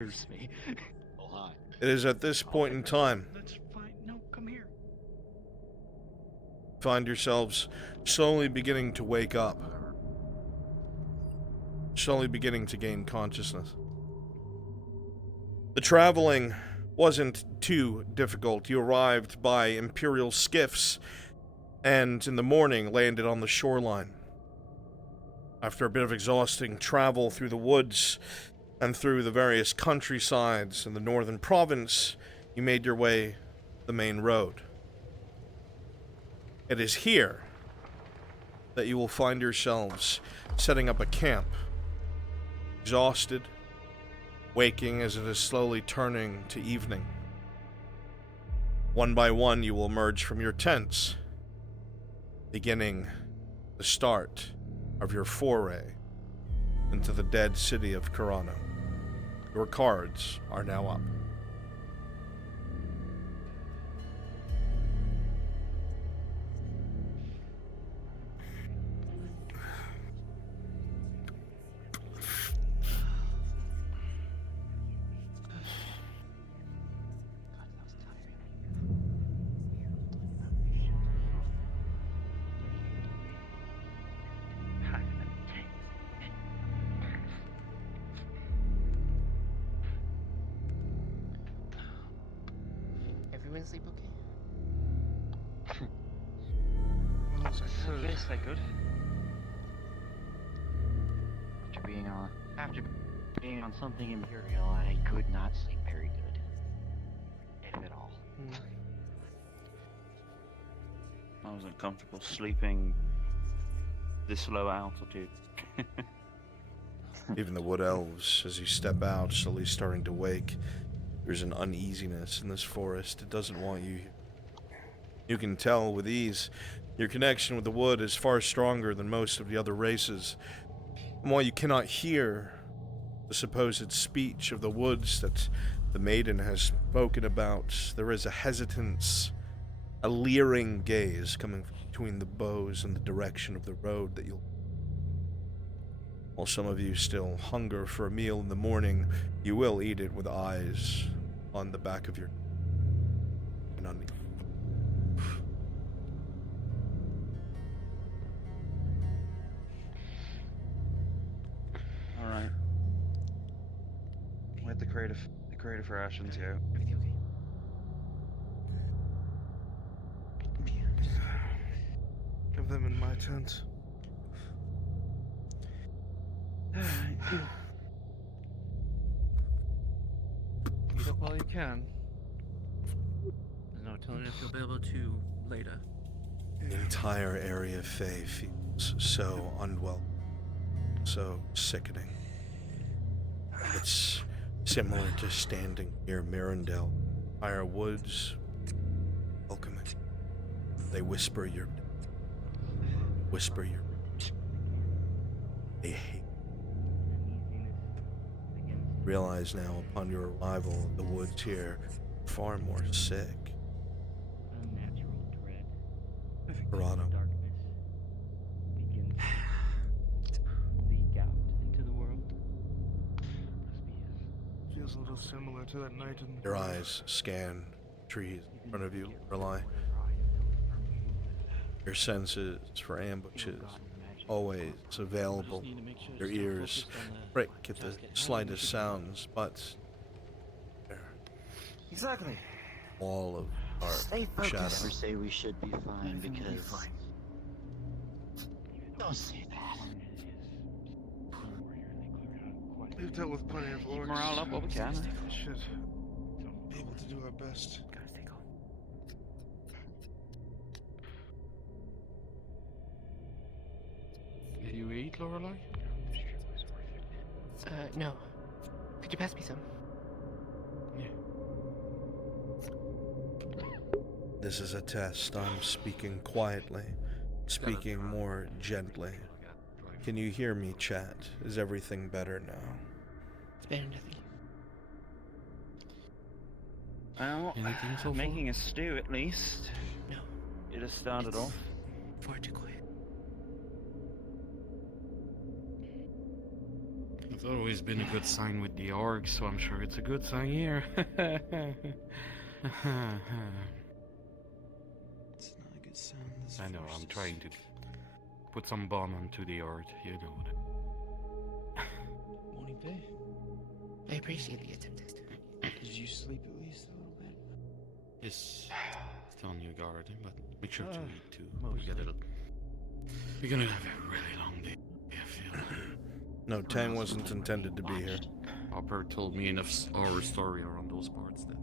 me. Oh, hi. It is at this point in time That's fine. No, come here. find yourselves slowly beginning to wake up. Slowly beginning to gain consciousness. The traveling wasn't too difficult. You arrived by imperial skiffs and in the morning landed on the shoreline. After a bit of exhausting travel through the woods and through the various countrysides in the northern province, you made your way the main road. It is here that you will find yourselves setting up a camp. Exhausted, waking as it is slowly turning to evening. One by one you will emerge from your tents, beginning the start of your foray into the dead city of Karano. Your cards are now up. Everyone sleep okay? Well, as I could. Yes, I could. After being on something imperial, I could not sleep very good, if at all. I wasn't comfortable sleeping this low altitude. Even the wood elves, as you step out, slowly starting to wake. There's an uneasiness in this forest. It doesn't want you. You can tell with ease your connection with the wood is far stronger than most of the other races. And while you cannot hear the supposed speech of the woods that the maiden has spoken about, there is a hesitance, a leering gaze coming between the bows and the direction of the road that you'll. While some of you still hunger for a meal in the morning, you will eat it with eyes on the back of your and on the. All right. Where'd the creative rations go? Everything okay? Have them in my tent. Eat up all you can. There's no telling if you'll be able to later. The entire area of Fae feels so unwelcome, so sickening. It's similar to standing near Mirandel. Entire woods welcoming. They whisper your. They hate. Realize now, upon your arrival, the woods here far more sick. Unnatural dread. Karano. Darkness begins to leak out into the world. Feels a little similar to that night in. Your eyes scan trees in front of you, rely. Your senses for ambushes always available. Your ears prick at the slightest sounds, but Exactly. all of our Stay focused. shadow. Say we should be fine because. Don't say that. We've dealt with plenty of orcs. Morale up what we can. We should be able to do our best. Guys, take off. Did you eat, Lorelei? No. Could you pass me some? This is a test. I'm speaking quietly, speaking more gently. Can you hear me, chat? Is everything better now? It's better than nothing. Well, Anything so far? making a stew at least. No. It has started off. Far too quiet. It's always been a good sign with the orgs, so I'm sure it's a good sign here. It's not a good sign. This I know, force I'm is- trying to put some bomb onto the art, you know. Won't he pay? I appreciate the attempt. Did you sleep at least a little bit? Yes, still on your guard, but make sure to eat too. mostly. We're gonna have a really long day, I feel. No, Tang wasn't intended to be here. Hopper told me enough horror story around those parts that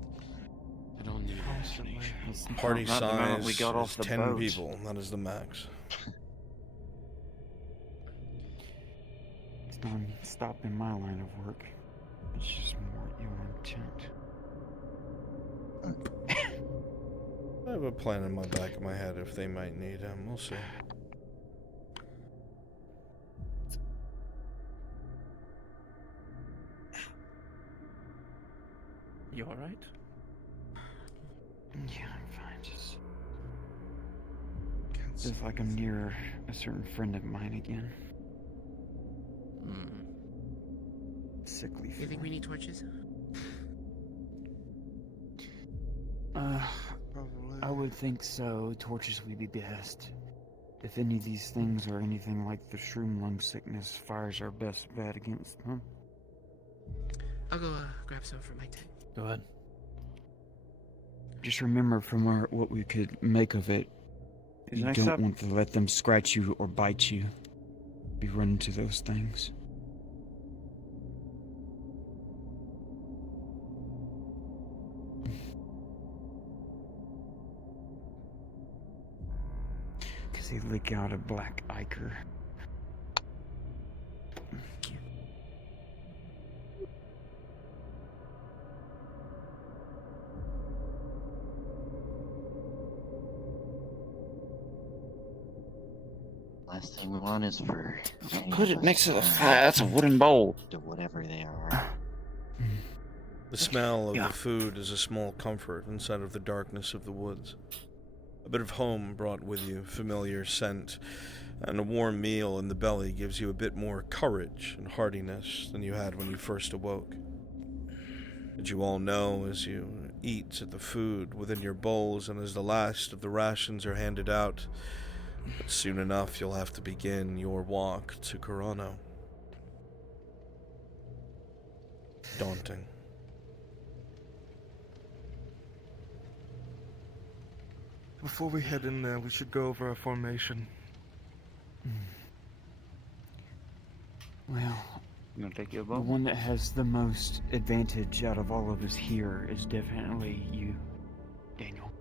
I don't need imagination. Party Not the moment size we got off is the 10 boat. people. That is the max. It's not stopping my line of work. It's just more your intent. I have a plan in my back of my head if they might need him. We'll see. You alright? Yeah, I'm fine. Just feels like I'm near a certain friend of mine again. Sickly You think feeling. we need torches? Probably. I would think so. Torches would be best. If any of these things are anything like the shroom lung sickness, fire's our best bet against them. I'll go grab some for my tent. Go ahead. Just remember from what we could make of it, you Next don't up- want to let them scratch you or bite you. Be run into those things. Because they lick out a black ichor. Last thing we want is for any Put of it us next to the to fire. That's a wooden bowl. to whatever they are. The smell of the food is a small comfort inside of the darkness of the woods. A bit of home brought with you, familiar scent, and a warm meal in the belly gives you a bit more courage and hardiness than you had when you first awoke. As you all know, as you eat at the food within your bowls and as the last of the rations are handed out, soon enough you'll have to begin your walk to Karano. Daunting. Before we head in there, we should go over our formation. Well, You gonna take your the bowl? one that has the most advantage out of all of us here is definitely you, Daniel.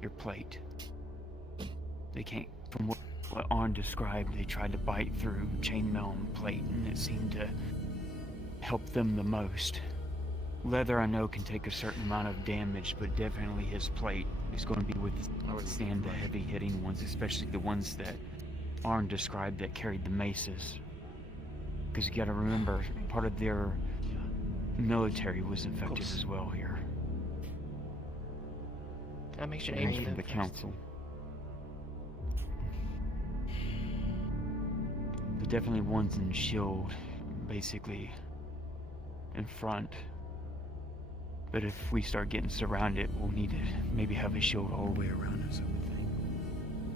Your plate. They can't, from what Arn described, they tried to bite through chainmail and plate, and it seemed to help them the most. Leather, I know, can take a certain amount of damage, but definitely his plate is going to be withstand the heavy-hitting ones, especially the ones that Arn described that carried the maces. Because you gotta remember, part of their military was infected as well here. I'll make sure And Amy from the first. council. But definitely ones in shield, basically in front. But if we start getting surrounded, we'll need to maybe have a shield all the way around us, I would think.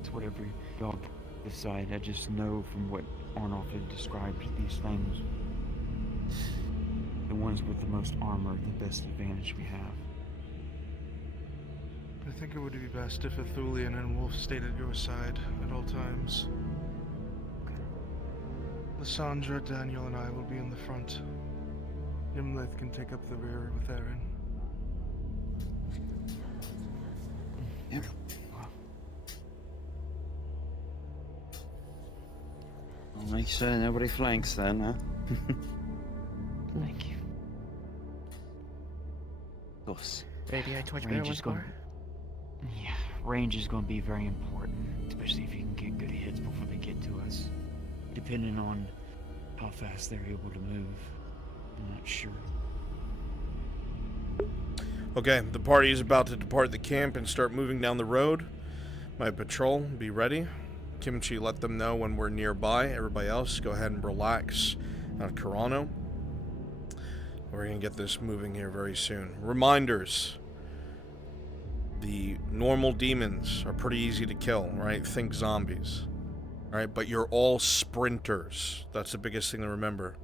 It's whatever y'all decide. I just know from what Arnold had described these things. The ones with the most armor, the best advantage we have. I think it would be best if a Thulian and Wolf stayed at your side at all times. Lysandra, Daniel, and I will be in the front. Nimlith can take up the rear with Aaron. Yep. I'll make sure nobody flanks then, huh? Thank you. Of course. Ready, I torch bearer Range once is going. more. Yeah, range is going to be very important, especially if you can get good hits before they get to us. Depending on how fast they're able to move, I'm not sure. Okay, the party is about to depart the camp and start moving down the road. My patrol, be ready. Kimchi, let them know when we're nearby. Everybody else, go ahead and relax at Karano. We're going to get this moving here very soon. Reminders. The normal demons are pretty easy to kill, right? Think zombies. Alright, but you're all sprinters. That's the biggest thing to remember.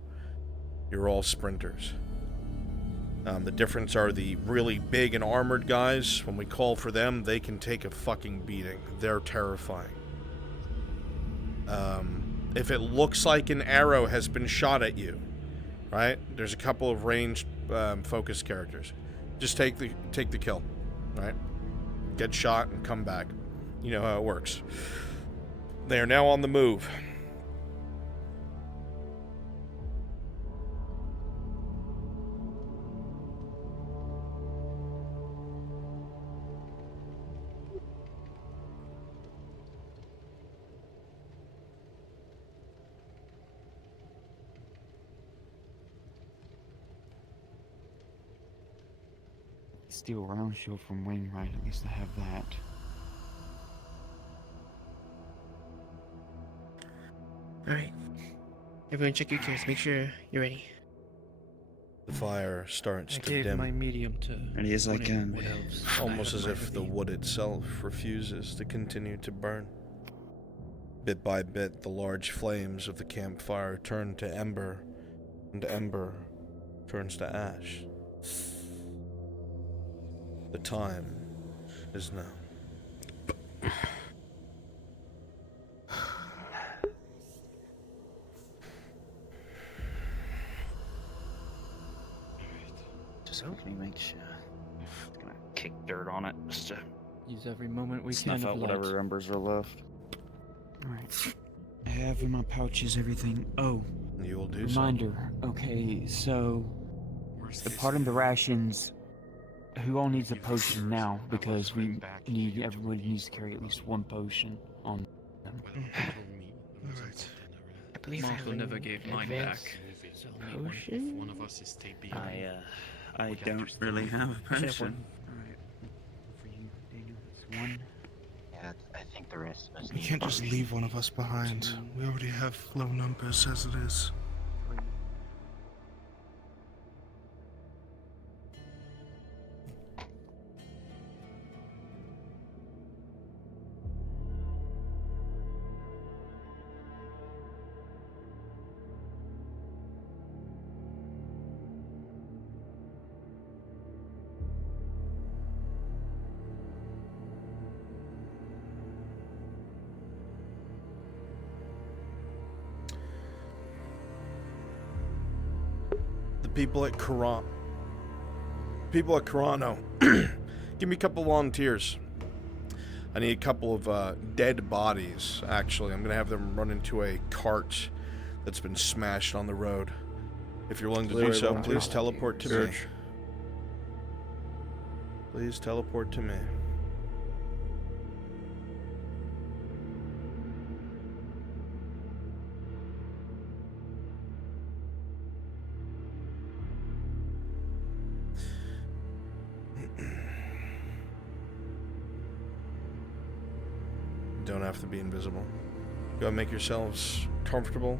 You're all sprinters. The difference are the really big and armored guys. When we call for them, they can take a fucking beating. They're terrifying. If it looks like an arrow has been shot at you, right? There's a couple of ranged focus characters. Just take the kill, right? Get shot and come back. You know how it works. They are now on the move. Steel round shield from Wainwright. At least I have that. Alright. Everyone check your gears. Make sure you're ready. The fire starts I to gave dim. my medium to Ready as I one of can. the wood elves. Almost I as have if my the wood itself refuses to continue to burn. Bit by bit, the large flames of the campfire turn to ember, and ember turns to ash. The time is now. Just quickly make sure. Just gonna kick dirt on it just to Use every moment we snuff can out of light. whatever embers are left. Alright. I have in my pouches everything. Oh, You will do so. reminder. Okay, so the part of the rations. Who all needs a potion now? Because we need everybody needs to carry at least one potion on them. Alright. I believe I have Marco never an gave mine advanced back. So I'll need one. potion. One of us is stay behind. I don't really have a Should have potion. one. Alright. For you, Daniel, it's one. Yeah, I think the rest of us We need can't just potions. leave one of us behind. We already have low numbers as it is. People at Karano. Give me a couple volunteers. I need a couple of dead bodies, actually. I'm going to have them run into a cart that's been smashed on the road. If you're willing to do so, please teleport to me. Please teleport to me. Don't have to be invisible. Go and make yourselves comfortable.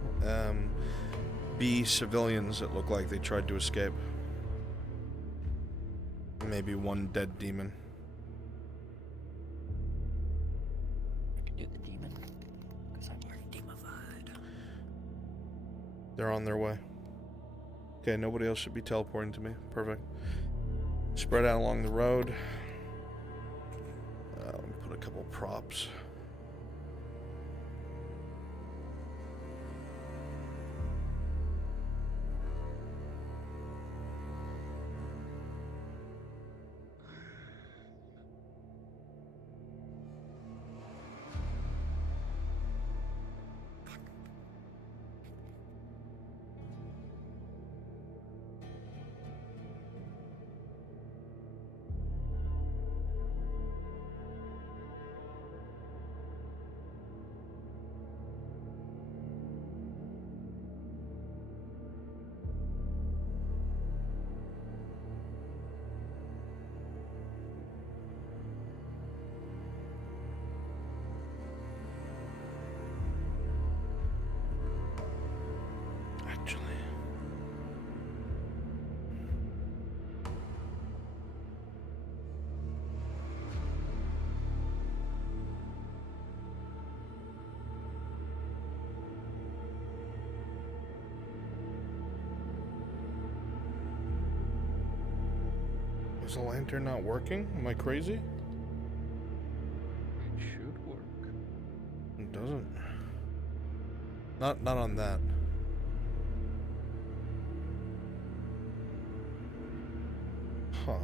Be civilians that look like they tried to escape. Maybe one dead demon. I can do the demon. Because I'm already demonified. They're on their way. Okay, nobody else should be teleporting to me. Perfect. Spread out along the road. Put a couple props. Is the lantern not working? Am I crazy? It should work. It doesn't. Not on that. Huh.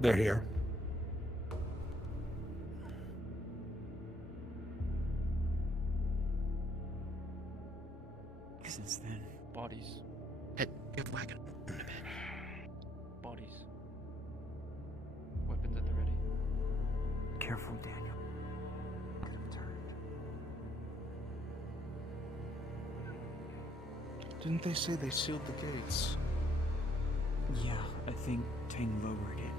They're here. Since then, Bodies. Head, you have a wagon. Bodies. Weapons at the ready. careful, Daniel. Could have turned. Didn't they say they sealed the gates? Yeah, I think Tang lowered it.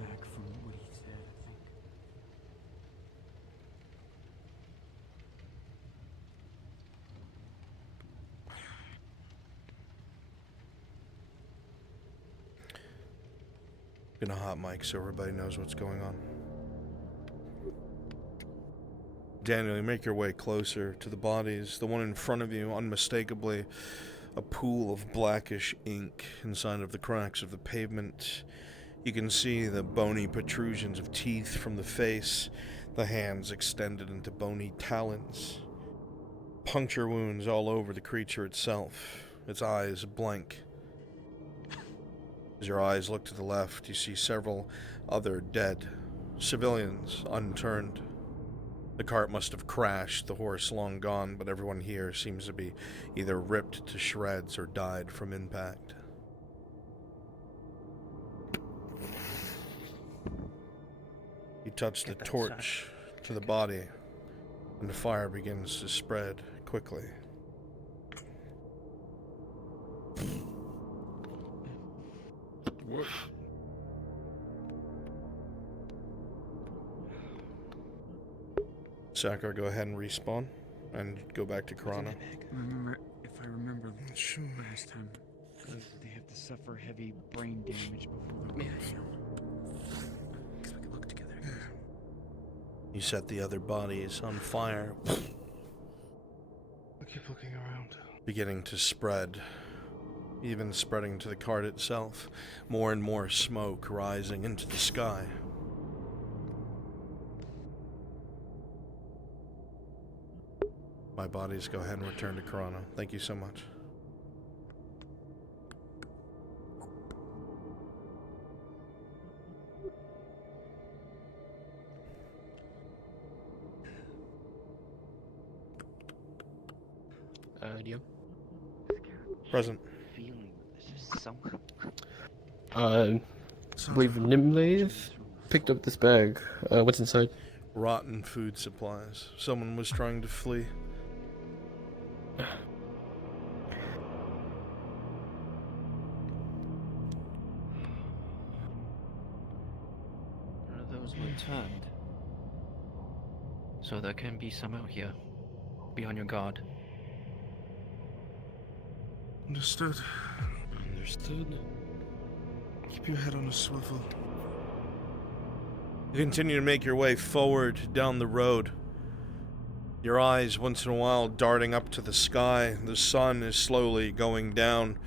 Back from what he said, I think. Gonna hot mic so everybody knows what's going on. Daniel, you make your way closer to the bodies. The one in front of you, unmistakably a pool of blackish ink inside of the cracks of the pavement. You can see the bony protrusions of teeth from the face, the hands extended into bony talons. Puncture wounds all over the creature itself, its eyes blank. As your eyes look to the left, you see several other dead civilians, unturned. The cart must have crashed, the horse long gone, but everyone here seems to be either ripped to shreds or died from impact. You touch the torch to the body, and the fire begins to spread quickly. What? Sakar, go ahead and respawn and go back to Karano. Remember, if I remember Sure. last time, they have to suffer heavy brain damage before they'll heal. Guess we can look together. You set the other bodies on fire, I keep looking around. beginning to spread, even spreading to the cart itself. More and more smoke rising into the sky. My bodies, go ahead and return to Karano. Thank you so much. Dio. Present. Feeling this is somewhere. I believe Nimblade picked up this bag. What's inside? Rotten food supplies. Someone was trying to flee. None of those were turned. So there can be some out here. Be on your guard. Understood. Understood. Keep your head on a swivel. You continue to make your way forward down the road. Your eyes once in a while darting up to the sky. The sun is slowly going down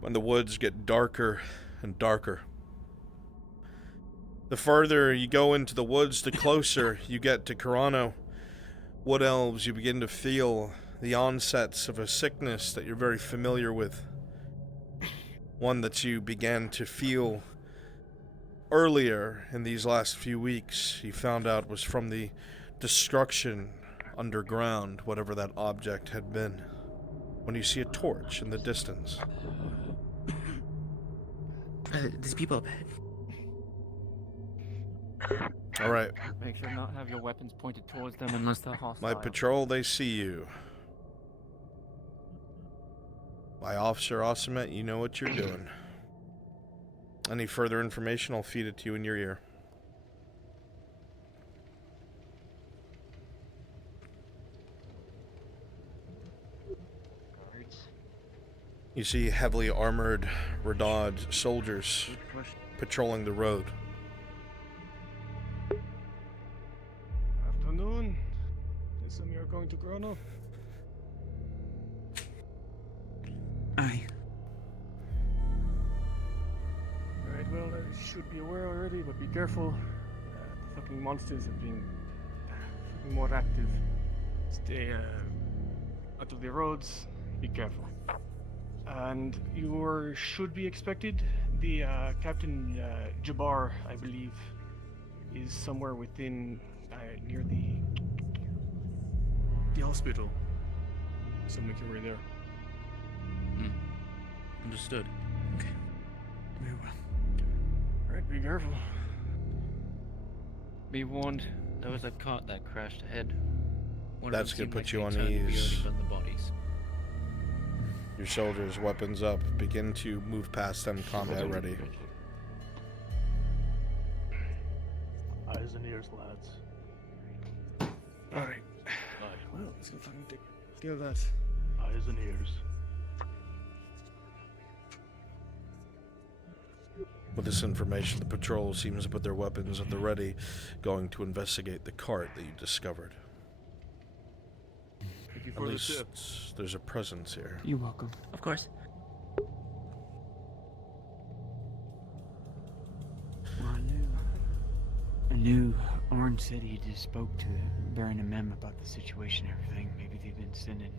when the woods get darker and darker. The further you go into the woods, the closer you get to Karano. Wood elves, you begin to feel the onsets of a sickness that you're very familiar with. One that you began to feel earlier in these last few weeks. You found out was from the destruction underground, whatever that object had been. When you see a torch in the distance. There's people up ahead. Alright, Make sure not have your weapons pointed towards them unless they're hostile. my patrol, they see you. My Officer Awesomet, you know what you're doing. Any further information, I'll feed it to you in your ear. Guards. You see heavily armored Radad soldiers patrolling the road. After assume you're going to Karano? Aye. Alright, well, you should be aware already, but be careful. The fucking monsters have been fucking more active. Stay out of the roads, be careful. And you should be expected. The Captain Jabbar, I believe, is somewhere within, near the hospital. So make your way there. Understood. Very well. Alright, be careful. Be warned, there was a cart that crashed ahead. One of That's them gonna seemed put you like on they turned ease. beyond the bodies. Your soldiers, weapons up, begin to move past them, combat ready. Eyes and ears, lads. Alright. Well, let's go fucking take care of that. Eyes and ears. With this information, the patrol seems to put their weapons at the ready, going to investigate the cart that you discovered. Thank you At for the least tip. there's a presence here. You're welcome. Of course. Well, I knew Orange City just spoke to Baron and Mem about the situation and everything. Maybe they've been sending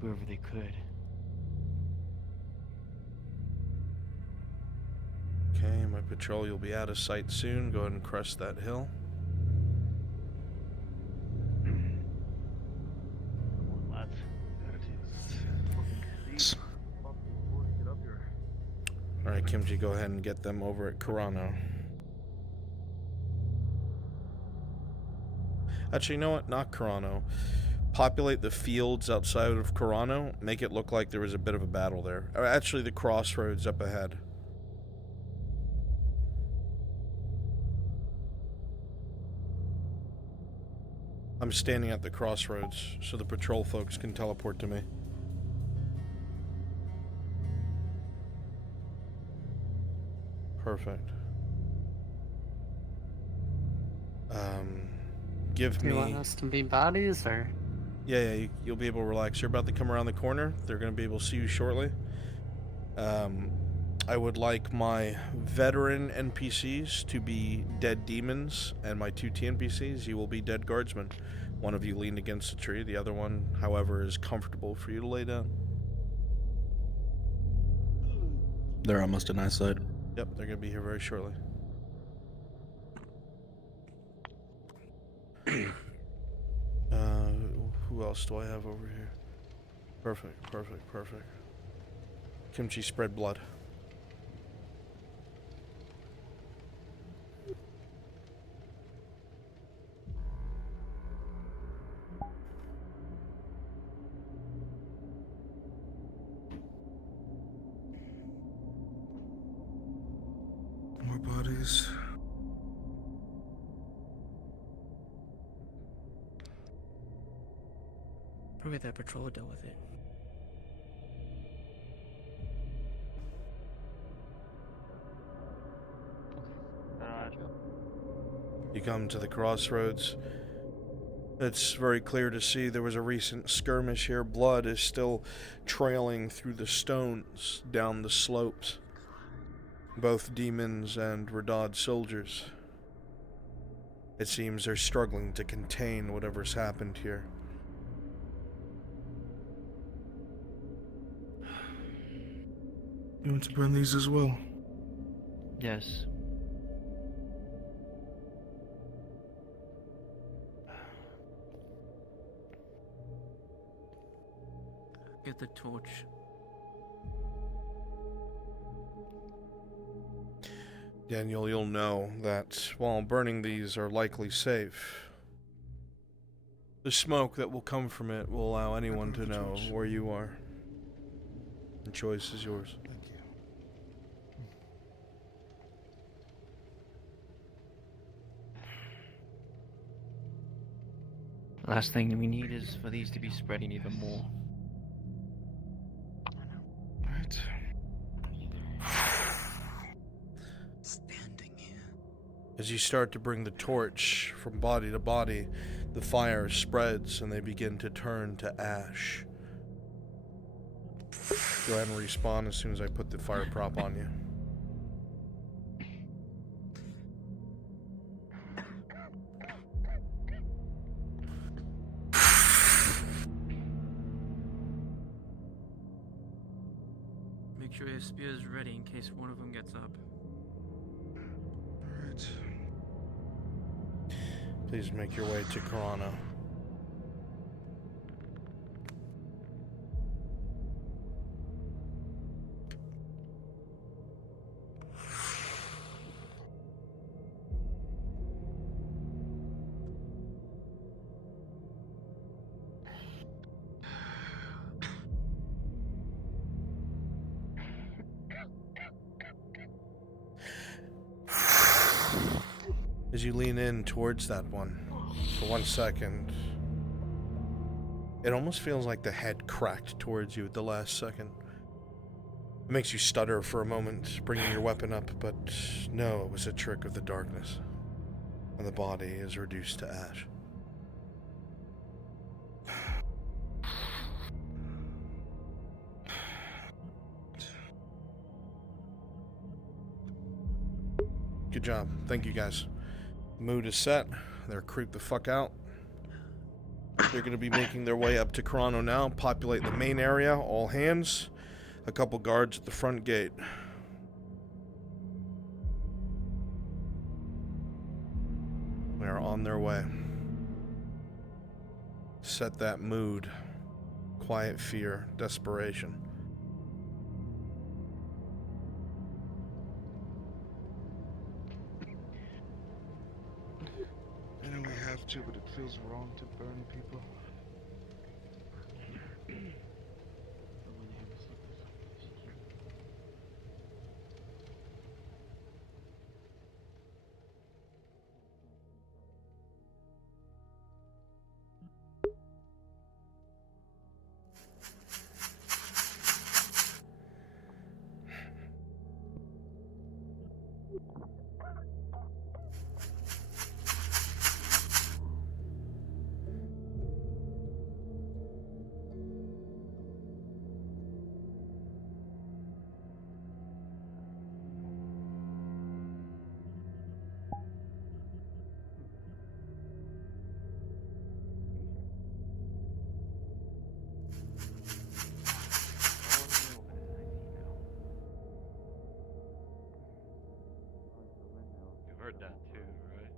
whoever they could. Okay, my patrol, you'll be out of sight soon. Go ahead and crest that hill. Come on, lads. Get up here. Alright, Kimchi, go ahead and get them over at Karano. Actually, you know what? Not Karano. Populate the fields outside of Karano. Make it look like there was a bit of a battle there. Or actually, the crossroads up ahead. I'm standing at the crossroads, so the patrol folks can teleport to me. Perfect. Give me... You want us to be bodies, or? Yeah, you'll be able to relax. You're about to come around the corner. They're going to be able to see you shortly. I would like my veteran NPCs to be dead demons, and my 2 TNPCs, you will be dead guardsmen. One of you leaned against a tree, the other one, however, is comfortable for you to lay down. They're almost on my side. Yep, they're going to be here very shortly. Who else do I have over here? Perfect. Kimchi, spread blood. More bodies. Probably that patrol dealt with it. You come to the crossroads. It's very clear to see there was a recent skirmish here. Blood is still trailing through the stones down the slopes. Both demons and Radad soldiers. It seems they're struggling to contain whatever's happened here. You want to burn these as well? Yes. Get the torch. Daniel, you'll know that while burning these are likely safe, the smoke that will come from it will allow anyone to know where you are. The choice is yours. Thank you. Last thing we need is for these to be spreading even more. Right. Standing here. As you start to bring the torch from body to body, the fire spreads and they begin to turn to ash. Go ahead and respawn as soon as I put the fire prop on you. Make sure your spear is ready in case one of them gets up. Alright. Please make your way to Karano. As you lean in towards that one, for 1 second, it almost feels like the head cracked towards you at the last second. It makes you stutter for a moment, bringing your weapon up, but no, it was a trick of the darkness, and the body is reduced to ash. Good job. Thank you, guys. Mood is set. They're creeped the fuck out. They're going to be making their way up to Karano now. Populate the main area. All hands. A couple guards at the front gate. They are on their way. Set that mood. Quiet fear. Desperation. I know we have to, but it feels wrong to burn people. Heard that too, right?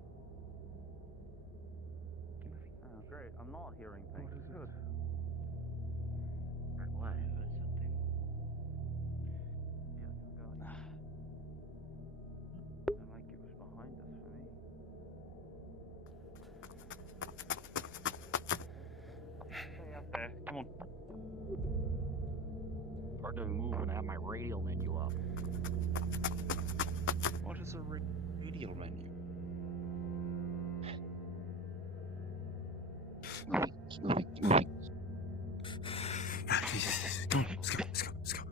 Oh, great. I'm not hearing things. Good. Heard what? Heard something? Yeah, I'm going. Like it was behind us for me. Stay up there. Come on. Hard to move when I have my radial menu up. What is a radial menu? Moving. Jesus, come on, let's go.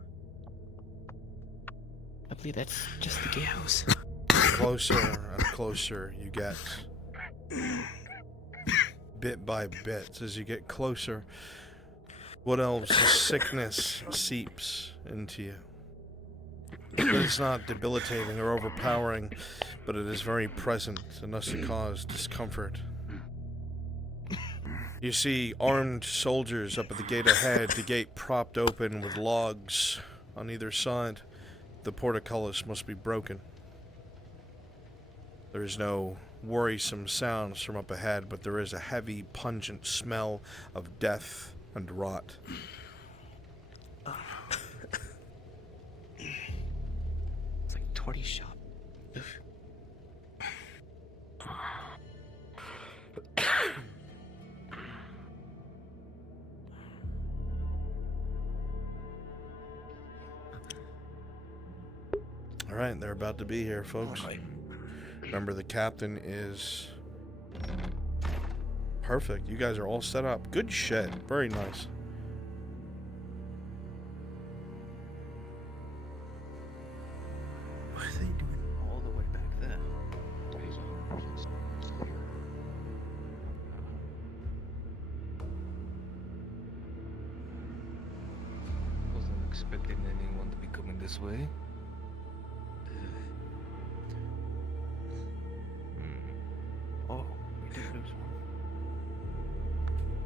I believe that's just the gatehouse. Closer and closer you get. Bit by bit, as you get closer, what else? Sickness seeps into you. It's not debilitating or overpowering, but it is very present, enough to cause discomfort. You see armed soldiers up at the gate ahead, the gate propped open with logs on either side. The portcullis must be broken. There is no worrisome sounds from up ahead, but there is a heavy, pungent smell of death and rot. It's like torty shop. Alright, they're about to be here, folks. Remember, the captain is perfect. You guys are all set up. Good shit. Very nice. What are they doing all the way back there? He's expecting anyone to be coming this way. Oh, we did lose one.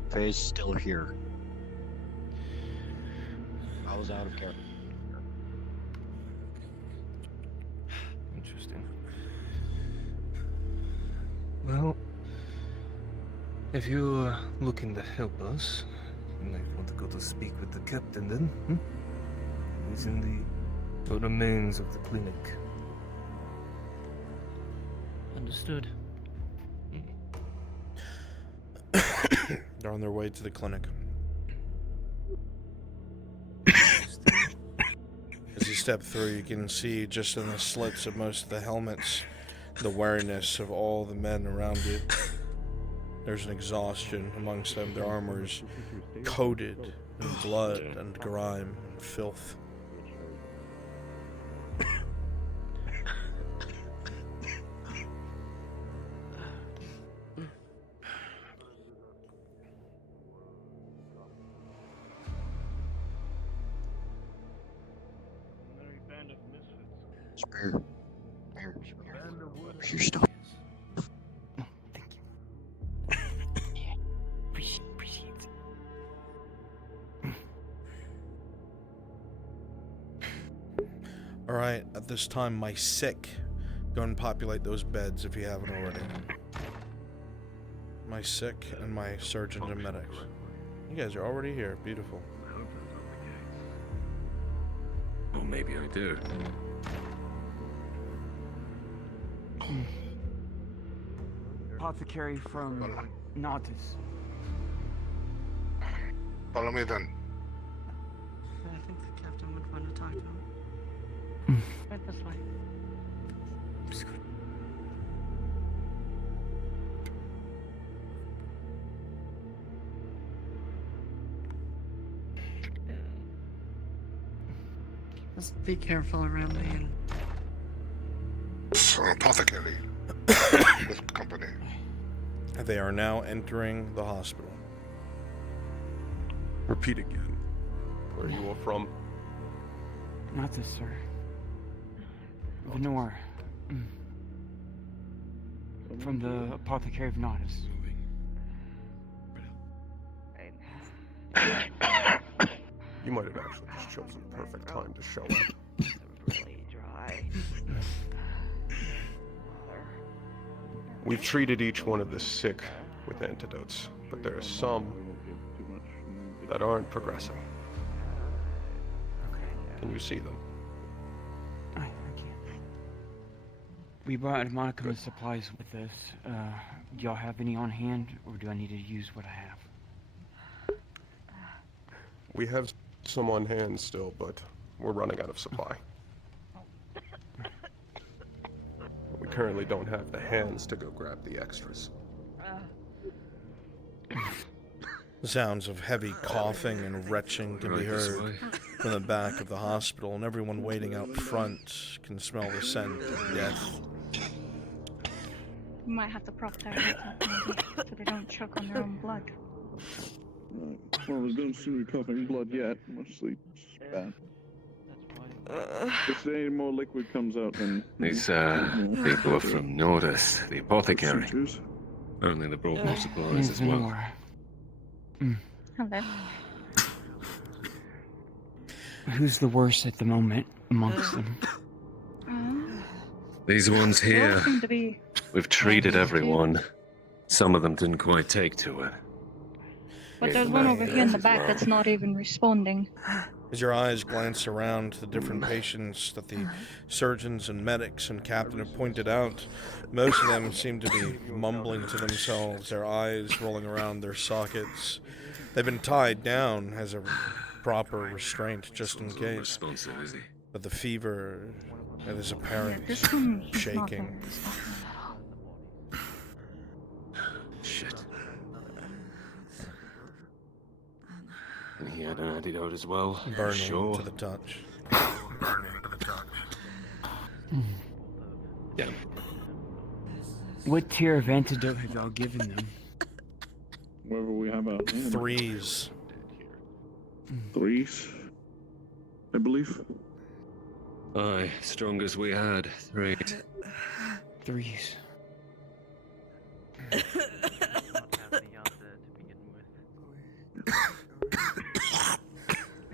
Faye's still here. I was out of character. Interesting. Well, if you're looking to help us, you might want to go to speak with the captain then. He's in the remains of the clinic. Understood. They're on their way to the clinic. As you step through, you can see just in the slits of most of the helmets the weariness of all the men around you. There's an exhaustion amongst them. Their armor's coated in blood and grime and filth. Spare. Your stuff. Appreciate it. Alright, at this time, my sick. Go and populate those beds if you haven't already. My sick and my surgeons and medics. You guys are already here. Beautiful. Well, maybe I do. Apothecary from Nautis. Follow me then. I think the captain would want to talk to him. Right this way. Just be careful around me and... Apothecary. With company. They are now entering the hospital. Repeat again. Where you are from? Nautis, sir. Venor. From the Apothecary of Nautis. You might have actually just chosen the perfect time to show up. Really dry. We've treated each one of the sick with antidotes, but there are some that aren't progressing. Can you see them? I can't. We brought a modicum of supplies with us. Do y'all have any on hand, or do I need to use what I have? We have some on hand still, but we're running out of supply. We currently don't have the hands to go grab the extras. Sounds of heavy coughing and retching can be heard from the back of the hospital, and everyone waiting out front can smell the scent of death. You might have to prop their heads up, maybe, so they don't choke on their own blood. Well, we don't see me coughing blood yet. Mostly bad. If any more liquid comes out, then... These, people are from Nordis, the apothecary. Only they brought more supplies as well. Hello. Who's the worst at the moment amongst them? These ones They all here, seem to be... we've treated everyone. Some of them didn't quite take to it. But there's one over here in the back that's not even responding. As your eyes glance around the different patients that the surgeons and medics and captain have pointed out, most of them seem to be mumbling to themselves, their eyes rolling around their sockets. They've been tied down as a proper restraint, just in case. But the fever that is apparent, shaking. Shit. And he had an antidote as well. Burning sure. to the touch. Yeah. What tier of antidote have y'all given them? Wherever we have our... Threes. Threes? I believe. Aye, strong as we had. 3. Threes.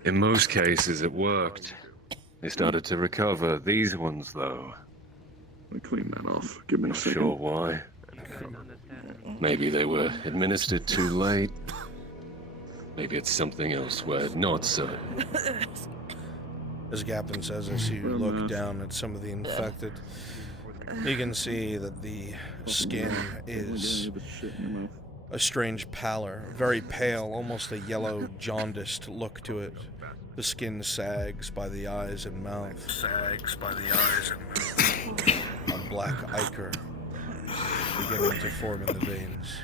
In most cases, it worked. They started to recover. These ones, though. Let me clean that off. Give me a Not second. sure why. Maybe they were administered too late. Maybe it's something else. We're not certain. As Captain says, as you look down at some of the infected, you can see that the skin is a strange pallor, very pale, almost a yellow, jaundiced look to it. The skin sags by the eyes and mouth. A black ichor beginning to form in the veins.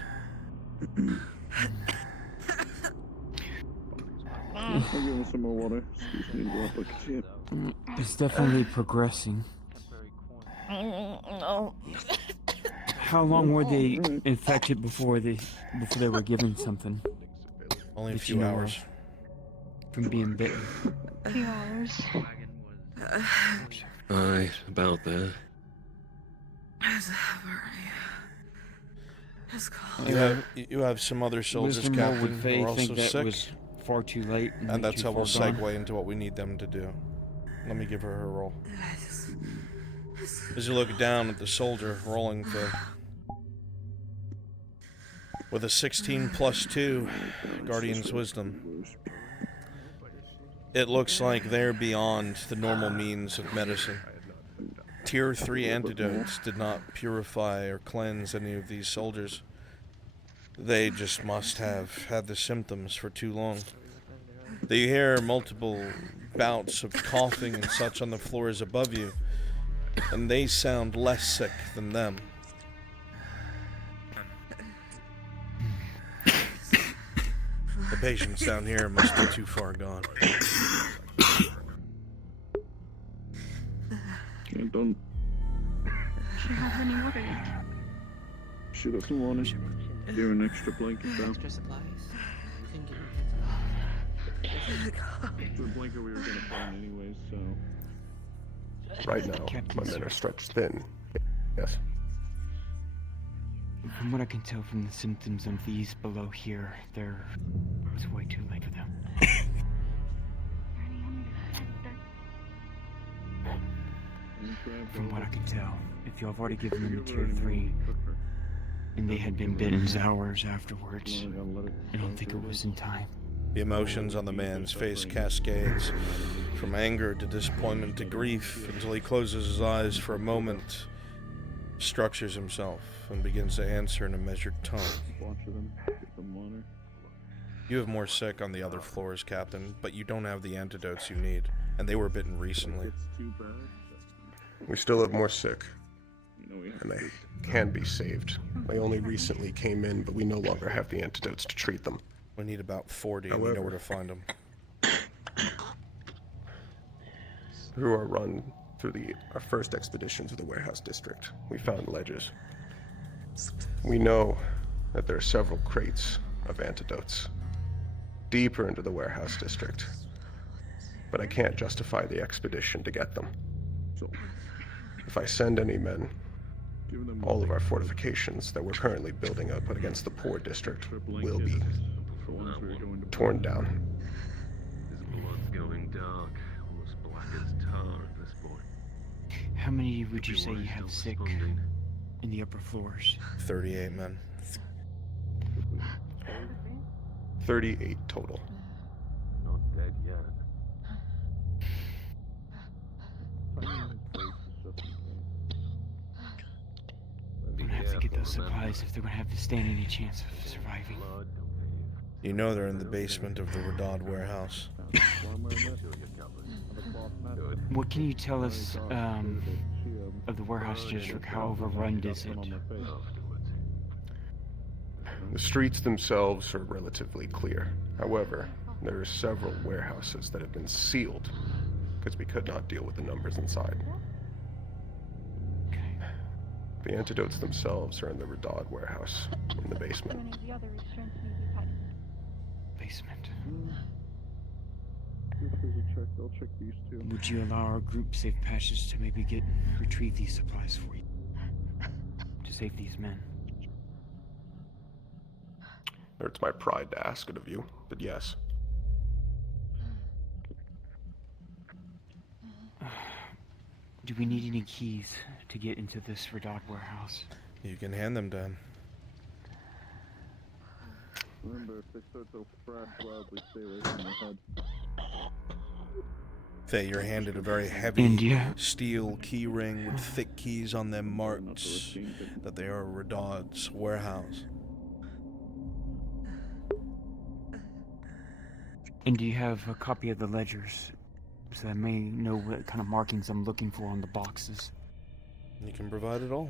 I'll give him some more water. Excuse me, drop like a shit. It's definitely progressing. How long were they infected before they were given something? Only a few hours. From being bitten. A few hours. Aye, about there. You have some other soldiers, Wisdom Captain, would who are also think that sick. was far too late. And that's too how we'll far gone. segue into what we need them to do. Let me give her roll. As you look down at the soldier rolling with a 16 plus 2 Guardian's Wisdom, it looks like they're beyond the normal means of medicine. Tier 3 antidotes did not purify or cleanse any of these soldiers. They just must have had the symptoms for too long. You hear multiple bouts of coughing and such on the floors above you, and they sound less sick than them. The patients down here must be too far gone. Don't She have any water yet? shoot up some water. Give her an extra blanket down. Extra supplies. You can get It's the blanket we were gonna find anyways, so. Right now, my men are stretched thin. Yes. From what I can tell from the symptoms of these below here, it's way too late for them. From what I can tell, if you have already given them a tier 3, and they had been bitten hours afterwards, I don't think it was in time. The emotions on the man's face cascades from anger to disappointment to grief until he closes his eyes for a moment, structures himself, and begins to answer in a measured tone. You have more sick on the other floors, Captain, but you don't have the antidotes you need, and they were bitten recently. We still have more sick, and they can be saved. They only recently came in, but we no longer have the antidotes to treat them. We need about 40, and we know where to find them. Through our run through our first expedition to the warehouse district, we found ledges. We know that there are several crates of antidotes deeper into the warehouse district, but I can't justify the expedition to get them. If I send any men, all of our fortifications that we're currently building up against the poor district will be torn down. His blood's going dark, almost black as tar at this point. How many would you say you have sick in the upper floors? 38 men. 38 total. Not dead yet. We're gonna have to get those supplies if they're gonna have to stand any chance of surviving. You know they're in the basement of the Redod warehouse. What can you tell us of the warehouse district? How overrun is it? The streets themselves are relatively clear. However, there are several warehouses that have been sealed because we could not deal with the numbers inside. The antidotes themselves are in the Redod warehouse, in the basement. Basement. If there's a check, I'll check these two. Would you allow our group safe passage to maybe retrieve these supplies for you? To save these men? It's my pride to ask it of you, but yes. Do we need any keys to get into this Radad warehouse? You can hand them down. Remember, if they start to thrash loudly, stay away from their head. Faye, you're handed a very heavy steel key ring with thick keys on them marked that they are Radad's warehouse. And do you have a copy of the ledgers, so I may know what kind of markings I'm looking for on the boxes? You can provide it all.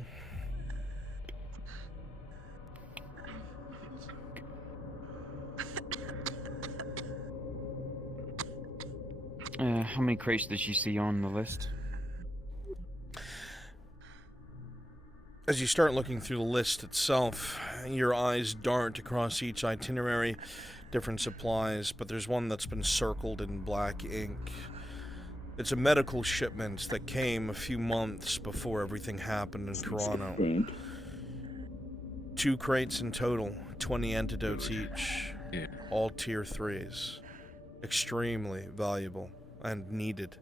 How many crates does she see on the list? As you start looking through the list itself, your eyes dart across each itinerary, different supplies, but there's one that's been circled in black ink. It's a medical shipment that came a few months before everything happened in Karano. 2 crates in total, 20 antidotes each, all tier 3s. Extremely valuable and needed.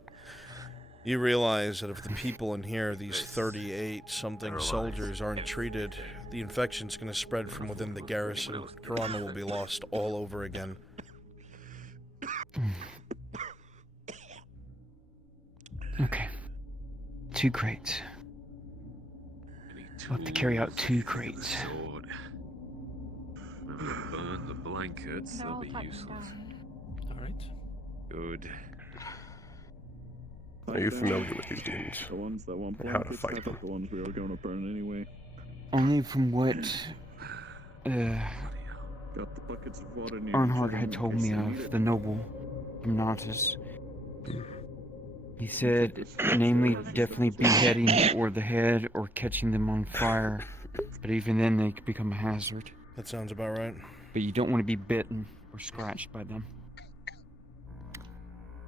You realize that if the people in here, these 38-something soldiers, aren't treated, the infection's going to spread from within the garrison. Karano will be lost all over again. Okay. 2 crates. We'll have to carry out 2 crates. Burn the blankets, they'll be useless. Alright. Good. Are you familiar with these demons? The ones that want And how to blankets, fight them? the ones we were going to burn anyway. Only from what Got the buckets of water near Arnhard had told me of the noble from Nautis. He said, namely, definitely beheading or the head or catching them on fire. But even then, they could become a hazard. That sounds about right. But you don't want to be bitten or scratched by them.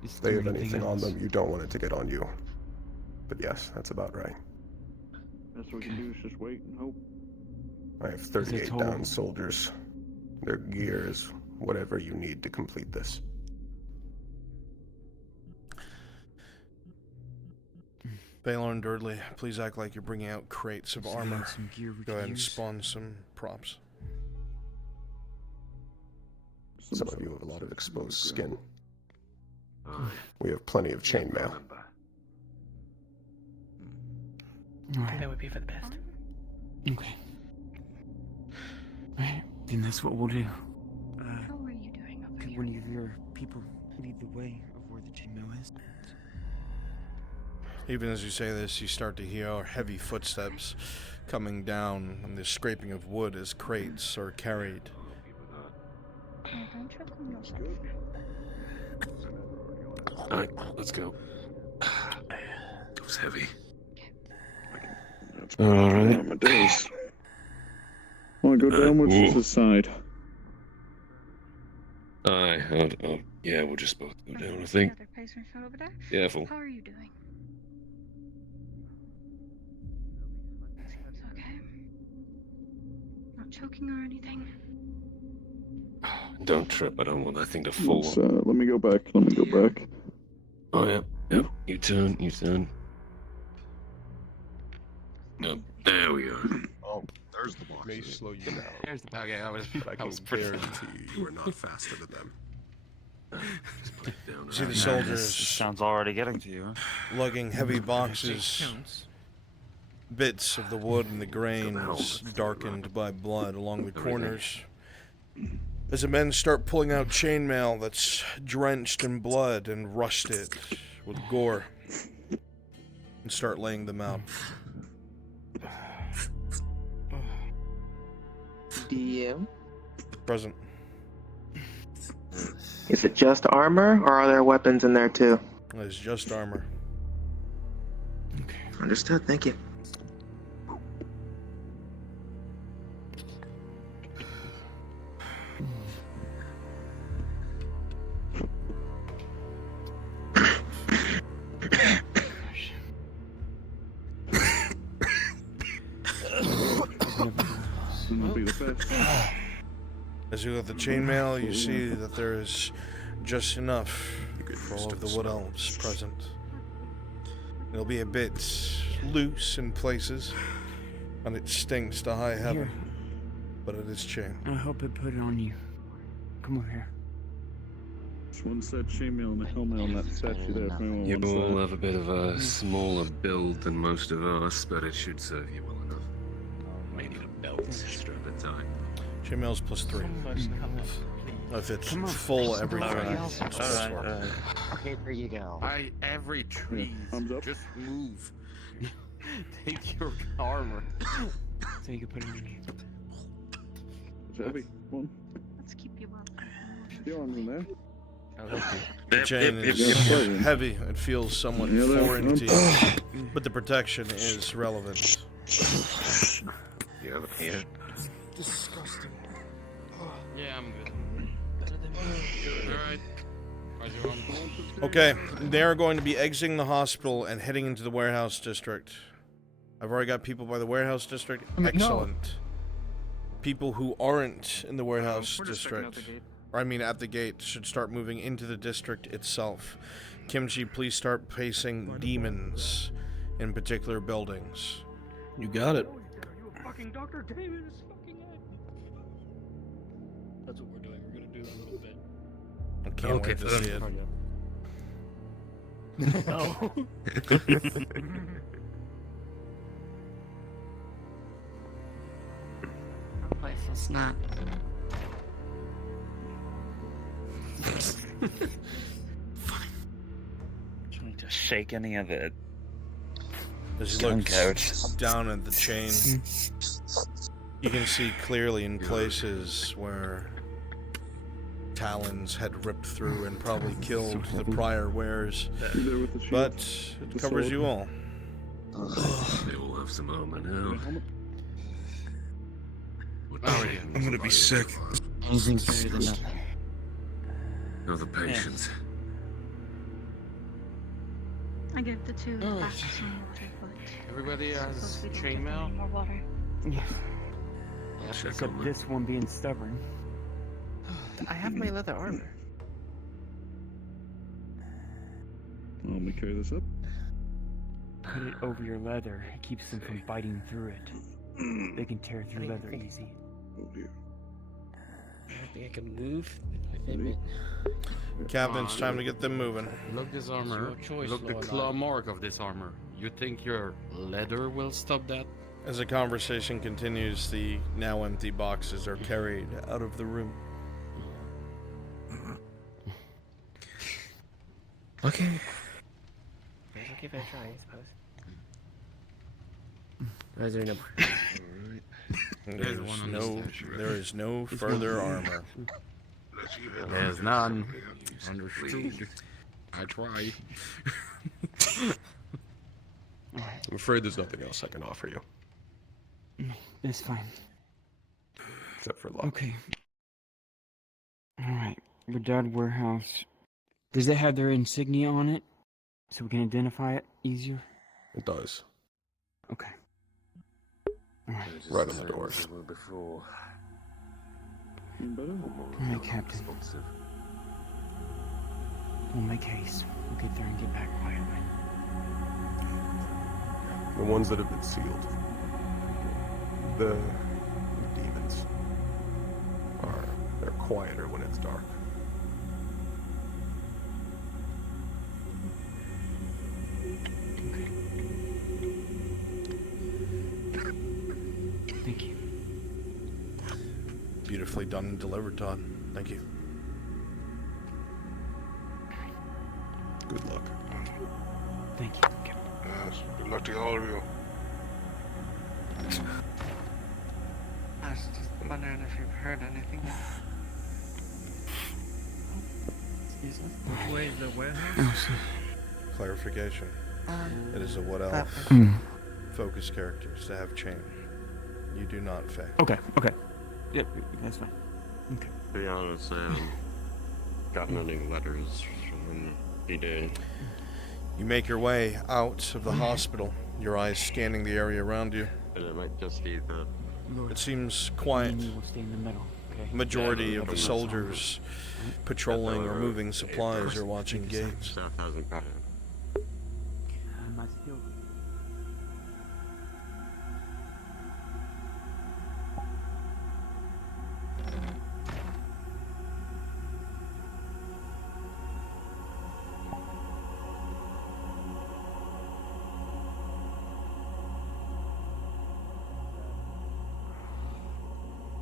If they have anything on them, you don't want it to get on you. But yes, that's about right. Best we can do is just wait and hope. I have 38 down soldiers. Their gear is whatever you need to complete this. Baylor and Durdley, please act like you're bringing out crates of armor. Some gear we Go can ahead and use. spawn some props. Some of you have a lot of exposed skin. We have plenty of chainmail. That would be for the best. Okay. Alright, then that's what we'll do. How are you doing over Could here? one of your people lead the way of where the chainmail is? Even as you say this, you start to hear heavy footsteps coming down and the scraping of wood as crates are carried. Oh, don't choke on yourself. Alright, let's go. It was heavy. Alright. Want to go downwards to the side? Yeah, we'll just both go down, I think. Other patients from over there? Careful. How are you doing? It's okay. Not choking or anything. Don't trip, I don't want that thing to fall. Let me go back. Oh, yeah. Yep. You turn. No, there we go. Oh, there's the box. May slow you down. There's the bag. Yeah, But I can guarantee you are not faster than them. Just put it down. See the This soldiers sounds already getting to you. lugging heavy boxes, bits of the wood and the grains darkened by blood along the corners. As the men start pulling out chainmail that's drenched in blood and rusted with gore, and start laying them out. DM? Present. Is it just armor, or are there weapons in there too? It's just armor. Understood, thank you. As you look at the chainmail, you see that there is just enough for all of the wood elves present. It'll be a bit loose in places, and it stinks to high heaven, but it is chain. I'll help it put it on you. Come over here. Just one set chainmail and a helmet on that statue there. If anyone You wants all that. have a bit of a smaller build than most of us, but it should serve you well enough. May need a belt extra at a time. Chainmail's +3. If it's full everything, it's +4. Okay, there you go. Every tree. Just move. Take your armor. So you can put it on you. It's heavy. Come on. Let's keep you up. Your arm's in there. I'll help you. The chain is heavy. It feels somewhat foreign to you, but the protection is relevant. You have it here. Disgusting. Yeah, I'm good. Alright. Okay, they are going to be exiting the hospital and heading into the warehouse district. I've already got people by the warehouse district. Excellent. People who aren't in the warehouse district, or I mean at the gate, should start moving into the district itself. Kimchi, please start pacing demons in particular buildings. You got it. Fucking Dr. Damon is fucking it. That's what we're doing. We're gonna do it a little bit. I can't wait to see it. No. Our place is not. Trying to shake any of it. As you look down at the chain, you can see clearly in places where talons had ripped through and probably killed the prior wearers, but it covers you all. They all have some armor now. I'm gonna be sick. Anything's better than nothing. Now the patients. I give the two back to some water, but Everybody has suppose we don't give chainmail? any more water. Yeah. Check Except on this one being stubborn. I have my leather armor. Let me carry this up. Put it over your leather. It keeps them from biting through it. They can tear through leather easy. Oh dear. I don't think I can move. Within Captain, it's time to get them moving. Look this armor. your choice, Look the Lord. claw mark of this armor. You think your leather will stop that? As the conversation continues, the now empty boxes are carried out of the room. Okay. It's okay if I try, I suppose. Or is there no more? There is no further armor. There's none. Understood. I try. I'm afraid there's nothing else I can offer you. It's fine. Except for luck. Okay. Alright. Bedard warehouse. Does it have their insignia on it? So we can identify it easier? It does. Okay. Alright. Right on the doors. Alright, Captain. We'll make haste. We'll get there and get back quietly. The ones that have been sealed. The demons they're quieter when it's dark. Thank you. Beautifully done and delivered, Todd. Thank you. Good luck. Thank you, Captain. Yes, good luck to all of you. I was just wondering if you've heard anything. Excuse me? Which way is the warehouse? Clarification. It is a wood elf. Focus characters to have chain. You do not fake. Okay, okay. Yep, that's fine. Okay. To be honest, I haven't gotten any letters from D-Day. You make your way out of the hospital, your eyes scanning the area around you. And it might just be the It seems quiet. You will stay in the middle, okay? Majority of the soldiers patrolling or moving supplies are watching gates.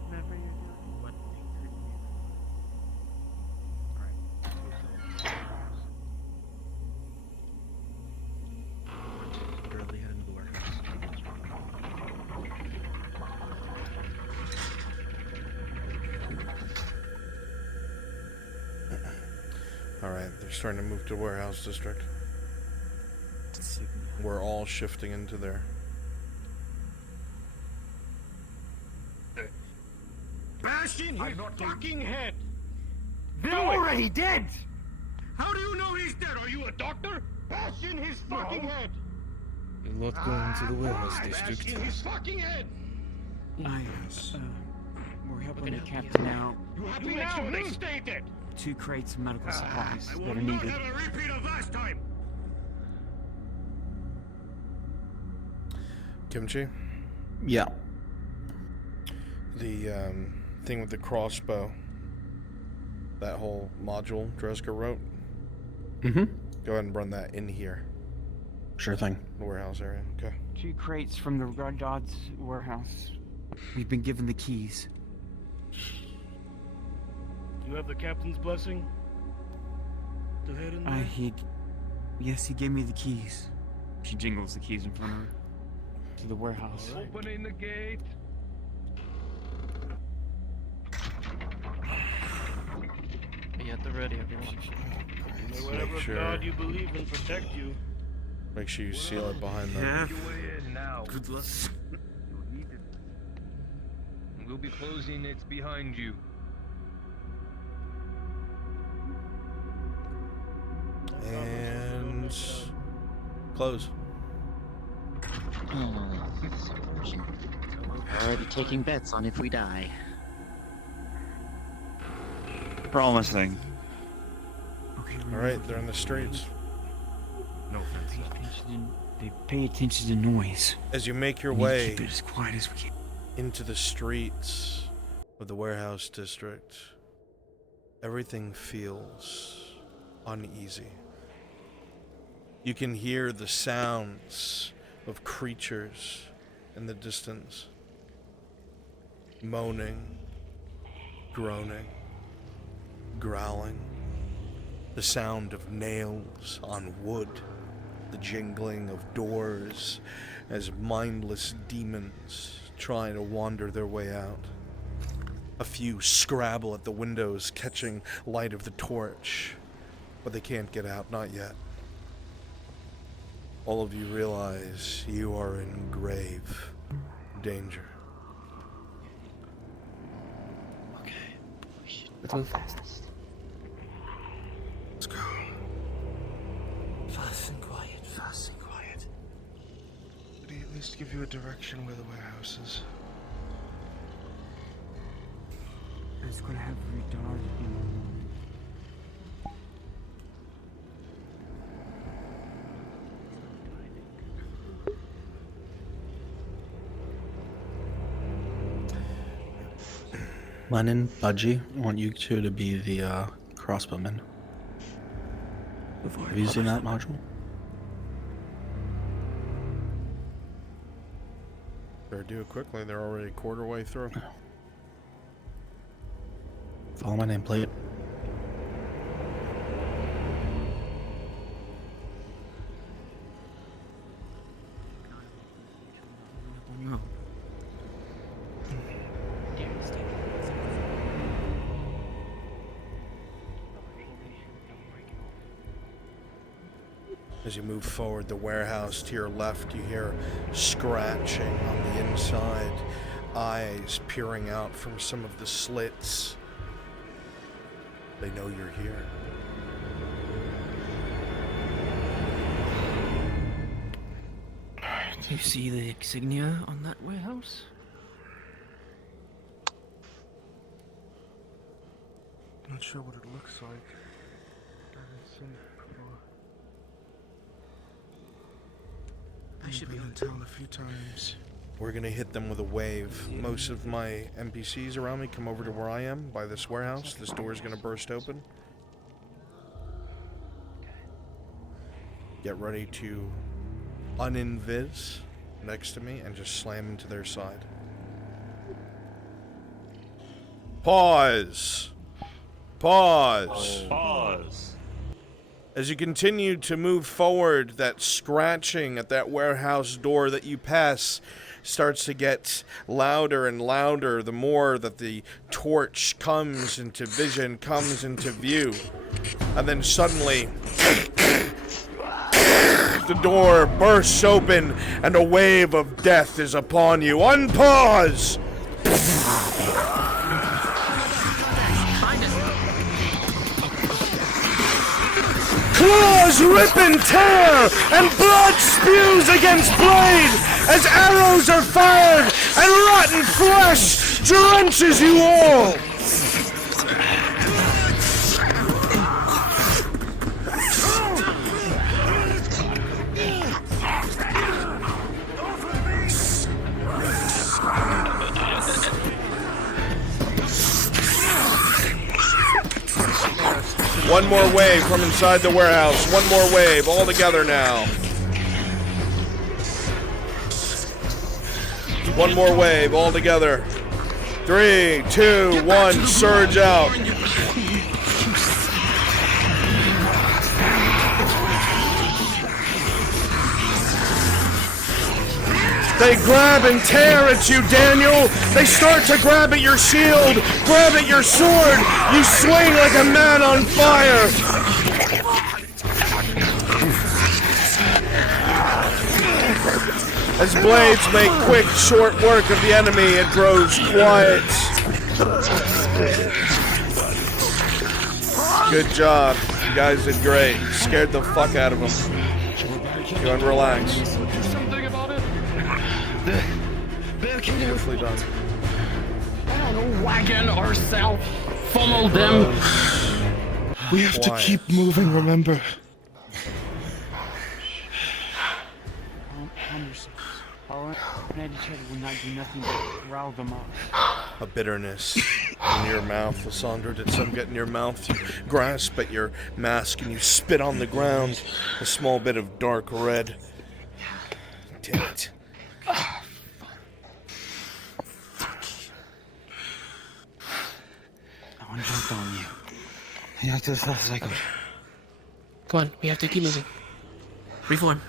Whatever you're doing, what thing could you? Alright. Barely head into the warehouse. Alright, they're starting to move to the warehouse district. We're all shifting into there. Bash in his fucking head! They're already dead! How do you know he's dead? Are you a doctor? Bash in his fucking head! You're not going to the warehouse district. Bash in his fucking head! We're helping the captain out. You happy now? They stay dead! 2 crates of medical supplies I that will are not needed. have a repeat of last time! Kimchi? Yeah. The thing with the crossbow. That whole module Dreska wrote. Mm-hmm. Go ahead and run that in here. Sure thing. The warehouse area. Okay. 2 crates from the Red Dodds warehouse. We've been given the keys. You have the captain's blessing? To head in there? Yes, he gave me the keys. She jingles the keys in front of her. To the warehouse. Opening the gate. Be at the ready, everyone. May whatever God you believe in protect you. Make sure you seal it behind them. Good luck. We'll be closing it behind you. And close. Already taking bets on if we die. Promising. Alright, they're in the streets. No offense. Pay attention to noise. As you make your We need to way keep it as quiet as we can. into the streets of the warehouse district, everything feels uneasy. You can hear the sounds of creatures in the distance, moaning, groaning, growling, the sound of nails on wood, the jingling of doors as mindless demons try to wander their way out. A few scrabble at the windows, catching light of the torch, but they can't get out, not yet. All of you realize you are in grave danger. Okay. We should go fast. Let's go. Fast and quiet, fast and quiet. Did he at least give you a direction where the warehouse is? It's gonna have Redard in. Lennon, Budgie, I want you two to be the crossbowmen. Have you seen that module? Better do it quickly, they're already a quarter way through. Follow my nameplate. No. As you move forward, the warehouse to your left, you hear scratching on the inside, eyes peering out from some of the slits. They know you're here. Do you see the insignia on that warehouse? Not sure what it looks like. I haven't seen it before. I should be been able in to. town a few times. We're gonna hit them with a wave. Most of my NPCs around me come over to where I am, by this warehouse. This door is gonna burst open. Get ready to uninvis next to me and just slam into their side. Pause. Pause. Pause. As you continue to move forward, that scratching at that warehouse door that you pass starts to get louder and louder the more that the torch comes into vision, comes into view. And then suddenly, the door bursts open and a wave of death is upon you. Unpause! Claws rip and tear, and blood spews against blade as arrows are fired, and rotten flesh drenches you all. One more wave from inside the warehouse. One more wave, all together now. One more wave, all together. 3, 2, 1, surge out. They grab and tear at you, Daniel. They start to grab at your shield, grab at your sword. You swing like a man on fire. As blades make quick, short work of the enemy, it grows quiet. Good job. You guys did great. Scared the fuck out of them. Go and relax. Beautifully done. Wagon ourselves, funnel them. We have to keep moving, remember? Calm yourselves. Following at each other will not do nothing but rile them up. A bitterness in your mouth. Lysandra, did some get in your mouth? You grasp at your mask and you spit on the ground. A small bit of dark red. Damn it. I want to jump on you. You have to self-cycle. Come on, we have to keep moving. Reform.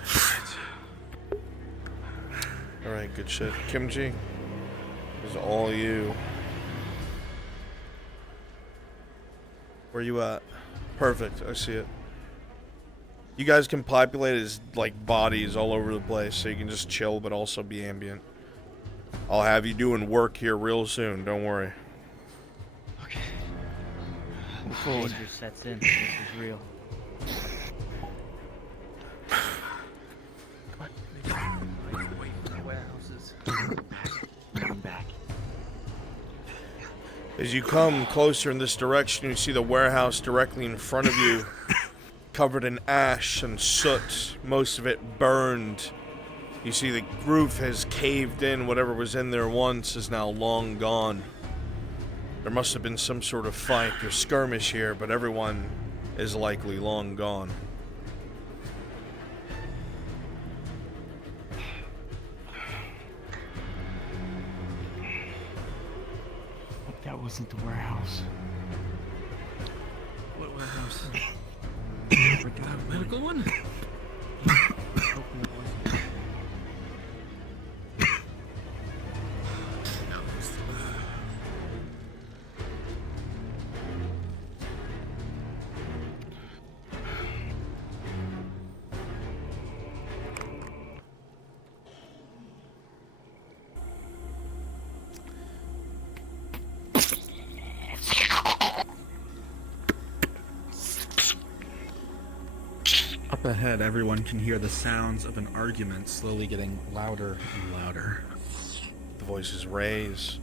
Alright, good shit. Kimchi, this is all you. Where you at? Perfect, I see it. You guys can populate his, like, bodies all over the place, so you can just chill, but also be ambient. I'll have you doing work here real soon, don't worry. Okay. Move forward. Danger sets in. This is real. As you come closer in this direction, you see the warehouse directly in front of you, covered in ash and soot, most of it burned. You see the roof has caved in. Whatever was in there once is now long gone. There must have been some sort of fight or skirmish here, but everyone is likely long gone. That wasn't the warehouse. What warehouse? Medical one? Up ahead, everyone can hear the sounds of an argument slowly getting louder and louder. The voices raise.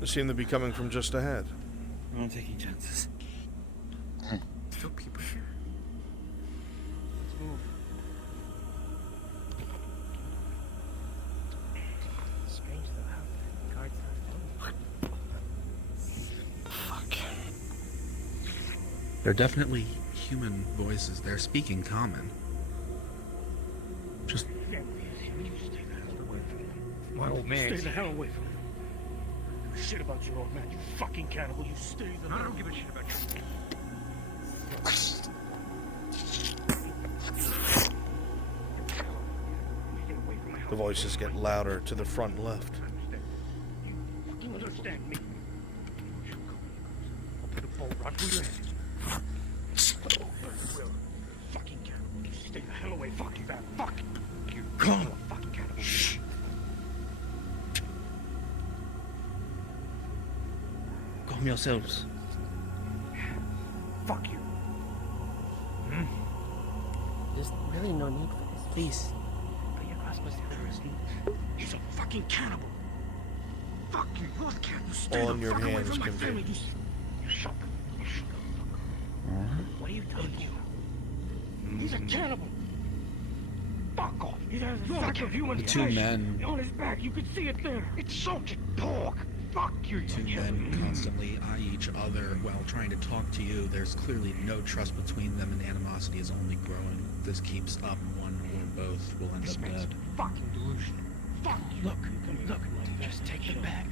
They seem to be coming from just ahead. I'm not taking chances. Still people here. Let's move. Strange though how the guards not Fuck. They're definitely human voices. They're speaking common. Just my old man. Stay the hell away from him. Give a shit about your old man, you fucking cannibal. You stay the hell. I don't give a shit about you. The voices get louder to the front left. You understand me? I'll put a bolt right through your head. Will. Fucking cannibal. You stay the hell away, fucking bad. Fuck. You come. Fucking cannibal. Shh. Calm yourselves. Fuck you. There's really no need for this. Please. Put your crossbows down. He's a fucking cannibal. Fuck you. You're the cat. You stay On the your fuck away hands, from my Kimberly. family. You shut up. You shut up. What are you talking about? He's a cannibal. Fuck off. He has a sack of human The two flesh men- on his back. You can see it there. It's salted pork. Fuck you. Two men constantly eye each other while trying to talk to you. There's clearly no trust between them, and animosity is only growing. If this keeps up, one or both will end up dead. Fucking delusion. Fuck you. Look, just take the bag.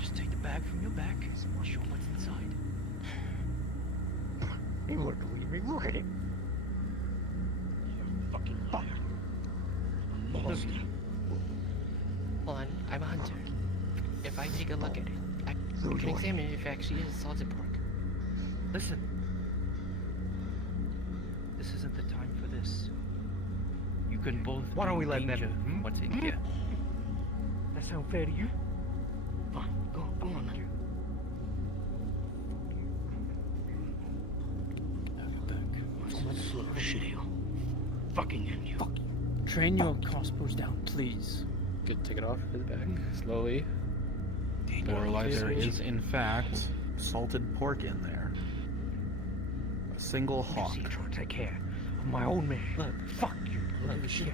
Just take the bag from your back. Show what's inside. He would believe me. Look at him. Fucking fuck. Hold on, I'm a hunter. If I take a look at it, I can examine it if it actually is salted pork. Listen. This isn't the time for this. You can both. Why don't be we let in them- danger from what's in here? That sound fair to you? Fine. Go on, man. Shitheel. Fucking him, you. Fuck you. Train your crossbows down, please. Good, take it off his back slowly. Lorelei, there is in fact salted pork in there. A single hawk. Trying to take care of my old man. Look, Fuck you. look, here,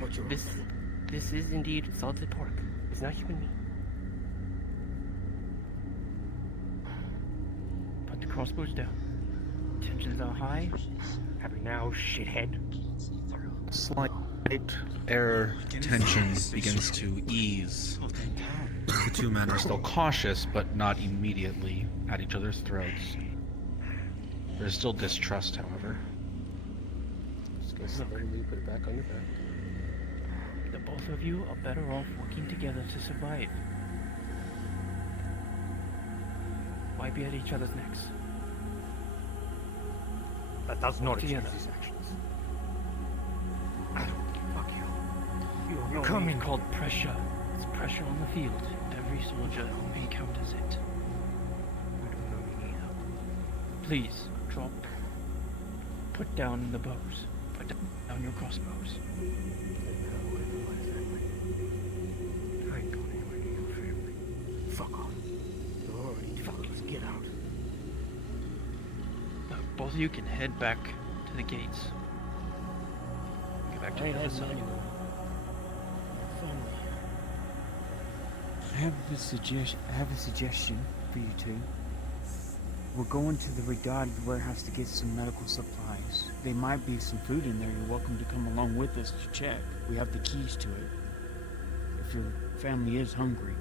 this is indeed salted pork. It's not human meat. Put the crossbows down. Tensions are high. Happy now, shithead. Slight air tension begins to ease. The two men are still cautious, but not immediately at each other's throats. There's still distrust, however. Just go slowly put it back on your back. The both of you are better off working together to survive. Why be at each other's necks? That does not excuse Together. his actions. Fuck you. You're coming. Called pressure. It's pressure on the field. Every soldier encounters it. We don't know you need help. Please, drop. Put down the bows. Put down your crossbows. I ain't going anywhere near your family. Fuck off. You're already fellas. Get out. Both of you can head back to the gates. Get back to the other side. I have a suggestion for you two. We're going to the regarded warehouse to get some medical supplies. There might be some food in there. You're welcome to come along with us to check. We have the keys to it. If your family is hungry.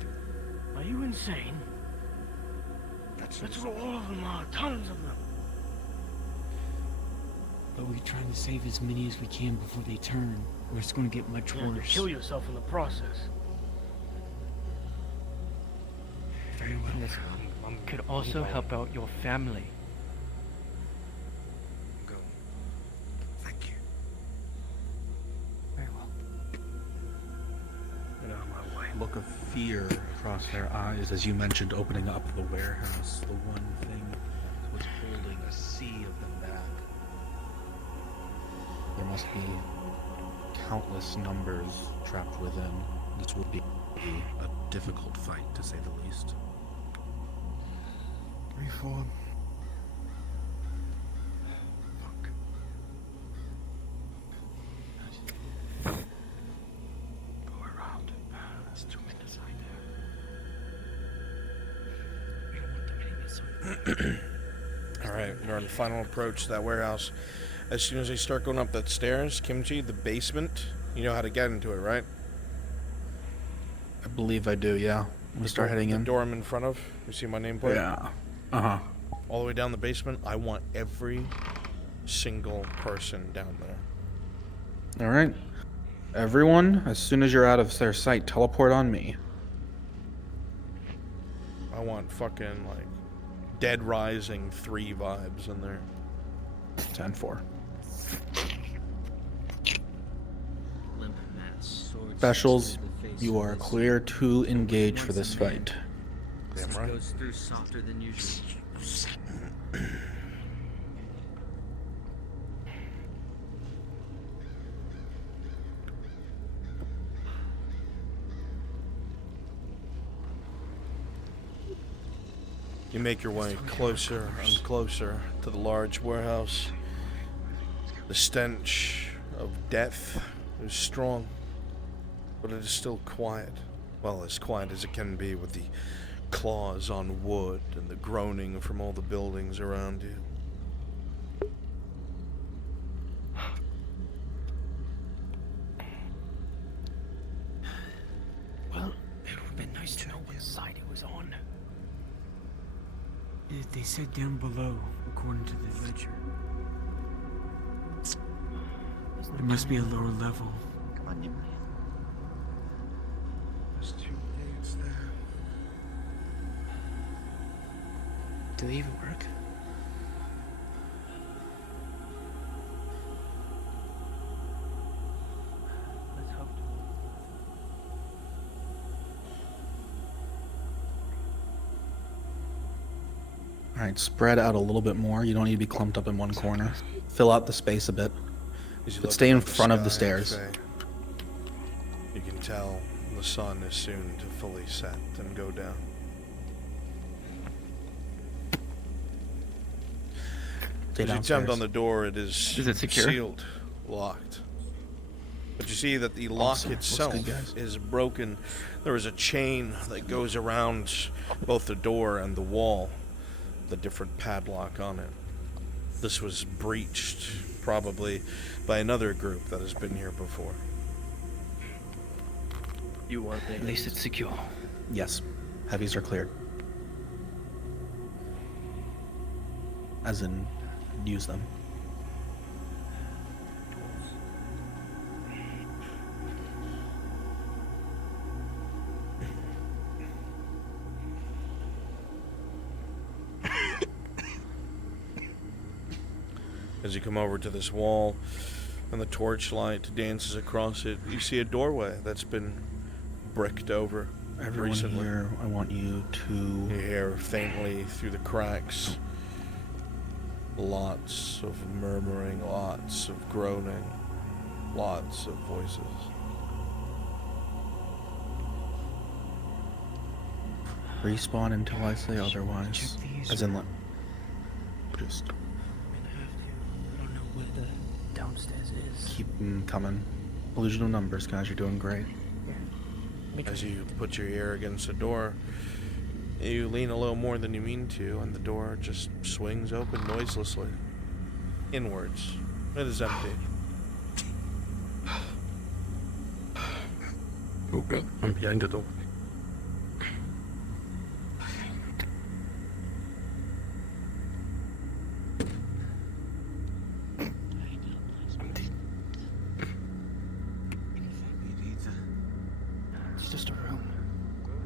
Are you insane? That's what all of them are. Tons of them. But we're trying to save as many as we can before they turn, or it's going to get much You're going to worse. kill yourself in the process. Very well. This could also help out your family. Go. Thank you. Very well. Get out of my way. Look of fear across their eyes as you mentioned opening up the warehouse. The one thing that was holding a sea of them back. There must be countless numbers trapped within. This will be a difficult fight, to say the least. Alright, we're on the final approach to that warehouse. As soon as they start going up that stairs, Kimchi, the basement, you know how to get into it, right? I believe I do, yeah. We start heading in. The door I'm in front of. You see my nameplate? Yeah. Uh-huh. All the way down the basement. I want every single person down there. Alright. Everyone, as soon as you're out of their sight, teleport on me. I want fucking, like, Dead Rising 3 vibes in there. 10-4. Limp mats, swords Specials, through the face you of are the clear sea. to engage for Once this a man, fight. Damn which right. goes through softer than usual. You make your way closer and closer to the large warehouse. The stench of death is strong, but it is still quiet. Well, as quiet as it can be with the claws on wood and the groaning from all the buildings around you. Well, it would have been nice to know what side he was on. They said down below, according to the ledger. There must be a lower level. Come on, Nimble. There's 2 gates there. Do they even work? Let's hope. Alright, spread out a little bit more. You don't need to be clumped up in one corner. Fill out the space a bit. As you But look stay in up at front of the sky, stairs. Faye, you can tell the sun is soon to fully set and go down. Stay As you downstairs. jumped on the door, it is it secure? sealed, locked. But you see that the lock Awesome. Looks itself good, guys. is broken. There is a chain that goes around both the door and the wall, the different padlock on it. This was breached, probably by another group that has been here before. You want At least it's secure. Yes. Heavies are cleared. As in, use them. As you come over to this wall and the torchlight dances across it, you see a doorway that's been bricked over Everyone recently. here, I want you to... You hear faintly through the cracks lots of murmuring, lots of groaning, lots of voices. Respawn until I say otherwise. As in, like, just I don't know where the downstairs is. keep them coming. Illusion of numbers, guys. You're doing great. As you put your ear against the door, you lean a little more than you mean to, and the door just swings open noiselessly. Inwards. It is empty. Oh god, I'm behind the door. It's just a room.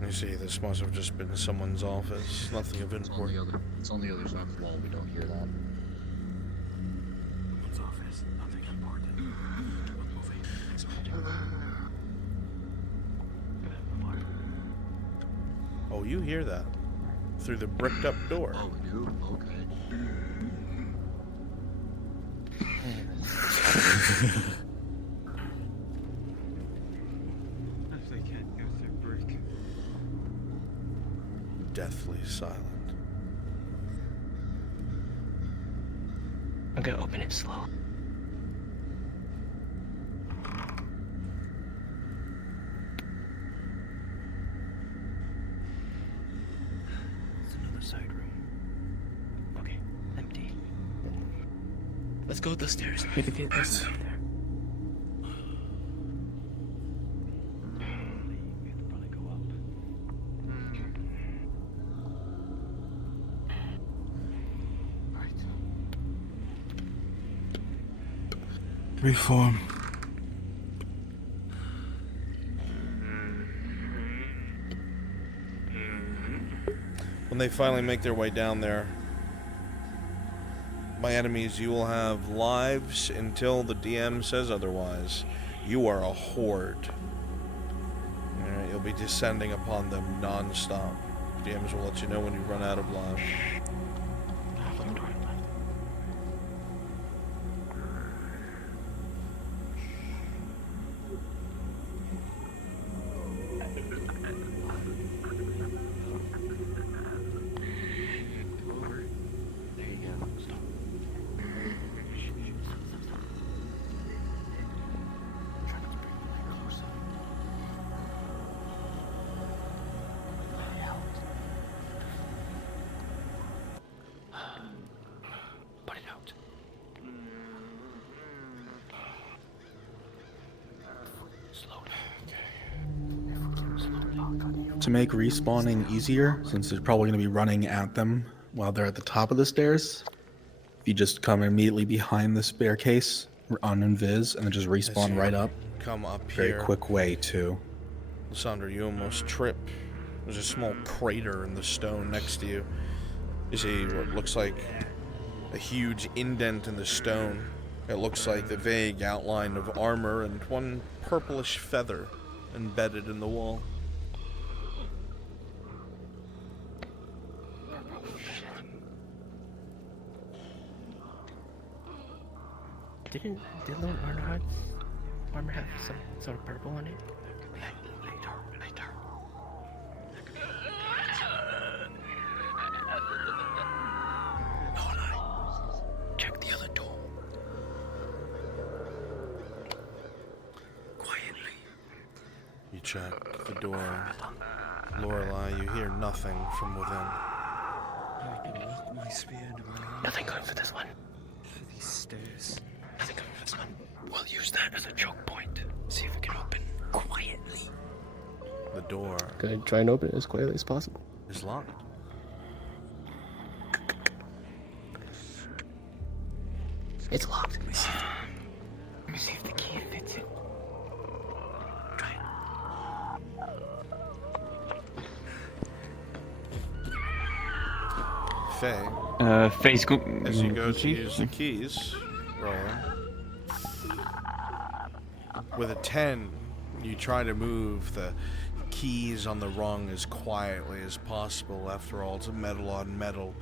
You see, this must have just been someone's office. Nothing of import. It's on the other side of the wall. We don't hear that. Someone's office. Nothing important. Moving. Oh, you hear that? Through the bricked up door. Oh, we do? Okay. If they can't go through brick. Deathly silent. I'm gonna open it slow. It's another side room. Let's go up the stairs. Reform. When they finally make their way down there, my enemies, you will have lives until the DM says otherwise. You are a horde. Alright, you'll be descending upon them non-stop. DMs will let you know when you run out of lives. To make respawning easier, since they're probably going to be running at them while they're at the top of the stairs, if you just come immediately behind the staircase on invis and then just respawn right up. Come up Very here. quick way to. Lysandra, you almost trip. There's a small crater in the stone next to you. You see what looks like a huge indent in the stone. It looks like the vague outline of armor and one purplish feather embedded in the wall. Didn't Lord Arnold's armor have some sort of purple on it? Check the other door. Quietly. You check the door. Lorelei, you hear nothing from within. I can lock my spear into my arm. Nothing going for this one. For these stairs. Nothing going for this one. We'll use that as a choke point. See if we can open quietly. The door Gonna try and open it as quietly as possible. is locked. It's locked. Let me see if the key fits it. Try it. Faye, Faye's go. as you go to use the keys, rolling. With a 10, you try to move the keys on the rung as quietly as possible. After all, it's a metal on metal.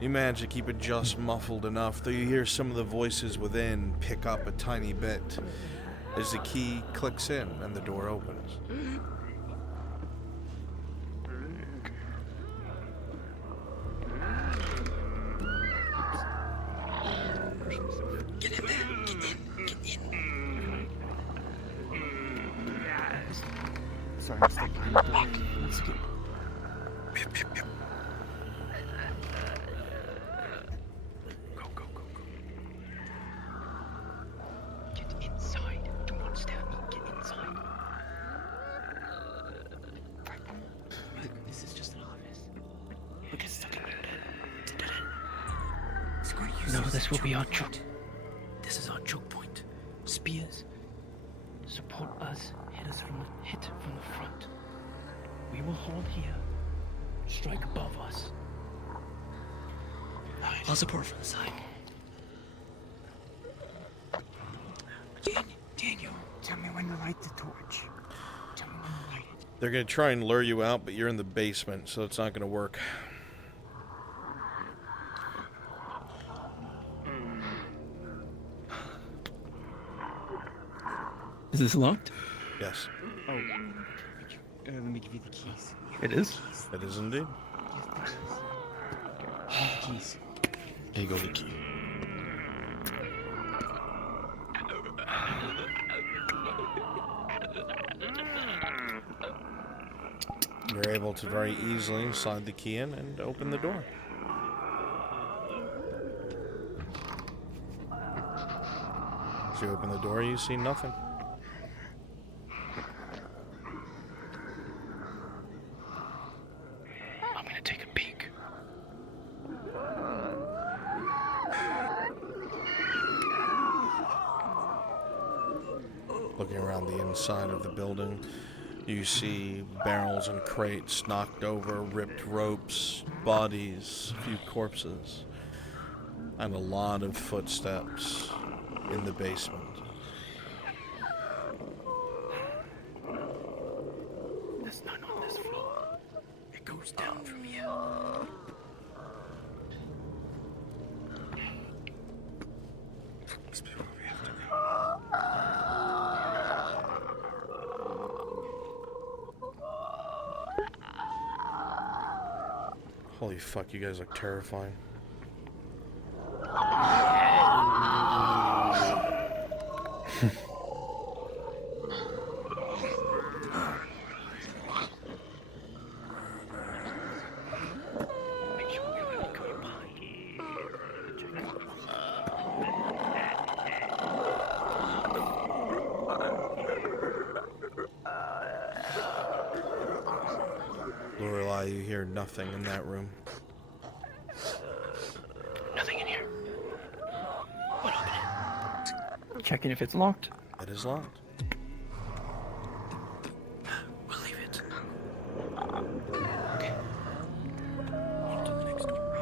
You manage to keep it just muffled enough, though you hear some of the voices within pick up a tiny bit as the key clicks in and the door opens. Get in there. Get in. Sorry, I'm stuck behind the door. Let's get. Get inside. Do not stare at me. Get inside. This is just an office. We're just stuck in there. No, this will be our choke. This is our choke point. Spears. Support us. Hit from the front. We will hold here. Strike above us. I'll support from the side. Daniel, tell me when to light the torch. Tell me when to light it. They're going to try and lure you out, but you're in the basement, so it's not going to work. Is this locked? Yes. Oh. Let me give you the keys. It is? It is indeed. Keys. There you go, the key. You're able to very easily slide the key in and open the door. You open the door, you see nothing. I'm gonna take a peek. Looking around the inside of the building, you see barrels and crates knocked over, ripped ropes, bodies, a few corpses, and a lot of footsteps in the basement. There's none on this floor. It goes down from here. Must be where we have to go. Holy fuck, you guys look terrifying. Lorelei, you hear nothing in that room. Nothing in here. What open it? Checking if it's locked. It is locked. We'll leave it. Okay. On to the next door.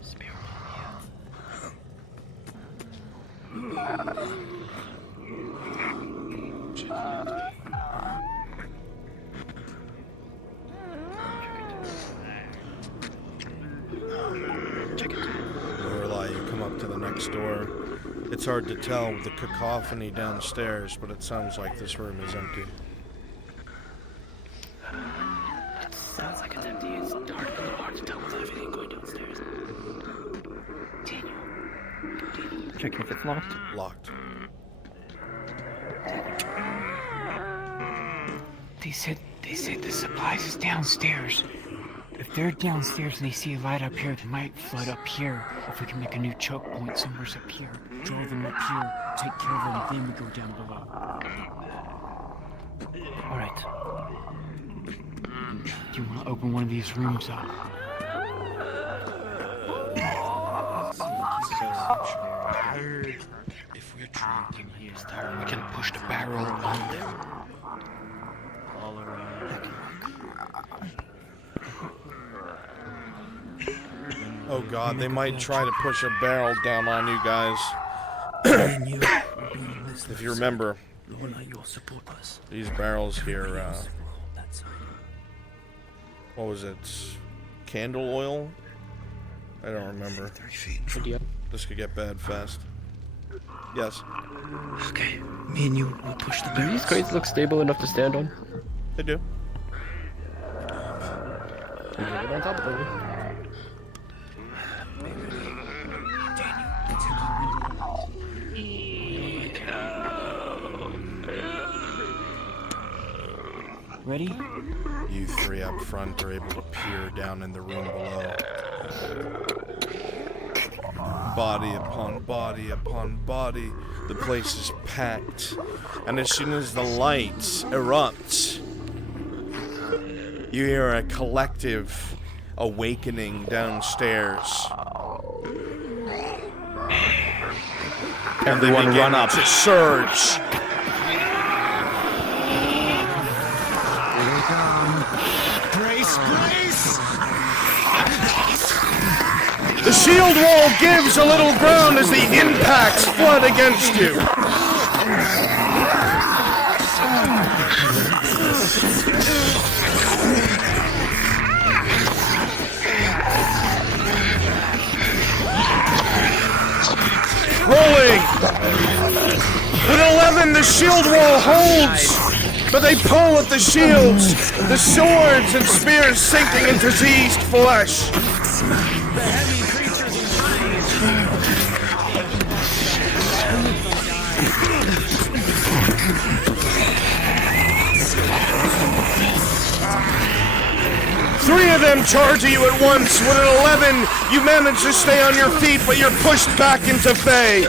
Spear here. Lorelei, you come up to the next door. It's hard to tell with the cacophony downstairs, but it sounds like this room is empty. It sounds like it's empty. It's hard to tell with everything going downstairs. Daniel. Checking if it's locked. Locked. They said the supplies is downstairs. If they're downstairs and they see a light up here, they might flood up here. If we can make a new choke point somewhere up here, draw them up here, take care of them, then we go down below. All right. Do you want to open one of these rooms up? If we're trapped in here, We can push the barrel on them. All around. Oh god, they might try to push a barrel down on you guys. If you remember, these barrels here, what was it? Candle oil? I don't remember. This could get bad fast. Yes. Okay, me and you will push the Do barrels. these crates look stable enough to stand on? They do. Can you get on top of them? Ready? You three up front are able to peer down in the room below. Body upon body upon body. The place is packed. And as soon as the lights erupt, you hear a collective awakening downstairs. And they Everyone begin run up. to surge. Brace, brace! The shield wall gives a little ground as the impacts flood against you. Rolling! With 11, the shield wall holds, but they pull at the shields, the swords and spears sinking into diseased flesh. 3 of them charge at you at once. With an 11, you manage to stay on your feet, but you're pushed back into Faye.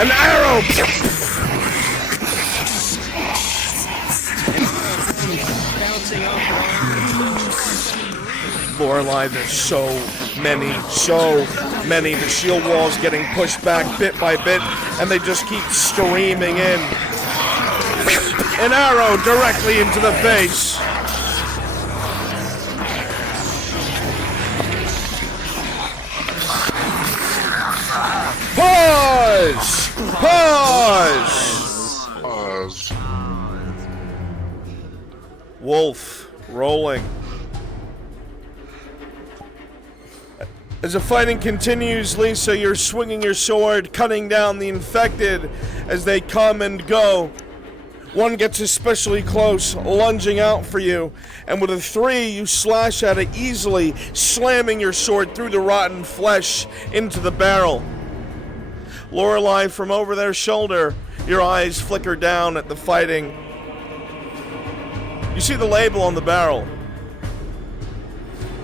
An arrow! Lorelei, there's so many. The shield wall's getting pushed back bit by bit, and they just keep streaming in. An arrow directly into the face. Pause! Pause! Wolf, rolling. As the fighting continues, Lisa, you're swinging your sword, cutting down the infected as they come and go. One gets especially close, lunging out for you, and with a 3, you slash at it easily, slamming your sword through the rotten flesh into the barrel. Lorelei, from over their shoulder, your eyes flicker down at the fighting. You see the label on the barrel.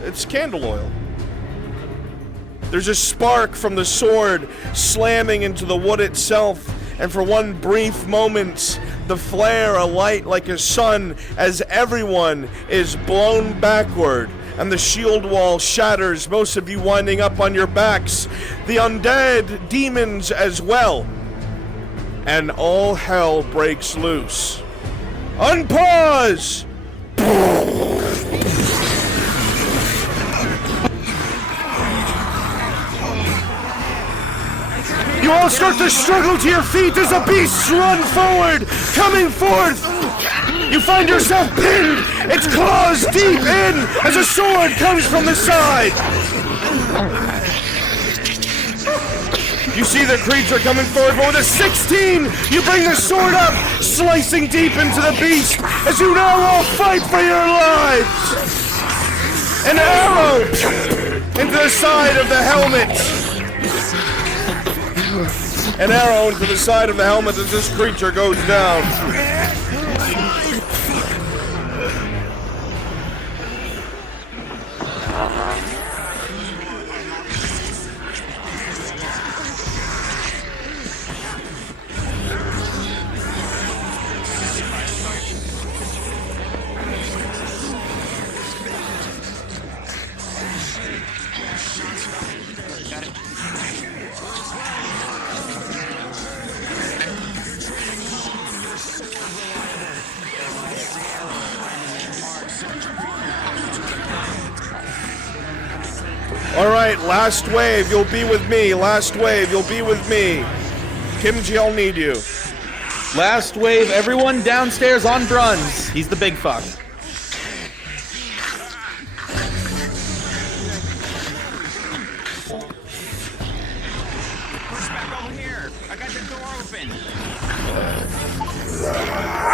It's candle oil. There's a spark from the sword slamming into the wood itself, and for one brief moment, the flare alight like a sun as everyone is blown backward, and the shield wall shatters, most of you winding up on your backs, the undead demons as well, and all hell breaks loose. Unpause! You all start to struggle to your feet as the beasts run forward, coming forth. You find yourself pinned, its claws deep in as a sword comes from the side. You see the creature coming forward, but with a 16, you bring the sword up, slicing deep into the beast as you now all fight for your lives. An arrow into the side of the helmet. An arrow into the side of the helmet as this creature goes down. Alright, last wave, you'll be with me. Last wave, you'll be with me. Kimchi, I'll need you. Last wave, everyone downstairs on Bruns. He's the big fuck. Push back over here. I got the door open. Pull back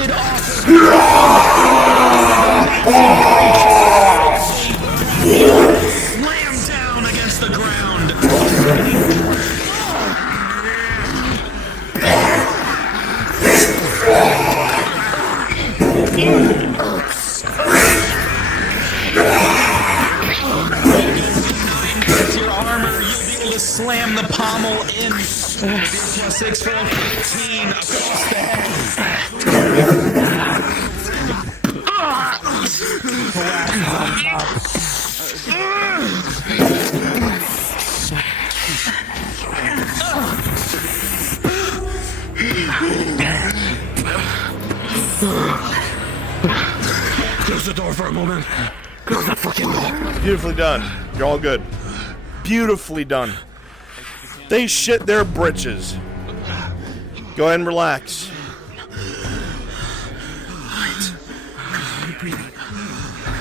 lifted off. Slam down against the ground. With your armor, you'll be able to slam the pommel in. With your +6 for 15 across the Close the door for a moment. Close the fucking door. Beautifully done. You're all good. Beautifully done. They shit their britches. Go ahead and relax.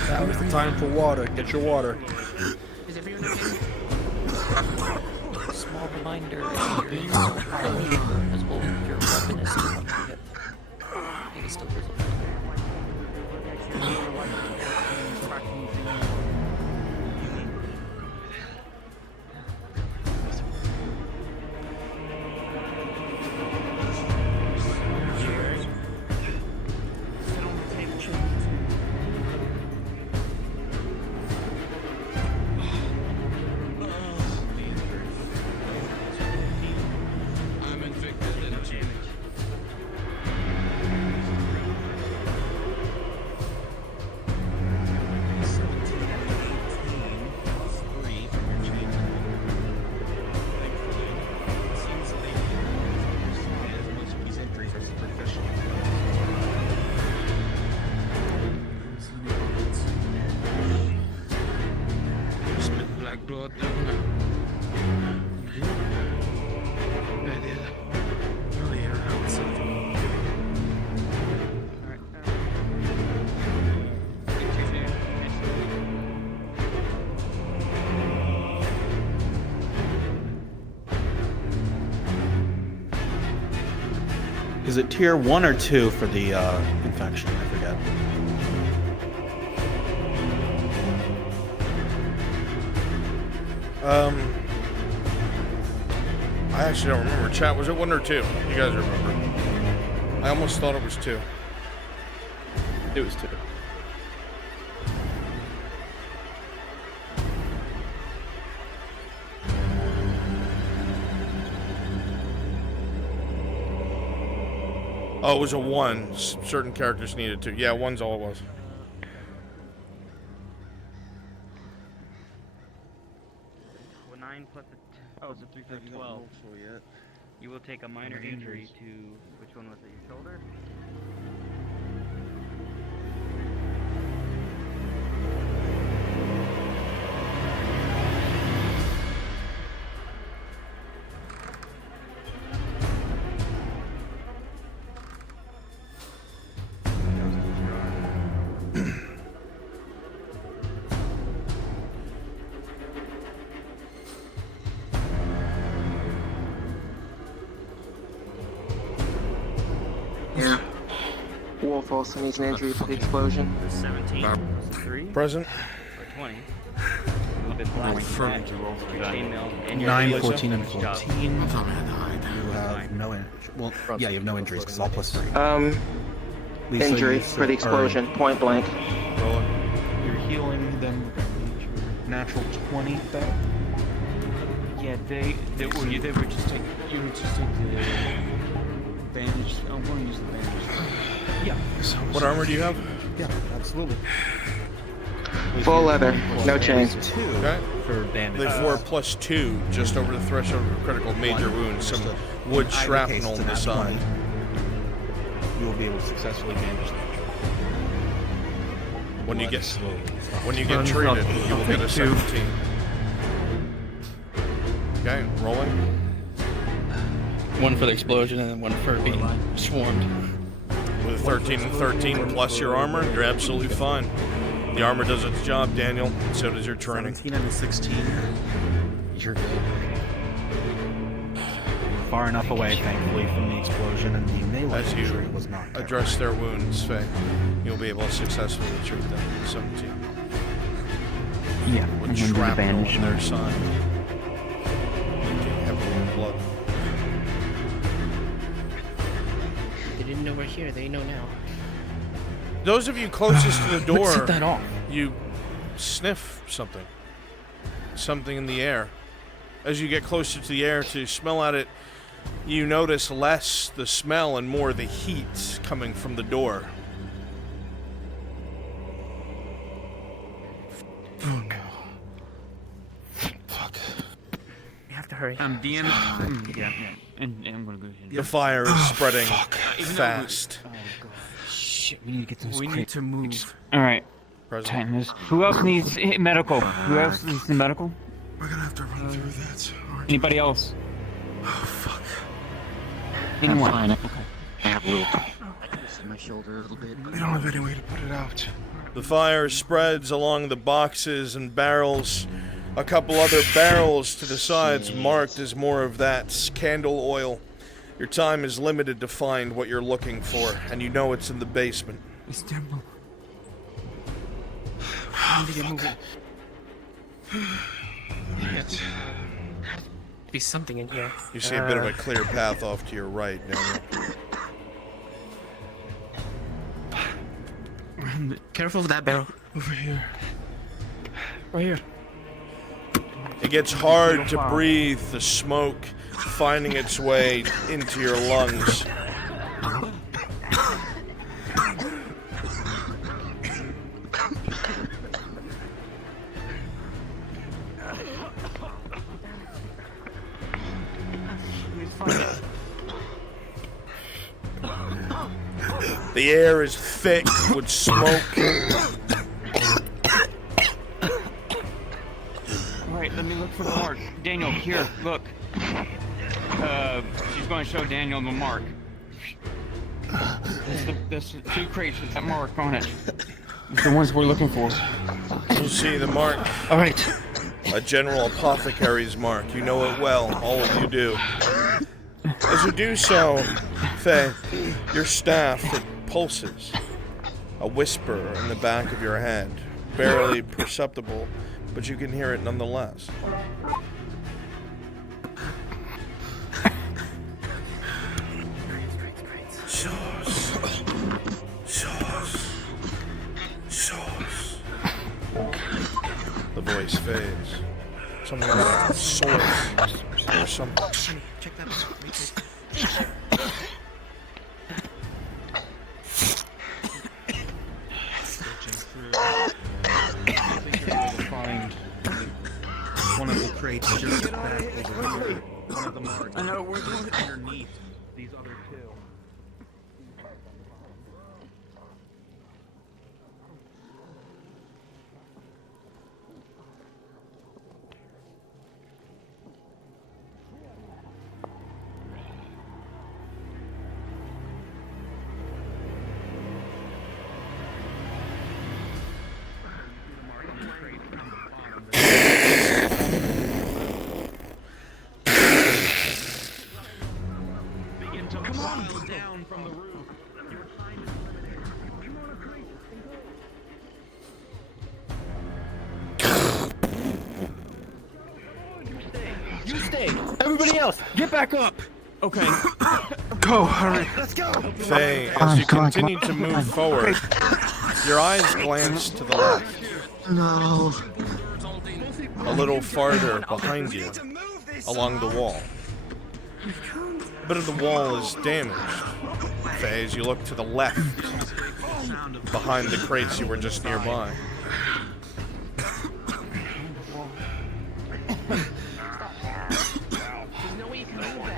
Now is the time for water. Get your water. Is everyone okay? Small reminder, being so highly visible, your weapon is still up to hit. It is still visible. I'm infected and damaged. Black blood down there. You did? I did. Earlier outside. Is it tier 1 or 2 for the infection? I forget. I actually don't remember. Chat, was it 1 or 2? You guys remember? I almost thought it was 2. It was 2. Oh, it was a 1. Certain characters needed 2. Yeah, 1's all it was. Well, 9 plus a it's a 3 for 12. You will take a minor injury to which one was it? Your shoulder? Wolf also needs an injury for the explosion. 17 3 Present. or 20. A little bit black. Your chainmail and your 9, leg. 14, and Good job. 14. You have no injuries. Well, yeah, you have no injuries because it's all +3. Lisa, Injury you for the explosion, point blank. You're healing, then we're going to need your natural 20 back. Yeah, they were just take you would just take the bandage. I'm going to use the bandage. Yeah. What armor do you have? Yeah, absolutely. Full leather, no chains. Okay. For damage. They 4 +2, just over the threshold of critical major wounds. Some wood shrapnel on the side. You will be able to successfully bandage them. When you get treated, you will get a 17. Okay, rolling. 1 for the explosion and then 1 for being swarmed. With a 13 and 13 plus your armor, you're absolutely fine. The armor does its job, Daniel, and so does your training. 17 and a 16. You're good. far enough away, thankfully, from the explosion, and the melee As you injury was not address their wounds, Faye, you'll be able to successfully treat them. 17. Yeah, With and then do the shrapnel bandage. in their side. Leaking heavily in blood. They didn't know we're here. They know now. Those of you closest to the door, Let's set that off. you sniff something. Something in the air. As you get closer to the air to smell at it, you notice less the smell and more the heat coming from the door. Oh no. Fuck. We have to hurry. DM. Yeah. And I'm gonna go ahead. The fire is spreading fast. Oh god. Shit, we need to get those. We need to move. All right. Present. Tighten this. Who else needs medical? Who else needs the medical? We're gonna have to run through that. Anybody else? Oh fuck. Anyone? I'm fine. Okay. I have a little. I can see my shoulder a little bit. We don't have any way to put it out. The fire spreads along the boxes and barrels. A couple other barrels to the sides marked as more of that candle oil. Your time is limited to find what you're looking for, and you know it's in the basement. It's terrible. We need to get moving. Right. Be something in here. You see a bit of a clear path off to your right, Daniel. Careful with that barrel. Over here. Right here. It gets hard to breathe, the smoke finding its way into your lungs. The air is thick with smoke. Alright, let me look for the mark. Daniel, here, look. She's going to show Daniel the mark. There's the 2 crates with that mark on it. It's the ones we're looking for. You see the mark. Alright. A general apothecary's mark. You know it well. All of you do. As you do so, Faye, your staff, it pulses. A whisper in the back of your head. Barely perceptible, but you can hear it nonetheless. Sauce. Sauce. Sauce. The voice fades. Something like source or something. Check that out. Find one of the crates just back over here. One of the marks. I know, we're doing it underneath these other 2. Down from the roof. Your time is limited. Come on, a crate. You stay! Everybody else, get back up! Okay. Go, hurry. Let's go! Faye, as you continue to move forward, your eyes glance to the left. No. A little farther behind you, along the wall. A bit of the wall is damaged. Faye, as you look to the left, behind the crates you were just nearby.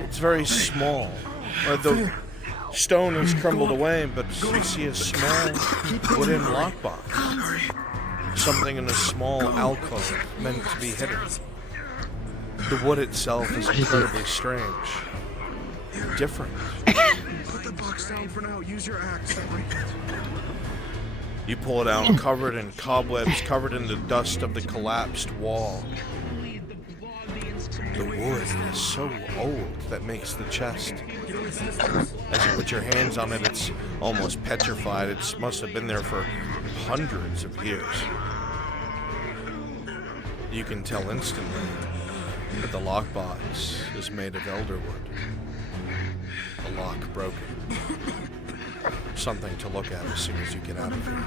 It's very small. The stone has crumbled away, but you see a small wooden lockbox. Something in a small alcove meant to be hidden. The wood itself is incredibly strange. Different. Put the box down for now. Use your axe. You pull it out, covered in cobwebs, covered in the dust of the collapsed wall. The wood is so old that makes the chest. As you put your hands on it, it's almost petrified. It must have been there for hundreds of years. You can tell instantly that the lockbox is made of elderwood. The lock broken. Something to look at as soon as you get out of here.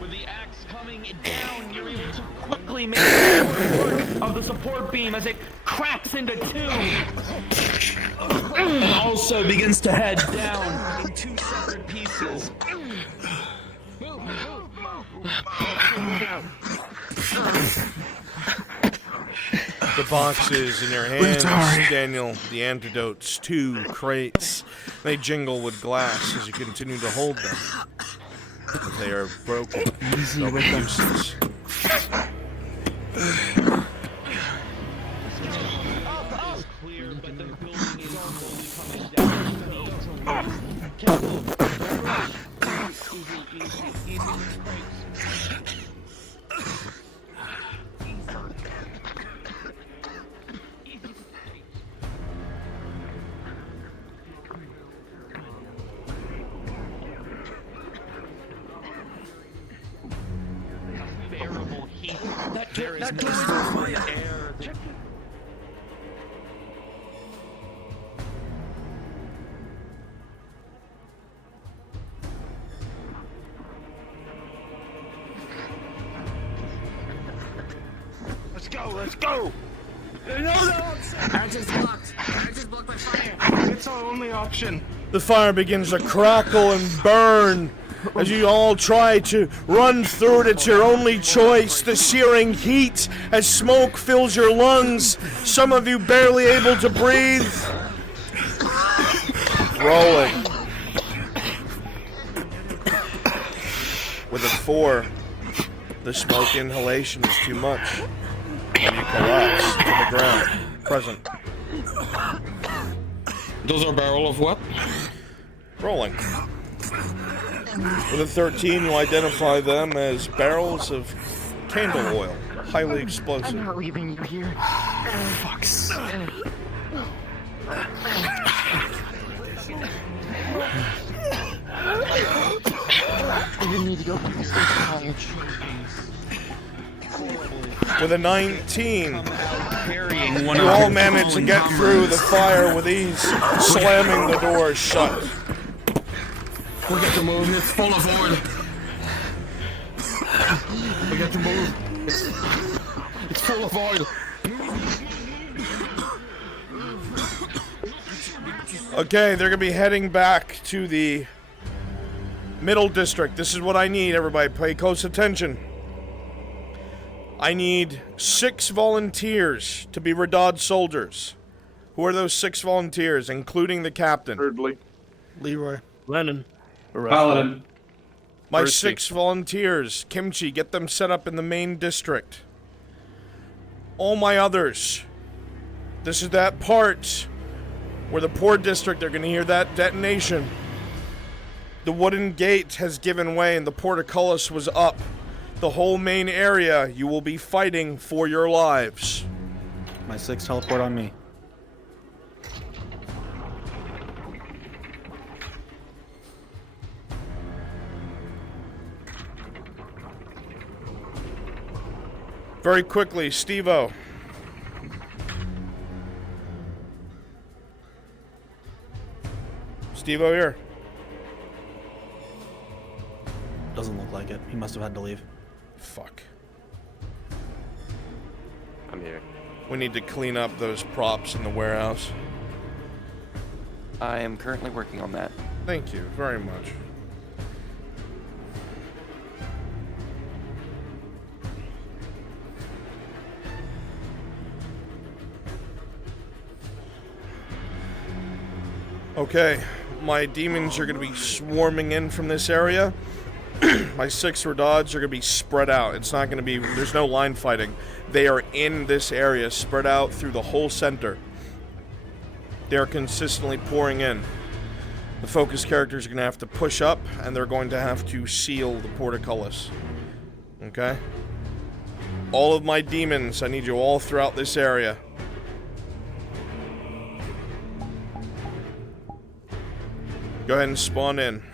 With the axe coming down, you're able to quickly make work of the support beam as it cracks into two. And also begins to head down in two separate pieces. The boxes in your hands, Daniel, the antidotes, 2 crates. They jingle with glass as you continue to hold them. But they are broken. They'll be useless. That door is on fire. Let's go, let's go! No! Ours is blocked. Ours is blocked by fire. It's our only option. The fire begins to crackle and burn as you all try to run through it. It's your only choice. The searing heat as smoke fills your lungs. Some of you barely able to breathe. Rolling. With a 4, the smoke inhalation is too much. And you collapse to the ground. Present. Those are barrel of what? Rolling. With a 13, you identify them as barrels of candle oil, highly explosive. I'm not leaving you here. Fuck's sake. You need to go through this college. With a 19, you all manage to get through the fire with ease, slamming the doors shut. We got to move, it's full of oil. We got to move. It's full of oil. Okay, they're gonna be heading back to the middle district. This is what I need, everybody. Pay close attention. I need 6 volunteers to be Radad soldiers. Who are those 6 volunteers, including the captain? Thirdly. Leroy. Lennon. Paladin. My Mercy. 6 volunteers. Kimchi, get them set up in the main district. All my others. This is that part where the poor district are going to hear that detonation. The wooden gate has given way and the portcullis was up. The whole main area, you will be fighting for your lives. My 6 teleport on me. Very quickly, Steve-O. Steve-O here. Doesn't look like it. He must have had to leave. Fuck. I'm here. We need to clean up those props in the warehouse. I am currently working on that. Thank you very much. Okay, my demons are going to be swarming in from this area. My 6 Radads are going to be spread out. It's not going to be, there's no line fighting. They are in this area, spread out through the whole center. They are consistently pouring in. The focus characters are going to have to push up, and they're going to have to seal the portcullis. Okay? All of my demons, I need you all throughout this area. Go ahead and spawn in.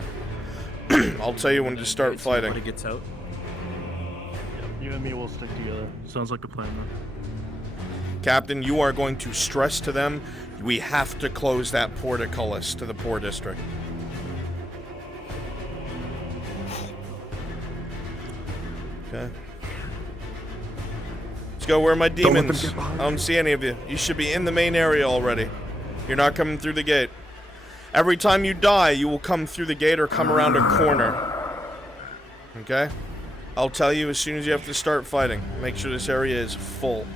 I'll tell you when to start fighting. Everybody gets out. You and me will stick together. Sounds like a plan, man. Captain, you are going to stress to them, we have to close that portcullis to the poor district. Okay. Let's go. Where are my demons? I don't see any of you. You should be in the main area already. You're not coming through the gate. Every time you die, you will come through the gate or come around a corner. Okay? I'll tell you as soon as you have to start fighting. Make sure this area is full.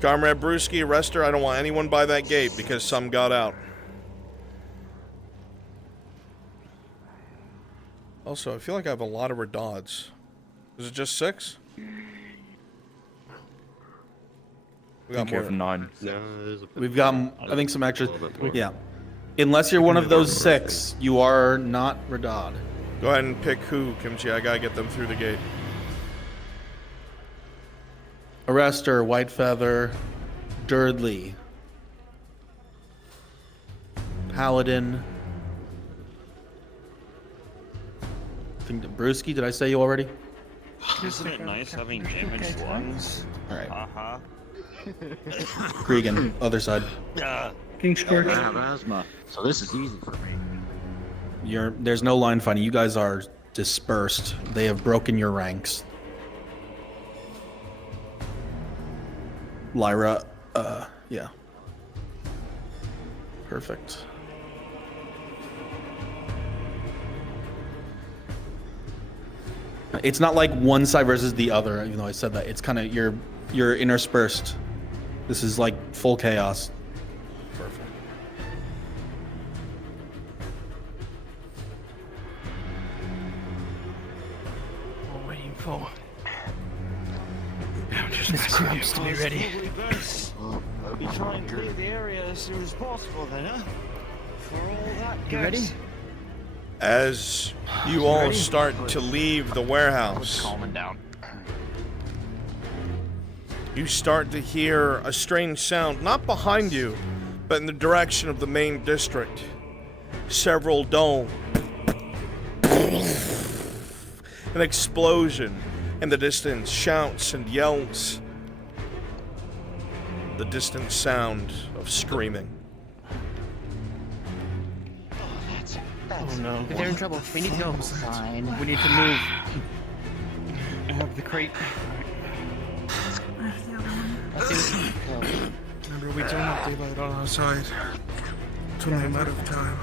Comrade Brewski, Arrester, I don't want anyone by that gate because some got out. Also, I feel like I have a lot of redods. Is it just 6? We got more than 9. No, We've got, I think, some extra. Yeah. Unless you're one of those 6, you are not Radad. Go ahead and pick who, Kimchi. I gotta get them through the gate. Arrester, Whitefeather, Durdley, Paladin. I think Brewski, did I say you already? Isn't it nice having damaged lungs? Alright. Uh-huh. Cregan, other side. King Scorch. I have asthma, so this is easy for me. There's no line fighting. You guys are dispersed. They have broken your ranks. Lyra, yeah. Perfect. It's not like one side versus the other, even though I said that. It's kind of, you're interspersed. This is like full chaos. Perfect. We're waiting for. Now just scraps to be ready. I'll be trying to clear the area as soon as possible then, huh? For all that You ready? As you all start to leave the warehouse, Calming down. you start to hear a strange sound, not behind you, but in the direction of the main district. Several dull. An explosion in the distance, shouts and yells. The distant sound of screaming. Oh no. They're in trouble. We need to go. Fine. We need to move. I have the crate. Remember, we don't have daylight on our side. It's only a matter of time.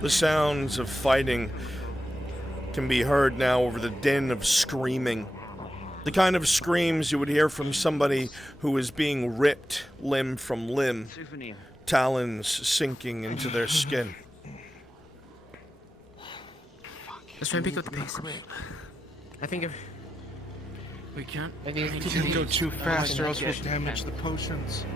The sounds of fighting can be heard now over the din of screaming. The kind of screams you would hear from somebody who is being ripped limb from limb, talons sinking into their skin. Let's try and pick up the pace. I think if we can't. I think We can't go too fast or else we'll damage the potions.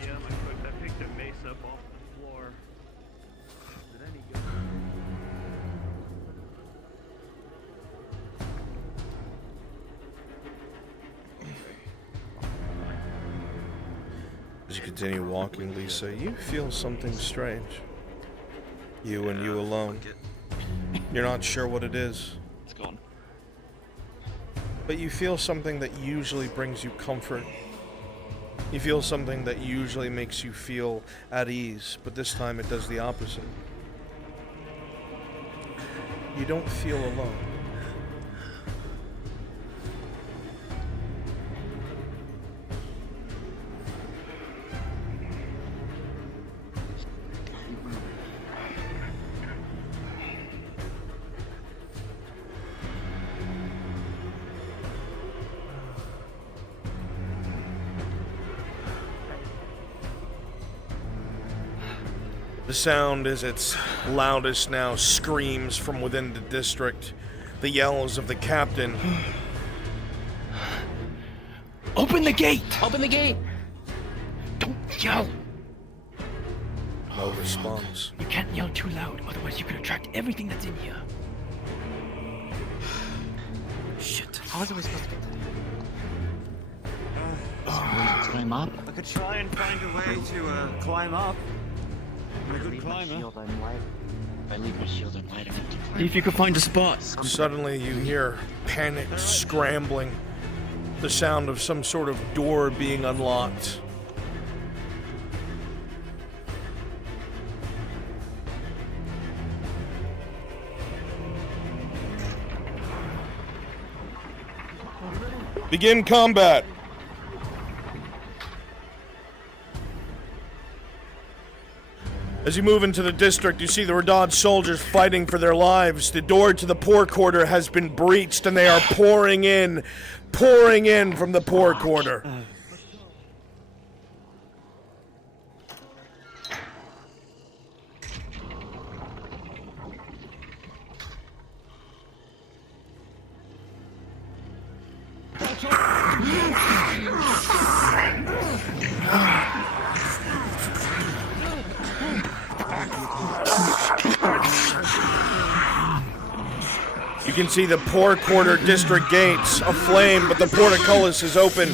Yeah, I picked a mace up off the floor. Is it any good? As you continue walking, Lisa, you feel something strange. You and you alone. You're not sure what it is. It's gone. But you feel something that usually brings you comfort. You feel something that usually makes you feel at ease, but this time it does the opposite. You don't feel alone. The sound is its loudest now, screams from within the district. The yells of the captain. Open the gate! Open the gate! Don't yell! No response. You can't yell too loud, otherwise you could attract everything that's in here. Shit. How are we supposed to get there? Climb up? I could try and find a way to climb up. I'm a good climber. If I leave my shield, I'm light enough to climb. If you could find a spot. Suddenly you hear panicked scrambling. The sound of some sort of door being unlocked. Begin combat. As you move into the district, you see the Radad soldiers fighting for their lives. The door to the poor quarter has been breached, and they are pouring in from the poor quarter. You can see the poor quarter district gates aflame, but the portcullis is open.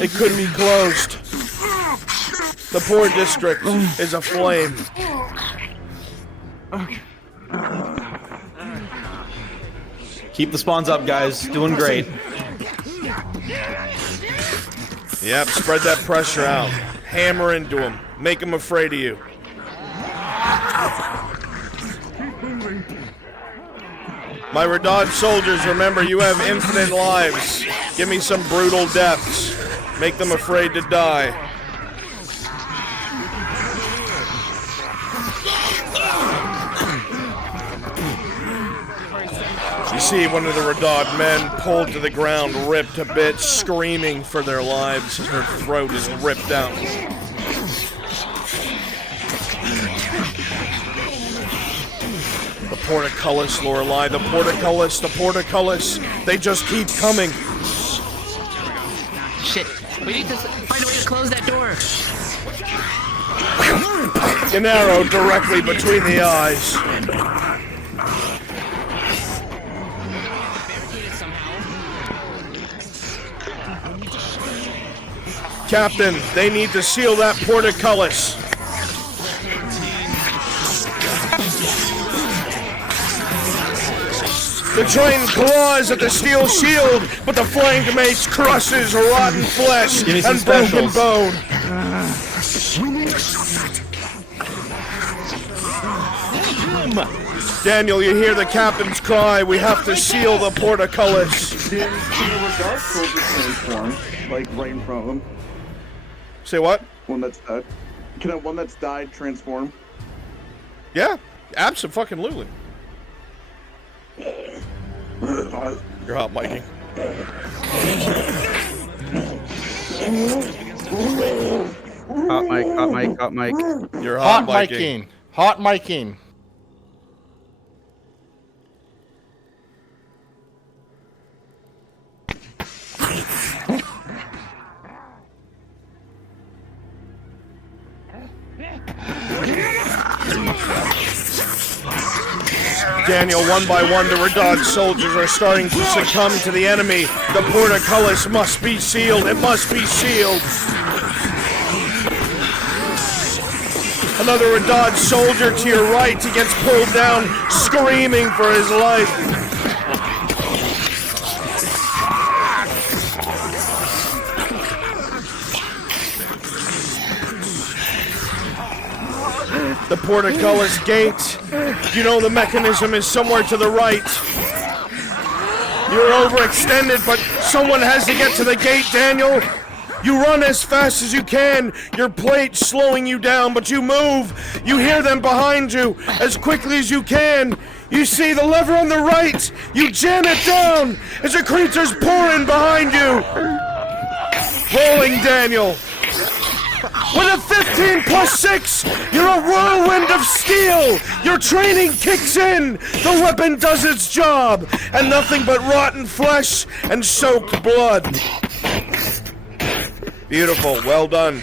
It could be closed. The poor district is aflame. Keep the spawns up, guys. Doing great. Yep, spread that pressure out. Hammer into them. Make them afraid of you. My Radad soldiers, remember, you have infinite lives. Give me some brutal deaths. Make them afraid to die. You see one of the Radad men pulled to the ground, ripped to bits, screaming for their lives as her throat is ripped out. The portcullis, Lorelei, the portcullis, they just keep coming. Shit, we need to find a way to close that door. An arrow directly between the eyes. Captain, they need to seal that portcullis. The train claws at the steel shield, but the flanked mace crushes rotten flesh and broken bone. Daniel, you hear the captain's cry. We have to seal the portcullis. Like right in front of them. Say what? One that's died. Can one that's died transform? Yeah, abso-fucking-lutely. You're hot miking. Hot mic. You're hot miking. Hot miking. Daniel, one by one, the Radad soldiers are starting to succumb to the enemy. The portcullis must be sealed. It must be sealed. Another Radad soldier to your right. He gets pulled down, screaming for his life. The portcullis gate. You know the mechanism is somewhere to the right. You're overextended, but someone has to get to the gate, Daniel. You run as fast as you can. Your plate's slowing you down, but you move. You hear them behind you as quickly as you can. You see the lever on the right. You jam it down as the creature's pouring behind you. Rolling, Daniel. With a 15 plus 6, you're a whirlwind of steel! Your training kicks in! The weapon does its job! And nothing but rotten flesh and soaked blood. Beautiful, well done.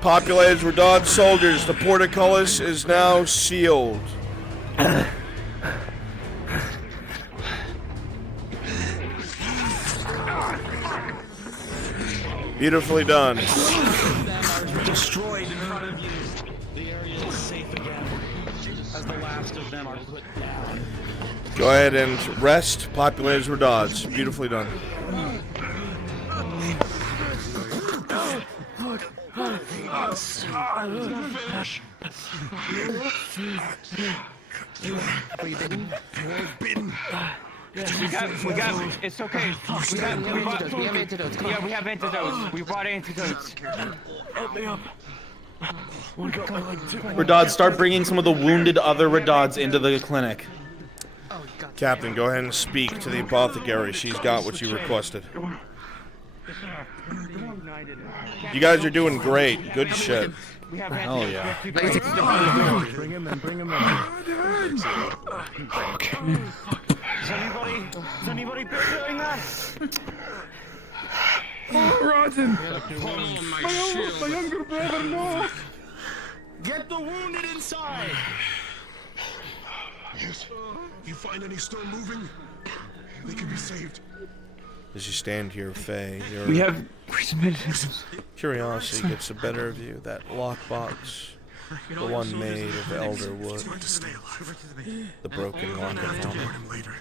Populated Radad soldiers, the portcullis is now sealed. Beautifully done. Destroyed in front of you. The area is safe again, as the last of them are put down. Go ahead and rest, Populated Radads. Beautifully done. Are you bitten? We got, it's okay. We have antidotes. Yeah, we have antidotes. We brought antidotes. Help me up. Radad, start bringing some of the wounded other Radads into the clinic. Captain, go ahead and speak to the apothecary. She's got what you requested. You guys are doing great. Good shit. Hell yeah. Bring him in, bring him in. Is anybody picturing that? Rotten! My younger brother, no! Get the wounded inside! Yes. If you find any still moving, they can be saved. As you stand here, Faye, your We have curiosity gets the better of you. That lockbox, the one made of elder wood, the broken lockbox. Later.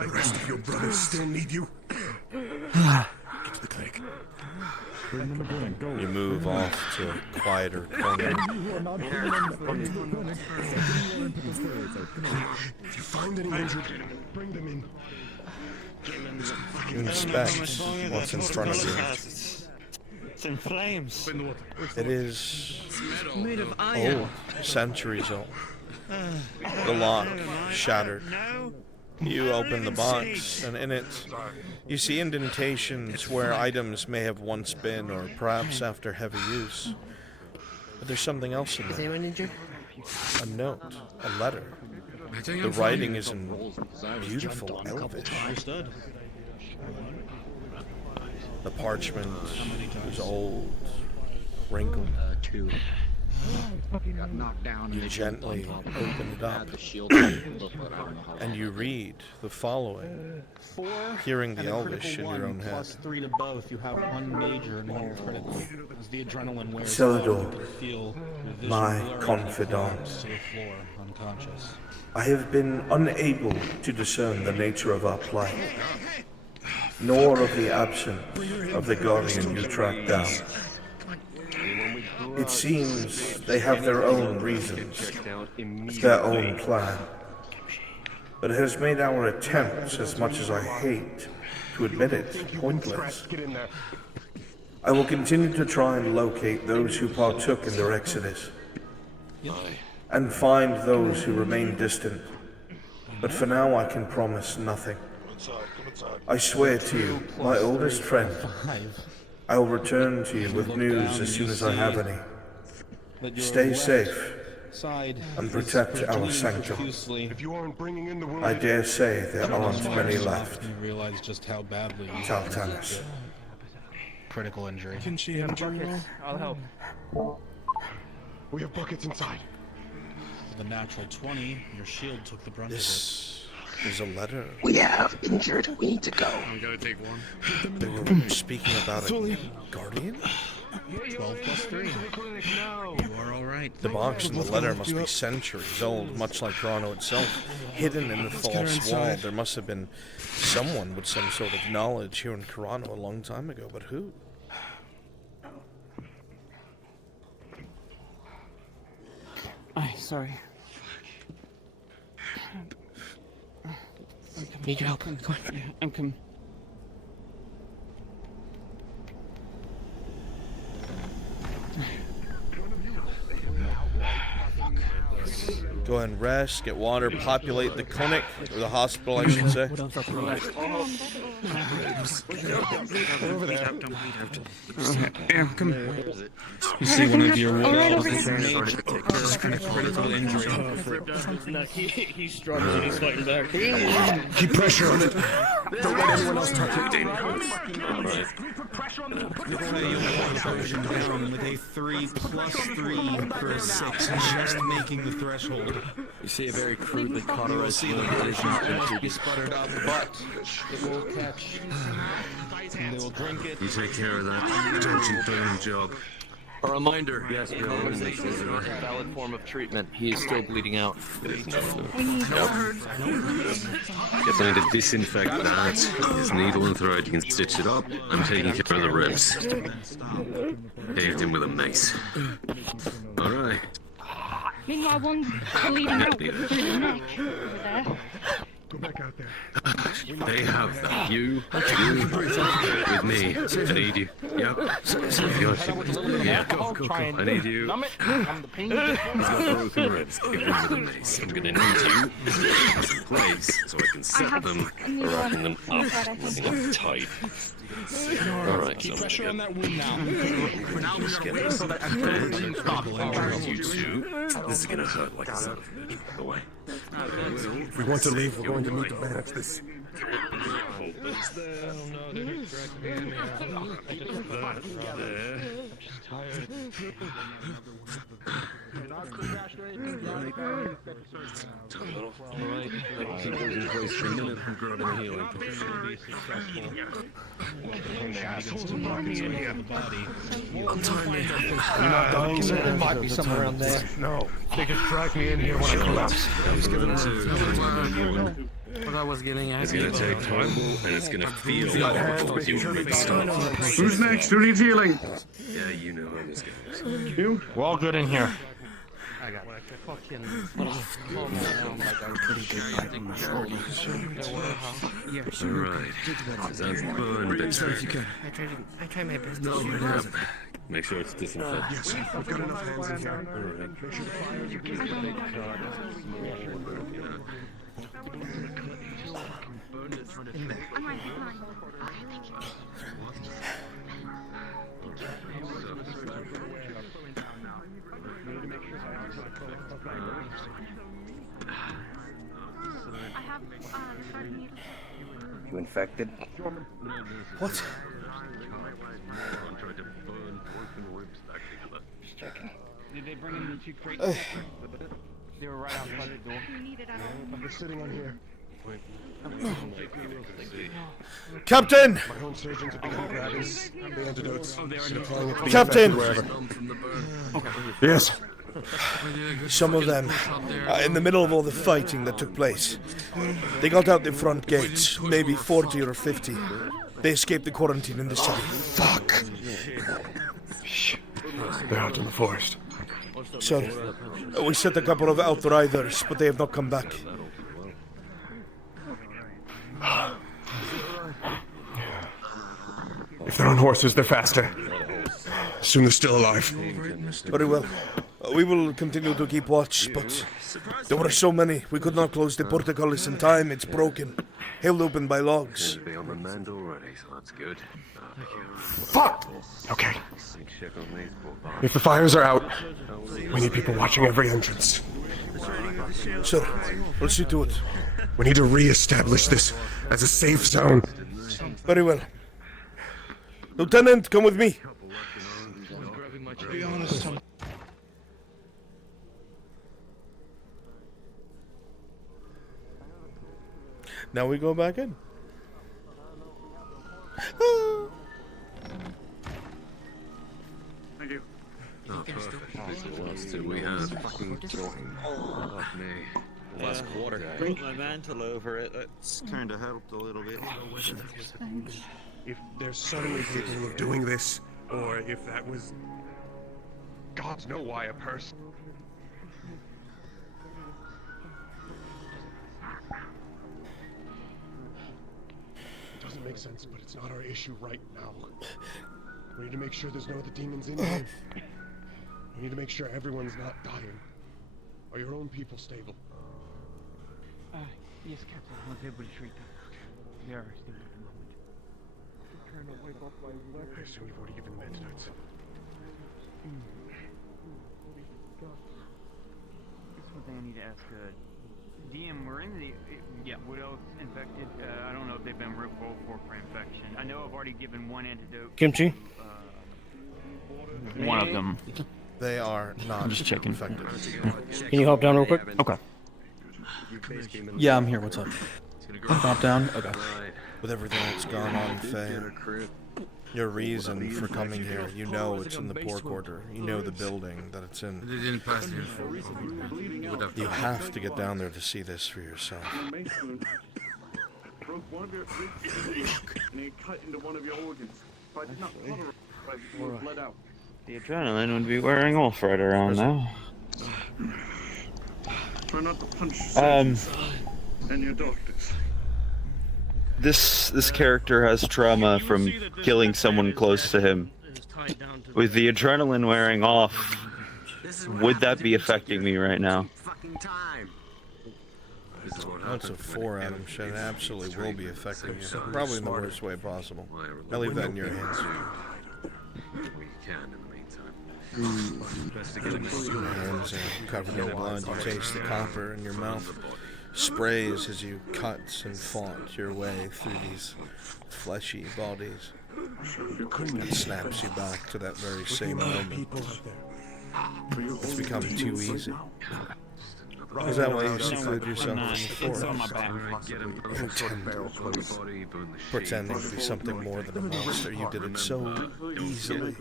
The rest of your brothers still need you. Get to the clinic. You move off to a quieter corner. If you find any injured, bring them in. You inspect what's in front of you. It's in flames. It is Made of iron. old, centuries old. The lock shattered. You open the box, and in it, you see indentations where items may have once been, or perhaps after heavy use. But there's something else in Is there. anyone injured? A note, a letter. The writing is in beautiful Elvish. The parchment is old, wrinkled. You gently open it up, and you read the following, hearing the Elvish in your own head. +3 to both. You have one major and one critical. As the adrenaline wears Celador, off, you can feel your vision my blurring confidant. to the floor, unconscious. I have been unable to discern the nature of our plight, nor of the absence of the guardian you tracked down. It seems they have their own reasons, their own plan. But it has made our attempts, as much as I hate to admit it, pointless. I will continue to try and locate those who partook in their exodus, and find those who remain distant. But for now I can promise nothing. I swear to you, my oldest friend, I will return to you with news as soon as I have any. Stay safe and protect our sanctum. I dare say there aren't many left. You realize just how badly you Taltanis. critical injury. Can she have buckets? I'll help. We have buckets inside. With a natural 20, your shield took the brunt This is a letter. We have injured. We need to go. I'm gonna take one. They were speaking about a guardian? 12 + 3. You are alright. The box in the letter must be centuries old, much like Karano itself. Hidden in the false wall, there must have been someone with some sort of knowledge here in Karano a long time ago, but who? Sorry. Need your help. Come on. Yeah, I'm coming. Go ahead and rest, get water, populate the clinic, or the hospital, I should say. Over there. Come here. You see one of your warriors is major, just kind of critical injury. He's struggling, he's fighting back. Keep pressure on it. Don't let anyone else touch it. You'll down with a 3 plus 3 for a 6, just making the threshold. You see a very crudely You will cauterized see the body not be sputtered up, but it will catch. And they will drink it. You take care of that. Don't you burn job. A reminder, yes, this is a valid form of treatment. He is still bleeding out. Get something to disinfect that. His needle and thread, you can stitch it up. I'm taking care of the ribs. Paved him with a mace. Alright. Meanwhile, one's bleeding out through the neck over there. Go back out there. They have that. You with me. I need you. Yep. Yeah, go. I need you. He's got broken ribs. Give him with a mace. I'm gonna need you in place so I can set them or wrapping them up, looking up tight. Alright, Keep pressure on that wound now. For now, we're gonna wait so that I stop. You two. This is gonna hurt like a son. Go away. If we want to leave, we're going to need to manage this. Alright, keep those in place for a minute and grab a healing. Untie me. You're not dying, sir? There might be somewhere around there. No, they just drag me in here when I collapse. What I was getting at. It's gonna take time, and it's gonna feel like you need to stop. Who's next? Who needs healing? Yeah, you know how this goes. You? We're all good in here. I got fucking pretty good bite in my shoulder. Alright. That's burn bits for you. I tried my best. Yep. Make sure it's disinfected. Yes, we've got enough hands in here. Alright. Make sure the fires are keeping. You infected? What? Just checking. Did they bring in the 2 crates? They were right outside the door. I'm just sitting on here. Captain! My home surgeons are beginning grabbing the antidotes. Applying it to the Captain! infected wherever. Yes. Some of them are in the middle of all the fighting that took place. They got out the front gates, maybe 40 or 50. They escaped the quarantine in the city. Fuck! Shh. They're out in the forest. Sir, we sent a couple of outriders, but they have not come back. If they're on horses, they're faster. Assume they're still alive. Very well. We will continue to keep watch, but there were so many. We could not close the portcullis in time. It's broken. Held open by logs. Be on the mend already, so that's good. Fuck! Okay. If the fires are out, we need people watching every entrance. Sir, we'll see to it. We need to re-establish this as a safe zone. Very well. Lieutenant, come with me. To be honest, Now we go back in. Thank you. Oh, perfect. That's the last two we had. Fucking fuck me. Last quarter. Put my mantle over it. That's kind of helped a little bit. if they're suddenly capable of doing this, or if that was... Gods know why a person... It doesn't make sense, but it's not our issue right now. We need to make sure there's no other demons in here. We need to make sure everyone's not dying. Are your own people stable? Yes, Captain. I was able to treat them. They are stable at the moment. Trying to wipe off my left. I assume you've already given them antidotes. This is one thing I need to ask. DM, we're in the... Yeah, what else infected? I don't know if they've been rolled for infection. I know I've already given one antidote. Kimchi? One of them. They are not I'm just checking. infected. Can you hop down real quick? Okay. Yeah, I'm here. What's up? Hop down. Okay. With everything that's gone on, Faye, your reason for coming here, you know it's in the poor quarter. You know the building that it's in. You have to get down there to see this for yourself. Broke one of your and he cut into one of your organs. If I did not cauterize, you would have bled out. The adrenaline would be wearing off right around now. Try not to punch yourself and your doctors. This character has trauma from killing someone close to him. With the adrenaline wearing off, would that be affecting me right now? That's a 4 out of shit. It absolutely will be affecting you. Probably in the worst way possible. I'll leave that in your hands. Hands are covered in blood. You taste the copper in your mouth. Sprays as you cut and fought your way through these fleshy bodies. It snaps you back to that very same moment. It's become too easy. Is that why you seclude yourself in the forest? Pretending to be something more than a monster. You did it so easily.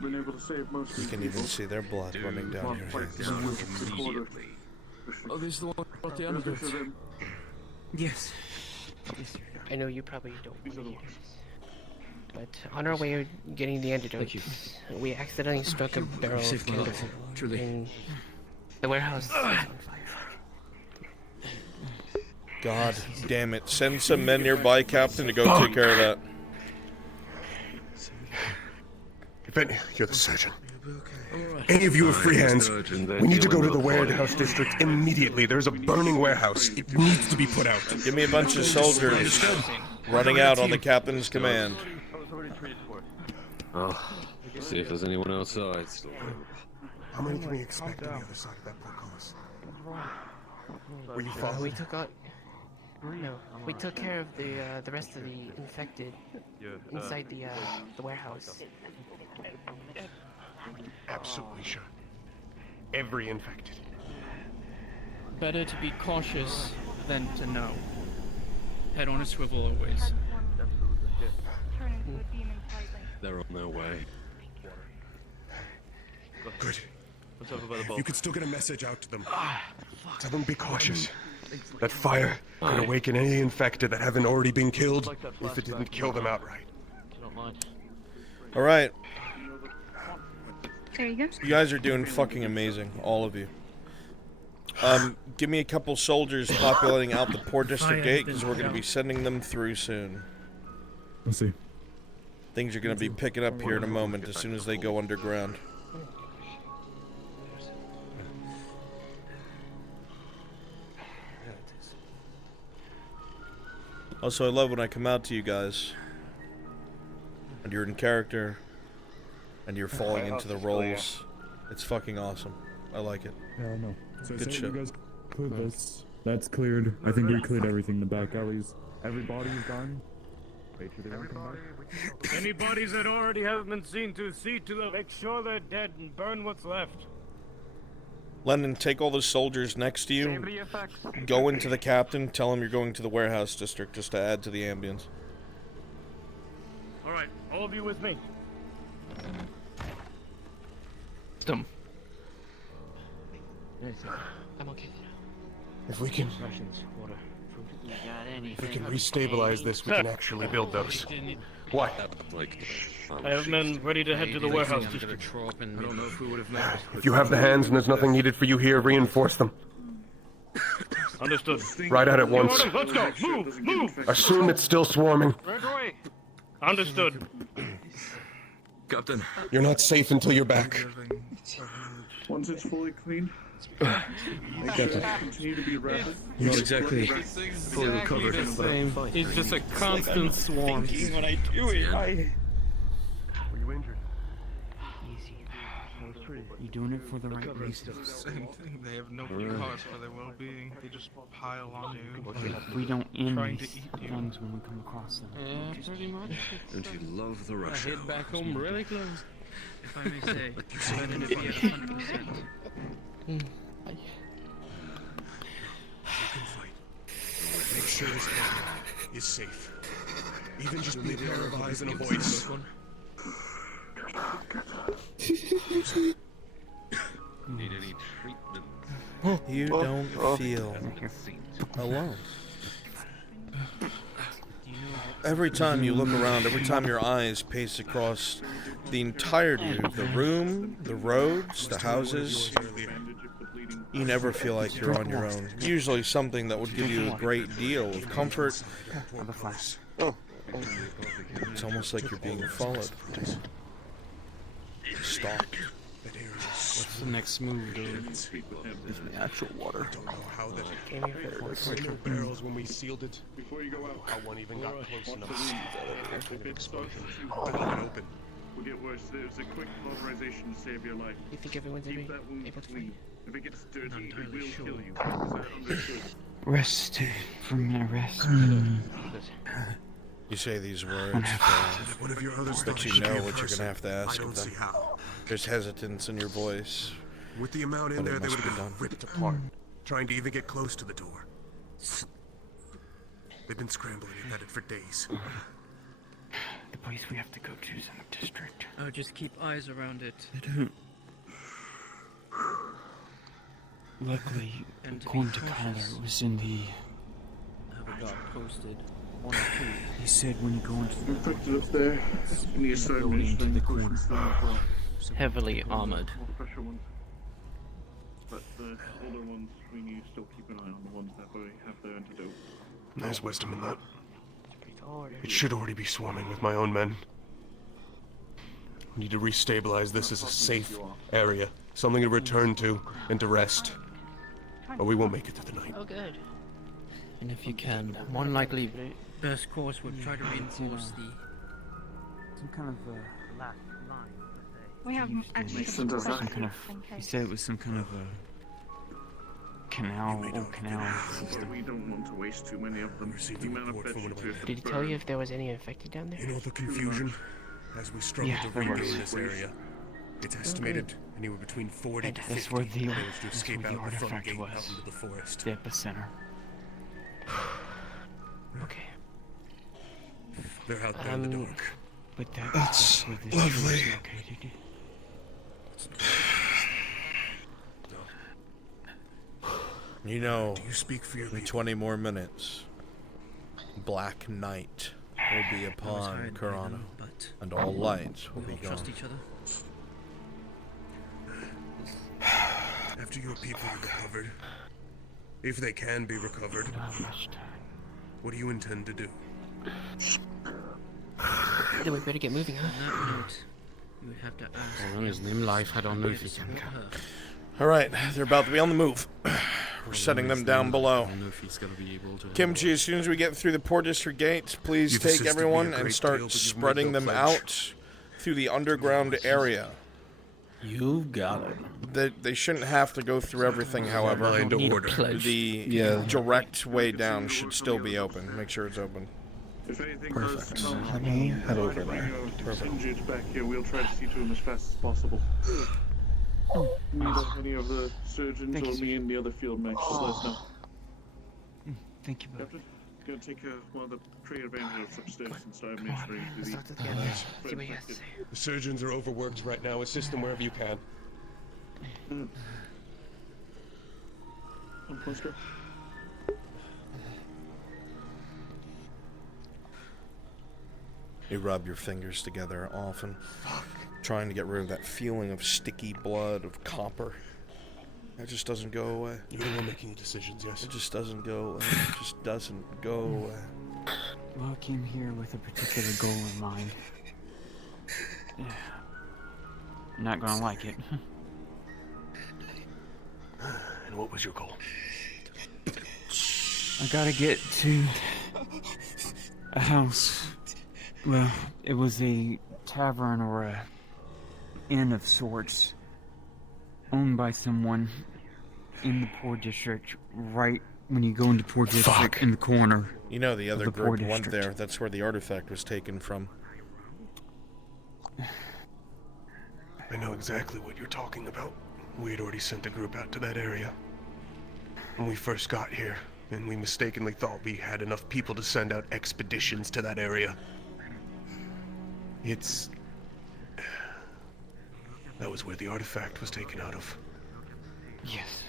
You can even see their blood running down your hands. Oh, this is the one about the antidote. Yes. I know you probably don't want to hear this, but on our way of getting the antidote, we accidentally struck a barrel of candle in the warehouse. God damn it. Send some men nearby, Captain, to go take care of that. You're the surgeon. Any of you have free hands, we need to go to the warehouse district immediately. There's a burning warehouse. It needs to be put out. Give me a bunch of soldiers running out on the captain's command. Oh, see if there's anyone outside still. How many can we expect on the other side of that portcullis? Were you following? We took out. No, we took care of the rest of the infected inside the warehouse. Absolutely sure. Every infected. Better to be cautious than to know. Head on a swivel always. They're on their way. Good. You could still get a message out to them. Tell them to be cautious. That fire could awaken any infected that haven't already been killed if it didn't kill them outright. Alright. There you go. You guys are doing fucking amazing, all of you. Give me a couple soldiers populating out the port district gate, because we're going to be sending them through soon. Let's see. Things are going to be picking up here in a moment, as soon as they go underground. Also, I love when I come out to you guys, and you're in character, and you're falling into the roles. It's fucking awesome. I like it. Yeah, I know. So Good say shit. you guys cleared this. That's cleared. I think we cleared everything in the back alleys. Everybody is gone. Wait till they don't come back. Any bodies that already haven't been seen to, see to them. Make sure they're dead and burn what's left. Lennon, take all the soldiers next to you. Go into the captain. Tell him you're going to the warehouse district just to add to the ambience. Alright, all of you with me. Stum. I'm okay. If we can restabilize this, we can actually build those. What? I have men ready to head to the warehouse district. If you have the hands and there's nothing needed for you here, reinforce them. Understood. Right at it once. Let's go. Move. Move. Assume it's still swarming. Right away. Understood. Captain. You're not safe until you're back. Once it's fully clean, continue to be rapid. Not exactly fully recovered. The same. It's just a constant swarm. When I do it, Were you injured? You doing it for the right reasons. Same thing. They have no cause for their well-being. They just pile on you. We don't end Trying to these eat you. things when we come across them. Yeah, pretty much. Don't you love the rush I hit hour? back home really close. If I may say, it's better to be at 100%. You can fight. Make sure this guy is safe. Even just with a pair of eyes and a voice. Need any treatment? You don't feel alone. Every time you look around, every time your eyes pace across the entirety of the room, the roads, the houses, you never feel like you're on your own. Usually something that would give you a great deal of comfort. It's almost like you're being followed. Stalked. What's the next move, dude? Give me actual water. I don't know how that came barrels when we sealed it. Before you go out, how one even got close enough to see that kind of explosion. Open. Will get worse. There's a quick cauterization to save your life. You think everyone's Keep that wound clean. If it gets dirty, it will kill you. Is that understood? Rest for me, rest. You say these words, but you know what you're gonna have to ask of them. There's hesitance in your voice. With the amount in but there, it they must would be have done. been ripped apart, trying to even get close to the door. They've been scrambling at it for days. The place we have to go to is in the district. Oh, just keep eyes around it. Luckily, And to be according to cautious. Kyler, it was in the... Have got posted. 1 or 2. He said when you go into the... Infected up there. In the assignment, into the corner. Heavily armored. More pressure ones. But the older ones, we need to still keep an eye on the ones that already have their antidote. There's wisdom in that. It should already be swarming with my own men. We need to restabilize this as a safe area, something to return to and to rest. Or we won't make it through the night. Oh, good. And if you can, more than likely, best course would try to reinforce the Some kind of last line. We have actually some kind of... He said it was some kind of a... canal, old canal system. We don't want to waste too many of them. The amount of vegetative Did he tell you if there was any infected down there? You know the confusion as we struggle to regain this area. It's estimated anywhere between 40 to 50 That's where the managed to escape out the front artifact gate was. out into the forest. The epicenter. Okay. They're out there in the dark. But That's where the lovely. tree is located. You know, Do you speak for your in 20 more minutes, Black Night will be upon Karano, and all lights will be gone. trust each other. After your people are recovered, if they can be recovered, what do you intend to do? Then we better get moving, huh? On that note, you would have to ask. As long as Nim life, I don't know if you can. Alright, they're about to be on the move. We're setting them down below. I don't know if he's gonna be able to. Kimchi, as soon as we get through the Port District Gate, please You've take assisted me a everyone great and deal, start but you've made spreading no them pledge. out through the underground area. You got it. They shouldn't have to go through everything, however. Mind order. The direct way down should still be open. Make sure it's open. If anything Perfect. does come, Let me head over bring there. your injured back here. We'll try to see to him as fast as possible. Need any of the surgeons or me and the other field mechs, just let us know. Thank you, Captain, gonna take one of the creative ambulances upstairs and start administering to the See what he has to say. The surgeons are overworked right now. Assist them wherever you can. Let's go. You rub your fingers together often, trying to get rid of that feeling of sticky blood, of copper. It just doesn't go away. You're the one making the decisions, yes? It just doesn't go away. It just doesn't go away. Well, I came here with a particular goal in mind. Yeah. You're not gonna like it. And what was your goal? I gotta get to a house. Well, it was a tavern or a inn of sorts, owned by someone in the poor district, right when you go into poor district in the corner. You know, the other of the poor group went district. there. That's where the artifact was taken from. I know exactly what you're talking about. We had already sent a group out to that area. When we first got here, and we mistakenly thought we had enough people to send out expeditions to that area. That was where the artifact was taken out of. Yes.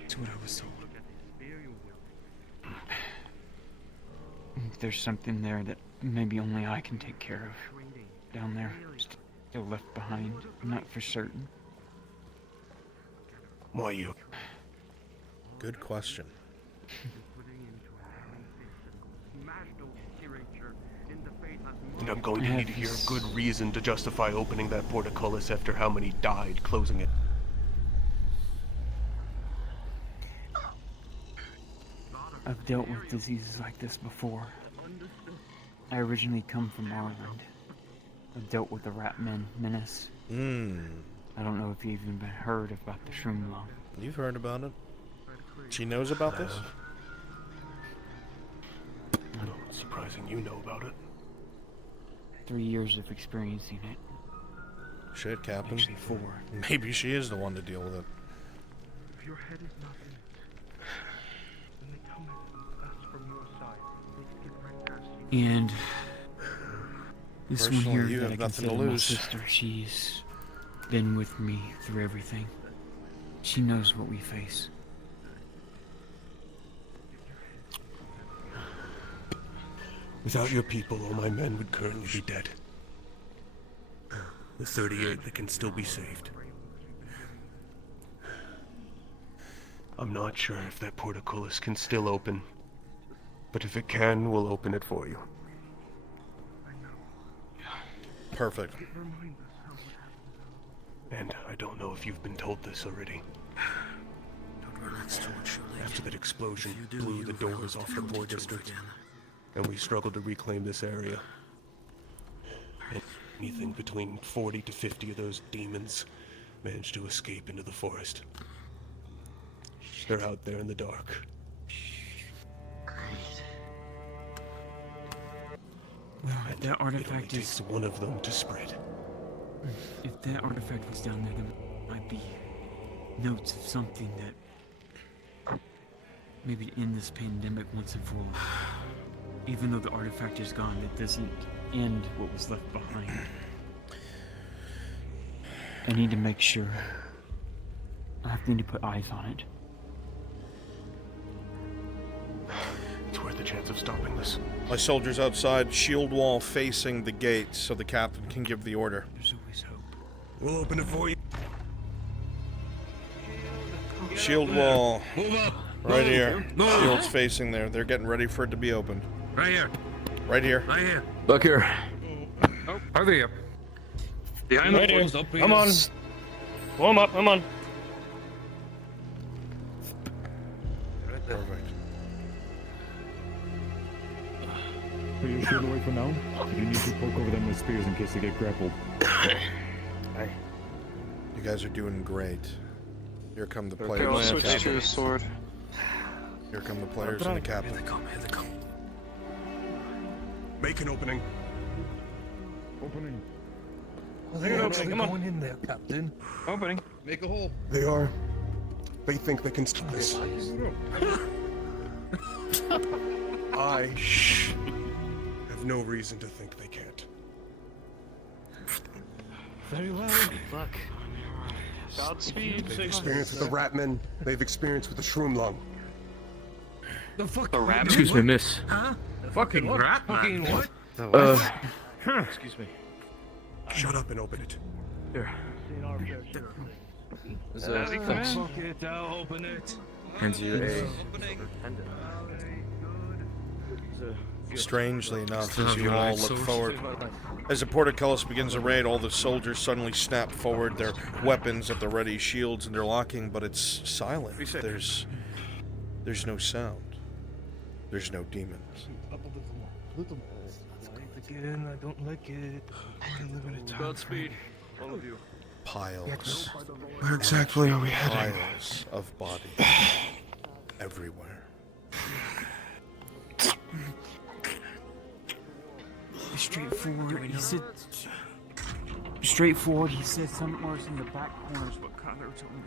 That's what I was told. There's something there that maybe only I can take care of. Down there. Still left behind. I'm not for certain. Why you? Good question. And I'm going to need to hear a good reason to justify opening that portcullis after how many died closing it. I've dealt with diseases like this before. I originally come from Ireland. I've dealt with the Ratman menace. I don't know if you've even heard about the Shroom Lung. You've heard about it. She knows about this? No, it's surprising you know about it. 3 years of experiencing it. Shit, Captain. Actually 4. Maybe she is the one to deal with it. If your head is not in it, then they come and ask from your side. They get right past you. And this one Personally, here you that I have nothing to consider my lose. sister, she's been with me through everything. She knows what we face. Without your people, all my men would currently be dead. The 38 that can still be saved. I'm not sure if that portcullis can still open, but if it can, we'll open it for you. Perfect. And I don't know if you've been told this already. After that explosion blew the doors off the poor district, and we struggled to reclaim this area. Anything between 40 to 50 of those demons managed to escape into the forest. They're out there in the dark. Well, if that It only artifact takes is... one of them to spread. If that artifact was down there, there might be notes of something that maybe end this pandemic once and for all. Even though the artifact is gone, it doesn't end what was left behind. I need to make sure. I need to put eyes on it. It's worth the chance of stopping this. My soldiers outside, shield wall facing the gate so the captain can give the order. There's always hope. We'll open it for you. Shield wall. Move up. Right here. Move. Shield's facing there. They're getting ready for it to be opened. Right here. Right here. Right here. Look here. Oh, are they up? Behind Right the here. doors, up Come on. Warm up, come on. Perfect. Put your shield away for now. You need to poke over them with spears in case they get grappled. You guys are doing great. Here come the Okay, players. I'll and the switch to captain. a sword. Here come the players and the captain. Here they come. Make an opening. Opening. Make an opening, come on. Going in there, Captain. Opening. Make a hole. They are. They think they can stop this. I have no reason to think they can't. Very well. Look. Godspeed. They've experienced with the Ratmen. They've experienced with the Shroom Lung. The fuck? The rabbit? Excuse me, miss. Huh? Fucking rat. Fucking what? Excuse me. Shut up and open it. Here. Thanks. Fuck it, I'll open it. Hands you a... Strangely enough, as you all look forward, as the portcullis begins to raid, all the soldiers suddenly snap forward, their weapons at the ready, shields, and they're locking, but it's silent. There's no sound. There's no demons. Again, I don't like it. I can live in a time. Godspeed, all of you. Piles. Where exactly are we heading? Piles of bodies everywhere. Straightforward. He said. Straightforward. He said somewhere's in the back corners. What Connor told me.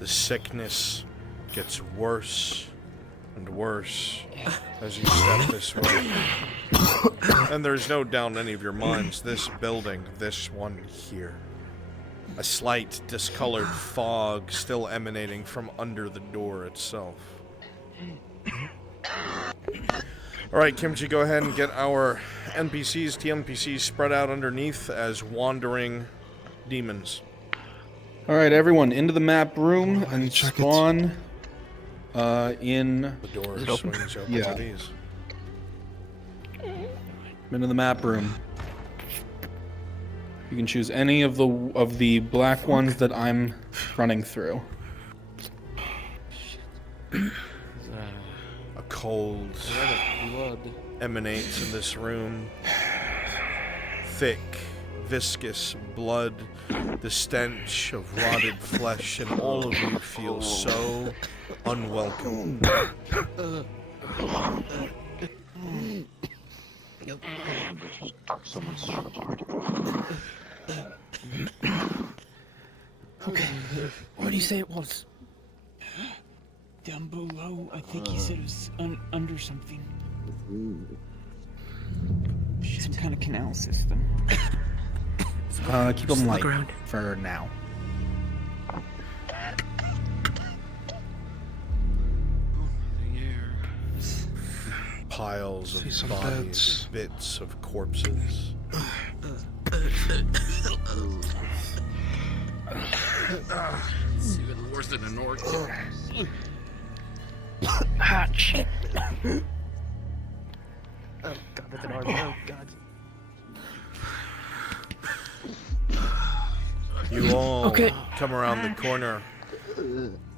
The sickness gets worse and worse as you step this way. And there's no doubt in any of your minds, this building, this one here. A slight discolored fog still emanating from under the door itself. Alright, Kimchi, go ahead and get our NPCs, TMPCs spread out underneath as wandering demons. Alright, everyone, into the map room and spawn in... The door swings open with these. Into the map room. You can choose any of the black ones that I'm running through. A cold emanates in this room. Thick, viscous blood, the stench of rotted flesh, and all of you feel so unwelcome. Okay, what do you say it was? Down below, I think he said it was under something. Some kind of canal system. Keep them light for now. Piles of bodies, bits of corpses. It's even worse than an orc. Hatch. Oh god, that's an arm. Oh god. You all come around the corner.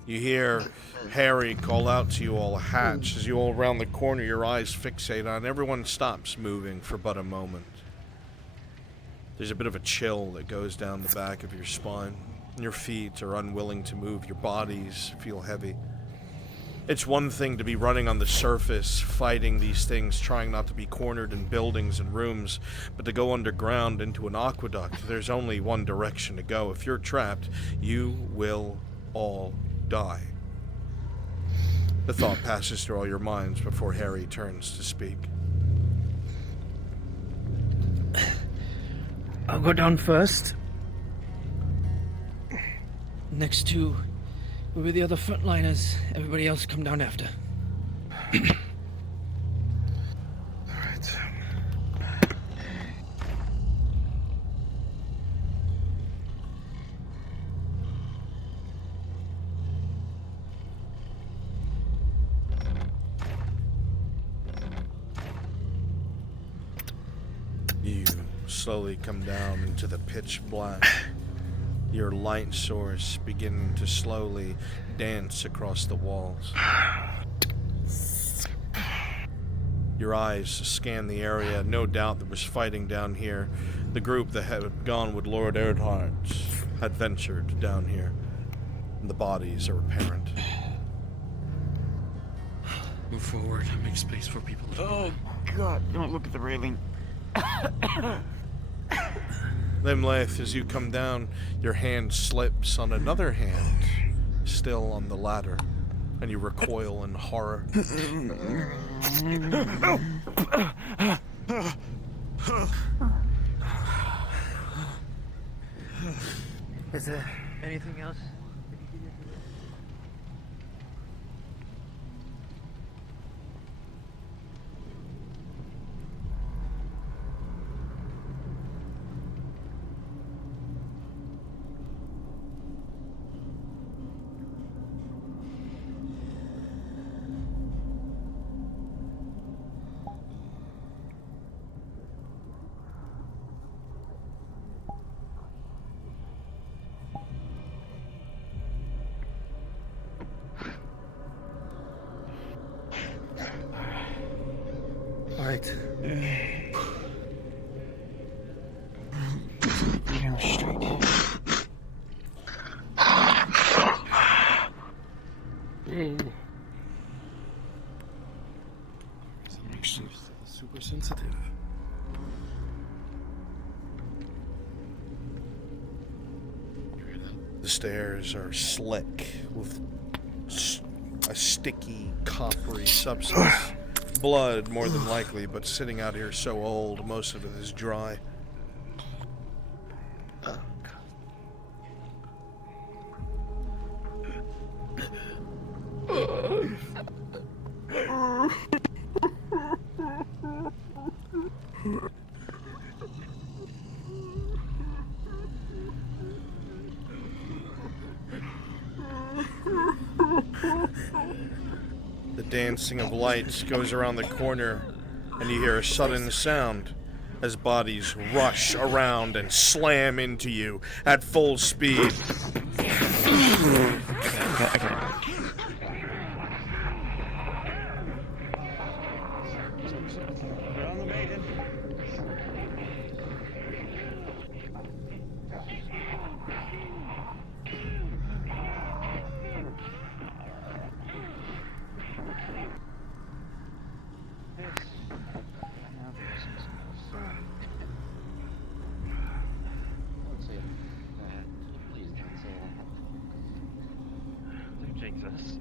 You hear Harry call out to you all, Hatch. As you all round the corner, your eyes fixate on. Everyone stops moving for but a moment. There's a bit of a chill that goes down the back of your spine. Your feet are unwilling to move. Your bodies feel heavy. It's one thing to be running on the surface, fighting these things, trying not to be cornered in buildings and rooms, but to go underground into an aqueduct, there's only one direction to go. If you're trapped, you will all die. The thought passes through all your minds before Harry turns to speak. I'll go down first. Next to will be the other frontliners. Everybody else come down after. Alright. You slowly come down into the pitch black. Your light source beginning to slowly dance across the walls. Your eyes scan the area. No doubt there was fighting down here. The group that had gone with Lord Erdhart had ventured down here. And the bodies are apparent. Move forward. Make space for people. Oh god, don't look at the railing. Limlath, as you come down, your hand slips on another hand, still on the ladder, and you recoil in horror. Is there anything else? Alright. Now straight. Super sensitive. The stairs are slick with a sticky, coppery substance. Blood, more than likely, but sitting out here so old, most of it is dry. The dancing of lights goes around the corner, and you hear a sudden sound as bodies rush around and slam into you at full speed. Jesus.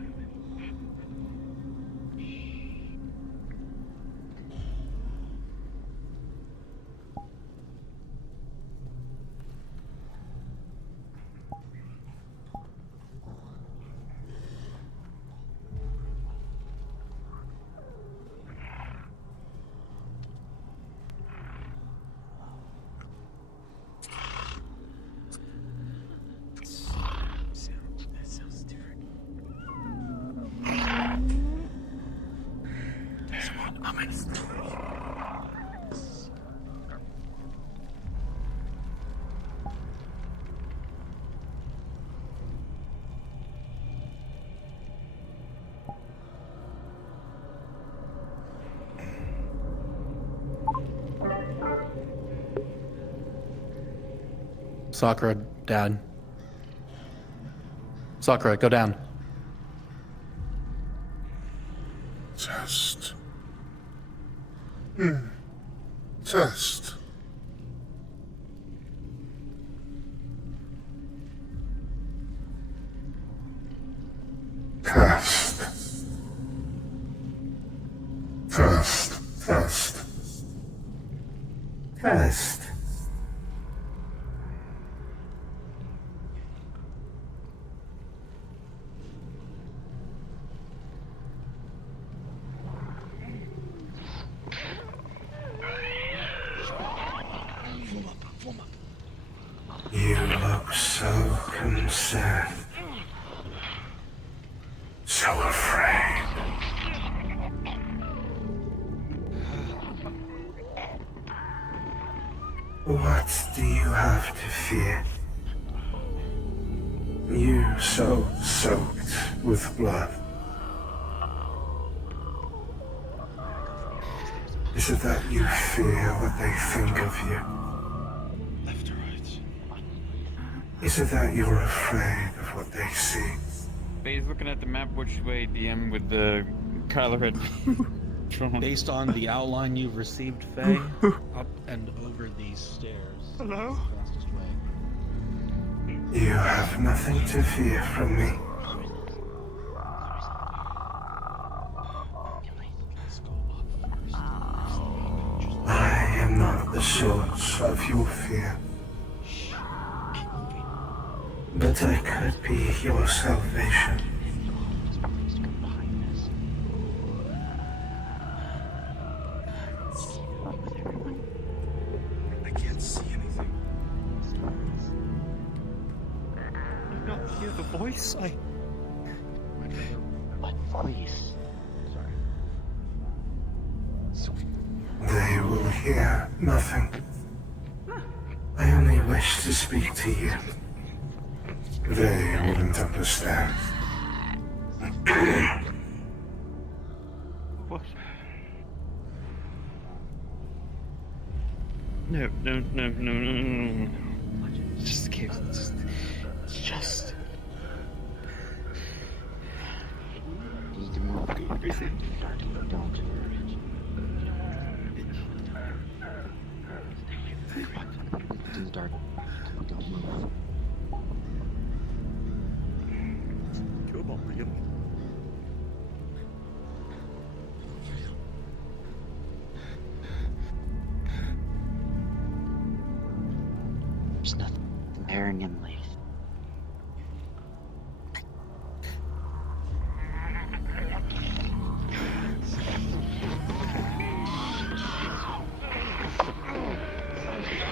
Sakura, Dad. Sakura, go down. Test. Test. Test. Test. Test. Test. You look so concerned, so afraid. What do you have to fear? You so soaked with blood. Is it that you fear what they think of you? Left or right? Is it that you're afraid of what they see? Faye's looking at the map which way, DM, with the Kylo Red drone. Based on the outline you've received, Faye, up and over these stairs. Hello? Fastest way. You have nothing to fear from me. I am not the source of your fear. But I could be your salvation. I can't see anything. I don't hear the voice. What voice? They will hear nothing. I only wish to speak to you. They wouldn't understand. What? No. Just keep. Just. You need to move. Everything. Don't. In the dark. Don't move. Come on, Liam. There's nothing bearing in life.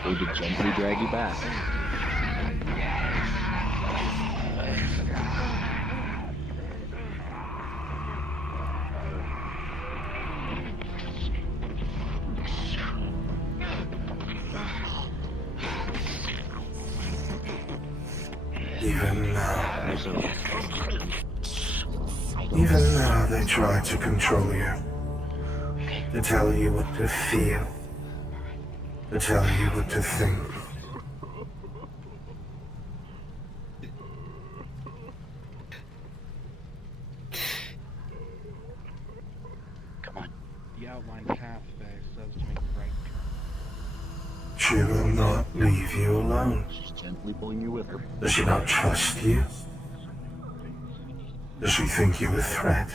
They would gently drag you back. Even now they try to control you. To tell you what to feel. To tell you what to think. Come on. The outlined path there says to make a right turn. She will not leave you alone. She's gently pulling you with her. Does she not trust you? Does she think you a threat?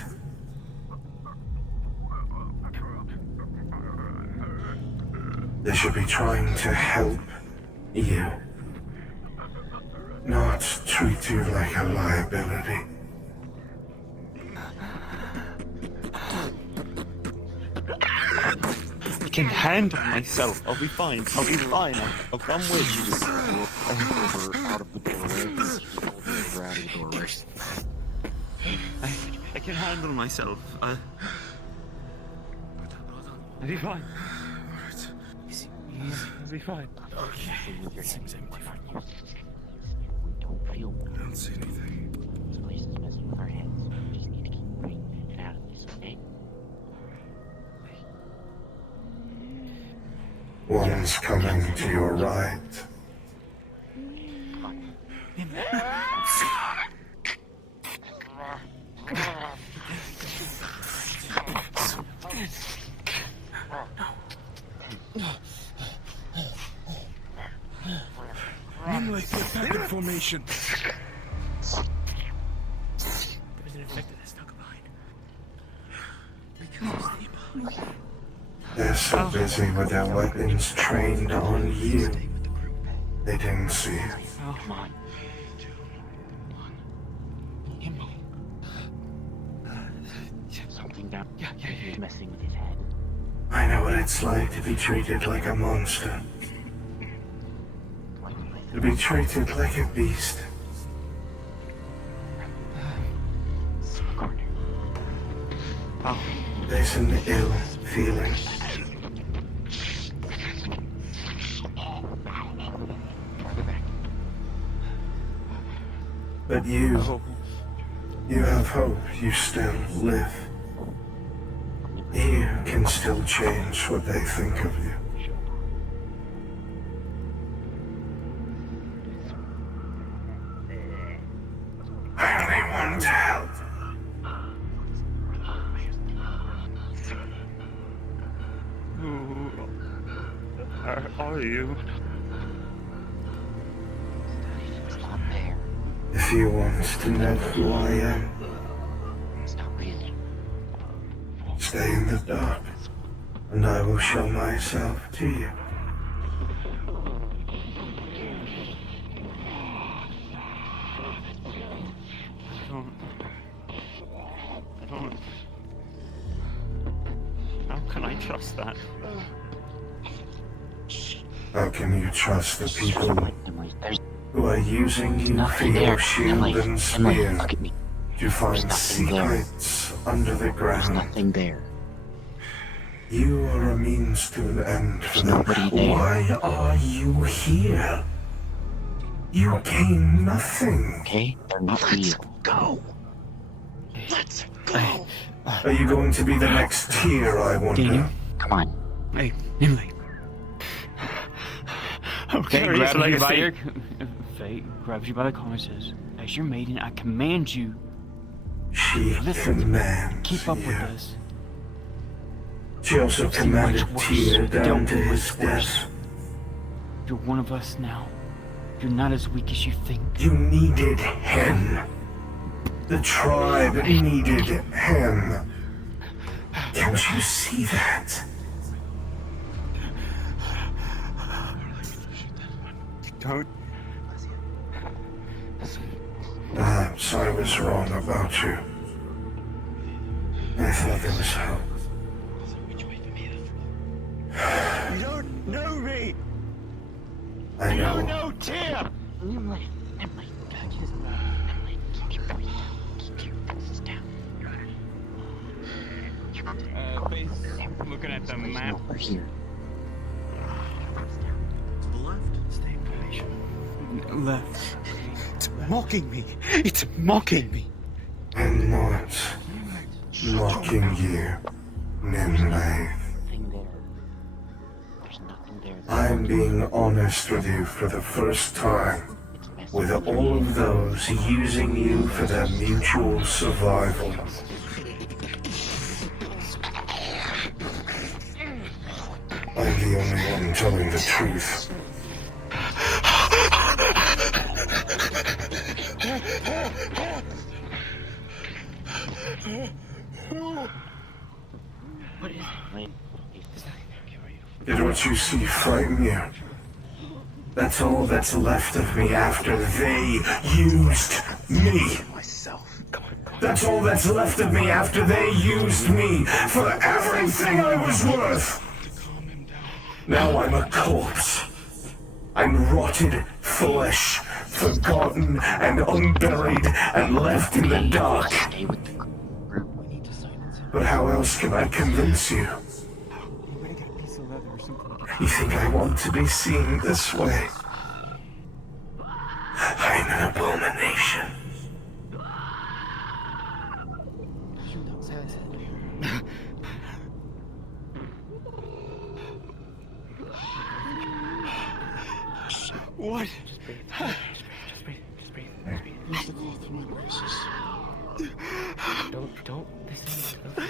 They should be trying to help you, not treat you like a liability. I can handle myself. I'll be fine. I'll be fine. I'll come with you. Just over out of the doorway. Just hold her over out of the doorway. I can handle myself. I'll be fine. I'll be fine. Okay. Seems empty. We don't feel well. I don't see anything. This place is messing with our heads. We just need to keep bringing it out of this, okay? One's coming to your right. Run like the attack in formation. There's an infected that's stuck behind. They're so busy with their weapons trained on you. They didn't see it. Come on. Something down. Yeah. He's messing with his head. I know what it's like to be treated like a monster. To be treated like a beast. There's an ill feeling. But you have hope. You still live. You can still change what they think of you. I only want to help. Who are you? If you want to know who I am, stay in the dark, and I will show myself to you. can't trust that. How can you trust the people who are using you for your shield and spear to find secrets under the ground? There's nothing there. You are a means to an end for them. Why are you here? You gain nothing. Okay, they're not real. Go. Let's go. Are you going to be the next tier, I wonder? Daniel, come on. Hey, Nimue. Okay, Carry his legacy. Fate grabs you by the collar and says, "As your maiden, I command you. She commands Keep up you. with us." She also commanded Tyr down to his death. You're one of us now. You're not as weak as you think. You needed him. The tribe needed him. Can't you see that? Don't. Perhaps I was wrong about you. I thought there was hope. You don't know me! I know. You know Tyr! Face looking at the map. We're here. To the left. Stay patient. Left. It's mocking me. It's mocking me. I'm not mocking you, Nimue. I'm being honest with you for the first time, with all of those using you for their mutual survival. I'm the only one telling the truth. What is it? Did what you see frighten you? That's all that's left of me after they used me. That's all that's left of me after they used me for everything I was worth. Now I'm a corpse. I'm rotted flesh, forgotten and unburied and left in the dark. But how else can I convince you? You think I want to be seen this way? I'm an abomination. What? Just breathe. Just breathe. Just breathe. Just breathe. Use the cloth for my braces. Don't listen to them.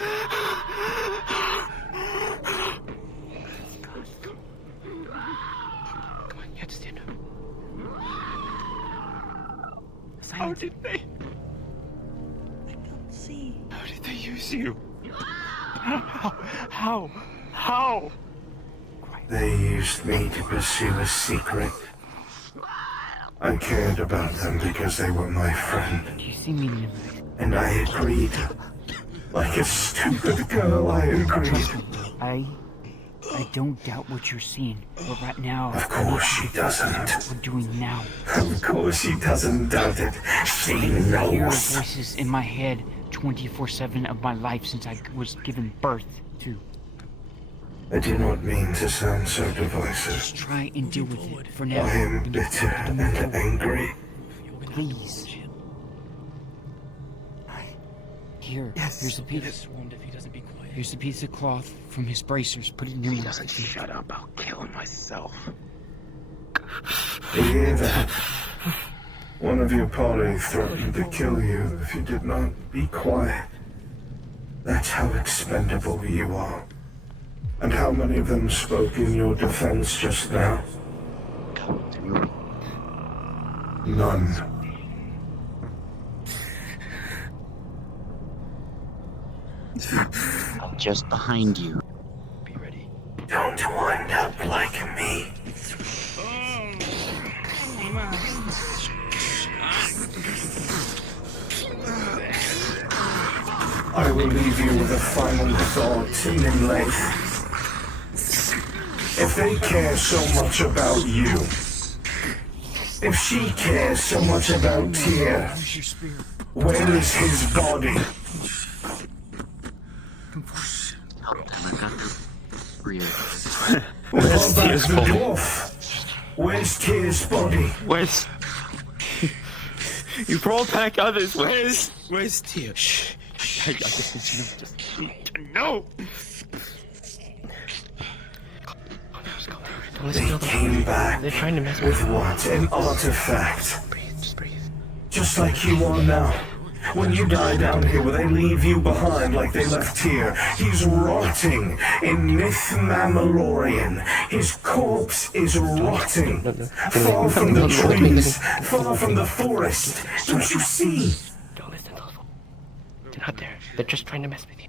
Come on, you have to stand up. How did they? I don't see. How did they use you? How? They used me to pursue a secret. I cared about them because they were my friend. You see me, Nimue. And I agreed. Like a stupid girl, I agreed. I don't doubt what you're seeing, but right now... Of course she doesn't. What we're doing now. Of course she doesn't doubt it. She I hear knows. voices in my head 24/7 of my life since I was given birth to. I do not mean to sound so divisive. Just try and deal with it for now. I am bitter and angry. Please. Here's a piece. Here's a piece of cloth from his bracers. Put it in your mouth. He doesn't shut up, I'll kill myself. You hear that? One of your party threatened to kill you if you did not be quiet. That's how expendable you are. And how many of them spoke in your defense just now? None. I'm just behind you. Don't wind up like me. I will leave you with a final thought, Nimue. If they care so much about you, if she cares so much about Tyr, where is his body? Where's Tyr's body? Where's Tyr's body? Where's... You brought back others. Where's Tyr? Shh. I just need to know. They came back They're trying to mess with what? An artifact. Just like you are now. When you die down here, will they leave you behind like they left Tyr? He's rotting in Myth Mammalorian. His corpse is rotting. Far from the trees, far from the forest. Don't you see? Don't listen to them. They're not there. They're just trying to mess with you.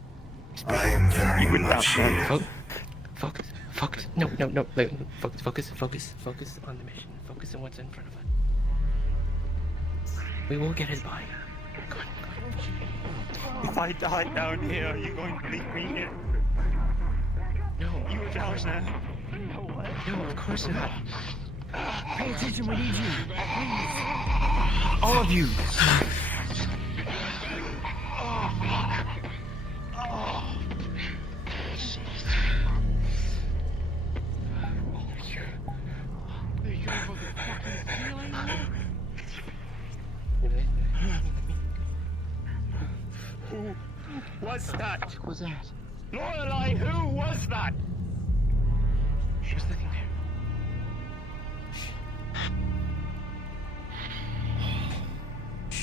I am very much here. Focus. No. Focus on the mission. Focus on what's in front of us. We will get his body. Go on. If I die down here, are you going to leave me here? No. You challenge that? No, of course not. Pay attention, we need you. Please. All of you. Who was that? What was that? Lorelei, who was that? There's nothing there.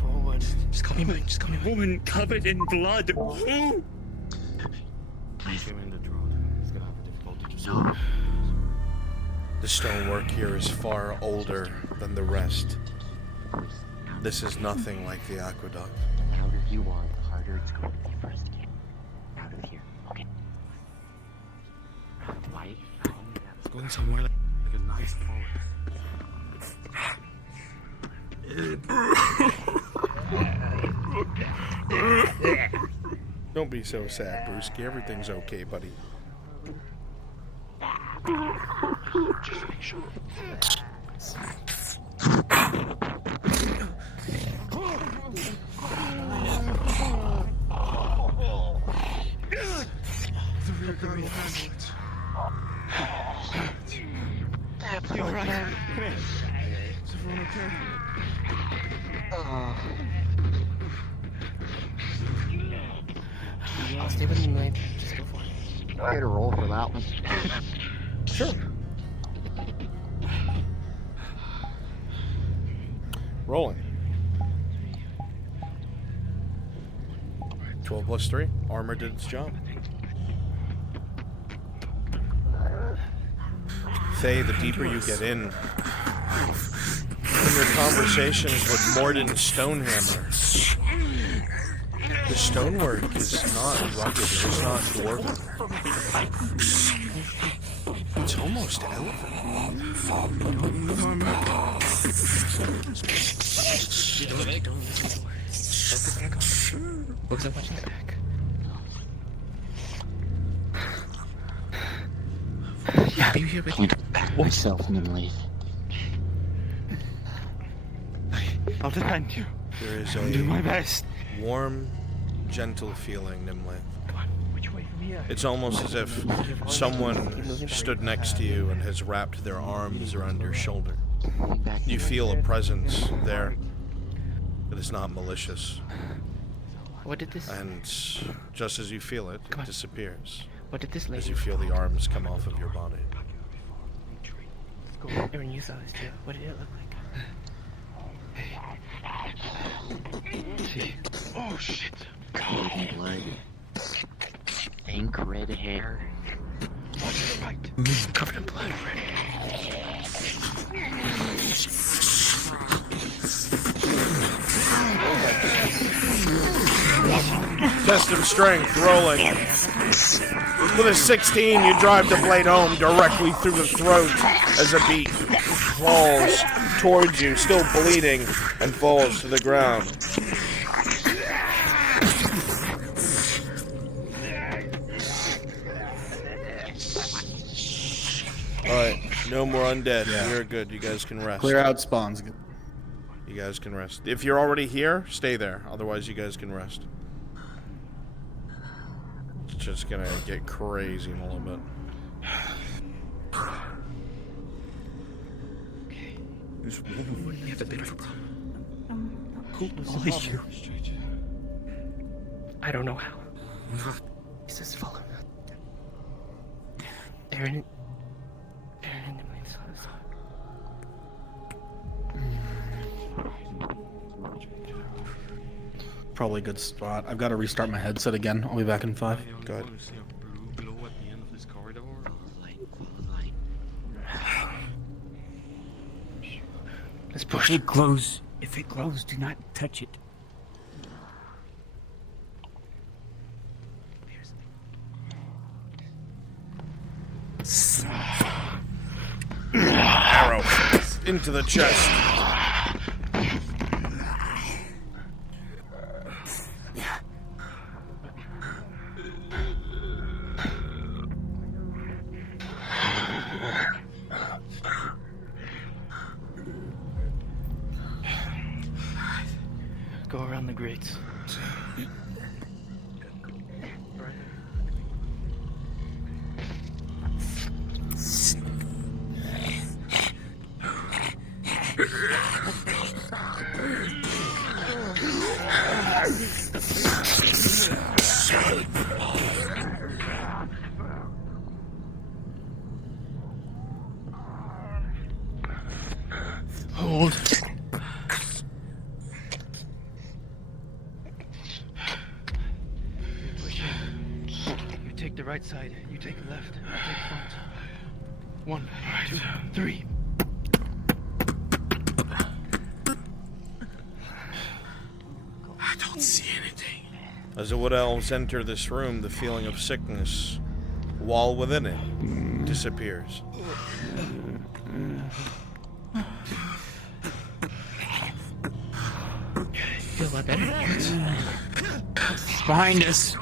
Forward. Just call me mine. Woman covered in blood. Who? The stonework here is far older than the rest. This is nothing like the aqueduct. The louder you are, the harder it's going to be for us to get out of here. Okay. Why? It's going somewhere like a nice forest. Don't be so sad, Brewski. Everything's okay, buddy. Just make sure. You alright? Come here. Is everyone okay? Stay with me, mate. Just go for it. I had a roll for that one. Sure. Rolling. 12 plus 3. Armor did its job. Faye, the deeper you get in your conversations with Morden Stonehammer, the stonework is not rugged, it's not dwarven. It's almost elven. Focus on watching the back. Yeah, be here with you. Back myself and then leave. I'll defend you. There is I'll do my best. warm, gentle feeling, Nimue. Come on, which way from here? It's almost as if someone stood next to you and has wrapped their arms around your shoulder. You feel a presence there that is not malicious. What did this? And just as you feel it, it disappears. What did this lady? As you feel the arms come off of your body. Aaron, you saw this too. What did it look like? Oh shit. Covered in blood. Pink red hair. Covered in blood already. Test of strength, rolling. With a 16, you drive the blade home directly through the throat as a beak falls towards you, still bleeding, and falls to the ground. Alright, no more undead. You're good. You guys can rest. Clear out spawns. You guys can rest. If you're already here, stay there. Otherwise, you guys can rest. It's just gonna get crazy in a little bit. You have a bit of a problem. Only you. I don't know how. He's just follow. Aaron. Probably a good spot. I've got to restart my headset again. I'll be back in 5. Go ahead. Let's push. If it glows, do not touch it. Arrow into the chest. Go around the grates. Hold. You take the right side. You take the left. I take front. 1, 2, 3. I don't see anything. As the wood elves enter this room, the feeling of sickness, while within it, disappears. Feel a lot better? It's behind us.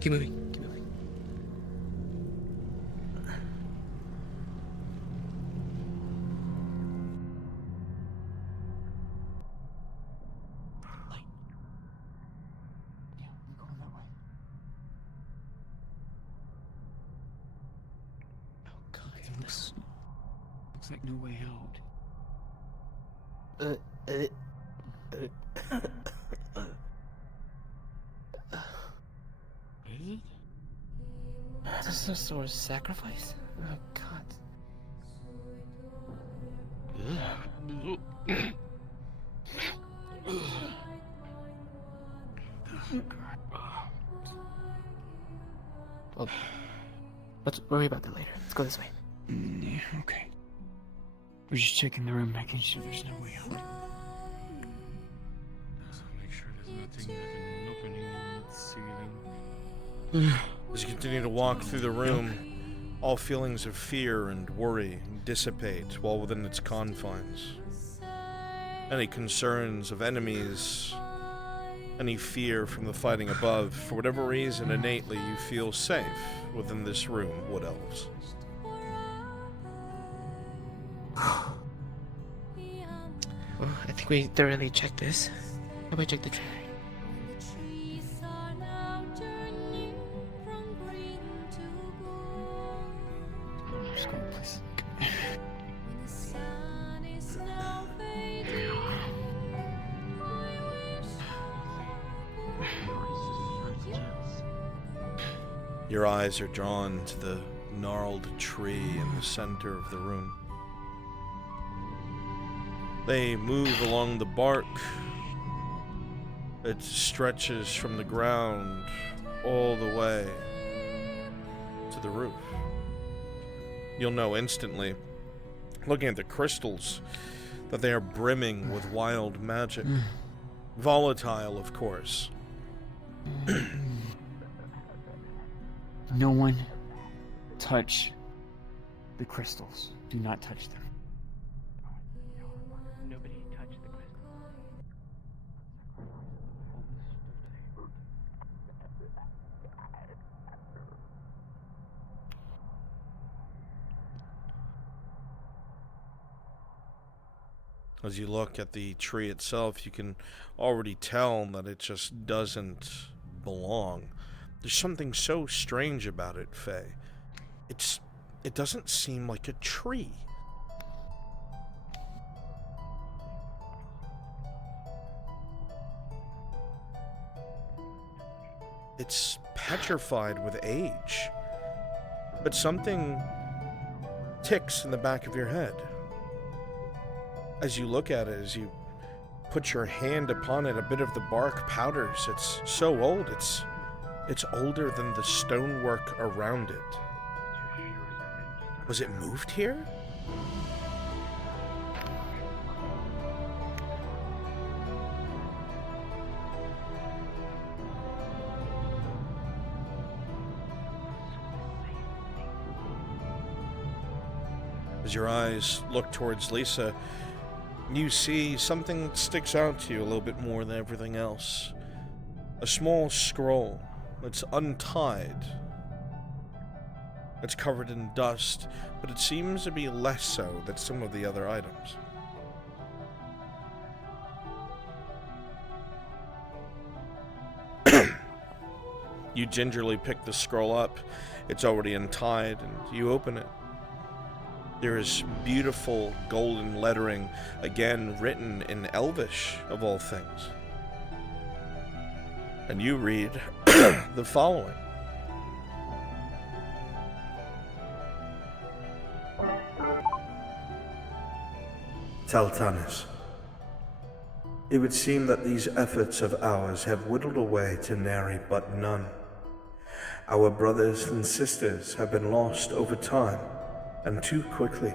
Keep moving. Keep moving. Looks like no way out. Is it? This is some sort of sacrifice? Oh god. Well, let's worry about that later. Let's go this way. Yeah, okay. We're just checking the room, making sure there's no way out. So make sure there's nothing like an opening in the ceiling. As you continue to walk through the room, all feelings of fear and worry dissipate while within its confines. Any concerns of enemies any fear from the fighting above. For whatever reason, innately, you feel safe within this room, Wood Elves. Well, I think we thoroughly checked this. How about check the tree? Just go, please. Your eyes are drawn to the gnarled tree in the center of the room. They move along the bark. It stretches from the ground all the way to the roof. You'll know instantly, looking at the crystals, that they are brimming with wild magic. Volatile, of course. No one touch the crystals. Do not touch them. Nobody touch the crystal. As you look at the tree itself, you can already tell that it just doesn't belong. There's something so strange about it, Faye. It doesn't seem like a tree. It's petrified with age. But something ticks in the back of your head. As you look at it, as you put your hand upon it, a bit of the bark powders. It's so old, it's older than the stonework around it. Was it moved here? As your eyes look towards Lisa, you see something that sticks out to you a little bit more than everything else. A small scroll. It's untied. It's covered in dust, but it seems to be less so than some of the other items. You gingerly pick the scroll up. It's already untied, and you open it. There is beautiful golden lettering, again written in Elvish, of all things. And you read the following. Taltanis. It would seem that these efforts of ours have whittled away to nary but none. Our brothers and sisters have been lost over time, and too quickly.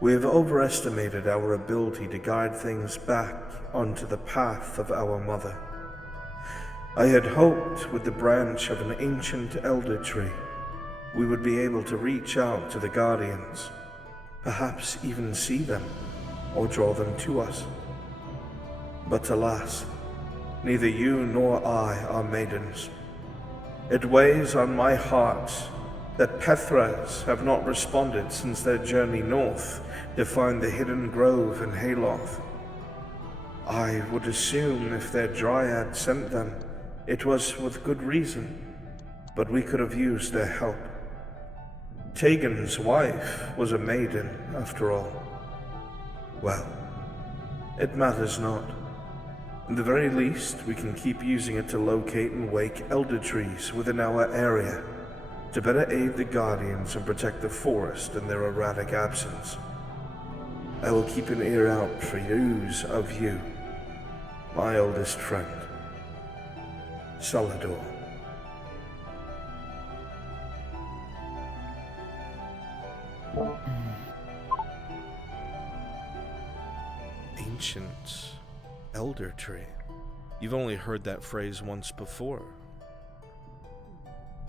We have overestimated our ability to guide things back onto the path of our mother. I had hoped with the branch of an ancient elder tree, we would be able to reach out to the guardians, perhaps even see them, or draw them to us. But alas, neither you nor I are maidens. It weighs on my heart that Pethras have not responded since their journey north to find the hidden grove in Hayloth. I would assume if their dryad sent them, it was with good reason, but we could have used their help. Tegan's wife was a maiden, after all. Well, it matters not. In the very least, we can keep using it to locate and wake elder trees within our area, to better aid the guardians and protect the forest in their erratic absence. I will keep an ear out for news of you, my oldest friend, Salador. Ancient elder tree. You've only heard that phrase once before.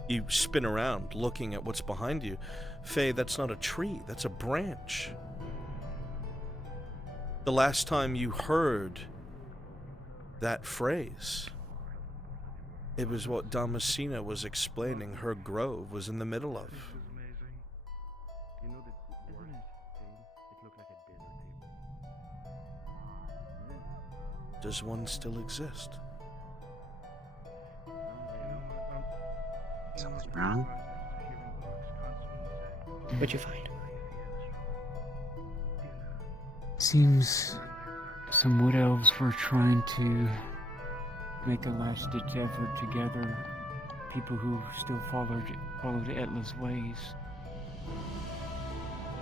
You spin around, looking at what's behind you. Faye, that's not a tree, that's a branch. The last time you heard That phrase. It was what Damascena was explaining her grove was in the middle of. You know that isn't it? It looked like a dinner table. Does one still exist? Something wrong? What'd you find? Seems some wood elves were trying to make a last-ditch effort to gather people who still followed Etla's ways.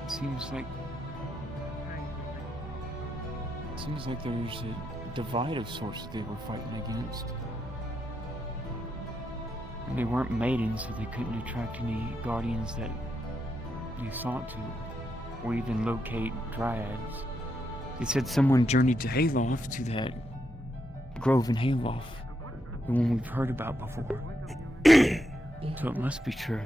Seems like there's a divide of sorts that they were fighting against. And they weren't maidens, so they couldn't attract any guardians that you thought to, or even locate dryads. They said someone journeyed to Hayloft, to that grove in Hayloft, the one we've heard about before. So it must be true.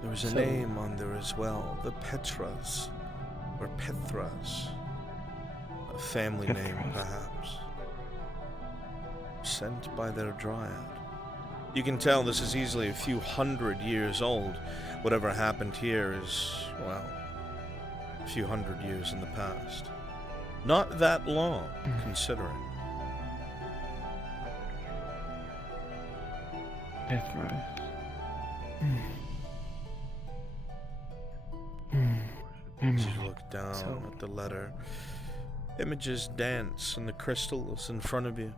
There was a name on there as well, the Petras, or Pethras. A family name, perhaps. Sent by their dryad. You can tell this is easily a few hundred years old. Whatever happened here is, well, a few hundred years in the past. Not that long, considering. Pethras. As you look down at the letter, images dance in the crystals in front of you.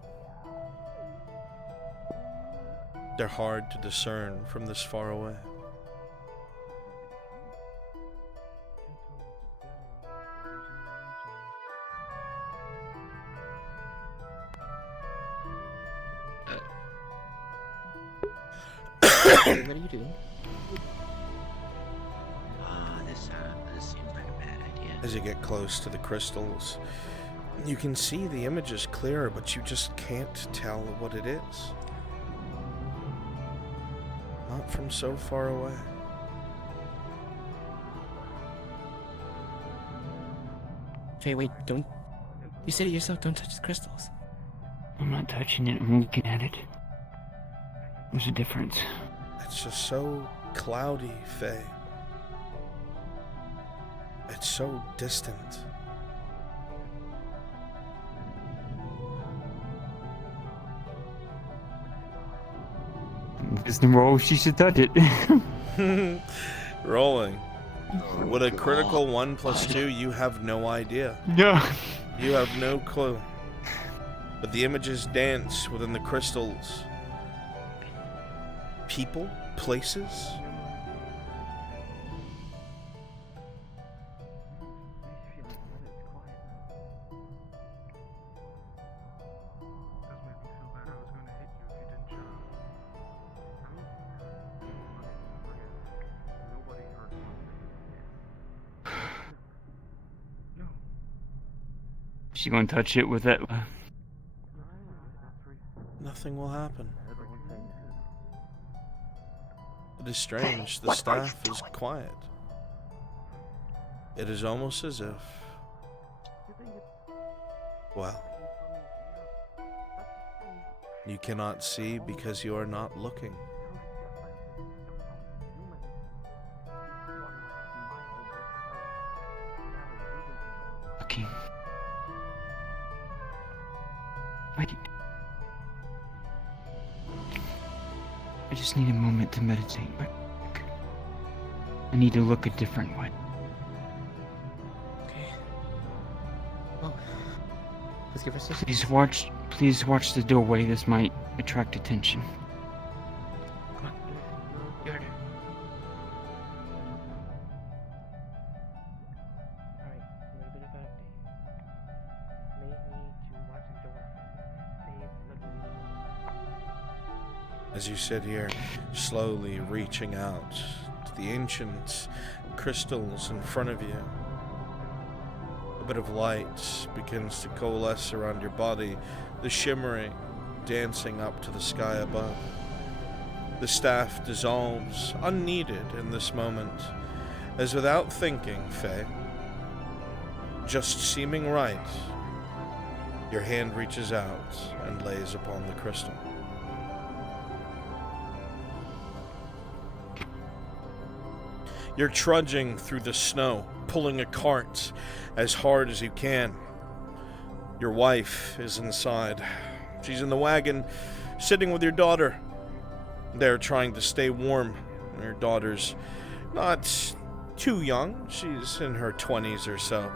They're hard to discern from this far away. What are you doing? This seems like a bad idea. As you get close to the crystals, you can see the images clearer, but you just can't tell what it is. Not from so far away. Jay, wait, don't... You said it yourself, don't touch the crystals. I'm not touching it, I'm looking at it. There's a difference. It's just so cloudy, Faye. It's so distant. There's the roll, she should touch it. Rolling. With a critical 1 + 2, you have no idea. Yeah. You have no clue. But the images dance within the crystals. People? Places? She gonna touch it with that? Nothing will happen. It is strange, the staff is quiet. It is almost as if... well... you cannot see because you are not looking. Looking. Wait. I just need a moment to meditate. I need to look a different way. Okay. Well, let's give her some... Please watch the doorway. This might attract attention. Come on. You heard her. Alright, a little bit about May need to watch the door. As you sit here, slowly reaching out to the ancient crystals in front of you, a bit of light begins to coalesce around your body, the shimmering dancing up to the sky above. The staff dissolves, unneeded in this moment, as without thinking, Faye, just seeming right, your hand reaches out and lays upon the crystal. You're trudging through the snow, pulling a cart as hard as you can. Your wife is inside. She's in the wagon, sitting with your daughter. They're trying to stay warm. Your daughter's not too young. She's in her 20s or so,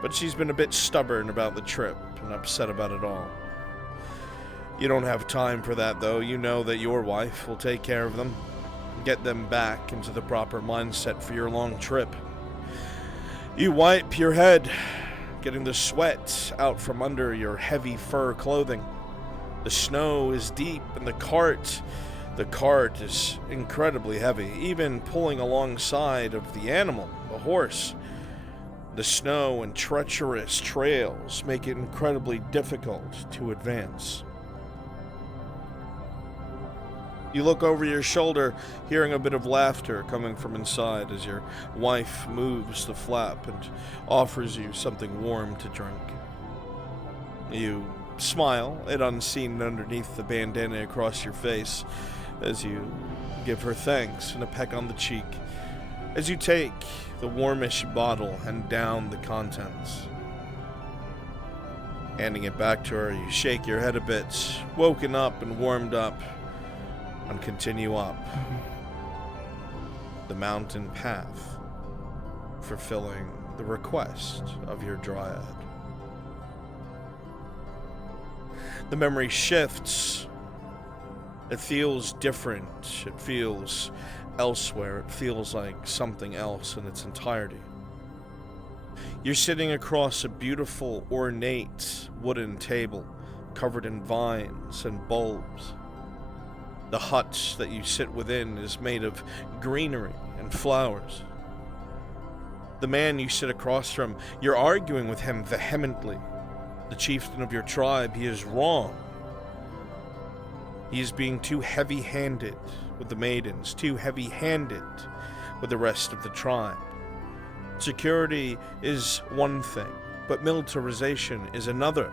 but she's been a bit stubborn about the trip and upset about it all. You don't have time for that, though. You know that your wife will take care of them, get them back into the proper mindset for your long trip. You wipe your head, getting the sweat out from under your heavy fur clothing. The snow is deep, and the cart is incredibly heavy, even pulling alongside of the animal, the horse. The snow and treacherous trails make it incredibly difficult to advance. You look over your shoulder, hearing a bit of laughter coming from inside as your wife moves the flap and offers you something warm to drink. You smile at unseen underneath the bandana across your face as you give her thanks and a peck on the cheek as you take the warmish bottle and down the contents. Handing it back to her, you shake your head a bit, woken up and warmed up, and continue up the mountain path, fulfilling the request of your dryad. The memory shifts. It feels different. It feels elsewhere. It feels like something else in its entirety. You're sitting across a beautiful, ornate wooden table covered in vines and bulbs. The hut that you sit within is made of greenery and flowers. The man you sit across from, you're arguing with him vehemently. The chieftain of your tribe, he is wrong. He is being too heavy-handed with the maidens, too heavy-handed with the rest of the tribe. Security is one thing, but militarization is another.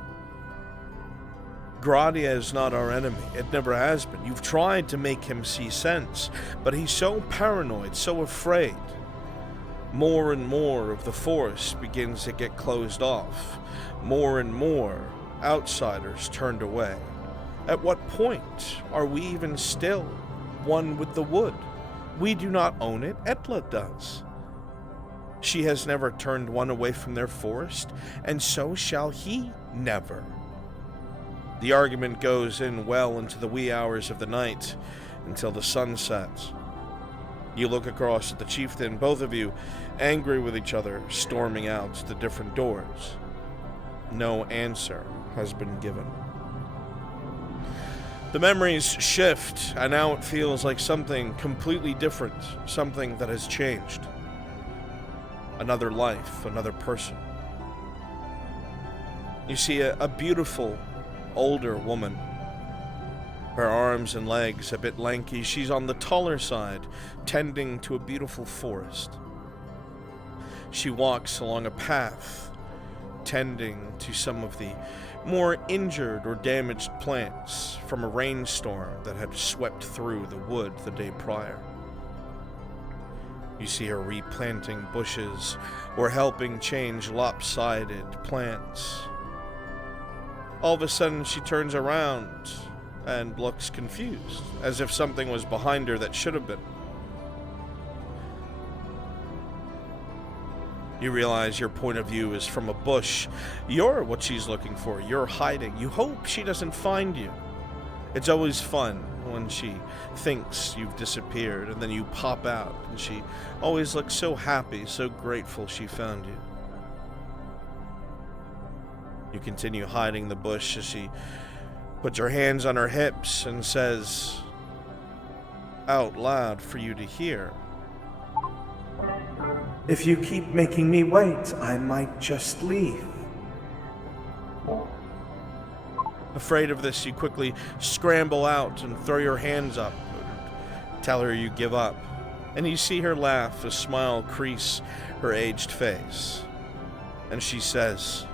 Gradia is not our enemy. It never has been. You've tried to make him see sense, but he's so paranoid, so afraid. More and more of the force begins to get closed off. More and more outsiders turned away. At what point are we even still one with the wood? We do not own it. Etla does. She has never turned one away from their forest, and so shall he never. The argument goes in well into the wee hours of the night, until the sun sets. You look across at the chieftain, both of you angry with each other, storming out the different doors. No answer has been given. The memories shift, and now it feels like something completely different, something that has changed. Another life, another person. You see a beautiful, older woman. Her arms and legs a bit lanky. She's on the taller side, tending to a beautiful forest. She walks along a path, tending to some of the more injured or damaged plants from a rainstorm that had swept through the wood the day prior. You see her replanting bushes or helping change lopsided plants. All of a sudden, she turns around and looks confused, as if something was behind her that should have been. You realize your point of view is from a bush. You're what she's looking for. You're hiding. You hope she doesn't find you. It's always fun when she thinks you've disappeared, and then you pop out, and she always looks so happy, so grateful she found you. You continue hiding the bush as she puts her hands on her hips and says, out loud for you to hear, If you keep making me wait, I might just leave. Afraid of this, you quickly scramble out and throw your hands up and tell her you give up. And you see her laugh, a smile crease her aged face. And she says,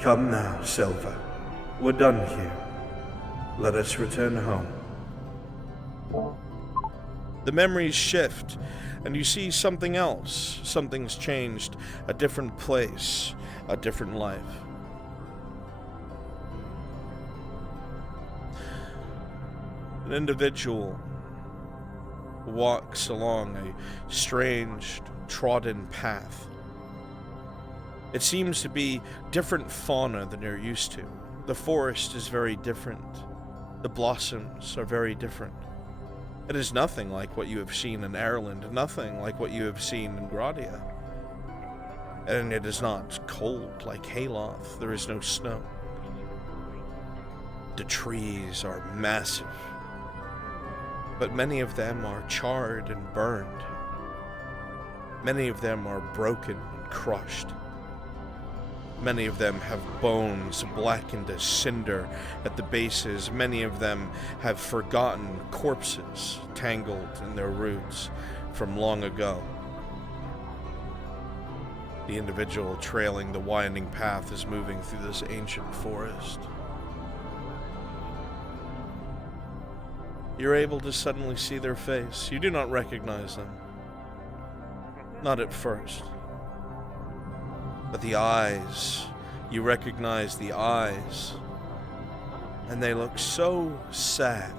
Come now, Silver. We're done here. Let us return home. the memories shift, and you see something else. Something's changed. A different place, a different life. An individual walks along a strange, trodden path. It seems to be different fauna than you're used to. The forest is very different. The blossoms are very different. It is nothing like what you have seen in Ireland, nothing like what you have seen in Gradia. And it is not cold like Hayloft. There is no snow. The trees are massive, but many of them are charred and burned. Many of them are broken and crushed. Many of them have bones blackened as cinder at the bases. Many of them have forgotten corpses tangled in their roots from long ago. The individual trailing the winding path is moving through this ancient forest. You're able to suddenly see their face. You do not recognize them. Not at first. But the eyes, you recognize the eyes, and they look so sad,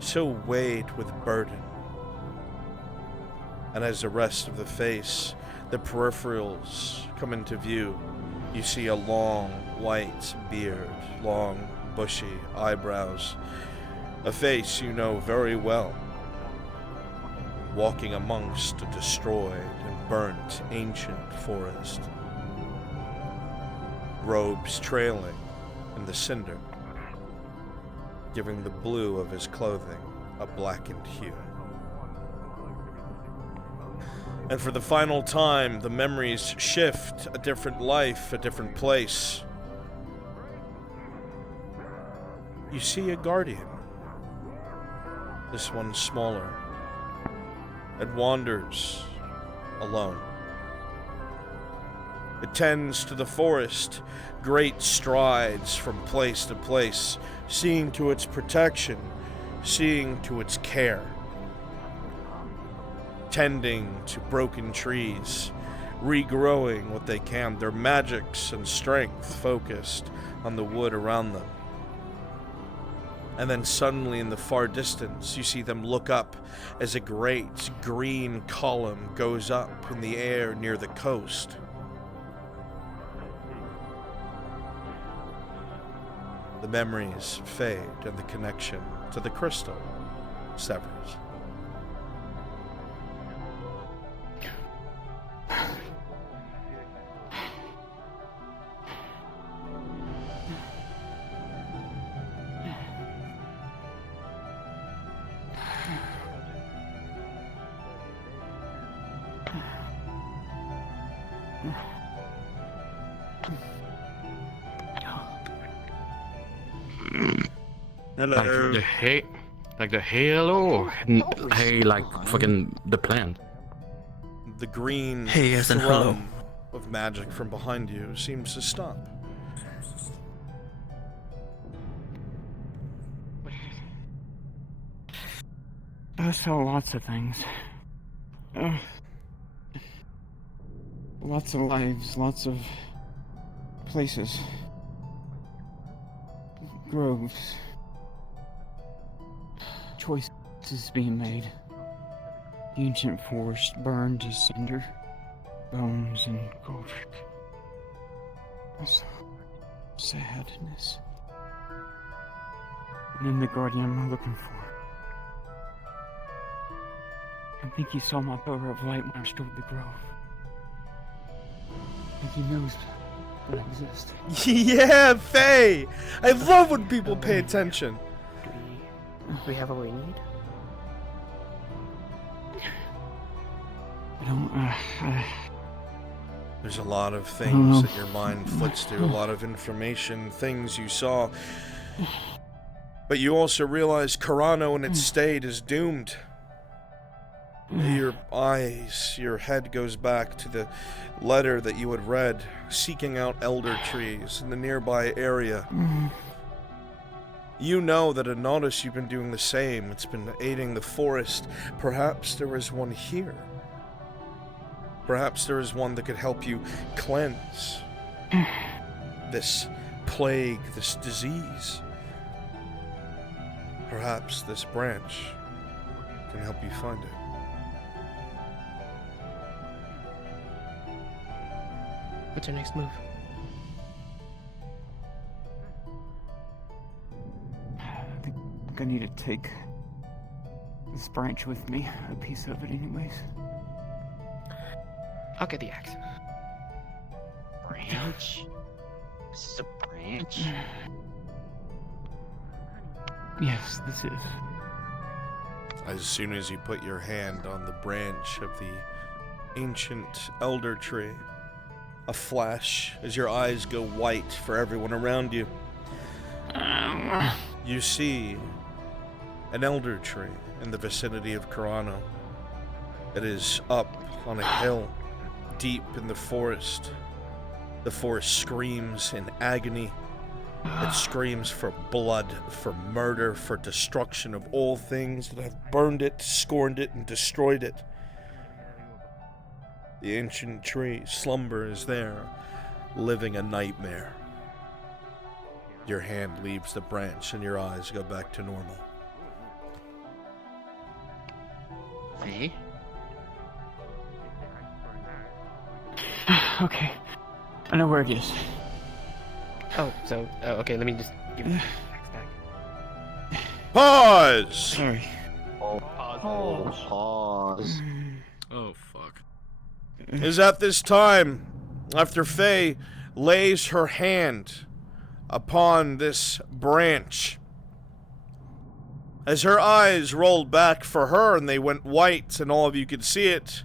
so weighed with burden. And as the rest of the face, the peripherals come into view, you see a long white beard, long bushy eyebrows, a face you know very well, walking amongst a destroyed and burnt ancient forest. Robes trailing in the cinder, giving the blue of his clothing a blackened hue. And for the final time, the memories shift, a different life, a different place. You see a guardian, this one smaller. It wanders alone. It tends to the forest, great strides from place to place, seeing to its protection, seeing to its care. Tending to broken trees, regrowing what they can, their magics and strength focused on the wood around them. And then suddenly in the far distance, you see them look up as a great green column goes up in the air near the coast. The memories fade and the connection to the crystal severs. Hello. Like the halo, hey, like fucking the plant. The green Hey, yes, and hello. thrum of magic from behind you seems to stop. I saw lots of things. Lots of lives, lots of places. Groves. Choices being made. The ancient forest burned to cinder. Bones and gold. I saw sadness. And then the guardian I'm looking for. I think he saw my pillar of light when I strode the grove. I think he knows that I exist. Yeah, Faye! I love when people pay attention. Do we have what we need? I don't, There's a lot of things that your mind flits through, a lot of information, things you saw. But you also realize Karano in its state is doomed. Your eyes, your head goes back to the letter that you had read, seeking out elder trees in the nearby area. You know that at Nodus you've been doing the same. It's been aiding the forest. Perhaps there is one here. Perhaps there is one that could help you cleanse this plague, this disease. Perhaps this branch can help you find it. What's our next move? I think I need to take this branch with me, a piece of it anyways. I'll get the axe. Branch? This is a branch? Yes, this is. As soon as you put your hand on the branch of the ancient elder tree, a flash as your eyes go white for everyone around you. You see an elder tree in the vicinity of Karano. It is up on a hill, deep in the forest. The forest screams in agony. It screams for blood, for murder, for destruction of all things that have burned it, scorned it, and destroyed it. The ancient tree slumbers there, living a nightmare. Your hand leaves the branch and your eyes go back to normal. Hey? Okay. I know where it is. Okay, let me just give it the axe back. Pause! Sorry. Pause. Oh, fuck. Is at this time, after Faye lays her hand upon this branch, as her eyes rolled back for her and they went white and all of you could see it,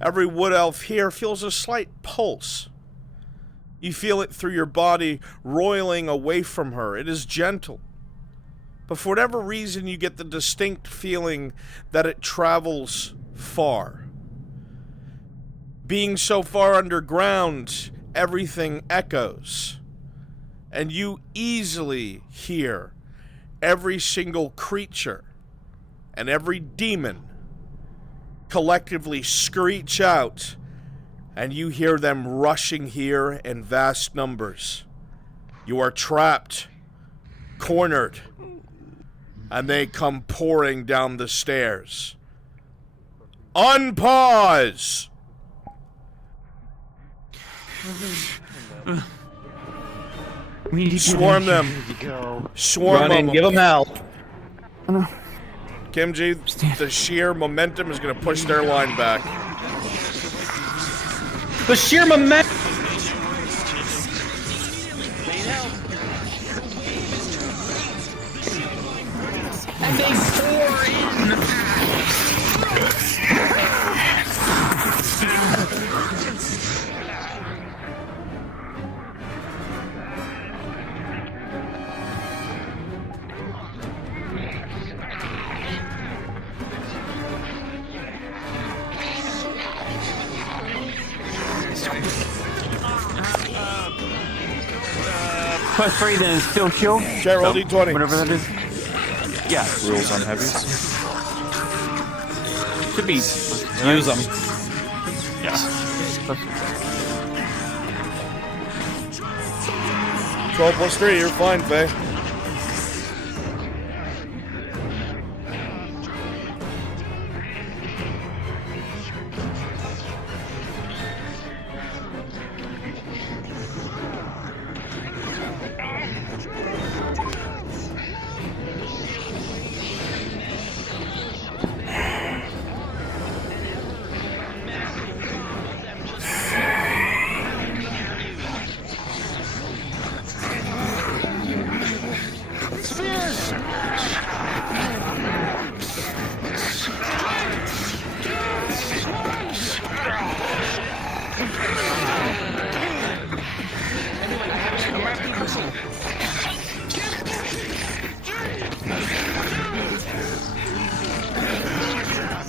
every wood elf here feels a slight pulse. You feel it through your body roiling away from her. It is gentle. But for whatever reason, you get the distinct feeling that it travels far. Being so far underground, everything echoes. And you easily hear every single creature and every demon collectively screech out, and you hear them rushing here in vast numbers. You are trapped, cornered, and they come pouring down the stairs. Unpause! Swarm them. Swarm them. Give them hell. Kimji, the sheer momentum is going to push their line back. The sheer momentum. And they pour in. Plus 3, then still chill. Check roll D20. Whatever that is. Yeah. Rules on heavies. Should be. Use them. Yeah. 12 plus 3, you're fine, Faye.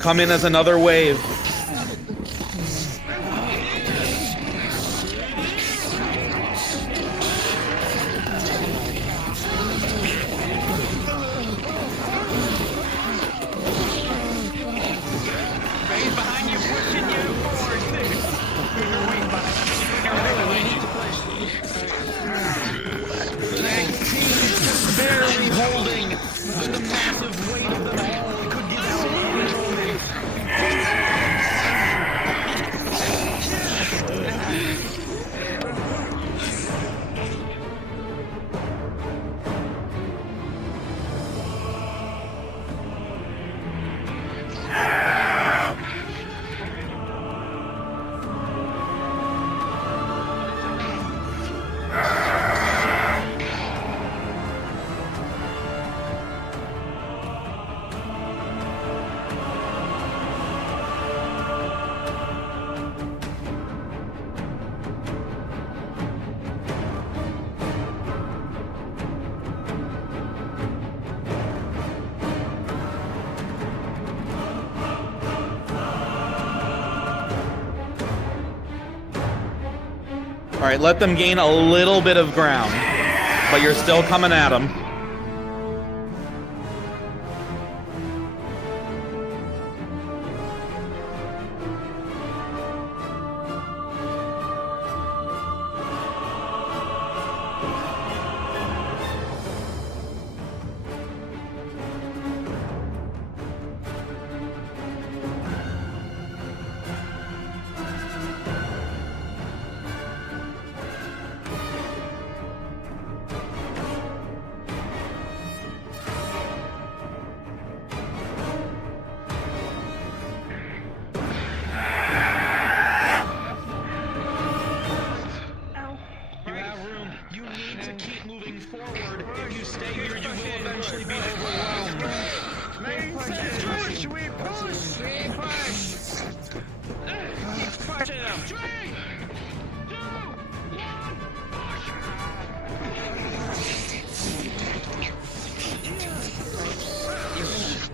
come in as another wave. Barely holding the massive weight of them all could give out any moment. All right, let them gain a little bit of ground, but you're still coming at them.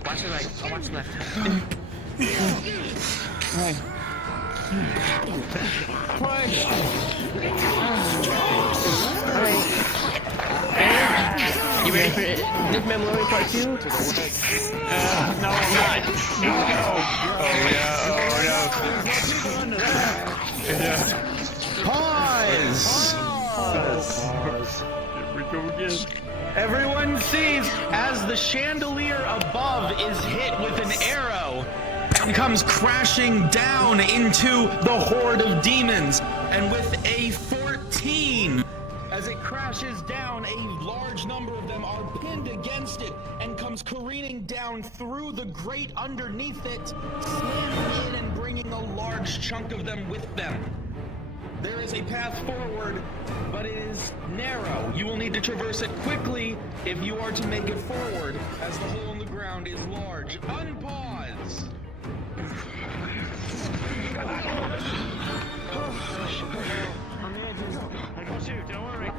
Watch the right. I'll watch the left. Right. Push. Alright. You ready for it? This Mandalorian Part 2? No, I'm not. No. Pause. Here we go again. Everyone sees as the chandelier above is hit with an arrow and comes crashing down into the horde of demons. And with a 14, as it crashes down, a large number of them are pinned against it and comes careening down through the grate underneath it, slamming in and bringing a large chunk of them with them. There is a path forward, but it is narrow. You will need to traverse it quickly if you are to make it forward, as the hole in the ground is large. Unpause! On the edges. I can shoot, don't worry.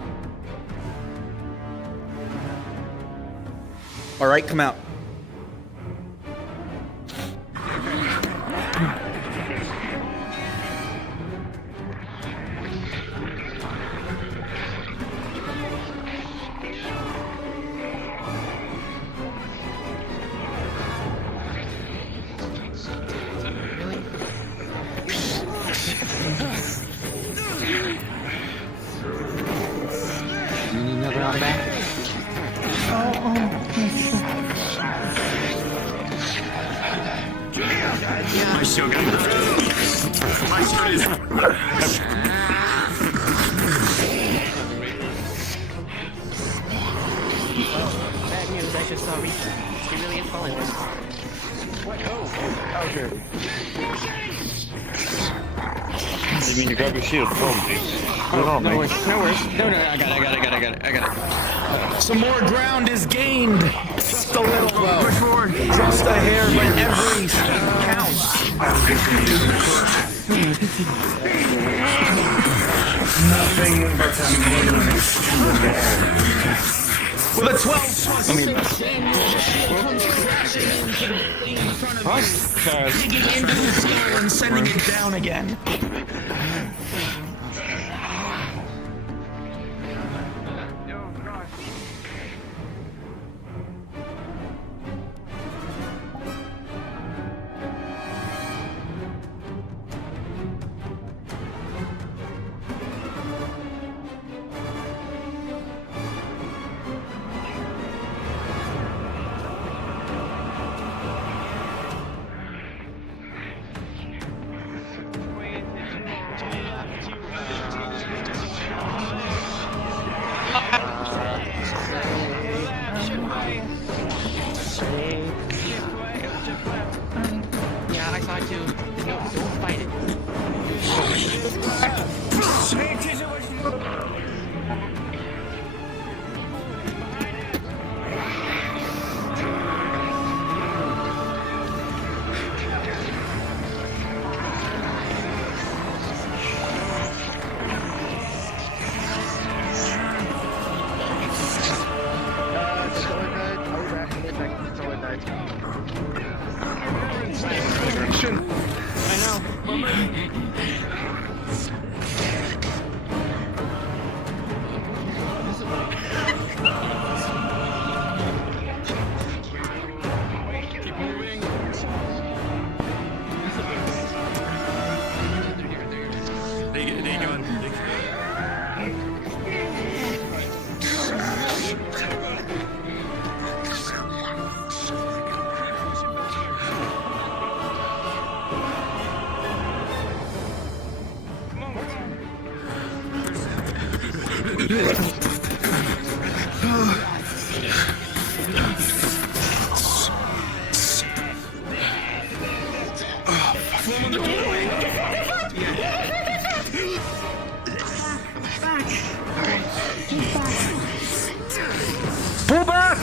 All right, come out. My sugar. My sugar is... Bad news, I just saw Rita. She really is falling. What? Oh, sure. You mean you grab your shield from me? Oh, no worries. No, I got it. Some more ground is gained. Just a little though. Push forward. Just a hair, but every counts. Nothing but a means to an end. with a 12+6 comes crashing into the plane in front of you, digging into the skull and sending it down again. Yeah, I saw it too. No, don't fight it. I know. Keep moving. They got Pull back!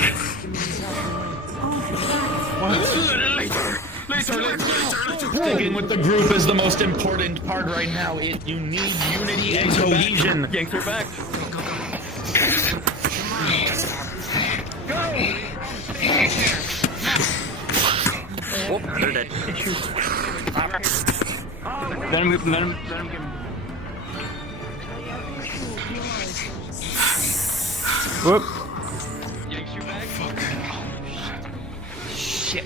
Sticking with the group is the most important part right now. You need unity and cohesion. Yanks her back. Oh, they're dead. Let him get him. Whoop. Yanks your back. Shit.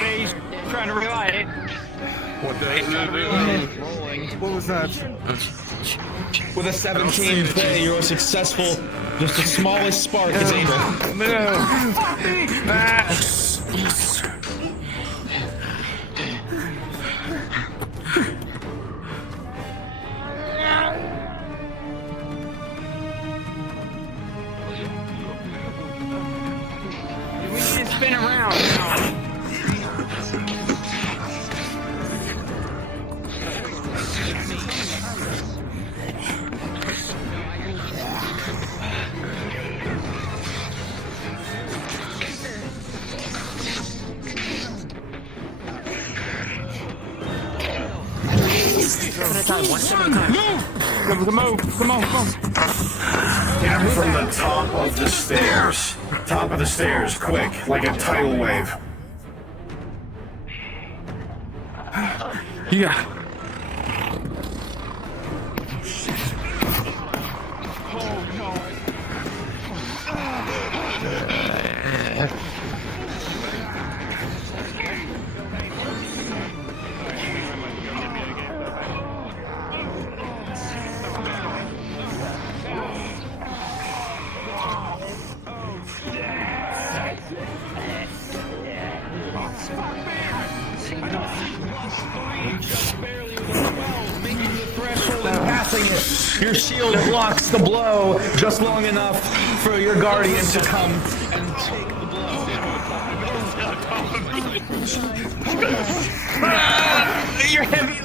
He's trying to revive it. What was that? With a 17 play, you're successful. Just the smallest spark is able. We need to spin around now. Come on. Get him from the top of the stairs. Top of the stairs, quick, like a tidal wave. Yeah. Your shield blocks the blow just long enough for your guardian to come and take the blow. You're heavy.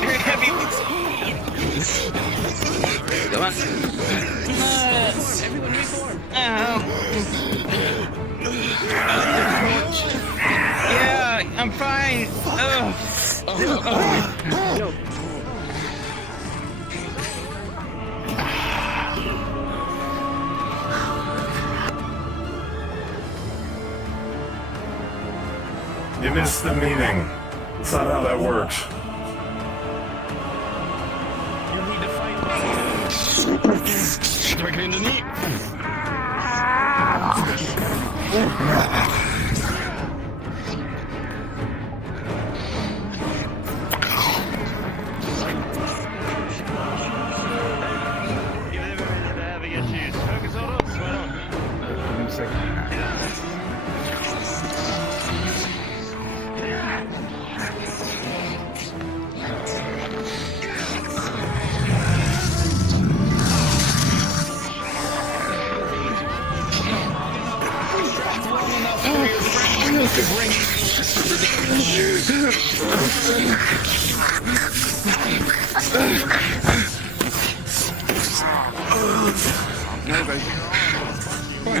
You're heavy. Come on. Everyone reform. Yeah, I'm fine. You missed the meeting. That's not how that works. You need to fight. Directly in the knee.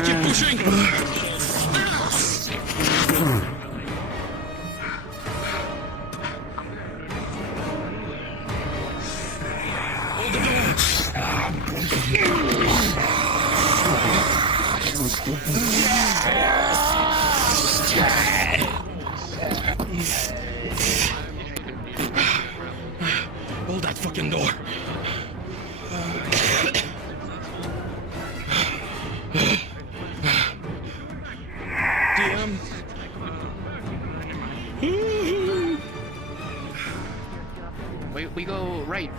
Keep pushing. Hold that fucking door. DM. We go right?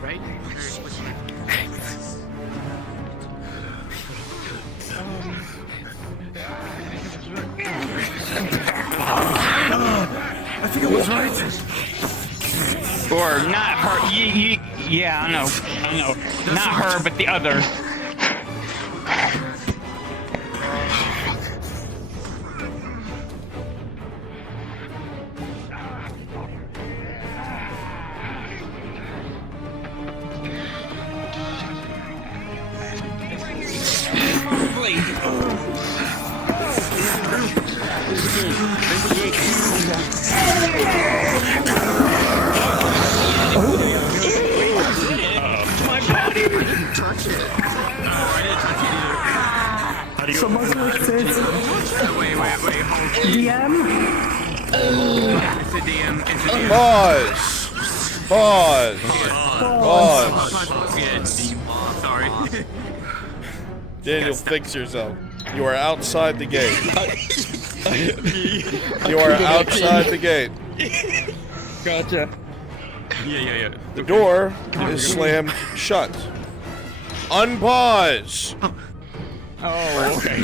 I think it was right. Or not her. Yeah, I know. Not her, but the other. Someone likes it. Wait, hold. DM? It's a DM. Pause. Yeah, sorry. Daniel, fix yourself. You are outside the gate. You are outside the gate. Gotcha. Yeah. The door is slammed shut. Unpause. Oh, okay.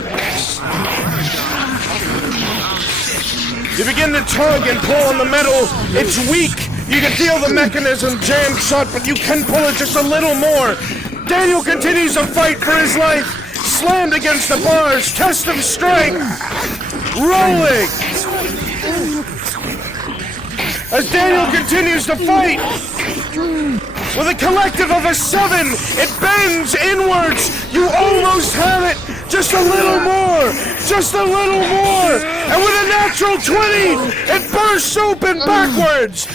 You begin to tug and pull on the metal. It's weak. You can feel the mechanism jammed shut, but you can pull it just a little more. Daniel continues to fight for his life. Slammed against the bars. Test of strength. Rolling. As Daniel continues to fight. With a collective of a 7, it bends inwards. You almost have it. Just a little more. Just a little more. And with a natural 20, it bursts open backwards.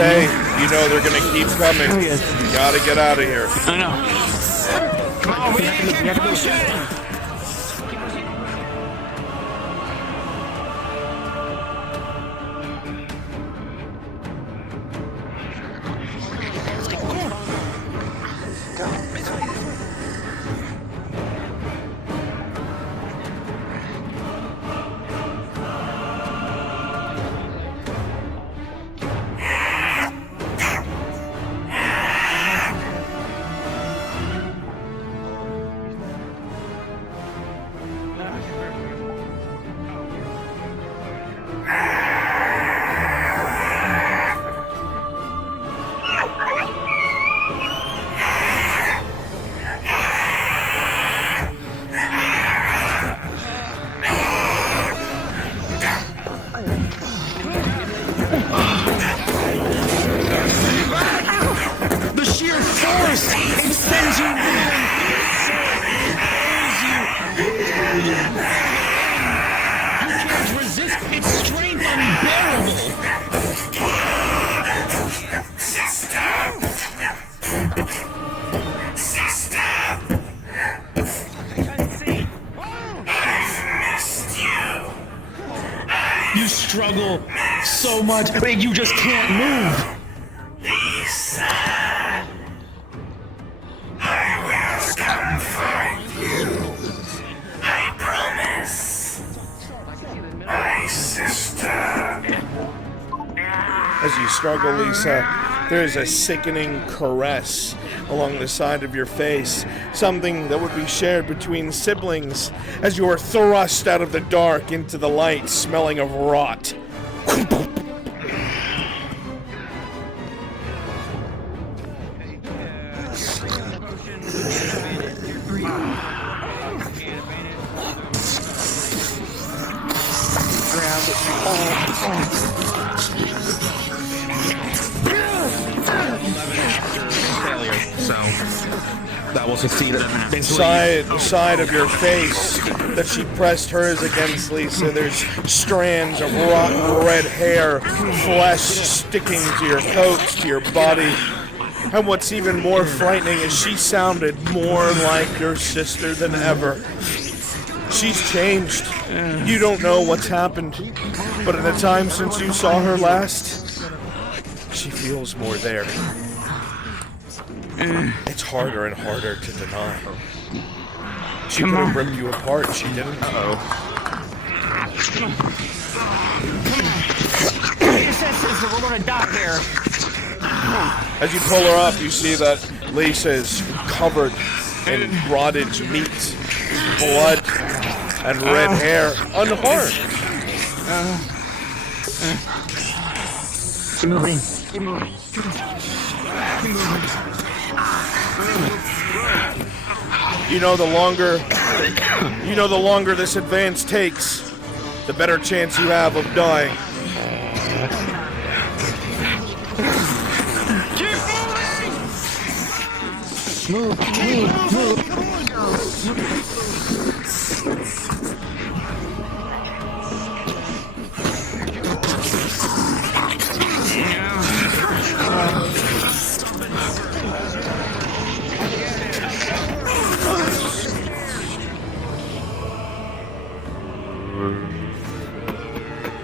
Hey, you know they're gonna keep coming. You gotta get out of here. I know. Come on, we have to push it. The sheer force! It's struggle so much, but you just can't move. Lisa, I will come find you. I promise. My sister. As you struggle, Lisa, there is a sickening caress along the side of your face, something that would be shared between siblings as you are thrust out of the dark into the light, smelling of rot. So that will succeed. The side of your face that she pressed hers against, Lisa, there's strands of rotten red hair, flesh sticking to your coat, to your body. And what's even more frightening is she sounded more like your sister than ever. She's changed. You don't know what's happened, but in the time since you saw her last, she feels more there. It's harder and harder to deny. She could have ripped you apart, she didn't. We're gonna dock here. As you pull her up, you see that Lisa is covered in rotted meat, blood, and red hair, unharmed. Keep moving. Keep moving. Keep moving. You know, the longer this advance takes, the better chance you have of dying. Move.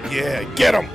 Yeah, get him!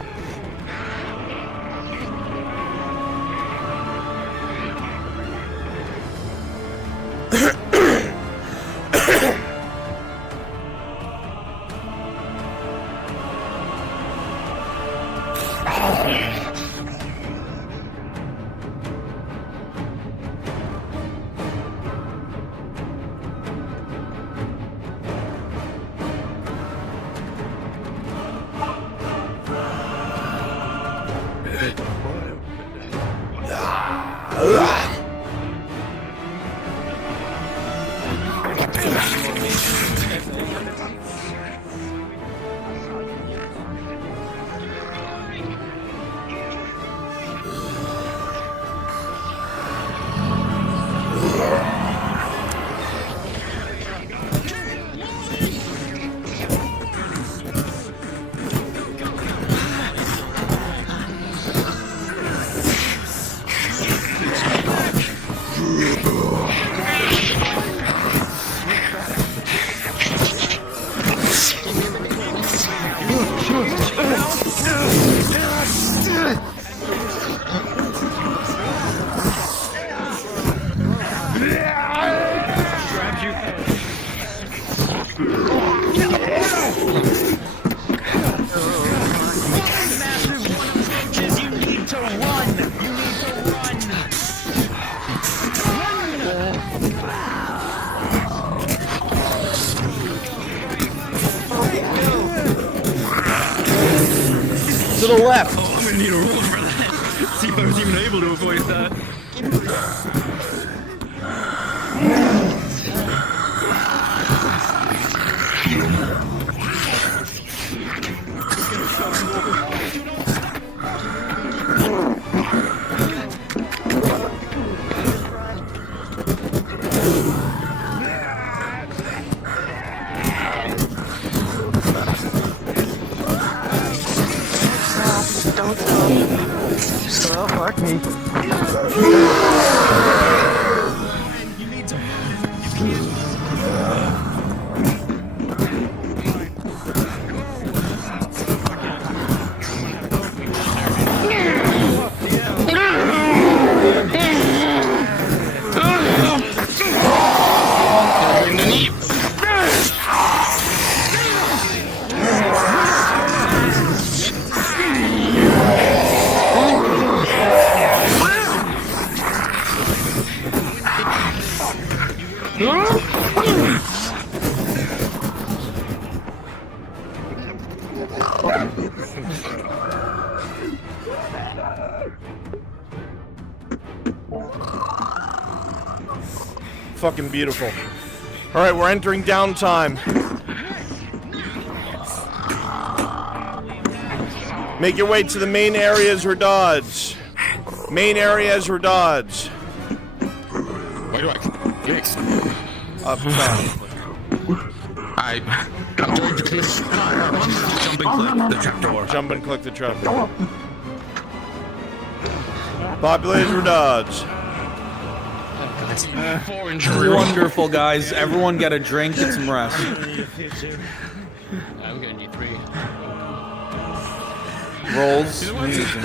To the left. Oh, I'm gonna need a roll for that. See if I was even able to avoid that. Don't fuck me. Fucking beautiful. All right, we're entering downtime. Make your way to the main areas or dodge. Main areas or dodge. Where do I click? Up top. I'm trying to click. Jump and click the trapdoor. Jump and click the trapdoor. Populate or dodge. Wonderful, guys. Everyone get a drink, get some rest. I'm gonna need 3. Rolls. Amazing.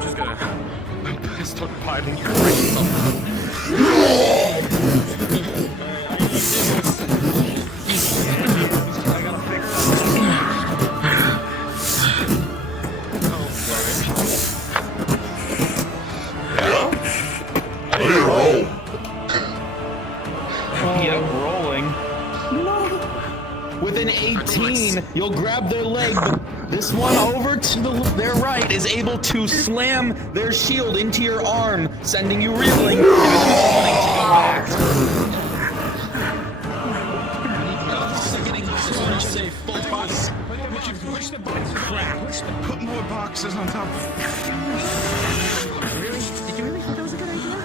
Just gonna start piling your With an 18, you'll grab their leg, but this one over to their right is able to slam their shield into your arm, sending you reeling, giving them a warning to go back. Put more boxes on top. Really? Did you really think that was a good idea?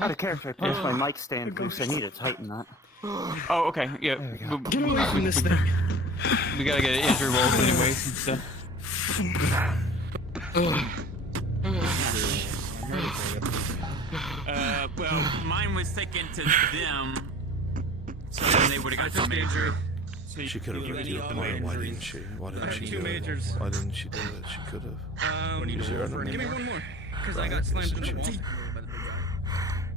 Out of character, I punched my mic stand loose. I need to tighten that. Oh, okay. Yeah. Get away from this thing. We gotta get an injury roll anyways and stuff. Well, mine was taken to them, so then they would have got some injury. She could have ripped you apart. Why didn't she? Why didn't she do it? Why didn't she do it? She could have. Give me one more, because I got slammed in the wall.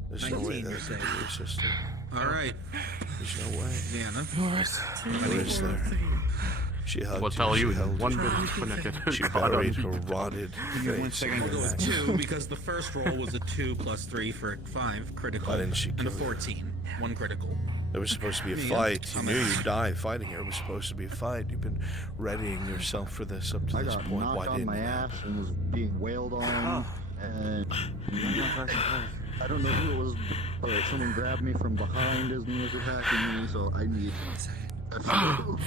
There's no way that's the degree system. Alright. There's no way. Diana. Where is there? She hugged Will tell you she held one you. bit disconnected. She buried her rotted face. We'll go with 2 because the first roll was a 2 plus 3 for 5 critical. Why didn't she and a kill her? 14. 1 critical. There was supposed to be a fight. You knew you'd die fighting her. It was supposed to be a fight. You've been readying yourself for this up to this point. Why didn't my you? ass and was being wailed on, and I don't know who it was, but someone grabbed me from behind as me was attacking me, so I need...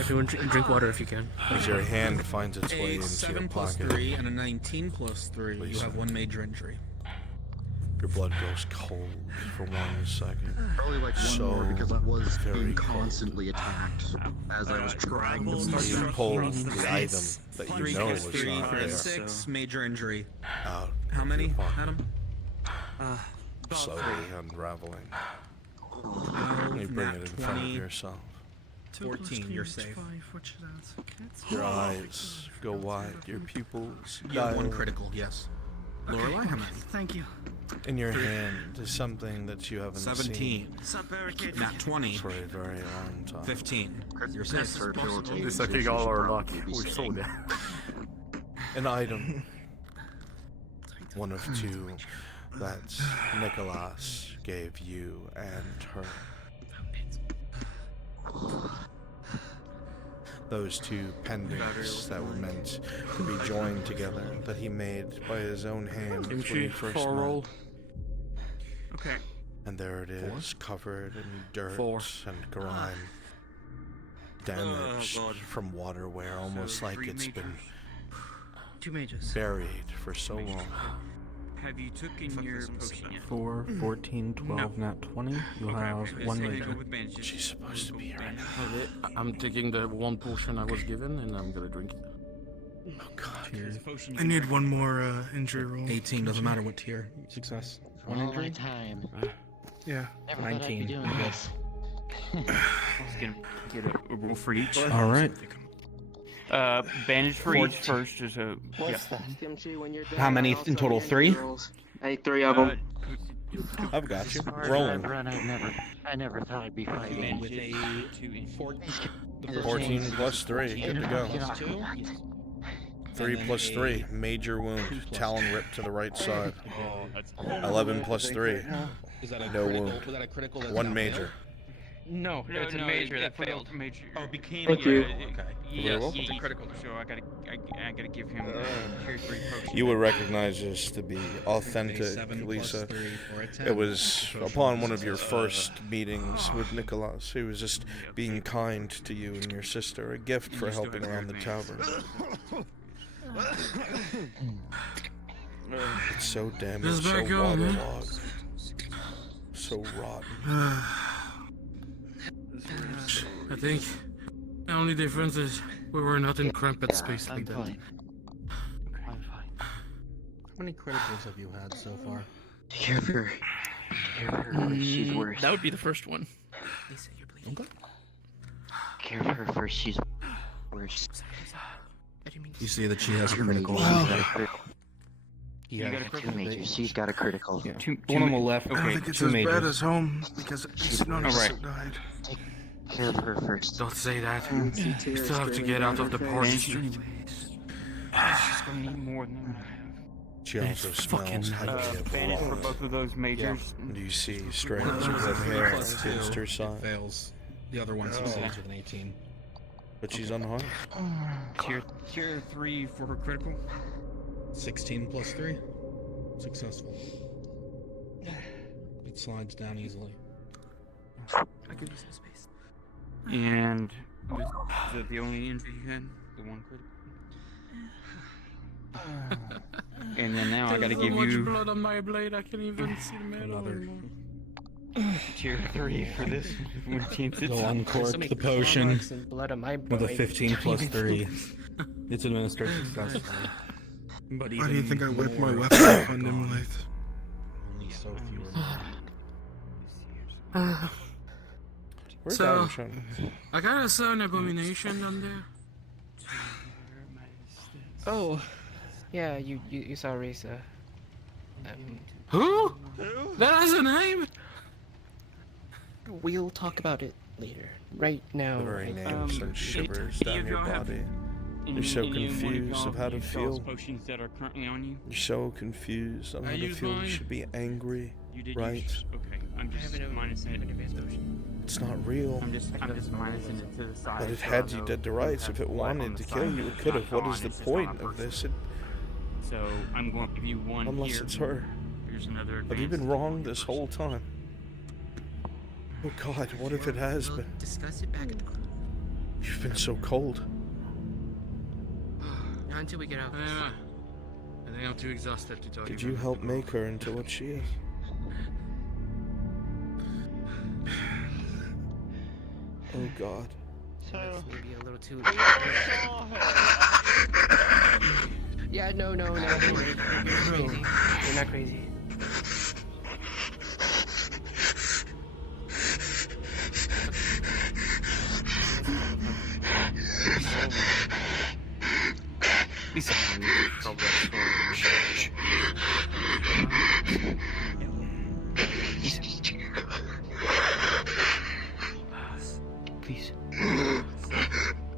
Everyone drink water if you can. As your hand finds its way A into 7 your plus pocket. 3 and a 19 plus 3. Please, you have sir. 1 major injury. Your blood goes cold for 1 second. Probably like one So more because I was very being cold. constantly attacked as I was trying to You move. pulled the item that you 3 know plus was 3 not for a there 6 major injury. out. How of many, your pocket, Adam? slowly unraveling. 12, You bring nat it in front of 20, yourself. 14, you're safe. Your eyes go wide. Your pupils You have 1 dilate. critical, yes. Lorelai, how many? Thank you. In your hand is something that you haven't 17. seen Nat 20. for a very long time. 15. You're safe. This I think all are lucky. We sold it. An item. One of 2 that Nicholas gave you and her. Those 2 pendants that were meant to be joined together, that he made by his own hands when he first met. Okay. And there it is, covered in dirt 4. and grime. Damaged from water wear, almost like it's been 2 mages. buried for so long. Have you taken your potion yet? 4, 14, 12, nat 20. You'll have 1 major. She's supposed to be here right now. Okay, I'm taking the 1 potion I was given and I'm gonna drink it. Oh god. I need 1 more injury roll. 18, doesn't matter what tier. Success. All 1 my injury? time. Yeah. Never thought I'd be 19. doing this. Just gonna get a roll for each. Alright. Bandage for each first is a. What's Yeah. that? Kimchi, when you're done, How many I also in total? need 3? rolls. I need 3 of them. I've got you. As far as Rolling. I've run, I never thought I'd be fighting. With a 14 plus 3. Good to go. 3 plus 3. Major wound. Talon ripped to the right side. 11 plus 3. No wound. Was that a critical? 1 major. No, it's a major that failed. Major. Oh, it became. Thank you. Okay. Yes, Very it's a critical, so I gotta give him tier 3 potion. You would recognize this to be authentic, Lisa. It was upon one of your first meetings with Nicholas. He was just being kind to you and your sister, a gift for helping around the tavern. It's so damaged, so waterlogged, so rotten. I think the only difference is we were not in cramped space like that. I'm fine. How many criticals have you had so far? Care for her, she's worse. That would be the first one. Lisa, you're bleeding. Okay. Care for her first, she's worse. You see that she has a critical. You got a critical. 2 majors. She's got a critical. Yeah. One on the left. I don't think it's as bad as home because at least none of us have died. Care of her first. Don't say that. You still have to get out of the party. She's gonna need more than She also smells heavily of Bandit for blood. both of those majors. Do you see strands of red hair against her side? Fails. The other one succeeds with an 18. But she's unharmed. Tier 3 for her critical. 16 plus 3. Successful. It slides down easily. I give you some space. And is that the only injury you had? The one critical? And then now I gotta give There's so you much blood on my blade, I can't even see the metal anymore. tier 3 for this when teams Go uncork the potion Blood on my with a 15 plus 3. It's administered successfully. But Why do you think I whipped my weapon off on Nimlith? Only so few Where's So, Addison? I got a certain abomination on there. Oh, yeah, you saw Risa. Who? That has a name? We'll talk about it later. Right now, The very name sends shivers down your body. You're so confused of how to feel. Potions that are currently on you. You're so confused on how to feel. You should be angry, You did right? use, okay, I'm just minusing it. It's not real. I'm just minusing it to the side. But it so I had you know dead to rights. If it blood on wanted the to kill side you, it that's could have. not What is gone, the it's point not a of this? person. So I'm going to give you one Unless here. it's her. Here's another. Have you been advanced wrong this whole time? Oh God, what if it has been? discuss it back at the club. You've been so cold. Not until we get out. I think I'm too exhausted to talk. Did you help make her into what she is? Oh God. That's maybe a little too. Yeah, no. You're crazy. You're not crazy. Lisa. Please.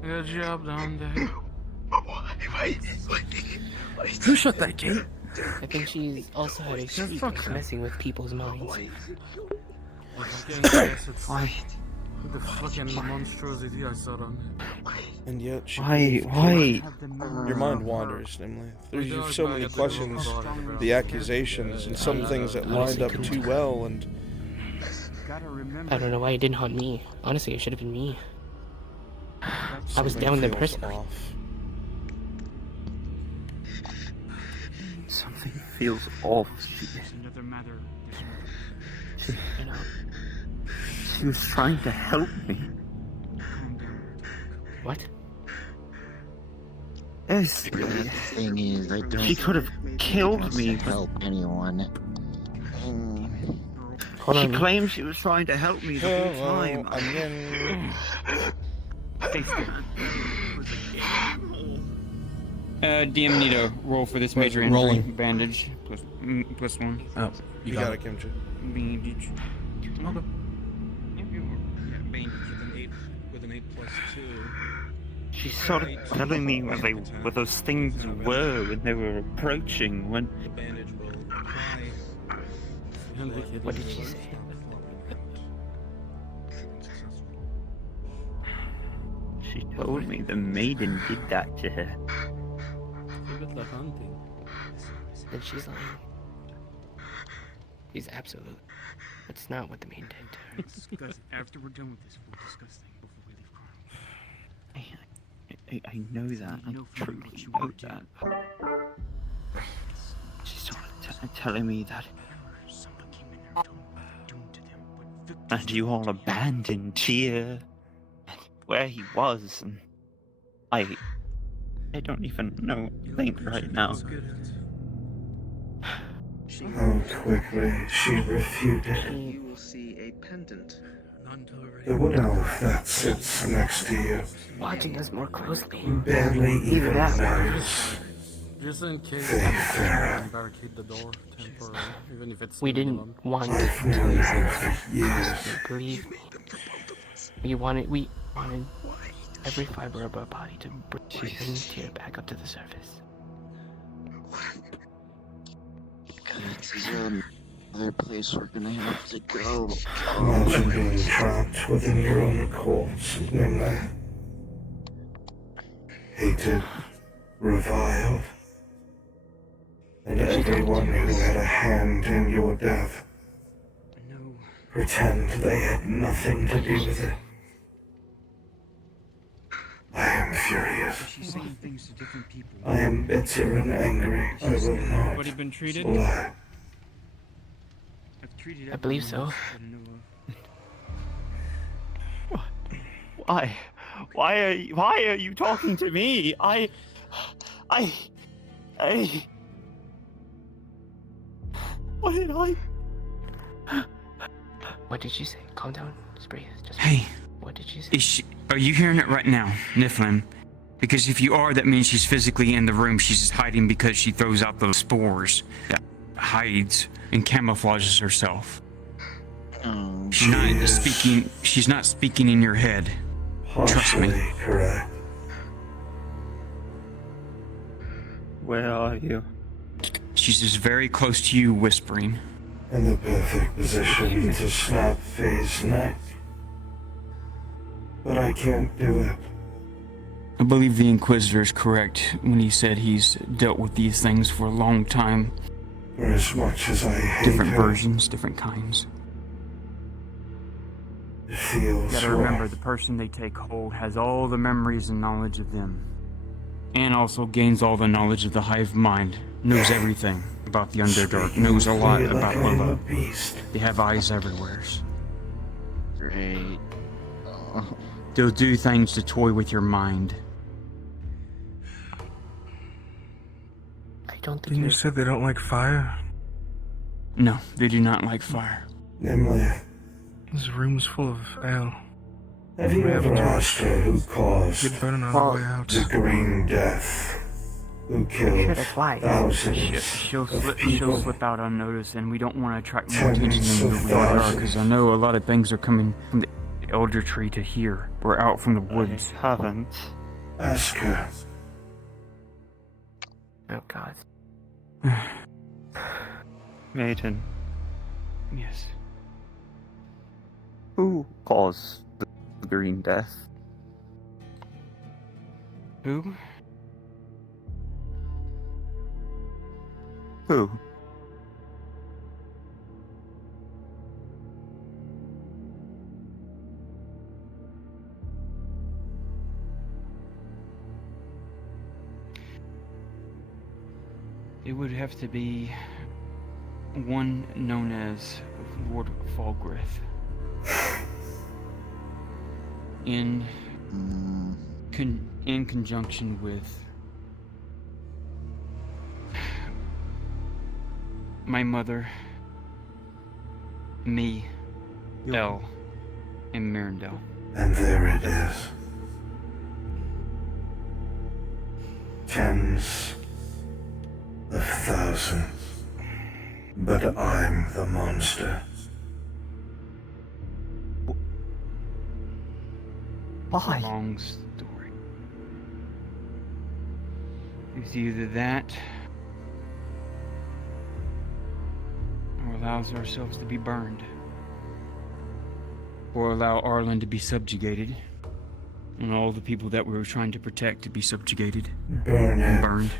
Good job down there. Wait. Who shut that gate? I think she's also had a streak of messing with people's minds. Why? The fucking monstrosity I saw on there. And yet she. Why? Your mind wanders, namely. There's so many questions, the accusations, and some things that lined up too well, and. I don't know why it didn't haunt me. Honestly, it should have been me. I was down there personally. Something feels off. Another matter. She was trying to help me. What? Yes. The thing is, I don't. She could have killed me. Help anyone. She claims she was trying to help me the whole time. DM need a roll for this major injury. Rolling. Bandage plus 1. Oh, you got it, Kimchi. Bandage. Okay. Yeah, bandage with an 8 plus 2. She started telling me where those things were when they were approaching. When The bandage will apply. What did she say? she told me the maiden did that to her. Then she's lying. She's absolute. That's not what the main did. Guys, after we're done with this, we'll discuss things before we leave Karano. I know that. I truly know that. She started telling me that. And you all abandoned here. And where he was. And I don't even know what to think right now. How quickly she refuted. You will see a pendant. The wood elf that sits next to you Watching us more closely. barely even knows. Just in case, Fair. barricade the door temporarily, even if it's. We didn't want to I've known her for years. believe me. We wanted every fiber of our body to breathe and tear back up to the surface. This is another place we're gonna have to go. Imagine being trapped within your own courts of memory. Hated, reviled, and everyone who had a hand in your death pretend they had nothing to do with it. I am furious. She's saying things to different people. I am bitter and angry. I will not Everybody been treated? lie. I've treated I believe so. Why? Why are you talking to me? I. What did I? What did she say? Calm down. Just breathe. Hey. What did she say? Are you hearing it right now, Niflheim? Because if you are, that means she's physically in the room. She's just hiding because she throws out those spores that hides and camouflages herself. She's not speaking in your head. Trust me. Correct. Where are you? She's just very close to you, whispering. In the perfect position to snap Faye's neck. But I can't do it. I believe the Inquisitor is correct when he said he's dealt with these things for a long time. For as much as I hate Different her, versions, different kinds. it feels You gotta remember, wrong. the person they take hold has all the memories and knowledge of them. And also gains all the knowledge of the hive mind. Knows everything about the Underdark. Knows a lot about Willow. They have eyes everywhere. Great. They'll do things to toy with your mind. I don't think Didn't you say they don't like fire? No, they do not like fire. Namely, This room's full of ale. have you ever asked her who caused Get burning on our way out. the Green Death? Who killed thousands She'll of she'll people? slip out unnoticed, and we don't want to attract more Tens attention than of we are, thousands. because I know a lot of things are coming from the Elder Tree to here. We're out from the woods. Haven't. Ask her. Oh God. Maiden, Yes. who caused the Green Death? Who? Who? It would have to be one known as Lord Falgrith. In conjunction with my mother, me, Elle, and Mirandel. And there it is. tens of thousands. But I'm the monster. Why? Long story. It's either that, or allows ourselves to be burned, or allow Arlen to be subjugated, and all the people that we were trying to protect to be subjugated and burned.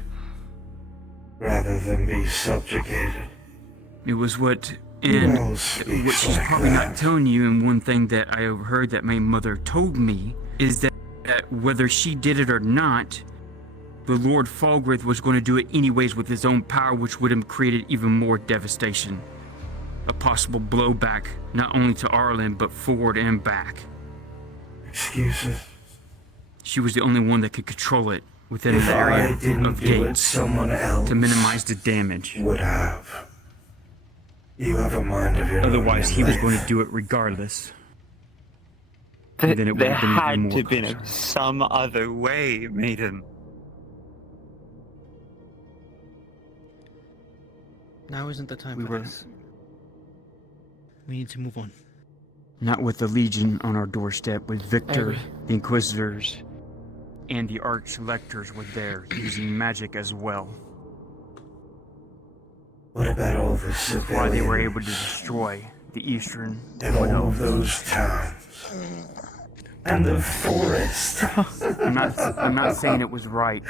Rather than be subjugated. It was what, and what she's probably not telling you, and one thing that I overheard that my mother told me, is that whether she did it or not, the Lord Falgrith was going to do it anyways with his own power, which would have created even more devastation. A possible blowback, not only to Arlen, but forward and back. Excuses? She was the only one that could control it within the area of gates someone else to minimize the damage. Would have. You have a mind of your own. Otherwise, he was going to do it regardless. And then it would There have been had even more to been costly. some other way, Maiden. Now isn't the time We for were- this. We need to move on. Not with the Legion on our doorstep, with Victor, agree. the Inquisitors, and the Arch-Lectors were there, using magic as well. What about all the That's why they were civilians able to destroy the Eastern in all of those towns? And the forest. I'm not saying it was right.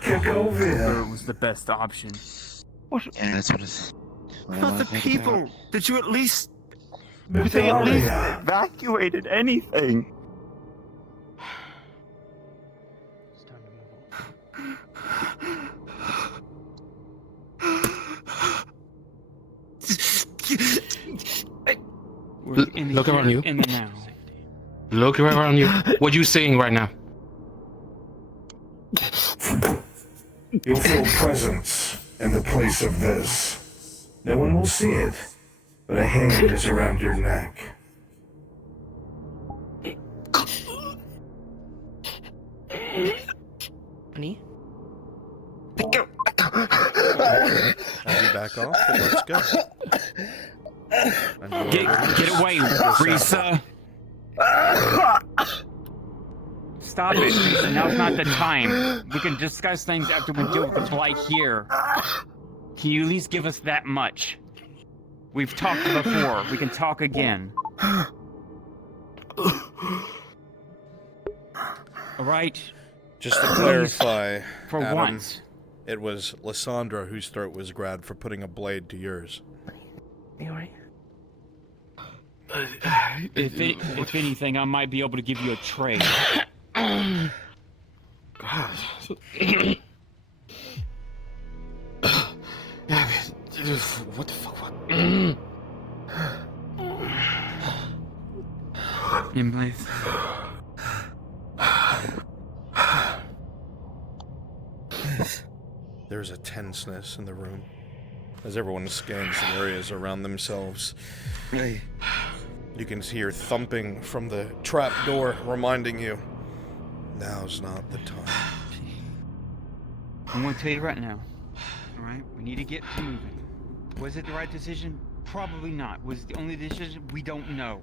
Kick over Or here. it was the best option. Yeah, that's what it's. But the people, did you at least... But They at least Daria, evacuated anything. We're in the Look here around you. and the now. Look right around you. What are you seeing right now? you'll feel presence in the place of this. No one will see it, but a hand is around your neck. Honey? I'll be back off and let's go. Get away, Risa. Stop it, Risa. Now's not the time. We can discuss things after we deal with the blight here. Can you at least give us that much? We've talked before. We can talk again. Alright? Just to clarify, For Adam, once. it was Lysandra whose throat was grabbed for putting a blade to yours. You alright? If anything, I might be able to give you a trade. What the fuck? Imlaith. There's a tenseness in the room as everyone scans the areas around themselves. You can hear thumping from the trap door, reminding you, now's not the time. I'm going to tell you right now. Alright? We need to get moving. Was it the right decision? Probably not. Was it the only decision? We don't know.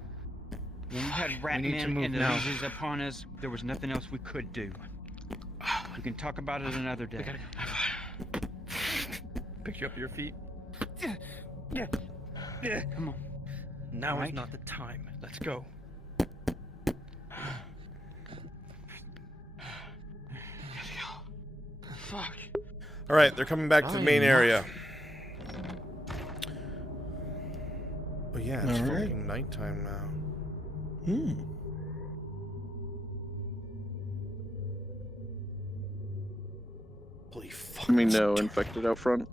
When we had Ratman and the legions upon us, there was nothing else we could do. We can talk about it another day. Pick you up your feet. Come on. Now Right. is not the time. Let's go. Fuck. Alright, they're coming back to the main area. Oh yeah, it's fucking nighttime now. Holy fuck. I mean, no infected out front?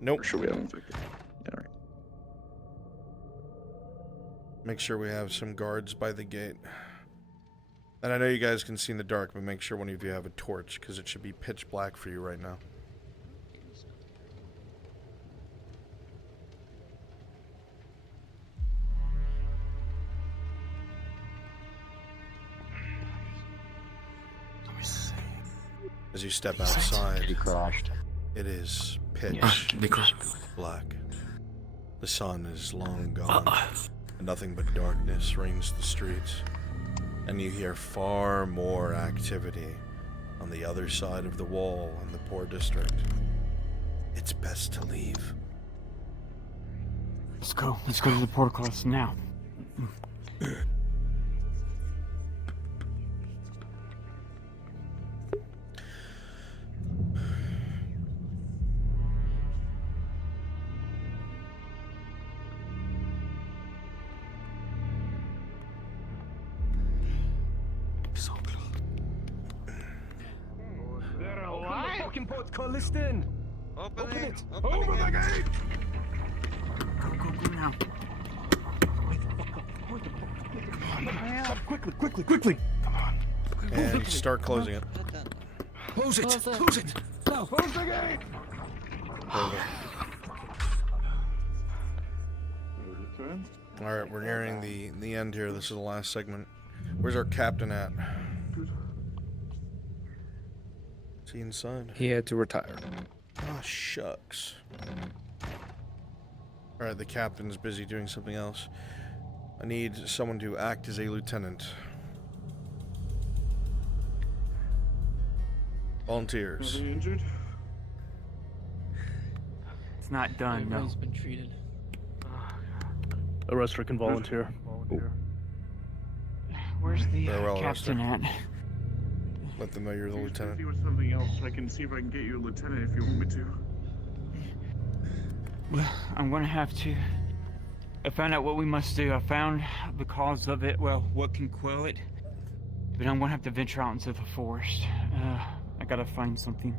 Nope. Or should we have infected? Yeah, alright. Make sure we have some guards by the gate. And I know you guys can see in the dark, but make sure one of you have a torch, because it should be pitch black for you right now. As you step outside, He crashed. it is pitch black. The sun is long gone, and nothing but darkness reigns the streets. And you hear far more activity on the other side of the wall in the poor district. It's best to leave. Let's go. Let's go to the portcullis now. So close. They're alive. Open the fucking portcullis then. Open it. Over the gate. Go now. Quickly. Come on. And start closing it. Close it. Close it. No, close the gate. Alright, we're nearing the end here. This is the last segment. Where's our captain at? Is he inside? He had to retire. Oh, shucks. Alright, the captain's busy doing something else. I need someone to act as a lieutenant. Volunteers. Injured? It's not done, no. Everyone's been treated. Arrester can volunteer. Where's the Very well, captain at? Let them know you're the lieutenant. See with something else. I can see if I can get you a lieutenant if you want me to. Well, I'm gonna have to. I found out what we must do. I found the cause of it. Well, what can quell it? But I'm gonna have to venture out into the forest. I gotta find something.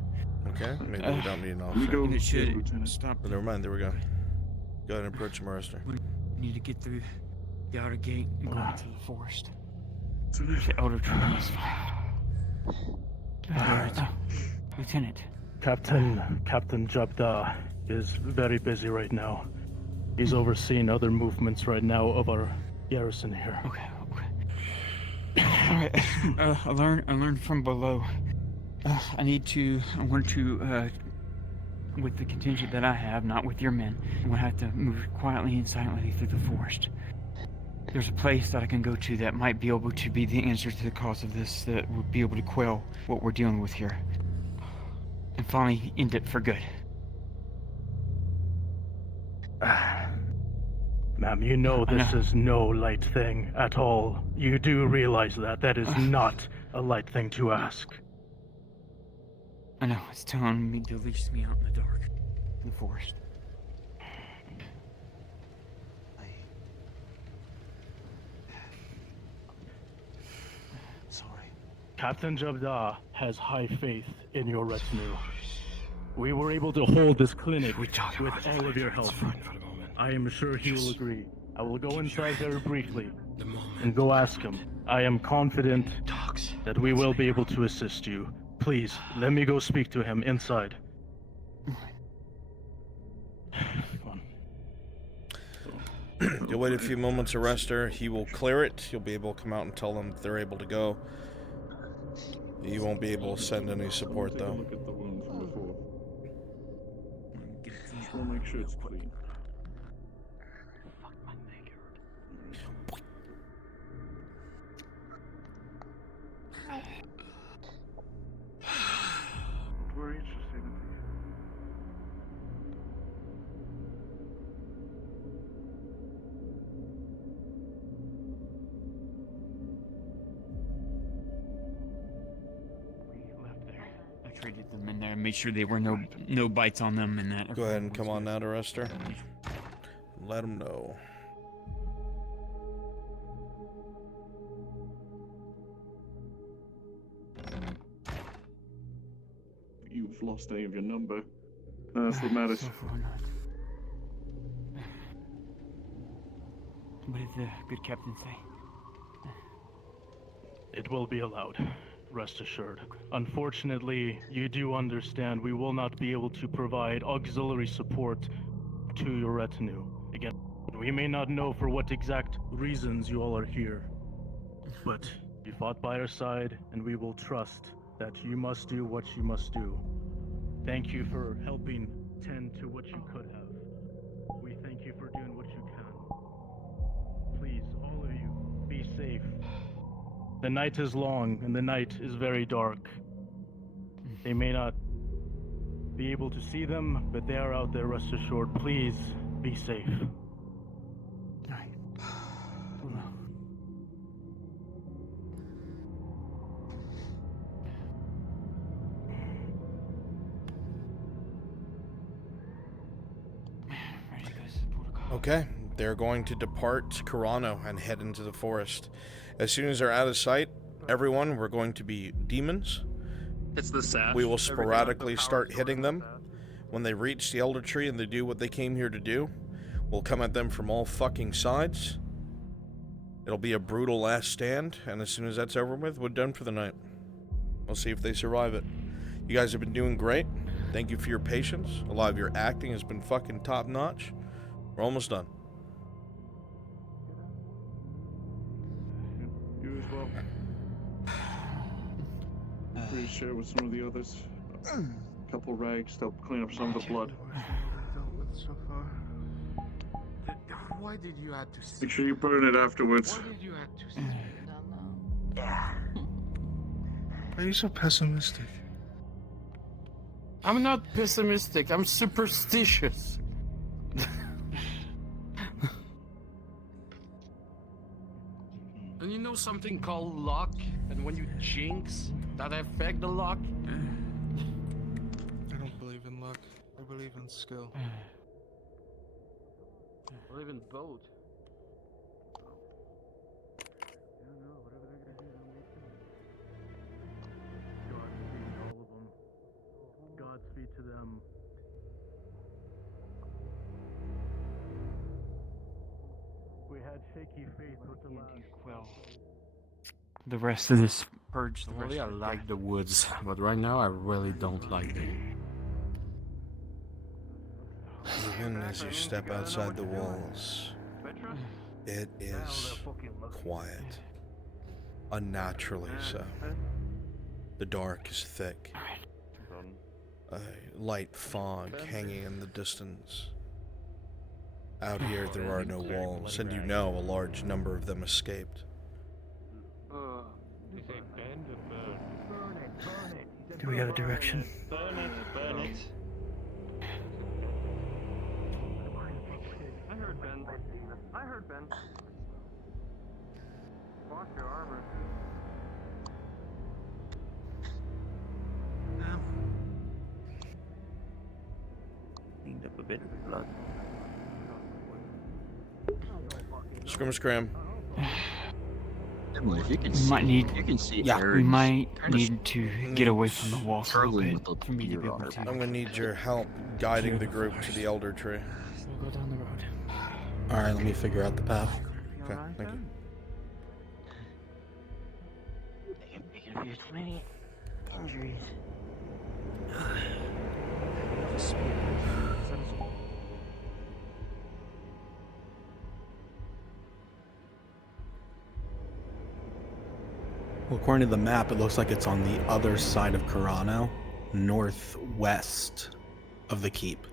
Okay, maybe we don't need an officer. Go, It should Lieutenant. stop. But never mind, there we go. Go ahead and approach him, Arrester. We need to get through the outer gate and go into the forest. Lieutenant. The Elder Tribe is fine. Lieutenant. Captain Jabda is very busy right now. He's overseeing other movements right now of our garrison here. Okay. Alright, I learned from below. I want to, with the contingent that I have, not with your men, I'm gonna have to move quietly and silently through the forest. There's a place that I can go to that might be able to be the answer to the cause of this, that would be able to quell what we're dealing with here. And finally end it for good. Ma'am, you know this is no light thing at all. You do realize that. That is not a light thing to ask. I know, it's telling me to leash me out in the dark. In the forest. Sorry. Captain Jabda has high faith in your retinue. We were able to hold this clinic with all of your help. I am sure he will agree. I will go inside very briefly and go ask him. I am confident that we will be able to assist you. Please, let me go speak to him inside. You'll wait a few moments, Arrester. He will clear it. You'll be able to come out and tell them they're able to go. You won't be able to send any support, though. Look at the wound from before. Just want to make sure it's clean. Don't worry, it's just anything. I traded them in there and made sure there were no bites on them and that. Go ahead and come on now, Arrester. Let him know. You've lost any of your number. That's what matters. So far not. What did the good captain say? It will be allowed. Rest assured. Unfortunately, you do understand we will not be able to provide auxiliary support to your retinue. Again, we may not know for what exact reasons you all are here, but you fought by our side, and we will trust that you must do what you must do. Thank you for helping tend to what you could have. We thank you for doing what you can. Please, all of you, be safe. The night is long and the night is very dark. They may not be able to see them, but they are out there, rest assured. Please, be safe. Okay, they're going to depart Karano and head into the forest. As soon as they're out of sight, everyone, we're going to be demons. It's the sash. We will sporadically start hitting them. When they reach the Elder Tree and they do what they came here to do, we'll come at them from all fucking sides. It'll be a brutal last stand, and as soon as that's over with, we're done for the night. We'll see if they survive it. You guys have been doing great. Thank you for your patience. A lot of your acting has been fucking top-notch. We're almost done. You as well. Please share with some of the others. A couple rags to help clean up some of the blood. Why did you have to Make sure you burn it afterwards. Why did you have to say Why are you so pessimistic? I'm not pessimistic, I'm superstitious. And you know something called luck? And when you jinx, that affect the luck? I don't believe in luck. I believe in skill. I believe in both. Godspeed to all of them. Godspeed to them. We had shaky faith with the last. The rest of this purge. The Normally rest I of like the woods, but right now I really don't like them. Even as you step outside the walls, it is quiet. Unnaturally so. The dark is thick. A light fog hanging in the distance. Out here there are no walls, and you know a large number of them escaped. Do we have a direction? Burn it, burn it. I heard Ben. I heard Ben. Watch your armor. Cleaned up a bit of blood. Scrim scram. If you can We see, might need. you can see Yeah, we Ares might kinda need to get away from the walls a little struggling bit with the for me to be gear able on to. I'm gonna need your help guiding the group to the Elder Tree. We'll go down the road. Alright, let me figure out the path. Okay, thank you. Making a few too many injuries. Well, according to the map, it looks like it's on the other side of Karano, northwest of the keep.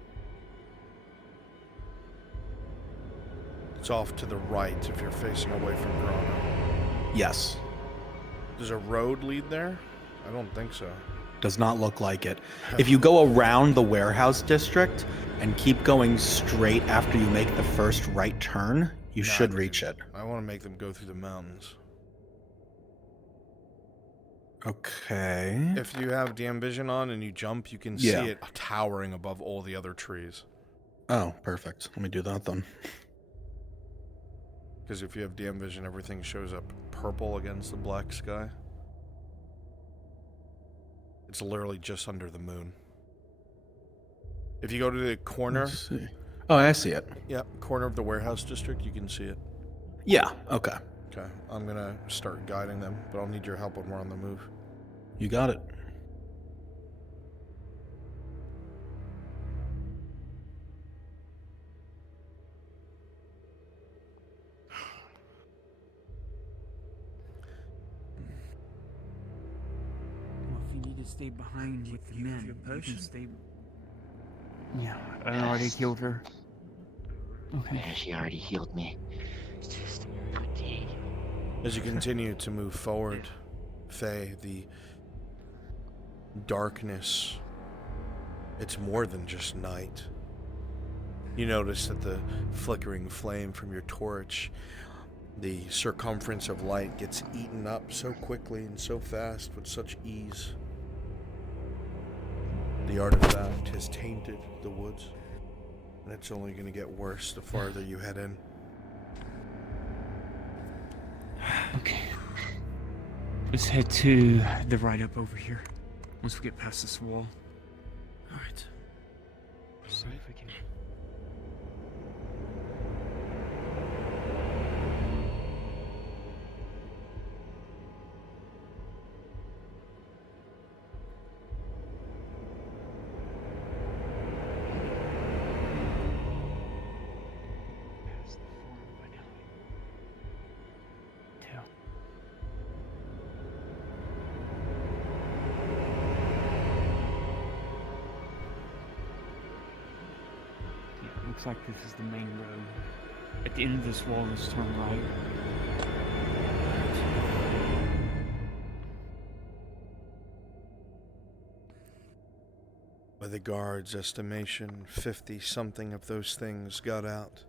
It's off to the right if you're facing away from Karano. Yes. Does a road lead there? I don't think so. Does not look like it. If you go around the warehouse district and keep going straight after you make the first right turn, you should reach it. I want to make them go through the mountains. Okay. If you have DM vision on and you jump, you can see it towering above all the other trees. Oh, perfect. Let me do that then. Because if you have DM vision, everything shows up purple against the black sky. It's literally just under the moon. If you go to the corner... Let's see. Oh, I see it. Yep, corner of the warehouse district, you can see it. Yeah, okay. Okay, I'm gonna start guiding them, but I'll need your help when we're on the move. You got it. stay behind with the men. You can stay. Yeah, I already healed her. Okay. Yeah, she already healed me. It's just fatigue. As you continue to move forward, Faye, the darkness, it's more than just night. You notice that the flickering flame from your torch, the circumference of light, gets eaten up so quickly and so fast with such ease. The artifact has tainted the woods, and it's only going to get worse the farther you head in. Okay. Let's head to the right up over here. Once we get past this wall. Alright. See if we can. Looks like this is the main road. At the end of this wall, let's turn right. By the guards' estimation, 50-something of those things got out.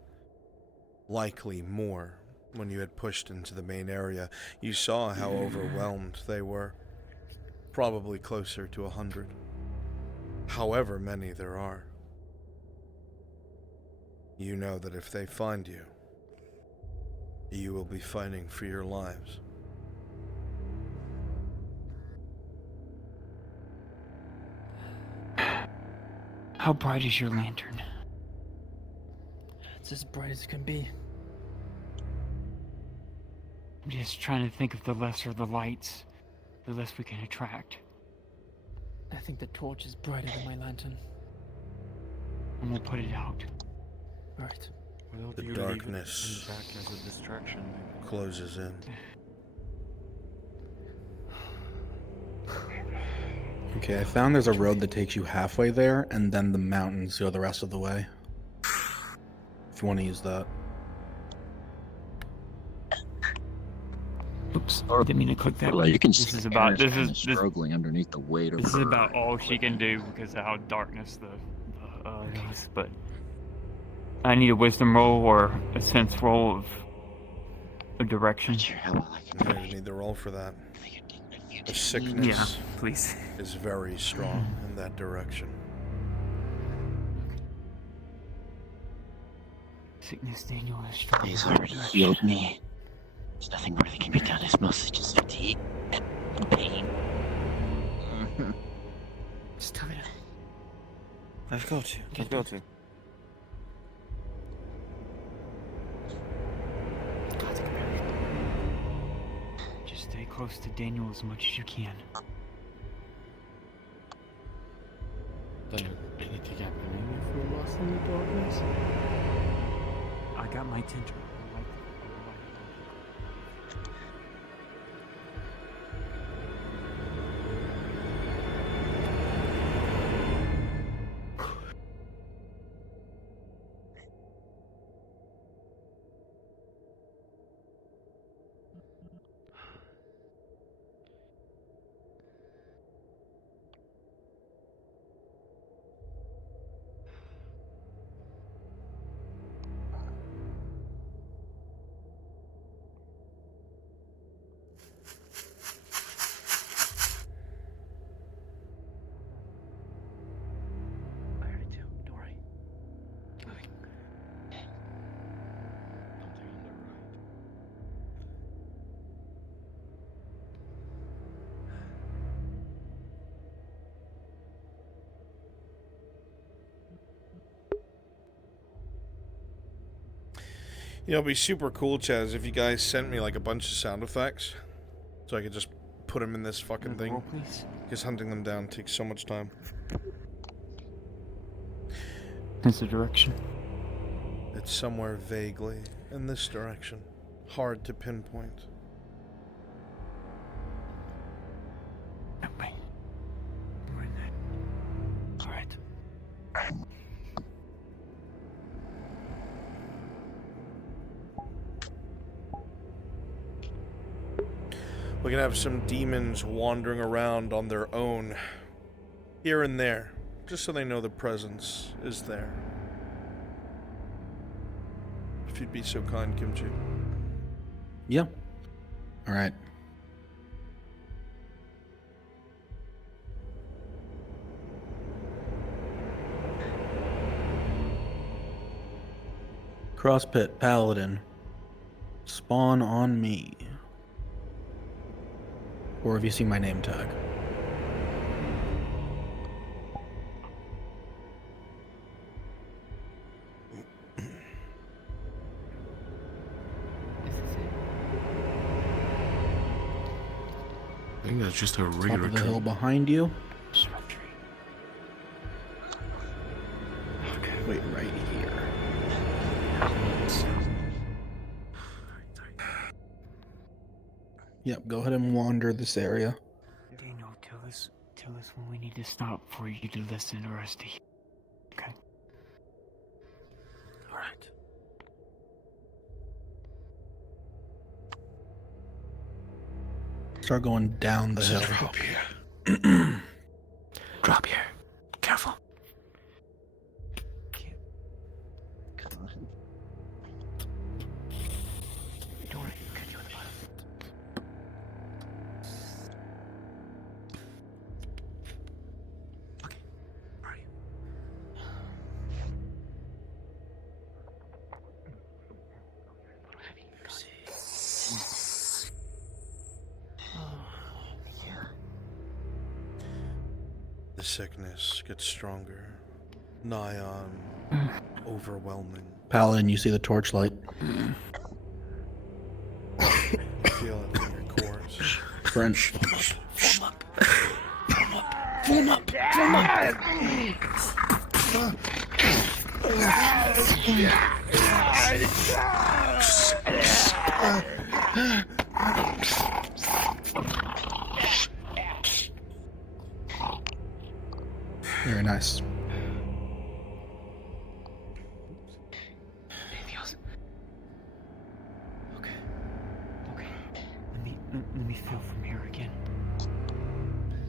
Likely more when you had pushed into the main area. You saw how overwhelmed they were. Probably closer to 100. However many there are. You know that if they find you, you will be fighting for your lives. How bright is your lantern? It's as bright as it can be. I'm just trying to think of the lesser the lights, the less we can attract. I think the torch is brighter than my lantern. And we'll put it out. Right. Well, the darkness as a distraction. Closes in. Okay, I found there's a road that takes you halfway there, and then the mountains go the rest of the way. If you want to use that. Oops, didn't mean to click that. Well, you can this see is about Karen's this kinda is struggling underneath the weight of this is her. about all she can do because of how darkness the is. But I need a wisdom roll or a sense roll of direction. Yeah, you need the roll for that. The sickness Yeah, please. is very strong in that direction. Sickness, Daniel, is strong. He's already healed me. There's nothing more that can be done. It's mostly just fatigue and pain. Stamina. I've got you. I've got you. Just stay close to Daniel as much as you can. Daniel, anything happening if we're lost in the darkness? I got my tinder. You know, it'd be super cool, Chaz, if you guys sent me like a bunch of sound effects, so I could just put them in this fucking thing. Roll, please. Because hunting them down takes so much time. That's the direction. It's somewhere vaguely in this direction. Hard to pinpoint. We can have some demons wandering around on their own, here and there, just so they know the presence is there. If you'd be so kind, Kimchi. Yeah. All right. Crosspit Paladin. Spawn on me. Or have you seen my name tag? I think that's just a Top regular of the tree. hill behind you. Wait, right here. Yep, go ahead and wander this area. Daniel, tell us when we need to stop for you to listen or us to hear. Okay. All right. Start going down the hill. Drop here. Drop here. Careful. The sickness gets stronger, nigh on overwhelming. Paladin, you see the torchlight. Feel it in your cores. French. Form up. Form up. Form Very nice. Let me feel from here again.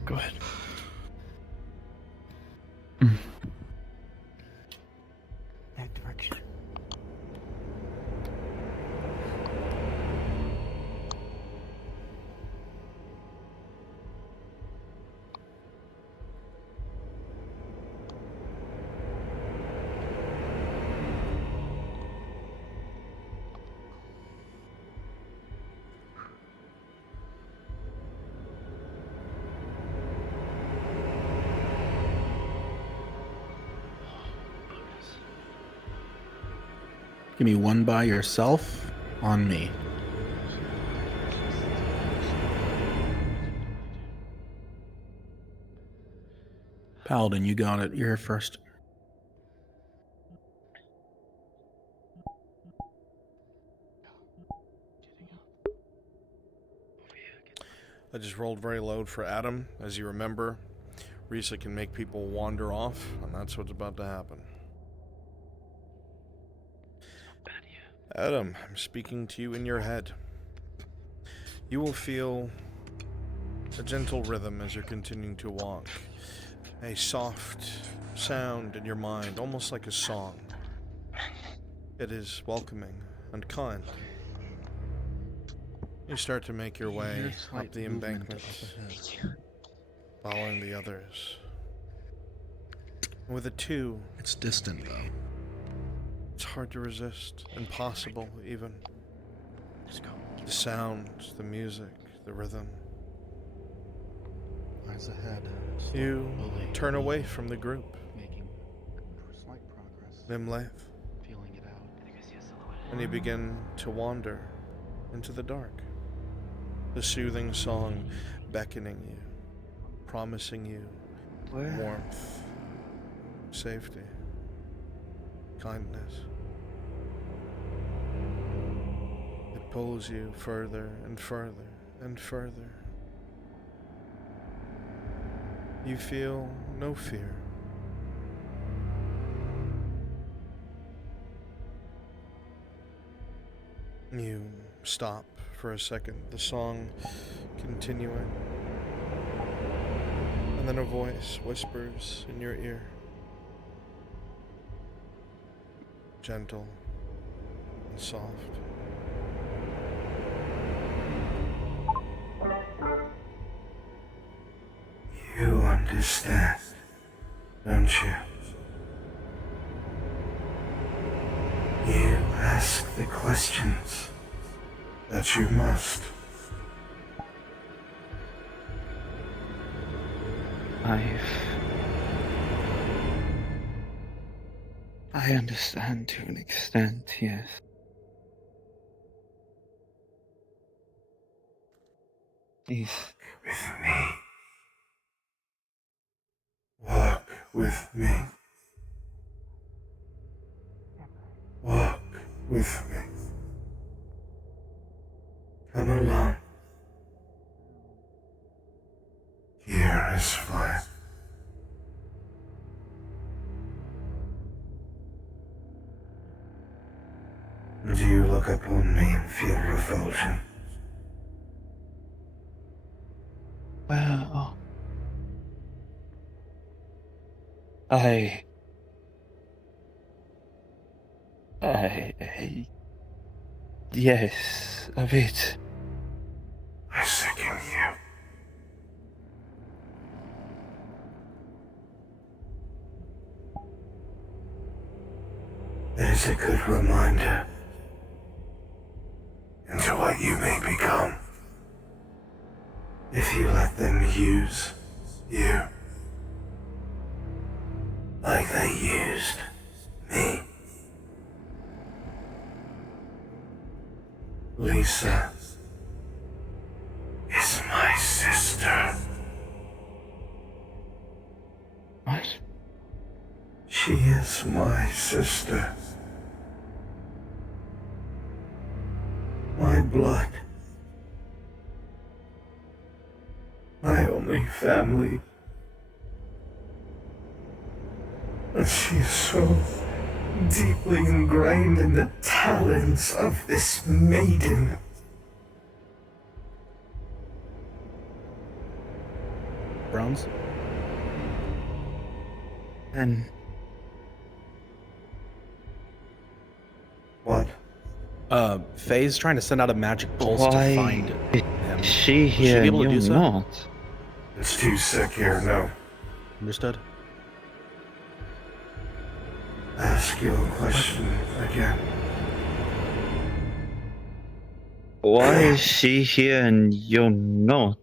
Go ahead. That direction. Give me one by yourself on me. Paladin, you got it. You're here first. I just rolled very low for Adam. As you remember, Risa can make people wander off, and that's what's about to happen. Adam, I'm speaking to you in your head. You will feel a gentle rhythm as you're continuing to walk. A soft sound in your mind, almost like a song. It is welcoming and kind. You start to make your way up the embankment, following the others. With a two, it's distant though. It's hard to resist, impossible even. The sounds, the music, the rhythm. Eyes ahead. You turn away from the group. Making slight progress. Nimleith. Feeling it out. And you begin to wander into the dark. The soothing song beckoning you, promising you warmth, safety, kindness. It pulls you further and further and further. You feel no fear. You stop for a second, the song continuing. And then a voice whispers in your ear. Gentle and soft. You understand, don't you? You ask the questions that you must. I understand to an extent, yes. Please. With me. Walk with me. Walk with me. Come along. Here is fire. Do you look upon me and feel revulsion? Well, yes, a bit. I second you. It is a good reminder into what you may become if you let them use you like they used me. Lisa is my sister. What? She is my sister. My blood. My only family. And she is so deeply ingrained in the talons of this maiden. Browns? And what? Faye's trying to send out a magic pulse Why to find him. is she Will here be and able to you're do so? not? It's too sick here, no. Understood. Ask your question again. Why is she here and you're not?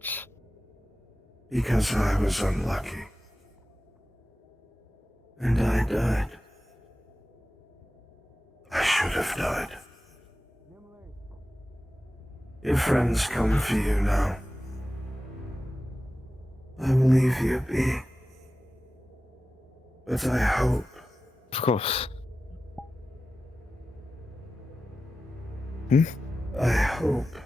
Because I was unlucky. And I died. I should have died. Your friends come for you now. I will leave you be. But I hope. Of course. I hope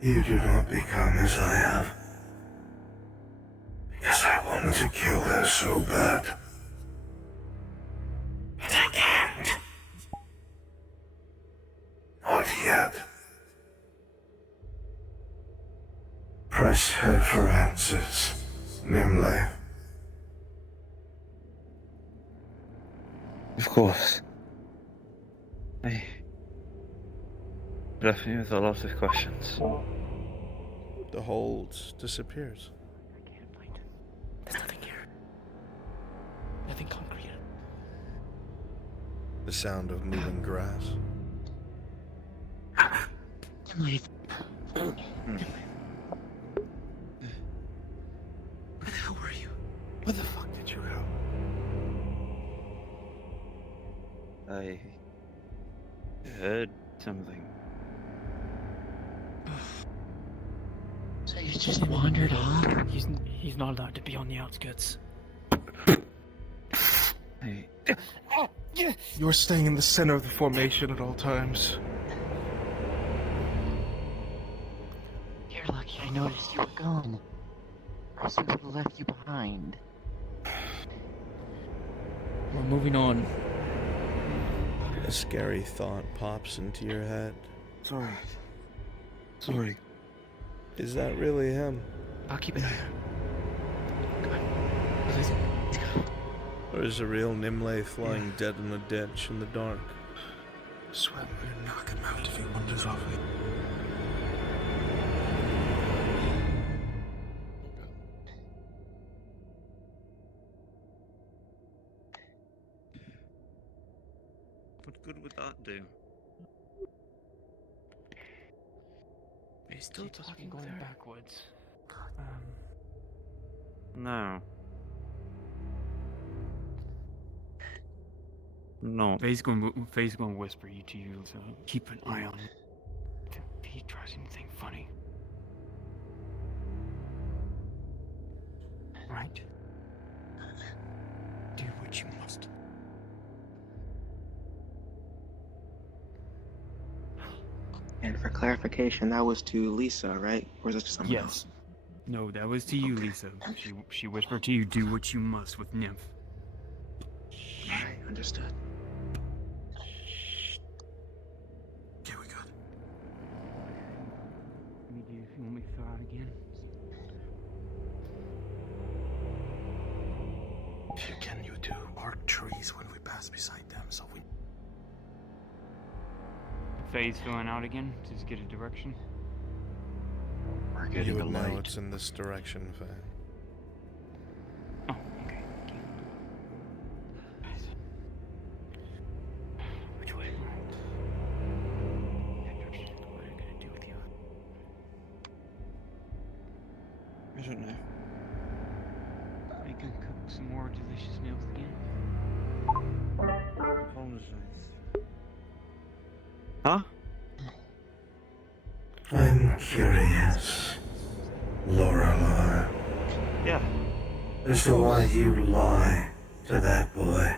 you do not become as I have. Because I want to kill her so bad. But I can't. Not yet. Press her for answers, Nimble. Of course. I left me with a lot of questions. The hold disappears. There's nothing here. Nothing concrete. The sound of moving grass. Emily. Where the hell were you? Where the fuck did you go? I heard something. So you just wandered off? He's not allowed to be on the outskirts. You're staying in the center of the formation at all times. You're lucky I noticed you were gone. Or else we would have left you behind. We're moving on. A scary thought pops into your head. Sorry. Sorry. Is that really him? I'll keep an eye on him. Or is a real Nimlaith lying dead in a ditch in the dark? I swear I'm gonna knock him out if he wanders off me. What good would that do? Are you still talking going backwards? No. No. Faye's gonna whisper you to you, so keep an eye on him. If he tries anything funny. Right? Do what you must. And for clarification, that was to Lisa, right? Or was it to someone else? No, that was to you, Lisa. She whispered to you, do what you must with Nymph. Alright, understood. Okay, we got it. You want me to throw out again? If you can, you do arc trees when we pass beside them, so we... Faye's filling out again to just get a direction. We're You getting would the know light. it's in this direction, Faye. Oh, okay. Which way? What are you gonna do with you? I don't know. Are you gonna cook some more delicious meals again? Apologize. Huh? I'm curious, Lorelei, Yeah. as to why you lie to that boy.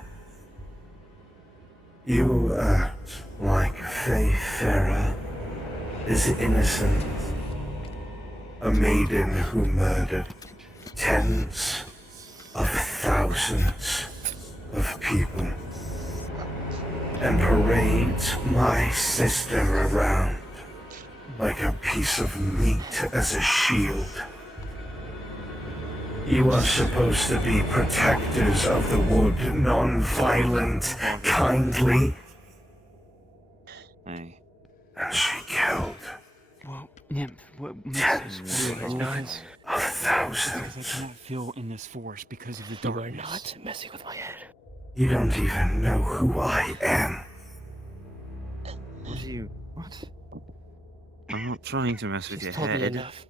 You act like Faye Farah is innocent, a maiden who murdered tens of thousands of people and parades my sister around like a piece of meat as a shield. You are supposed to be protectors of the wood, non-violent, kindly. Hey. And she killed Well, Nymph, what makes tens this world of thousands. because I cannot feel in this forest because of the You are darkness. not messing with my head. You don't even know who I am. What are you... What? I'm not trying to mess with She's your told me head. enough.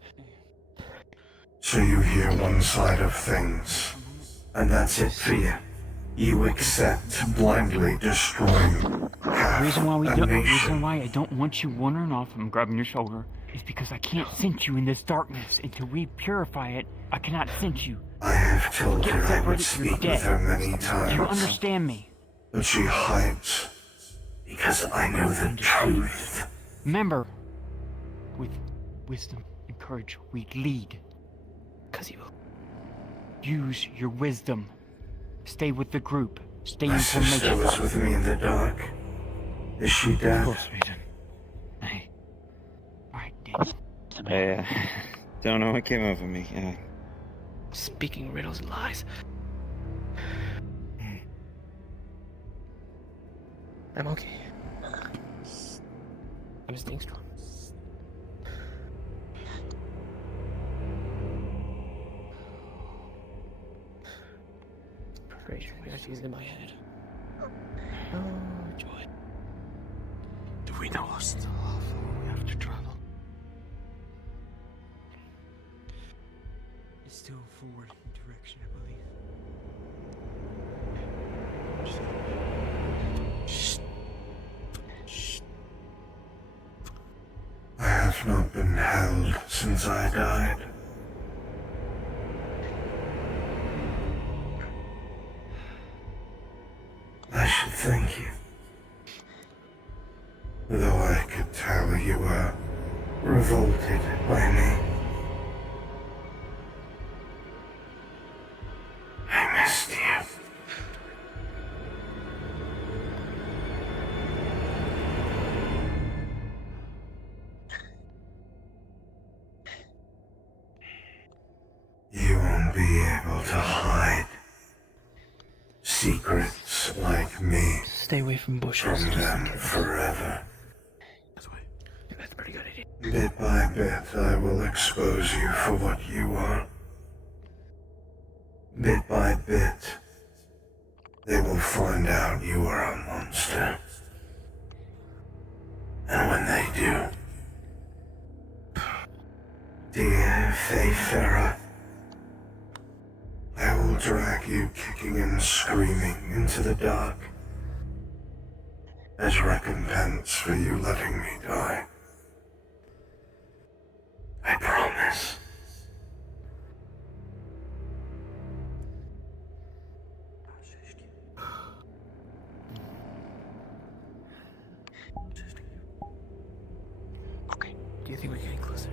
So you hear one side of things, and that's it for you. You accept blindly destroying half The reason why a nation. I don't want you wandering off and grabbing your shoulder is because I can't sense you in this darkness. Until we purify it, I cannot sense you. I have told Get her I would separated, you're speak with her dead. many times. Do you understand me? But she hides, because I know the truth. Remember, with wisdom and courage, we lead. Cause you will. Use your wisdom. Stay with the group. Stay My in sister formation. was with me in the dark. Is she dead? Of course we did. Hey. Alright, Daniel. Hey, don't know what came over me. Speaking riddles and lies. I'm okay. I'm staying strong. Preparation realities in my head. Oh, joy. Do we know how still how far we have to travel? It's still forward direction, I believe. I have not been held since I died. I should thank you. Though I could tell you were revolted by me. I missed you. be able to hide secrets like me Stay away from bushes. from them forever. That's a pretty good idea. Bit by bit, I will expose you for what you are. Bit by bit, they will find out you are a monster. And when they do, dear Feyfera, I will drag you kicking and screaming into the dark as recompense for you letting me die. I promise. Okay, do you think we're getting closer?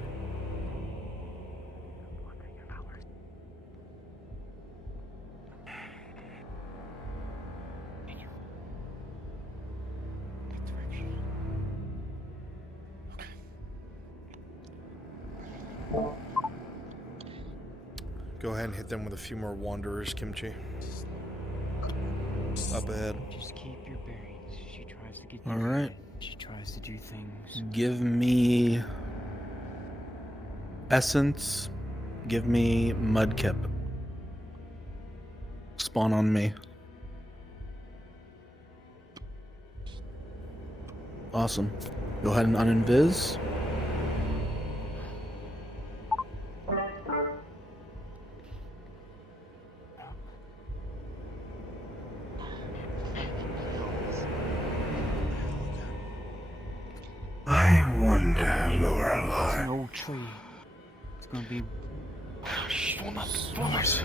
Go ahead and hit them with a few more wanderers, Kimchi. Up ahead. Just keep your bearings. She tries to get you. All right. She tries to do things. Give me essence. Give me mudkip. Spawn on me. Awesome. Go ahead and uninvis. I wonder, It's an Lorelei. old tree. It's gonna be. Swim up, swimmers.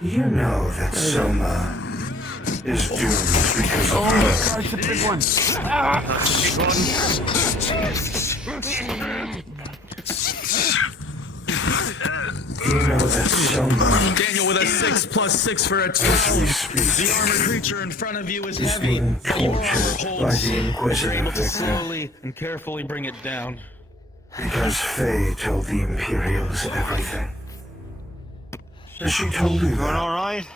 Do you know that Soma is doomed because of her? That's a big one. Do you know that Soma Daniel with a 6+6 for a 12. The armored creature in front of you is is heavy. being tortured by the We're Inquisitor able to Victor? slowly and carefully bring it down. Because Faye told the Imperials everything. Has she told you that? Alright?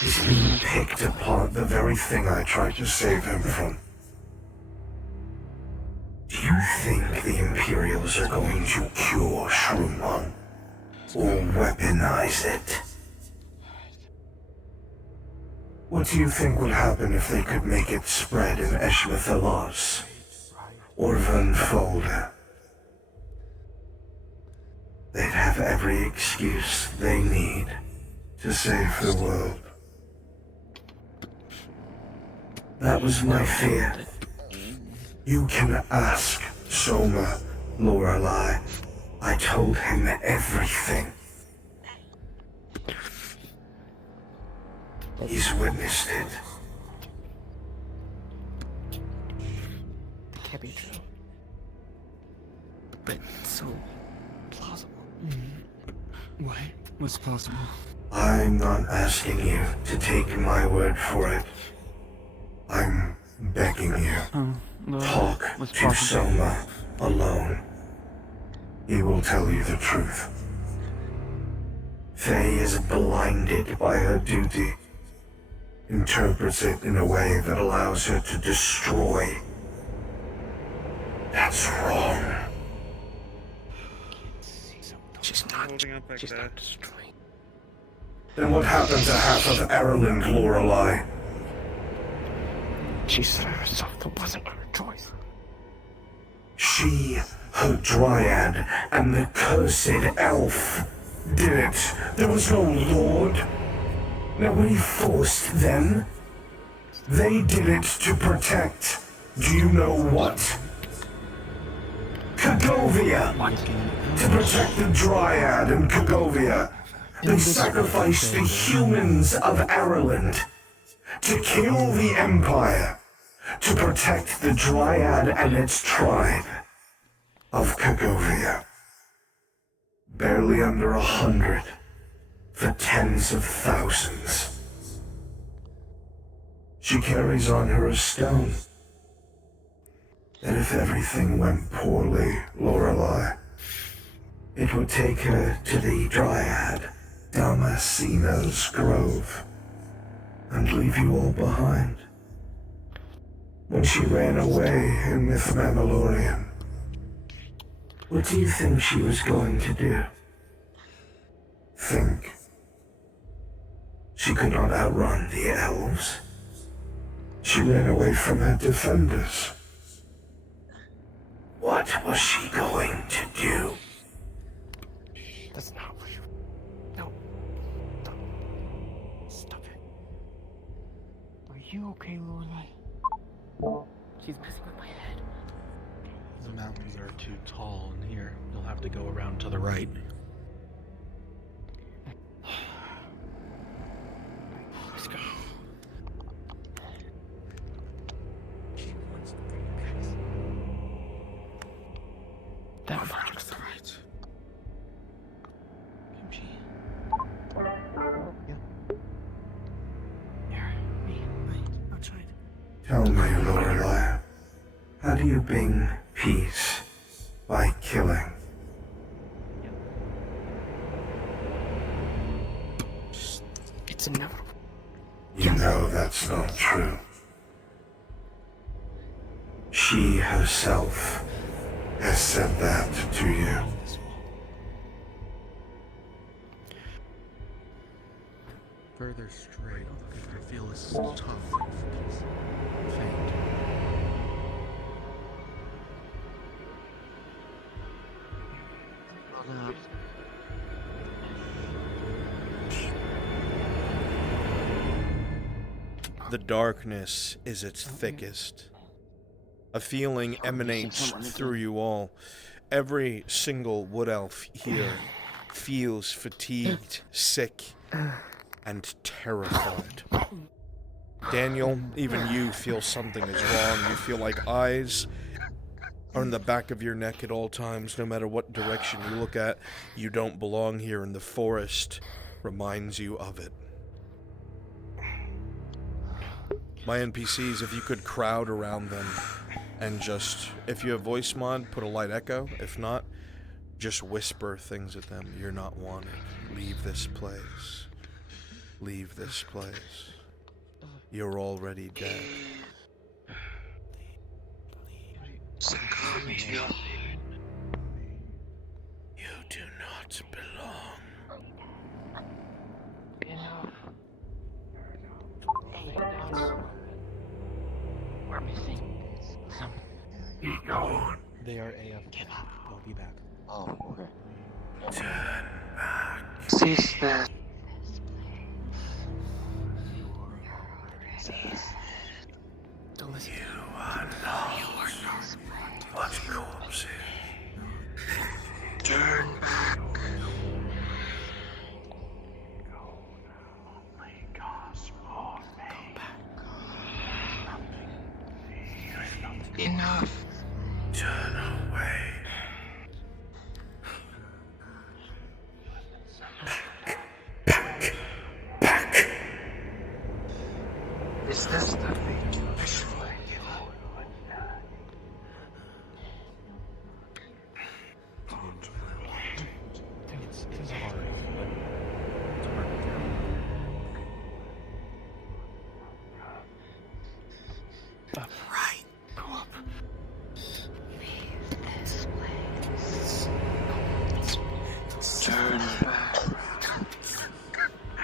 He's being picked apart, the very thing I tried to save him from. Do you think the Imperials are going to cure Shrumon? Or weaponize it? What do you think would happen if they could make it spread in Eshmethalos? Or Vernfolder? They'd have every excuse they need to save the world. That was my fear. You can ask Soma, Lorelei. I told him everything. He's witnessed it. Can't be true. But so plausible. What? What's possible? I'm not asking you to take my word for it. I'm begging you. Talk what's to possible? Soma alone. He will tell you the truth. Faye is blinded by her duty. Interprets it in a way that allows her to destroy. That's wrong. She's not destroying. Then what happened to half of Ireland, Lorelei? She said herself that wasn't her choice. She, her dryad, and the cursed elf did it. There was no lord. Nobody forced them. They did it to protect. Do you know what? Kagovia! To protect the dryad and Kagovia. They sacrificed the humans of Ireland to kill the Empire, to protect the Dryad and its tribe of Kagovia. Barely under 100 for tens of thousands. She carries on her a stone. that if everything went poorly, Lorelei, it would take her to the Dryad, Damasceno's Grove, and leave you all behind. When she ran away in Myth Mammalorian, what do you think she was going to do? Think she could not outrun the elves? She ran away from her defenders. What was she going to do? That's not what you... No. Stop it. Are you okay, Lorelei? She's messing with my head. The mountains are too tall in here. You'll have to go around to the right. Let's go. That one. To the right. Tell me, Lorelei, how do you bring peace by killing? It's inevitable. You know that's not true. She herself has said that to you. Further straight, I feel this tough and faint. The darkness is its thickest. A feeling emanates through you all. Every single wood elf here feels fatigued, sick, and terrified. Daniel, even you feel something is wrong. You feel like eyes are in the back of your neck at all times. No matter what direction you look at, you don't belong here, and the forest reminds you of it. My NPCs, if you could crowd around them and just, if you have voice mod, put a light echo. If not, just whisper things at them. You're not wanted. Leave this place. Leave this place. You're already dead. You do not belong. We're missing some. Be gone. They are AF. They'll be back. Oh, okay. Turn back. Cease that. Don't listen. You are not what corpses. Turn back. Enough. Turn away. Back. Is this the mission? It's hard, but it's hard. Right. Go up. Turn back.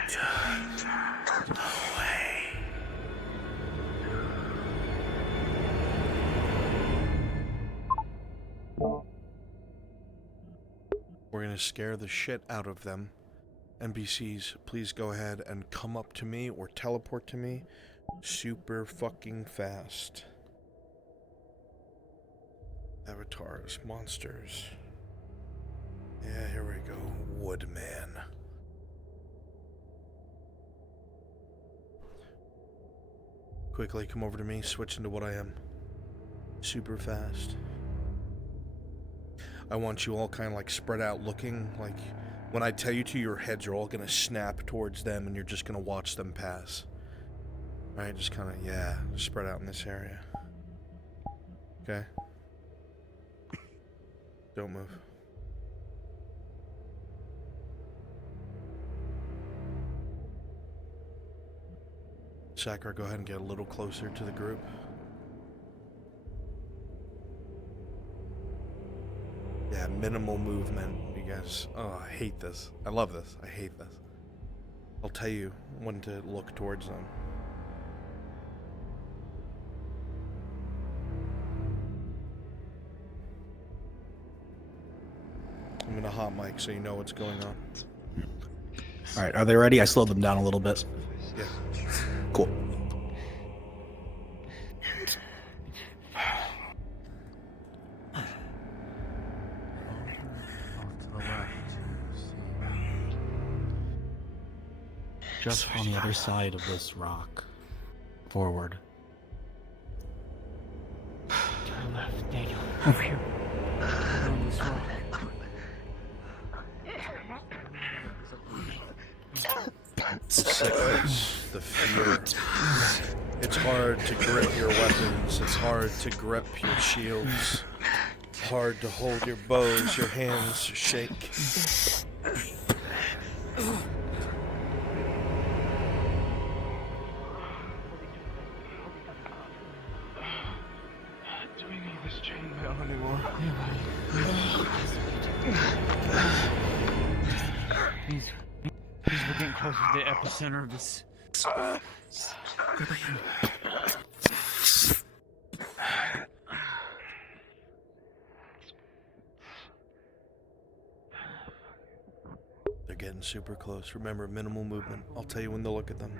Turn away. We're gonna scare the shit out of them. NPCs, please go ahead and come up to me or teleport to me super fucking fast. Avatars, monsters. Yeah, here we go. Woodman. Quickly come over to me, switch into what I am. Super fast. I want you all kind of like spread out looking, like when I tell you to, your heads are all gonna snap towards them and you're just gonna watch them pass. Alright, just kind of, yeah, spread out in this area. Okay? Don't move. Sakura, go ahead and get a little closer to the group. Yeah, minimal movement, you guys. Oh, I hate this. I love this. I hate this. I'll tell you when to look towards them. I'm in a hot mic so you know what's going on. All right, are they ready? I slowed them down a little bit. Yeah. Cool. Just on the other side of this rock. Forward. To the left, Daniel. Over here. On this rock. The sickness, the fear. It's hard to grip your weapons. It's hard to grip your shields. It's hard to hold your bows. Your hands shake. Do we need this chainmail anymore? Please, we're getting closer to the epicenter of this. They're getting super close. Remember, minimal movement. I'll tell you when to look at them.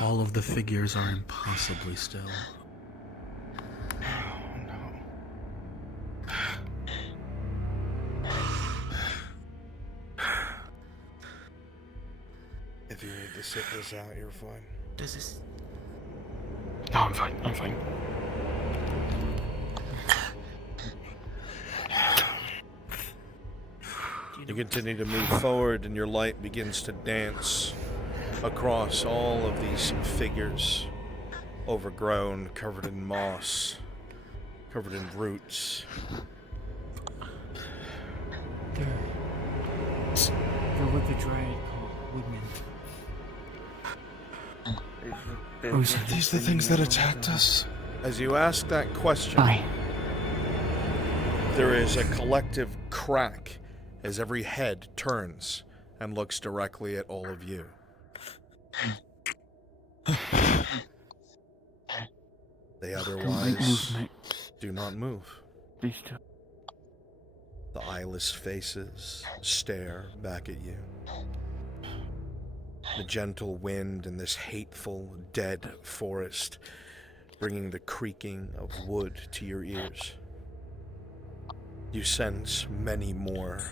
All of the figures are impossibly still. If you need to sit this out, you're fine. Does this... No, I'm fine. I'm fine. You continue to move forward, and your light begins to dance across all of these figures, overgrown, covered in moss, covered in roots. They're with the dryad called Woodman. Are these the things that attacked us? As you ask that question, there is a collective crack as every head turns and looks directly at all of you. They otherwise do not move. These two. The eyeless faces stare back at you. The gentle wind in this hateful, dead forest, bringing the creaking of wood to your ears. You sense many more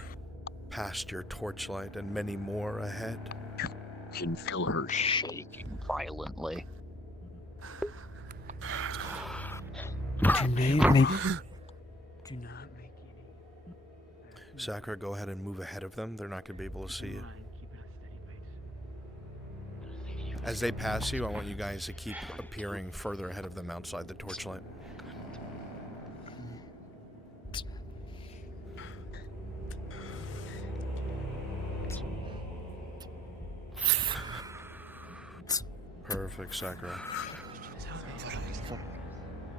past your torchlight and many more ahead. You can feel her shaking violently. Do not make any. Sakura, go ahead and move ahead of them. They're not going to be able to see you. As they pass you, I want you guys to keep appearing further ahead of them outside the torchlight. Perfect, Sakura.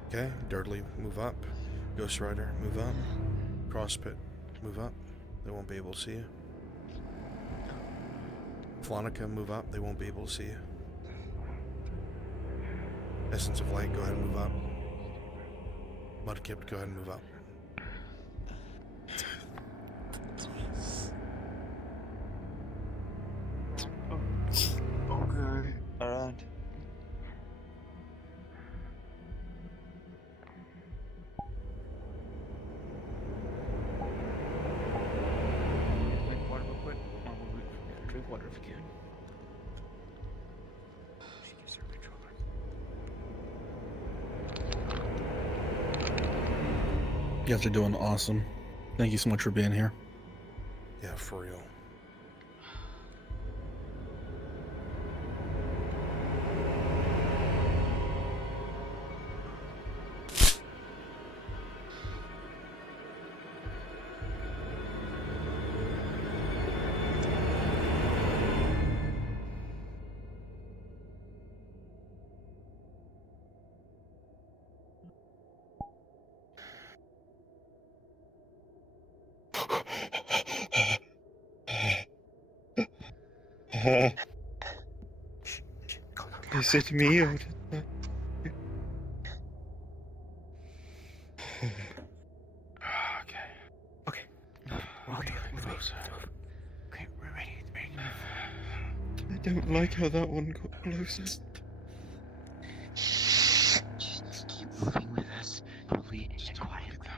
Okay, Dudley, move up. Ghost Rider, move up. Crosspit, move up. They won't be able to see you. Flonica, move up. They won't be able to see you. Essence of Light, go ahead and move up. Mudkip, go ahead and move up. Okay. Alright. Drink water real quick. Drink water if you can. You guys are doing awesome. Thank you so much for being here. Yeah, for real. Is it me or Okay. We're all doing close. Okay, we're ready. It's ready to move. I don't like how that one got closer. Just keep moving with us, slowly and quietly.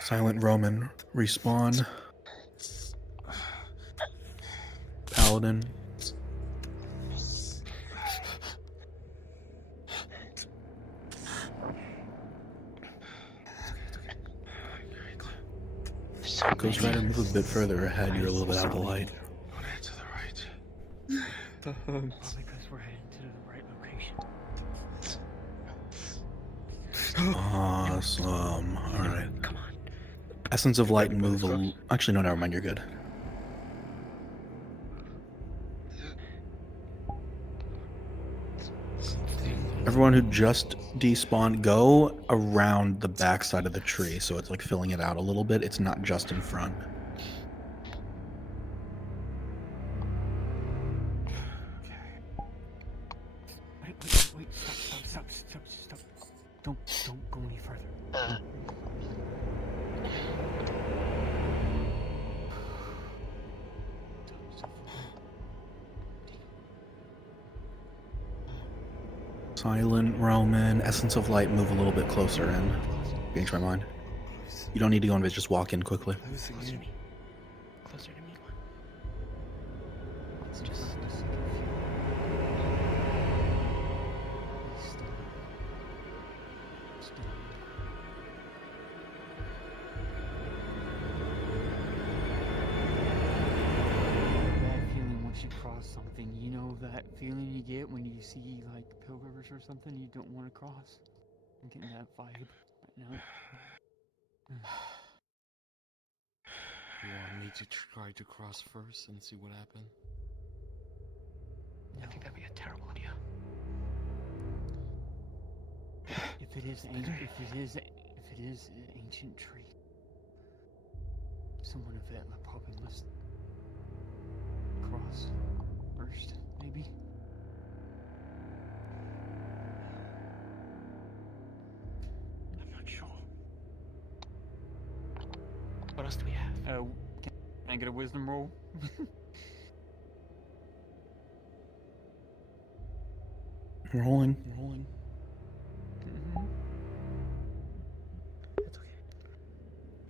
Silent Roman, respawn. Paladin. Ghost Rider, move a bit further ahead. You're a little bit out of the light. To the right. Probably because we're heading to the right location. Awesome. Alright. Come on. Essence of Light, move a... Actually, no, never mind. You're good. Everyone who just despawned, go around the back side of the tree, so it's like filling it out a little bit. It's not just in front. Wait, stop. Don't go any further. Silent Roman, Essence of Light, move a little bit closer in. Change my mind. You don't need to go in, just walk in quickly. Closer to me. Closer to me. It's just... Bad feeling once you cross something. You know that feeling you get when you see like pilgrims or something you don't want to cross? I'm getting that vibe right now. You want me to try to cross first and see what happens? I think that'd be a terrible idea. If it is an ancient tree, someone of it probably must cross first, maybe. I'm not sure. What else do we have? Can I get a wisdom roll? Rolling.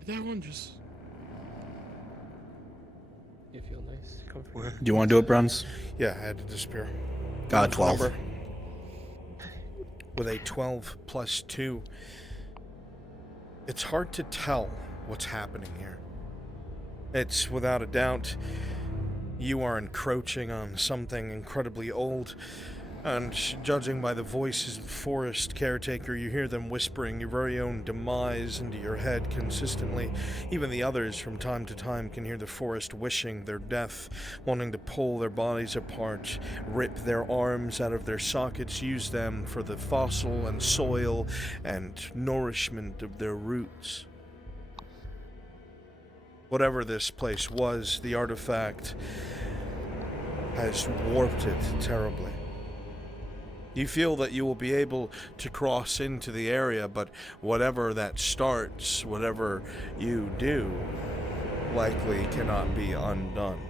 That one just... You feel nice, comfortable. Do you want to do it, Bruns? Yeah, I had to disappear. 12. Number. With a 12 plus 2, it's hard to tell what's happening here. It's without a doubt you are encroaching on something incredibly old, And judging by the voices of the forest caretaker, you hear them whispering your very own demise into your head consistently. Even the others from time to time can hear the forest wishing their death, wanting to pull their bodies apart, rip their arms out of their sockets, use them for the fossil and soil and nourishment of their roots. Whatever this place was, the artifact has warped it terribly. You feel that you will be able to cross into the area, but whatever that starts, whatever you do, likely cannot be undone.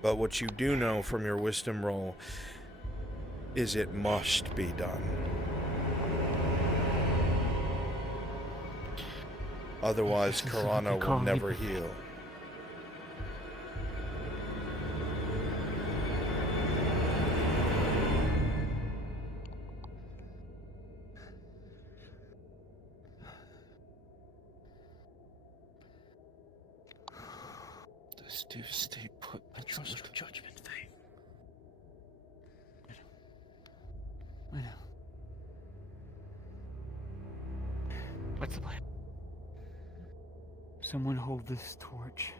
But what you do know from your wisdom roll is it must be done. Otherwise, Karano will never heal. Do stay put. I trust your judgment, Faye. I know. What's the plan? Someone hold this torch.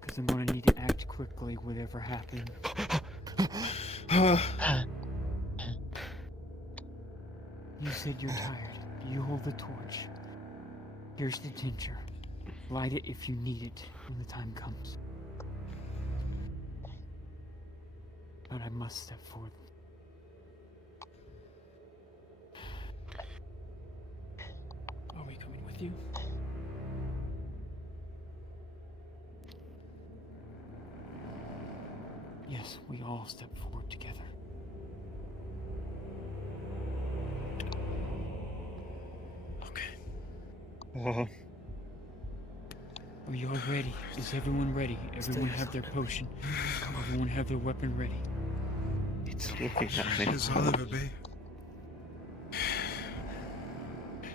Because I'm gonna need to act quickly, whatever happens. You said you're tired. You hold the torch. Here's the tincture. Light it if you need it when the time comes. But I must step forward. Are we coming with you? Yes, we all step forward together. Okay. Are you all ready? Is everyone ready? Everyone have their potion. Everyone have their weapon ready. It's looking at me. As I'll ever be.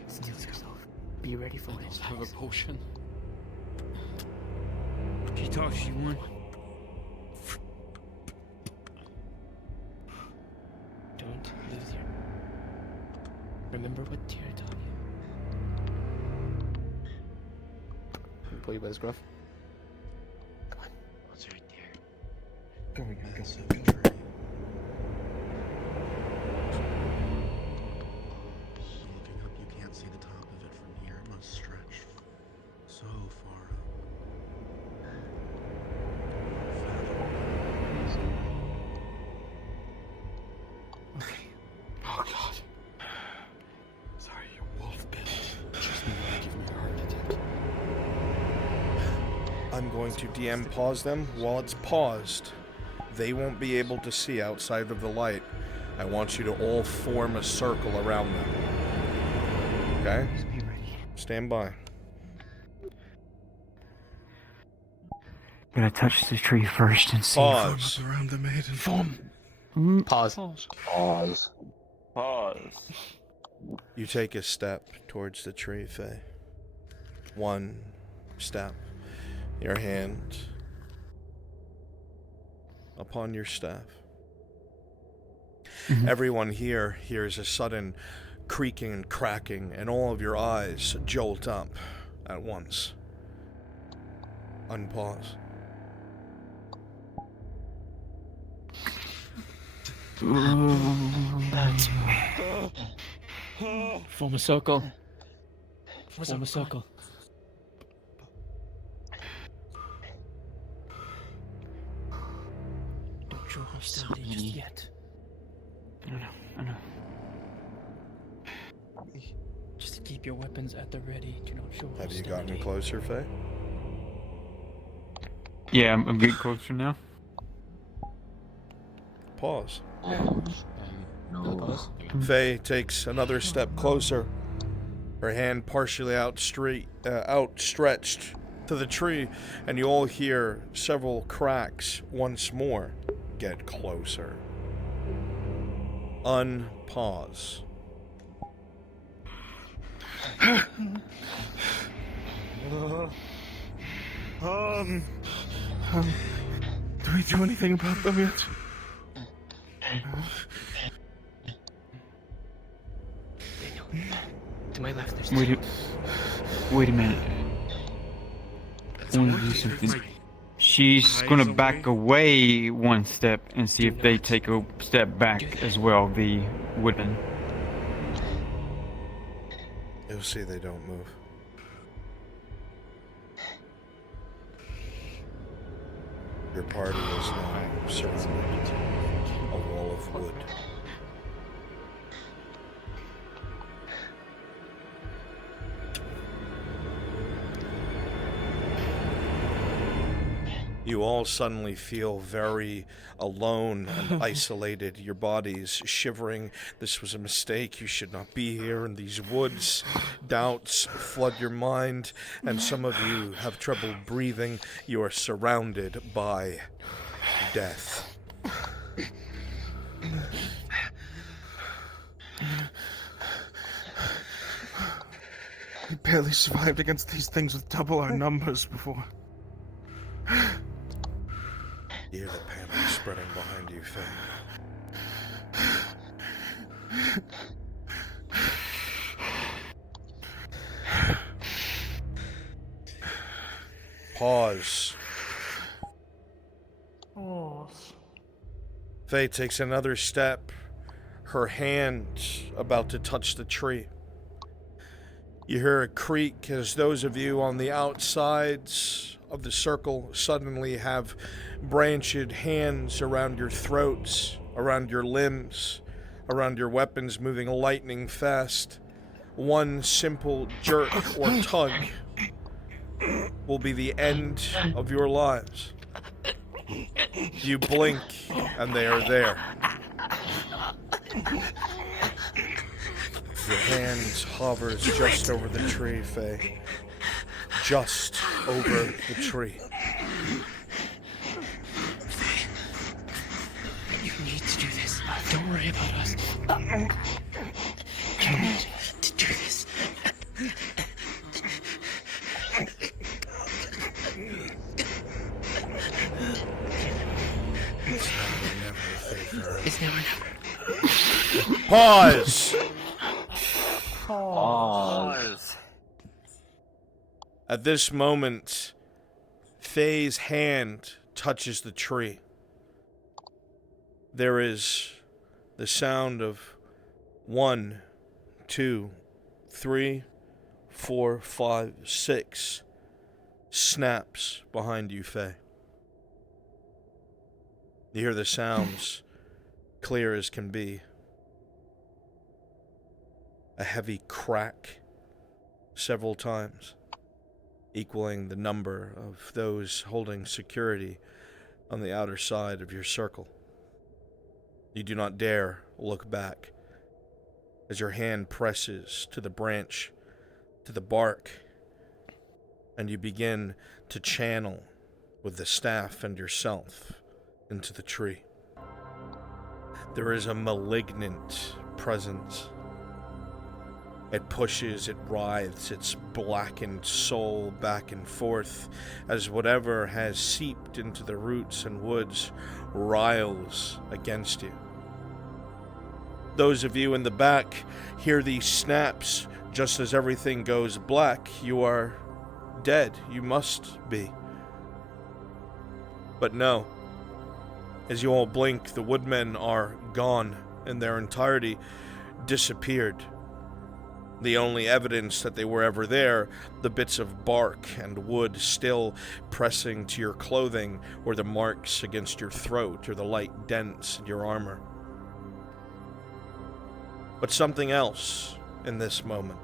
Let's go. Be ready for it. Have a potion. She talks, you want? Don't lose your... Remember what Tyr taught you. Pull you by the scruff. Come on. What's right there? Going, I guess I'll go for it. Looking up, you can't see the top of it from here. It must stretch so far up. Okay. Oh God. Sorry, you wolf bitch. Just knew you give me a heart attack. I'm going to DM pause them. While it's paused, they won't be able to see outside of the light. I want you to all form a circle around them. Okay? Be ready. Stand by. Gonna touch the tree first and see. Pause. Around the maiden. Form. Pause. Pause. You take a step towards the tree, Faye. One step. Your hand upon your staff. Everyone here hears a sudden creaking and cracking, and all of your eyes jolt up at once. Unpause. Form a circle. Form a circle. Don't show hostility just yet. I know. Just keep your weapons at the ready. Do not show hostility. Have you gotten closer, Faye? Yeah, I'm getting closer now. Pause. Pause. Faye takes another step closer. Her hand partially outstretched to the tree, and you all hear several cracks once more. Get closer. Unpause. Can we do anything about them yet? To my left, there's Wait a minute. I want to do something. She's gonna back away one step and see if they take a step back as well, the woodman. You'll see they don't move. Your party is now surrounded. A wall of wood. You all suddenly feel very alone and isolated, your bodies shivering. This was a mistake, you should not be here in these woods. Doubts flood your mind, and some of you have trouble breathing. You are surrounded by death. We barely survived against these things with double our numbers before. You hear the panic spreading behind you, Faye. Pause. Pause. Faye takes another step, her hand about to touch the tree. You hear a creak as those of you on the outsides of the circle suddenly have branched hands around your throats, around your limbs, around your weapons moving lightning fast. One simple jerk or tug will be the end of your lives. You blink and they are there. Your hand hovers just over the tree, Faye. Just over the tree. You need to do this. Don't worry about us. You need to do this. It's now or never. Pause! Pause. At this moment, Faye's hand touches the tree. There is the sound of 1, 2, 3, 4, 5, 6 snaps behind you, Faye. You hear the sounds clear as can be. A heavy crack several times, equaling the number of those holding security on the outer side of your circle. You do not dare look back as your hand presses to the branch, to the bark, and you begin to channel with the staff and yourself into the tree. There is a malignant presence. It pushes, it writhes, its blackened soul back and forth as whatever has seeped into the roots and woods riles against you. Those of you in the back hear these snaps just as everything goes black. You are dead. You must be. But no. As you all blink, the woodmen are gone in their entirety, disappeared. The only evidence that they were ever there, the bits of bark and wood still pressing to your clothing, or the marks against your throat, or the light dents in your armor. But something else in this moment.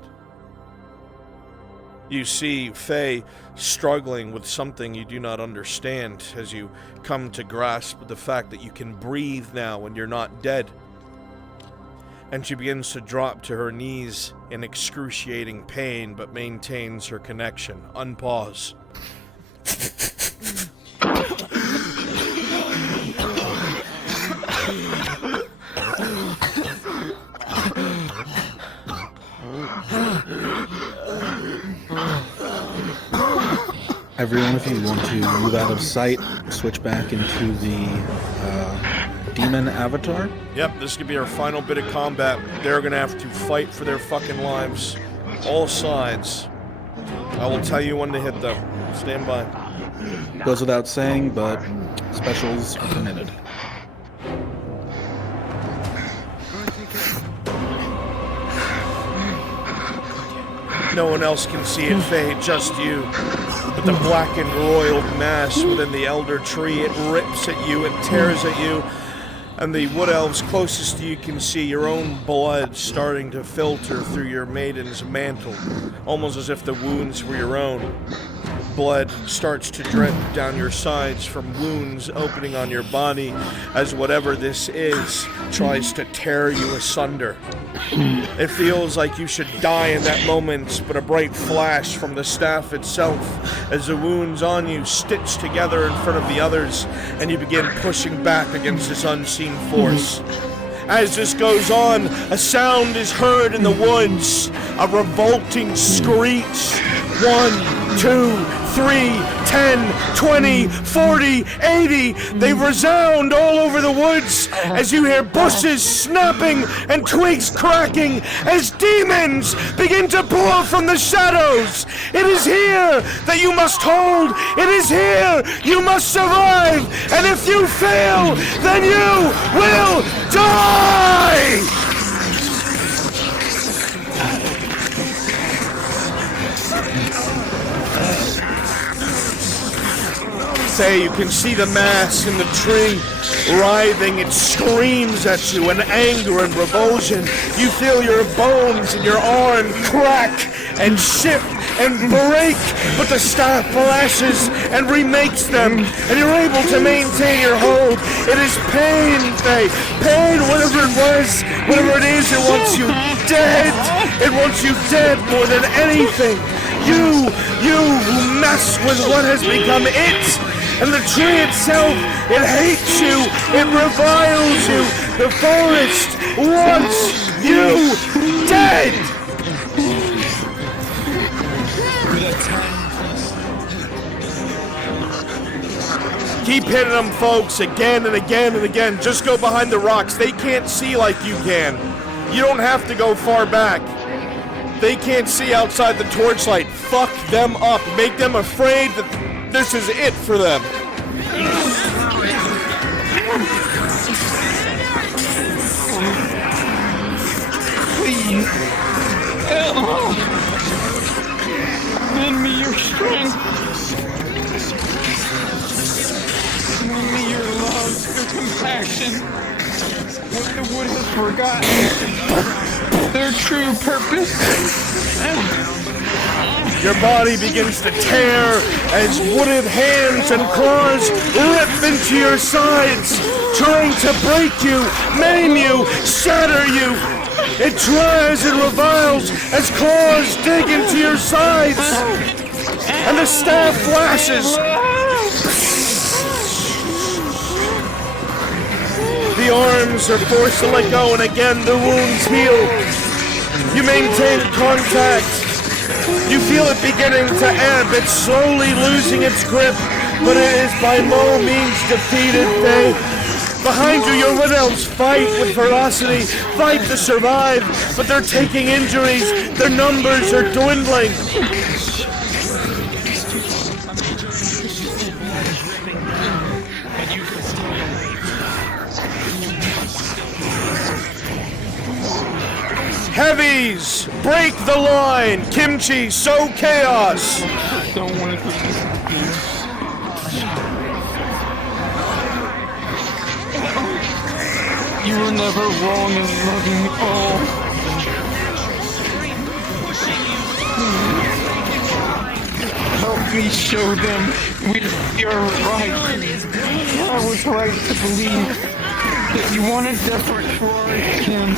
You see Faye struggling with something you do not understand as you come to grasp with the fact that you can breathe now and you're not dead. And she begins to drop to her knees in excruciating pain, but maintains her connection. Unpause. Everyone, if you want to move out of sight, switch back into the demon avatar. Yep, this could be our final bit of combat. They're gonna have to fight for their fucking lives. All sides. I will tell you when to hit them. Stand by. Goes without saying, but specials are permitted. No one else can see it fade, just you. But the blackened, roiled mass within the elder tree, it rips at you, it tears at you. And the wood elves closest to you can see your own blood starting to filter through your maiden's mantle, almost as if the wounds were your own. Blood starts to drip down your sides from wounds opening on your body as whatever this is tries to tear you asunder. It feels like you should die in that moment, but a bright flash from the staff itself as the wounds on you stitch together in front of the others, and you begin pushing back against this unseen force. As this goes on, a sound is heard in the woods, a revolting screech. 1, 2, 3, 10, 20, 40, 80. They resound all over the woods as you hear bushes snapping and twigs cracking as demons begin to pour from the shadows. It is here that you must hold. It is here you must survive. And if you fail, then you will die! You can see the mass in the tree writhing. It screams at you in anger and revulsion. You feel your bones in your arm crack and shift and break, but the staff flashes and remakes them, and you're able to maintain your hold. It is pain, Faye. Pain, whatever it was, whatever it is, it wants you dead. It wants you dead more than anything. You who mess with what has become it. And the tree itself, it hates you, it reviles you. The forest wants you dead! Keep hitting them, folks, again and again and again. Just go behind the rocks. They can't see like you can. You don't have to go far back. They can't see outside the torchlight. Fuck them up. Make them afraid that this is it for them. Please. Lend me your strength. Lend me your love, your compassion. What the wood has forgotten. Their true purpose. Your body begins to tear as wooded hands and claws rip into your sides, trying to break you, maim you, shatter you. It tries and reviles as claws dig into your sides, and the staff flashes. The arms are forced to let go, and again the wounds heal. You maintain contact. You feel it beginning to ebb. It's slowly losing its grip, but it is by no means defeated, Faye. Behind you, your wood elves fight with ferocity, fight to survive, but they're taking injuries. Their numbers are dwindling. Heavies, break the line. Kimchi, sow chaos. I don't want it to disappear. You were never wrong in loving me all. Help me show them we are right. I was right to believe that you wanted different for our kin.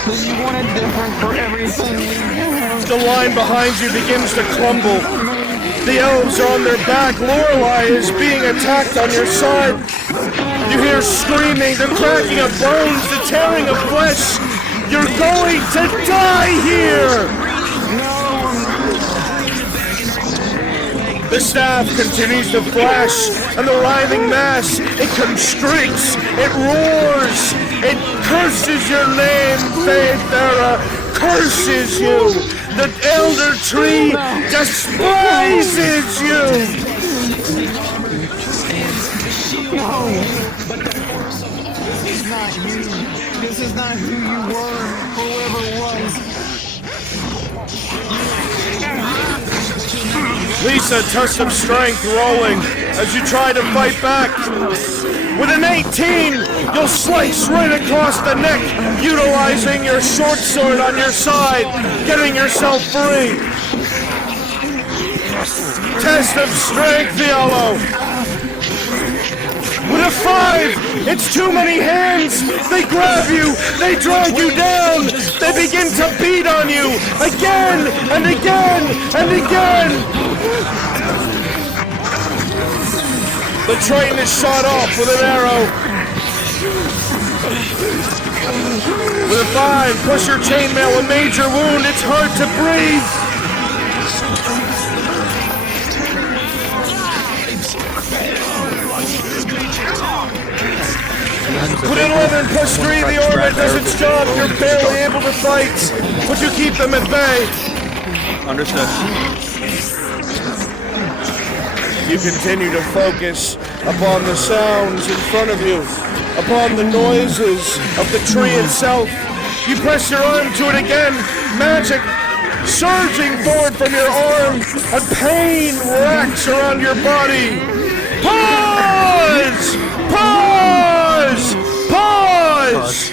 That you wanted different for everything we have. The line behind you begins to crumble. The elves are on their back. Lorelei is being attacked on your side. You hear screaming, the cracking of bones, the tearing of flesh. You're going to die here! The staff continues to flash, and the writhing mass, it constricts, it roars, it curses your name, Faethera, curses you. The elder tree despises you. This is not who you were, whoever it was. Lisa, test of strength rolling as you try to fight back. With an 18, you'll slice right across the neck, utilizing your short sword on your side, getting yourself free. Test of strength, Yellow. With a 5, it's too many hands. They grab you, they drag you down, they begin to beat on you again and again and again. The train is shot off with an arrow. With a 5, push your chainmail, a major wound, it's hard to breathe. With an 11 plus 3, the orbit does its job. You're barely able to fight, but you keep them at bay. Understood. You continue to focus upon the sounds in front of you, upon the noises of the tree itself. You press your arm to it again, magic surging forward from your arm, and pain racks around your body. Pause! Pause! Pause!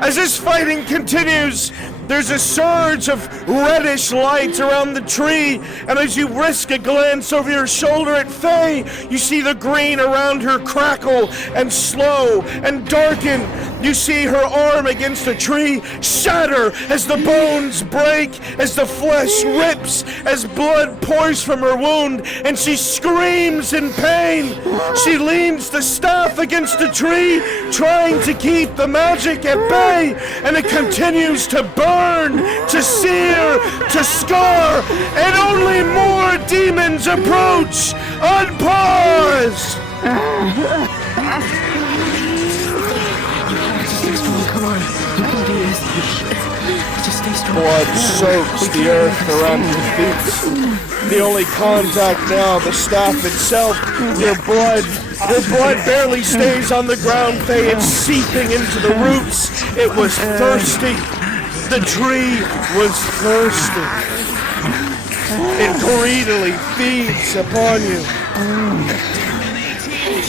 As this fighting continues, there's a surge of reddish light around the tree, and as you risk a glance over your shoulder at Faye, you see the green around her crackle and slow and darken. You see her arm against a tree shatter as the bones break, as the flesh rips, as blood pours from her wound, and she screams in pain. She leans the staff against the tree, trying to keep the magic at bay, and it continues to burn, to sear, to scar, and only more demons approach. Unpause! Come on, you can do this. Just stay strong. Blood soaks the earth around your feet. The only contact now, the staff itself, your blood barely stays on the ground, Faye. It's seeping into the roots. It was thirsty. The tree was thirsty. It greedily feeds upon you.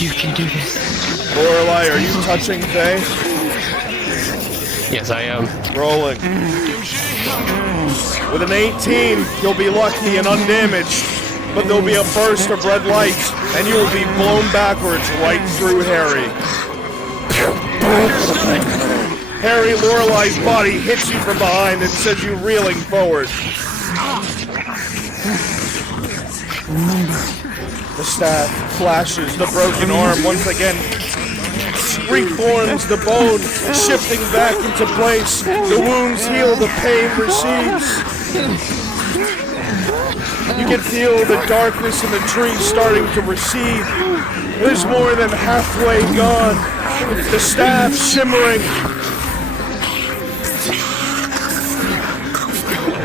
You can do this. Lorelei, are you touching Faye? Yes, I am. Rolling. With an 18, you'll be lucky and undamaged, but there'll be a burst of red light, and you'll be blown backwards right through Harry. Harry, Lorelei's body hits you from behind and sends you reeling forward. The staff flashes the broken arm once again. Reforms the bone, shifting back into place. The wounds heal, the pain recedes. You can feel the darkness in the tree starting to recede. It is more than halfway gone. The staff shimmering.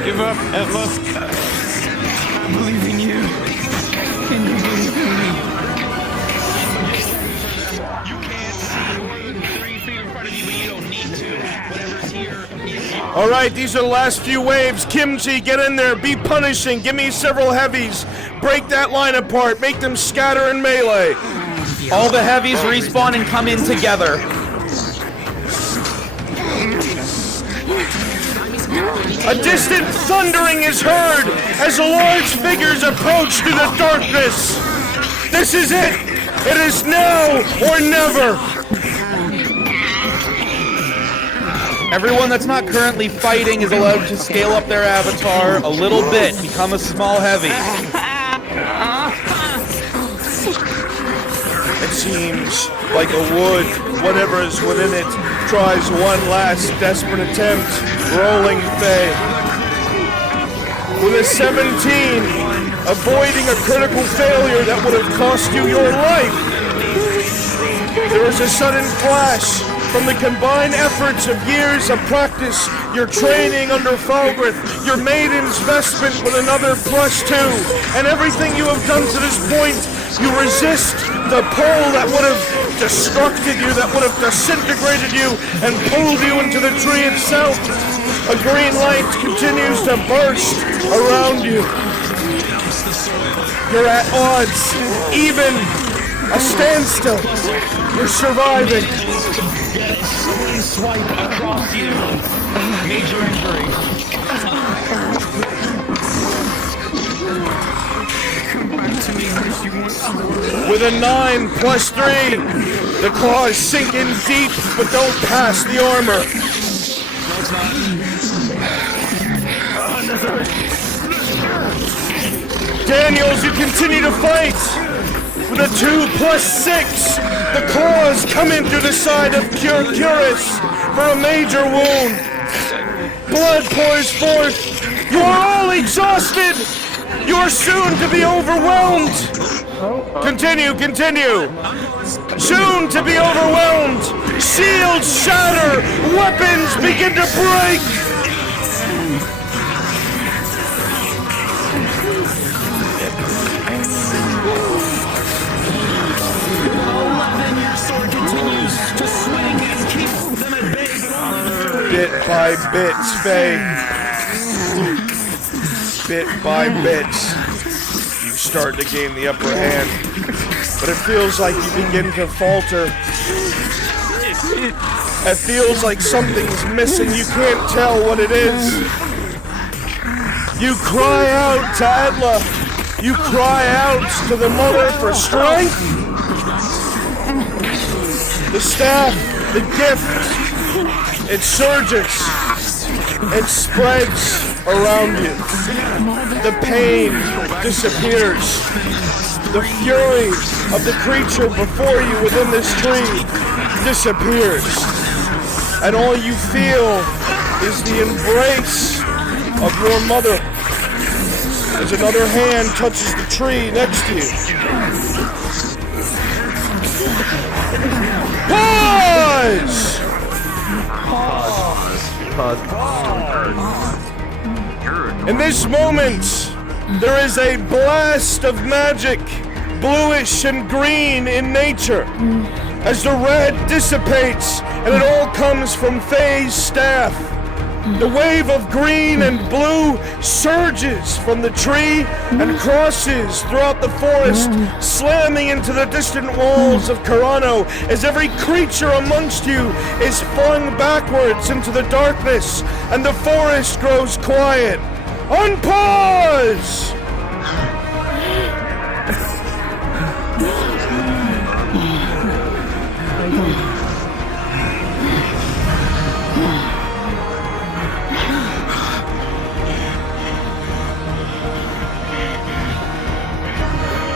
Give up, Atlas. I believe in you. And you believe in me. Alright, these are the last few waves. Kimchi, get in there. Be punishing. Give me several heavies. Break that line apart. Make them scatter in melee. All the heavies respawn and come in together. A distant thundering is heard as large figures approach through the darkness. This is it. It is now or never. Everyone that's not currently fighting is allowed to scale up their avatar a little bit, become a small heavy. It seems like a wood, whatever is within it, tries one last desperate attempt. Rolling Faye. With a 17, avoiding a critical failure that would have cost you your life. There was a sudden flash from the combined efforts of years of practice, your training under Falgrith, your maiden's vestment with another +2, and everything you have done to this point. You resist the pull that would have destructed you, that would have disintegrated you, and pulled you into the tree itself. A green light continues to burst around you. You're at odds, even a standstill. You're surviving. Swipe across you. Major injury. Come back to me if you want to. With a 9 + 3, the claws sink in deep but don't pass the armor. Daniels, you continue to fight. With a 2 + 6, the claws come in through the side of Curis for a major wound. Blood pours forth. You are all exhausted. You are soon to be overwhelmed. Continue. Soon to be overwhelmed. Shields shatter. Weapons begin to break. Your sword continues to swing and keep them at bay. Bit by bit, Faye. Bit by bit, you start to gain the upper hand, but it feels like you begin to falter. It feels like something's missing. You can't tell what it is. You cry out to Edla. You cry out to the mother for strength. The staff, the gift, it surges, it spreads around you. The pain disappears. The fury of the creature before you within this tree disappears. And all you feel is the embrace of your mother as another hand touches the tree next to you. Pause! In this moment, there is a blast of magic, bluish and green in nature, as the red dissipates and it all comes from Faye's staff. The wave of green and blue surges from the tree and crosses throughout the forest, slamming into the distant walls of Karano as every creature amongst you is flung backwards into the darkness and the forest grows quiet. Unpause!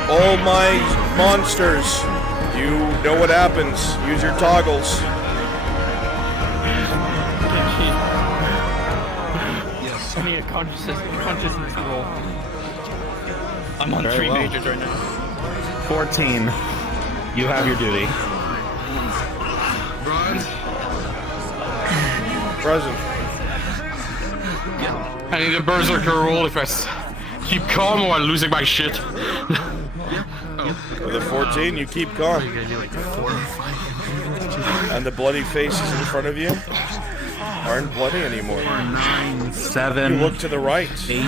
All my monsters, you know what happens. Use your toggles. I need a consciousness roll. I'm on Very 3 well. majors right now. 14. You have your duty. Present. I need a berserker roll if I keep calm or I'm losing my shit. With a 14, you keep calm. And the bloody faces in front of you aren't bloody anymore. 9, 7. You look to the right. 8.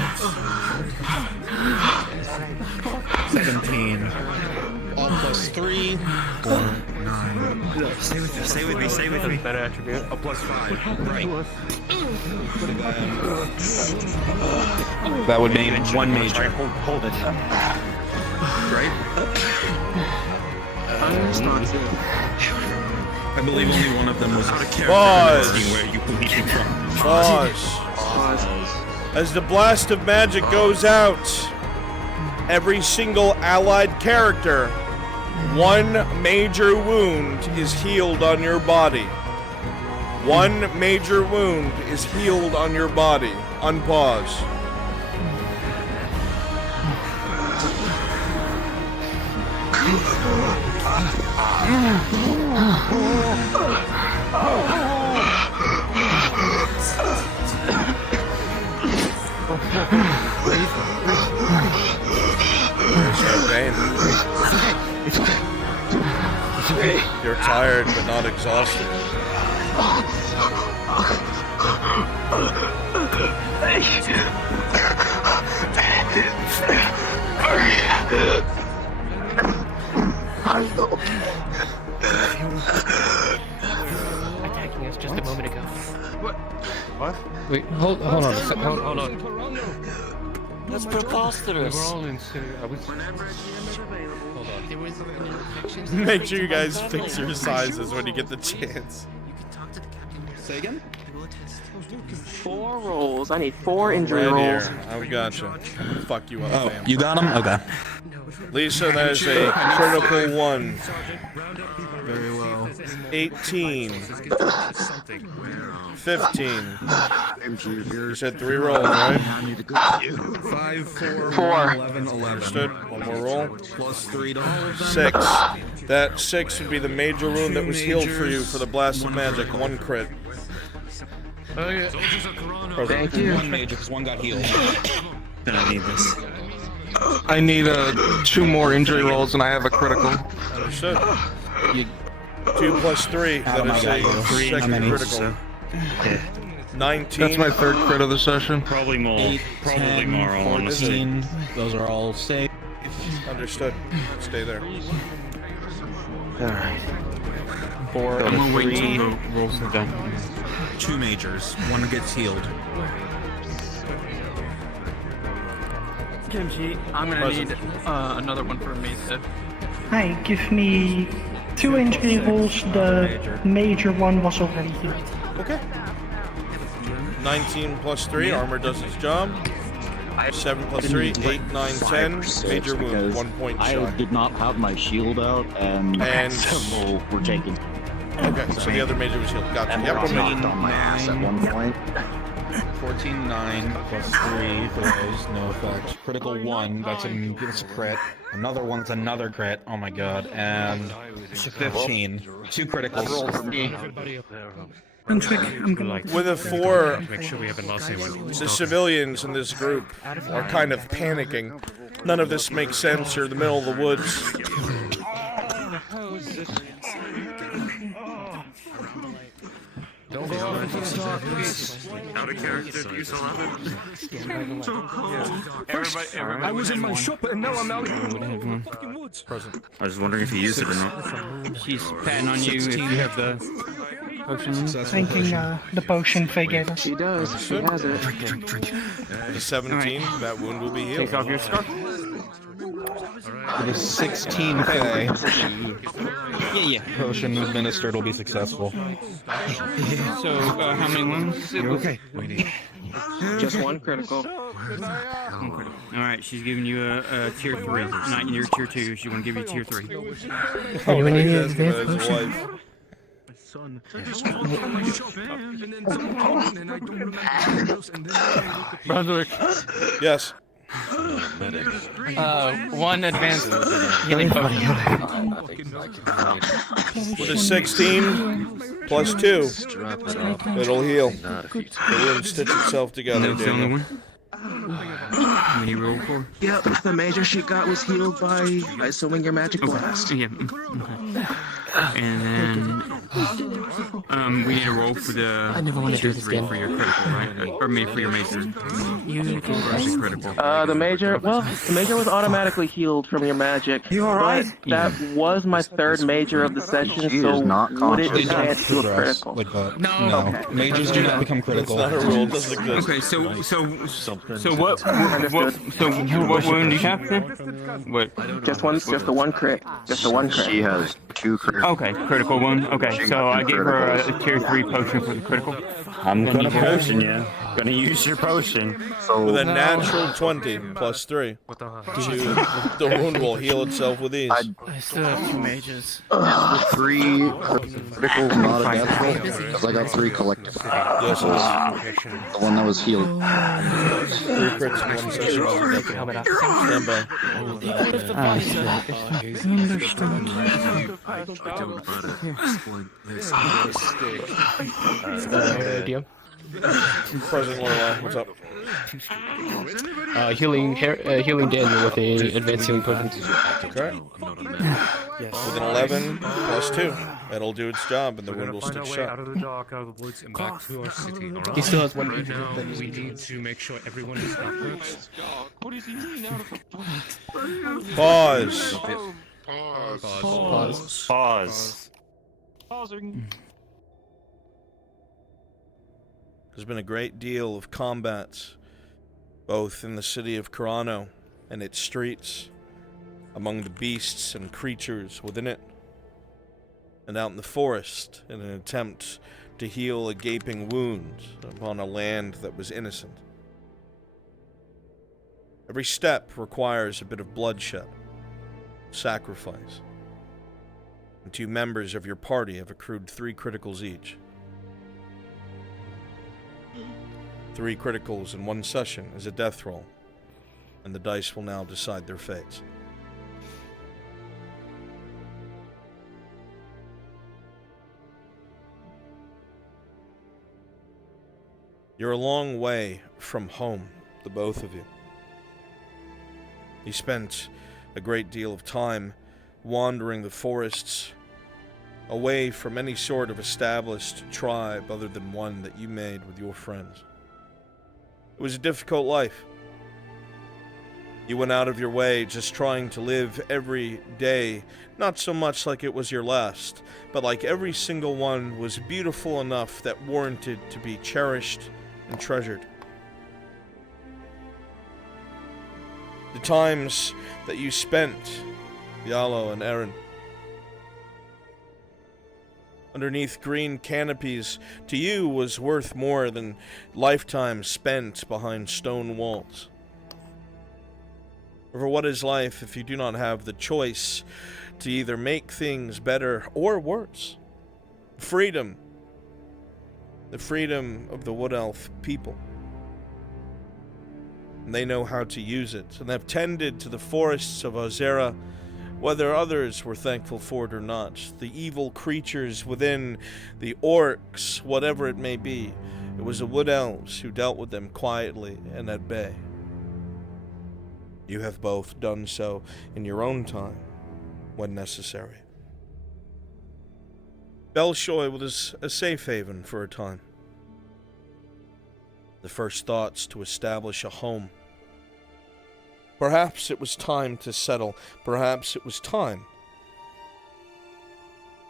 17. All +3. 4, 9. Stay with me. Better attribute. A +5. Right. That would mean 1 major. Hold it. Right? I believe only one of them was out of character. Pause. Where you came from. Pause. As the blast of magic goes out, every single allied character, 1 major wound is healed on your body. 1 major wound is healed on your body. Unpause. You're tired but not exhausted. Attacking us just a moment ago. What? Wait, hold on a sec. Hold on. That's preposterous. We were all in I was. Hold on. There was Make sure you guys fix your sizes when you get the chance. Say again? 4 rolls. I need 4 injury Right rolls. here. I've gotcha. Fuck you up, Oh, fam. you got him? Okay. Lisa, that is a critical 1. Very well. 18. 15. You said 3 rolls, right? 5, 4, 4. 11, 11. Understood. One more roll. Plus 3 to all of them. 6. That 6 would be the major wound that was healed for you for the blast of magic. 1 crit. Oh yeah. Thank you. 1 major, because 1 got healed. Then I need this. I need 2 more injury rolls, and I have a critical. Understood. 2 plus 3. That is a second critical. 19. That's my 3rd crit of the session. Probably more. 8, 10, 14. Those are all safe. Understood. Stay there. Alright. 4 I'm gonna wait 3. until the rolls are done. 2 majors. 1 gets healed. Kimchi, I'm gonna need another one for Mesa. Hi, give me 2 injury rolls. The major one was already healed. Okay. 19 plus 3. Armor does its job. 7 plus 3. 8, 9, 10. Major wound. 1 point I shot. did not have my shield out, and several were taken. Okay, so the other major was healed. Gotcha. And Yep. knocked on my ass at one point. 14, 9, plus 3 for those, no effect. Critical 1, that's a crit. Another one, that's another crit. Oh my god. And 15. 2 criticals. Brunswick, I'm gonna... With a 4, Make sure we have a last name. the civilians in this group are kind of panicking. None of this makes sense. You're in the middle of the woods. Don't go off into the dark, please. Out of character, abuse 11. So cold. Everybody, I was in my shop and now I'm out here in the fucking woods. Present. I was wondering if you used it or not. She's patting on you if you have the potion. Thinking the potion figure. She does. She has it. The 17, that wound will be healed. Take off your scarf. With a 16 K. Yeah. Potion administered will be successful. So, how many wounds? Okay. Just 1 critical. Alright, she's giving you a tier 3. Not your tier 2, she won't give you tier 3. Anyone need a potion? Son. I just walked from my shop and then someone came in and I don't remember the house and then I looked at Brunswick. Yes. 1 advanced healing potion. With a 16 plus 2, it'll heal. The wound stitch itself together. That's the only one? How many roll for? Yep, the major she got was healed by assuming your magic blast. Yeah. Okay. And then we need a roll for the I never want to do this again. for your critical, right? Or maybe for your major. Critical. The major was automatically healed from your magic. You alright? That was my 3rd major of the session, She so is not would it conscious. advance to a critical? Like that. No. No. Majors do not become critical. It's not a rule, it doesn't exist. Okay, so what wound do you have then? What? Just the 1 crit. Just the 1 crit. She has 2 critical. Okay, critical one. Okay, so I gave her a tier 3 potion for the critical. I'm Then gonna you roll. potion you. Gonna use your potion. With a natural 20 plus 3. The wound will heal itself with ease. I still have 2 mages. 3 criticals, not a death roll, because I got 3 collective. Yes, it is. The one that was healed. 3 crits in 1 session. Stand by. DM. President Lorelai, what's up? Healing Daniel with a advanced healing potion. Okay. With an 11 plus 2. That'll do its job and the wound will stick shut. Out of the dark, out of the woods, and back to our city. All right? He still has 1 Right meter. now, we need to make sure everyone is equipped. Pause. Pause. Pausing. There's been a great deal of combat, both in the city of Karano and its streets, among the beasts and creatures within it, and out in the forest in an attempt to heal a gaping wound upon a land that was innocent. Every step requires a bit of bloodshed, sacrifice, and 2 members of your party have accrued 3 criticals each. 3 criticals in 1 session is a death roll, and the dice will now decide their fates. You're a long way from home, the both of you. You spent a great deal of time wandering the forests, away from any sort of established tribe other than one that you made with your friends. It was a difficult life. You went out of your way just trying to live every day, not so much like it was your last, but like every single one was beautiful enough that warranted to be cherished and treasured. The times that you spent, Yalo and Aaron, underneath green canopies, to you was worth more than lifetimes spent behind stone walls. For what is life if you do not have the choice to either make things better or worse? Freedom. The freedom of the Wood Elf people. And they know how to use it, and have tended to the forests of Ozera, whether others were thankful for it or not. The evil creatures within, the orcs, whatever it may be, it was the Wood Elves who dealt with them quietly and at bay. You have both done so in your own time, when necessary. Belshoy was a safe haven for a time. The first thoughts to establish a home. Perhaps it was time to settle. Perhaps it was time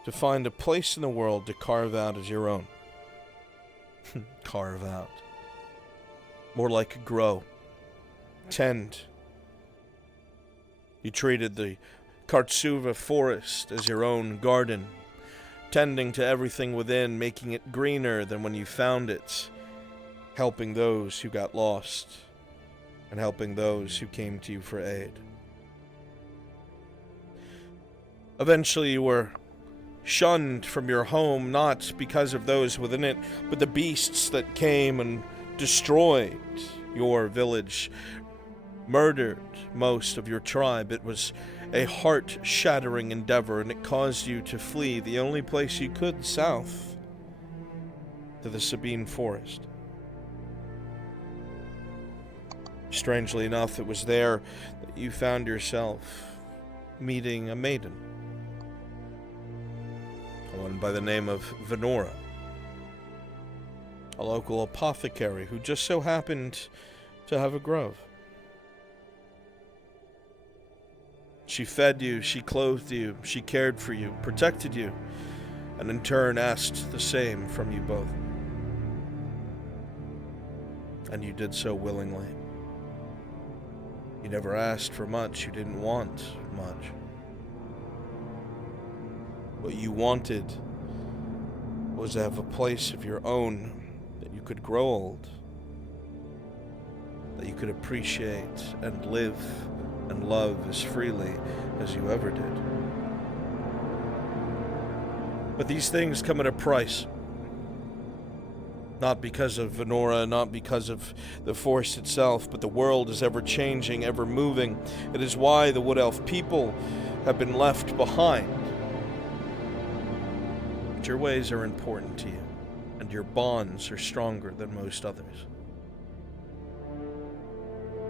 to find a place in the world to carve out as your own. Carve out. More like grow. Tend. You treated the Kartsuva forest as your own garden, tending to everything within, making it greener than when you found it, helping those who got lost, and helping those who came to you for aid. Eventually you were shunned from your home, not because of those within it, but the beasts that came and destroyed your village, murdered most of your tribe. It was a heart-shattering endeavor, and it caused you to flee the only place you could south, to the Sabine Forest. Strangely enough, it was there that you found yourself meeting a maiden, one by the name of Venora, a local apothecary who just so happened to have a grove. She fed you, she clothed you, she cared for you, protected you, and in turn asked the same from you both. And you did so willingly. You never asked for much, you didn't want much. What you wanted was to have a place of your own, that you could grow old, that you could appreciate and live and love as freely as you ever did. But these things come at a price. Not because of Venora, not because of the Force itself, but the world is ever changing, ever moving. It is why the Wood Elf people have been left behind. But your ways are important to you, and your bonds are stronger than most others.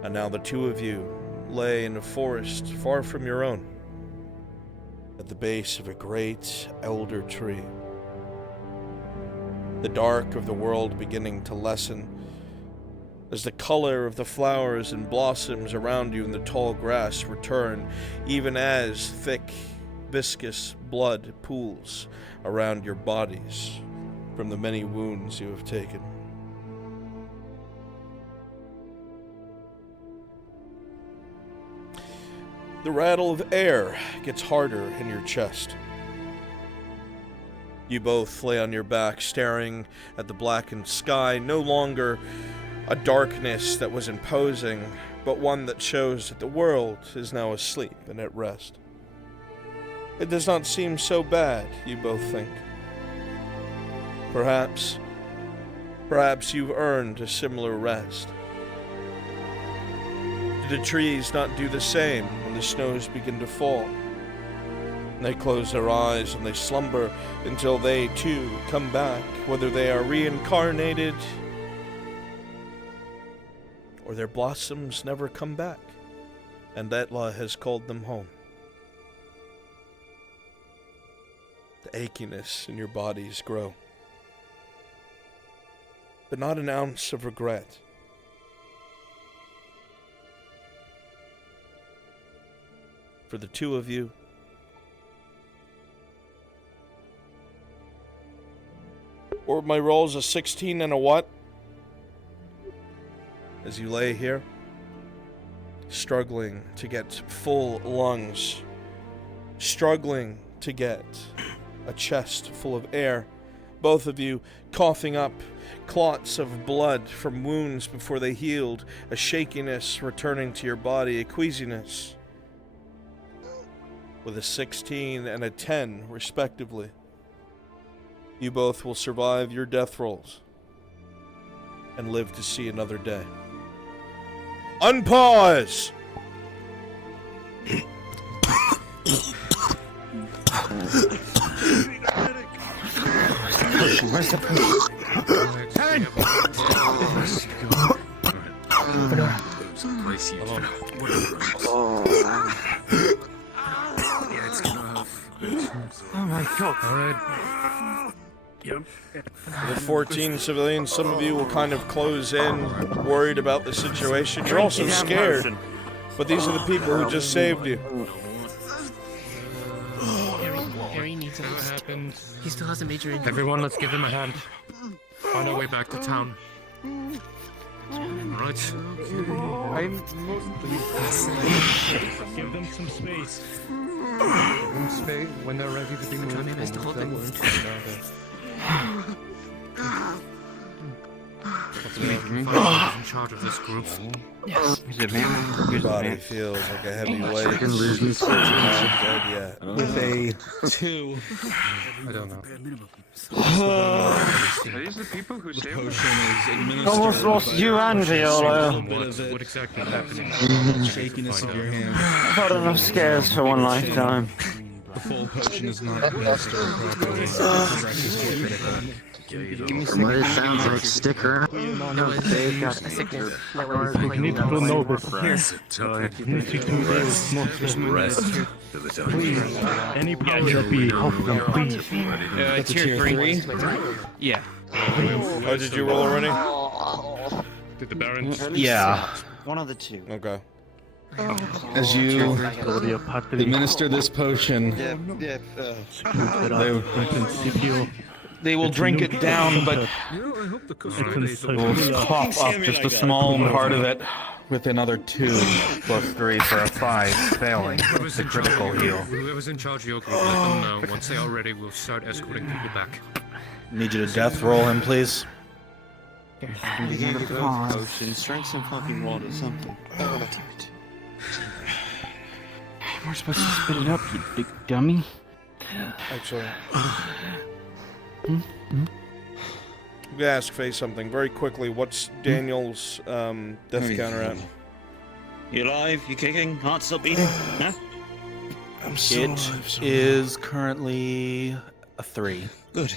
And now the two of you lay in a forest far from your own, at the base of a great elder tree. The dark of the world beginning to lessen as the color of the flowers and blossoms around you in the tall grass return, even as thick, viscous blood pools around your bodies from the many wounds you have taken. The rattle of air gets harder in your chest. You both lay on your back, staring at the blackened sky, no longer a darkness that was imposing, but one that shows that the world is now asleep and at rest. It does not seem so bad, you both think. Perhaps you've earned a similar rest. Do the trees not do the same when the snows begin to fall? They close their eyes and they slumber until they too come back, whether they are reincarnated or their blossoms never come back, and Etla has called them home. The achiness in your bodies grow, but not an ounce of regret. For the two of you, or my roll's a 16 and a what? As you lay here, struggling to get full lungs, struggling to get a chest full of air, both of you coughing up clots of blood from wounds before they healed, a shakiness returning to your body, a queasiness, with a 16 and a 10, respectively. You both will survive your death rolls and live to see another day. Unpause! Where's the Oh my god. Alright. Yep. The 14 civilians, some of you will kind of close in, worried about the situation. You're also scared, but these are the people who just saved you. Harry needs a lift. He still has a major injury. Everyone, let's give him a hand. Find our way back to town. Alright. Give them some space. When they're ready to be moved. Try my best to hold them. In charge of this group. Yes. Your body feels like a heavy weight. With a 2. I don't know. Are these the people who saved potion is administered? Almost lost you and Viola. What exactly happened? Shakiness of your hand. I've had enough scares for one lifetime. The full potion is not administered properly. From what it sounds like, sticker. They've got a sickness that was We need to know this. Time. We need to do this. Rest. Please, any power that be, help them, please. Tier 3? Yeah. Oh, did you roll already? Did the Baron? Yeah. One of the two. Okay. As you administer this potion, they will drink it down, but I hope the will cough up just a small part of it. with another 2 plus 3 for a 5, failing. It's a critical heal. Whoever's in charge of your group, let them know. Once they are ready, we'll start escorting people back. Need you to death roll him, please. Potion, strength some fucking water, something. Oh, damn it. We're supposed to spit it up, you big dummy. Actually, Hmm? I'm gonna ask Faye something very quickly. What's Daniel's death counter at? You alive? You kicking? Heart still beating? Huh? I'm still alive. It is currently a 3. Good.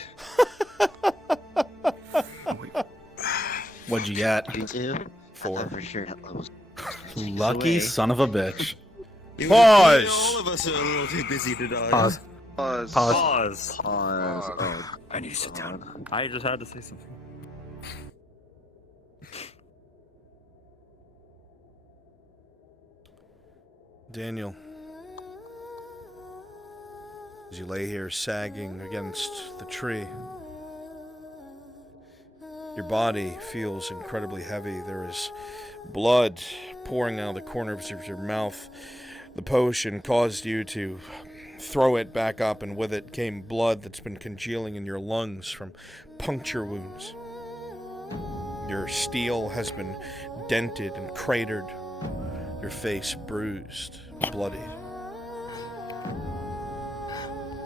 What'd you get? 4. For sure that was Lucky son of a bitch. Pause! All of us are a little too busy to die. Pause. Pause. Pause. Oh. I need to sit down. I just had to say something. Daniel, as you lay here sagging against the tree, your body feels incredibly heavy. There is blood pouring out of the corners of your mouth. The potion caused you to throw it back up, and with it came blood that's been congealing in your lungs from puncture wounds. Your steel has been dented and cratered, your face bruised, bloody.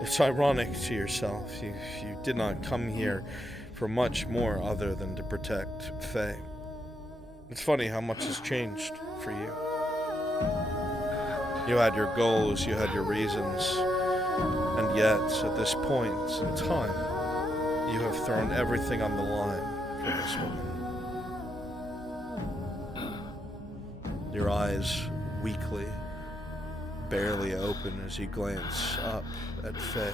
It's ironic to yourself. You did not come here for much more other than to protect Faye. It's funny how much has changed for you. You had your goals, you had your reasons, and yet, at this point in time, you have thrown everything on the line for this woman. Your eyes weakly, barely open as you glance up at Faye,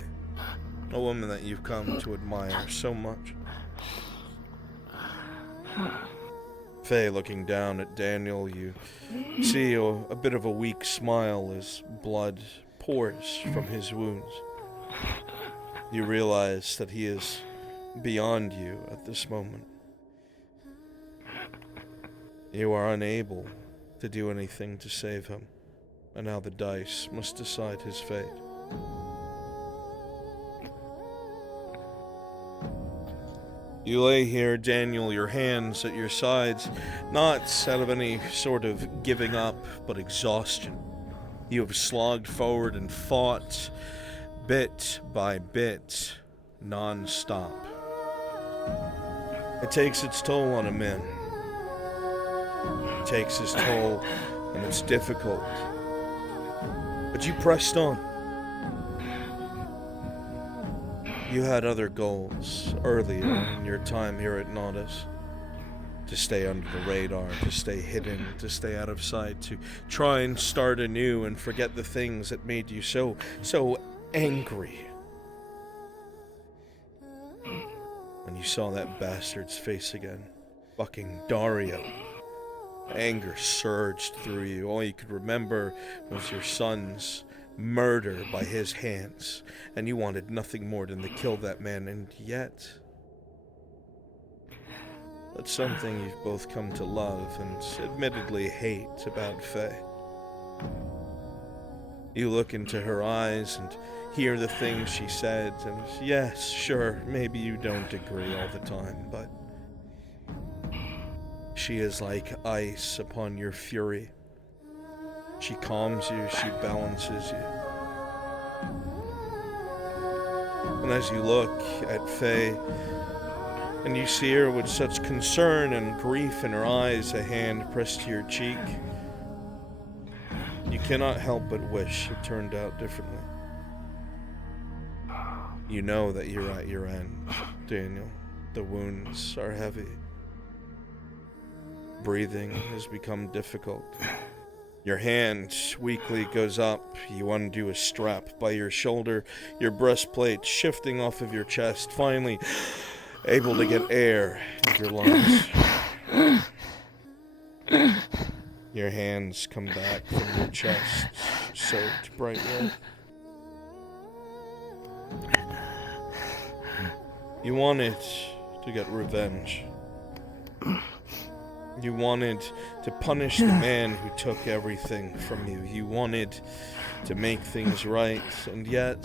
a woman that you've come to admire so much. Faye, looking down at Daniel, you see a bit of a weak smile as blood pours from his wounds. You realize that he is beyond you at this moment. You are unable to do anything to save him, and now the dice must decide his fate. You lay here, Daniel, your hands at your sides, not out of any sort of giving up, but exhaustion. You have slogged forward and fought, bit by bit, non-stop. It takes its toll on a man. It takes its toll, and it's difficult. But you pressed on. You had other goals earlier in your time here at Nodus. To stay under the radar, to stay hidden, to stay out of sight, to try and start anew and forget the things that made you so angry. When you saw that bastard's face again, fucking Dario, anger surged through you. All you could remember was your son's murder by his hands, and you wanted nothing more than to kill that man, and yet that's something you've both come to love and admittedly hate about Faye. You look into her eyes and hear the things she said, and yes, sure, maybe you don't agree all the time, but she is like ice upon your fury. She calms you, she balances you. And as you look at Faye, and you see her with such concern and grief in her eyes, a hand pressed to your cheek, you cannot help but wish it turned out differently. You know that you're at your end, Daniel. The wounds are heavy. Breathing has become difficult. Your hand weakly goes up. You undo a strap by your shoulder, your breastplate shifting off of your chest, finally able to get air into your lungs. Your hands come back from your chest, soaked bright red. You wanted to get revenge. You wanted to punish the man who took everything from you. You wanted to make things right, and yet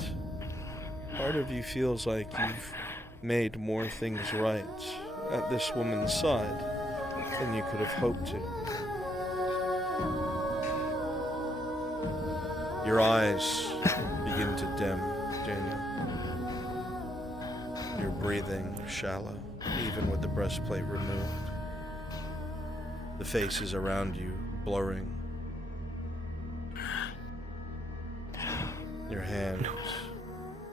part of you feels like you've made more things right at this woman's side than you could have hoped to. Your eyes begin to dim, Daniel. Your breathing shallow, even with the breastplate removed. The faces around you blurring. Your hands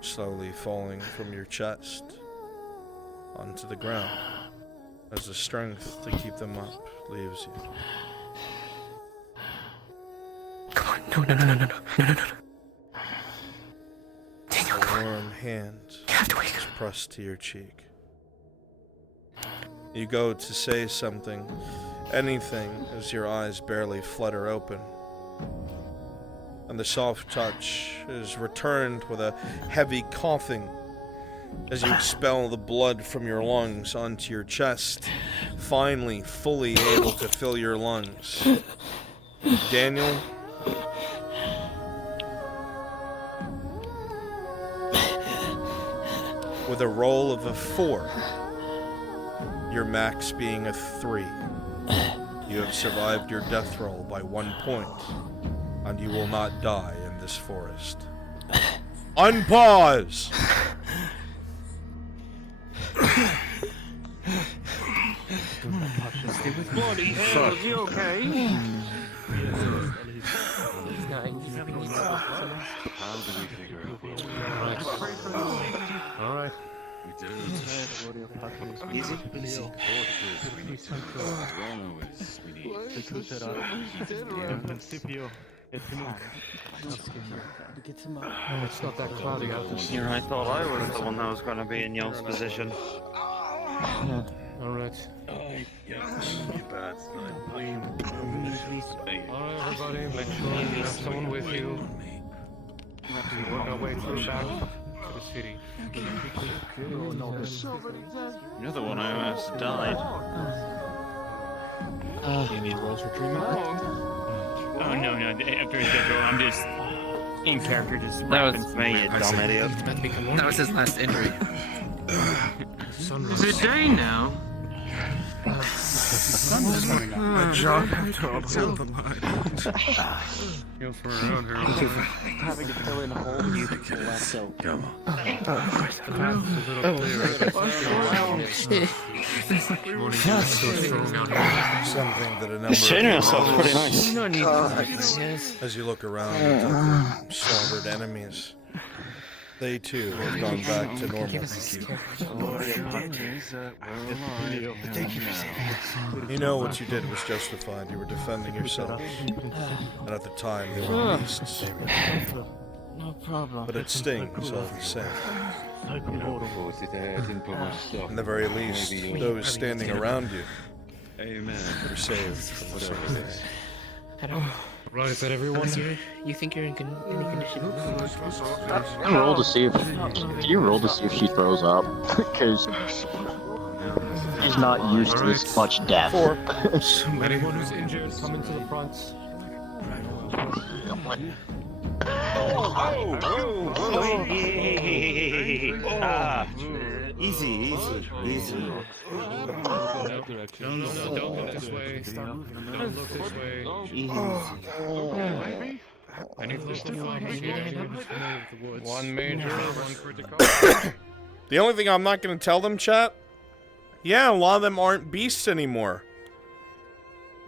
slowly falling from your chest onto the ground as the strength to keep them up leaves you. Come on, no. A warm hand is pressed to your cheek. You go to say something, anything, as your eyes barely flutter open. And the soft touch is returned with a heavy coughing as you expel the blood from your lungs onto your chest, finally fully able to fill your lungs. Daniel, with a roll of a 4, your max being a 3, you have survived your death roll by 1 point, and you will not die in this forest. Unpause! Bloody hell, is he okay? How do we figure out? Alright. We did it. Easy. It's not that cloudy out there. Here, I thought I was the one that was going to be in y'all's position. Alright. Alright, everybody, make sure you have someone with you. We have to work our way through back to the city. You're the one who almost died. You need rolls for treatment? Oh, no. After his death roll, I'm just in character, just That was me, you dumb idiot. That was his last injury. Is it day now? My job after all the line. You're for around here. Having to fill in a hole you left so. Come on. Something that a number This chain yourself pretty nice. As you look around at the slaughtered enemies, they too have gone back to normal. You know what you did was justified. You were defending yourself. And at the time, they were beasts. No problem. But it stings all the same. At the very least, those standing around you were saved from the sort of thing. I don't. Right, is that everyone? You think you're in any condition? Can you roll to see if she throws up? Because she's not used to this much death. Anyone who's injured, come into the front. Easy. No, don't look this way. Don't look this way. Any one major, one critical. The only thing I'm not going to tell them, chat, yeah, a lot of them aren't beasts anymore.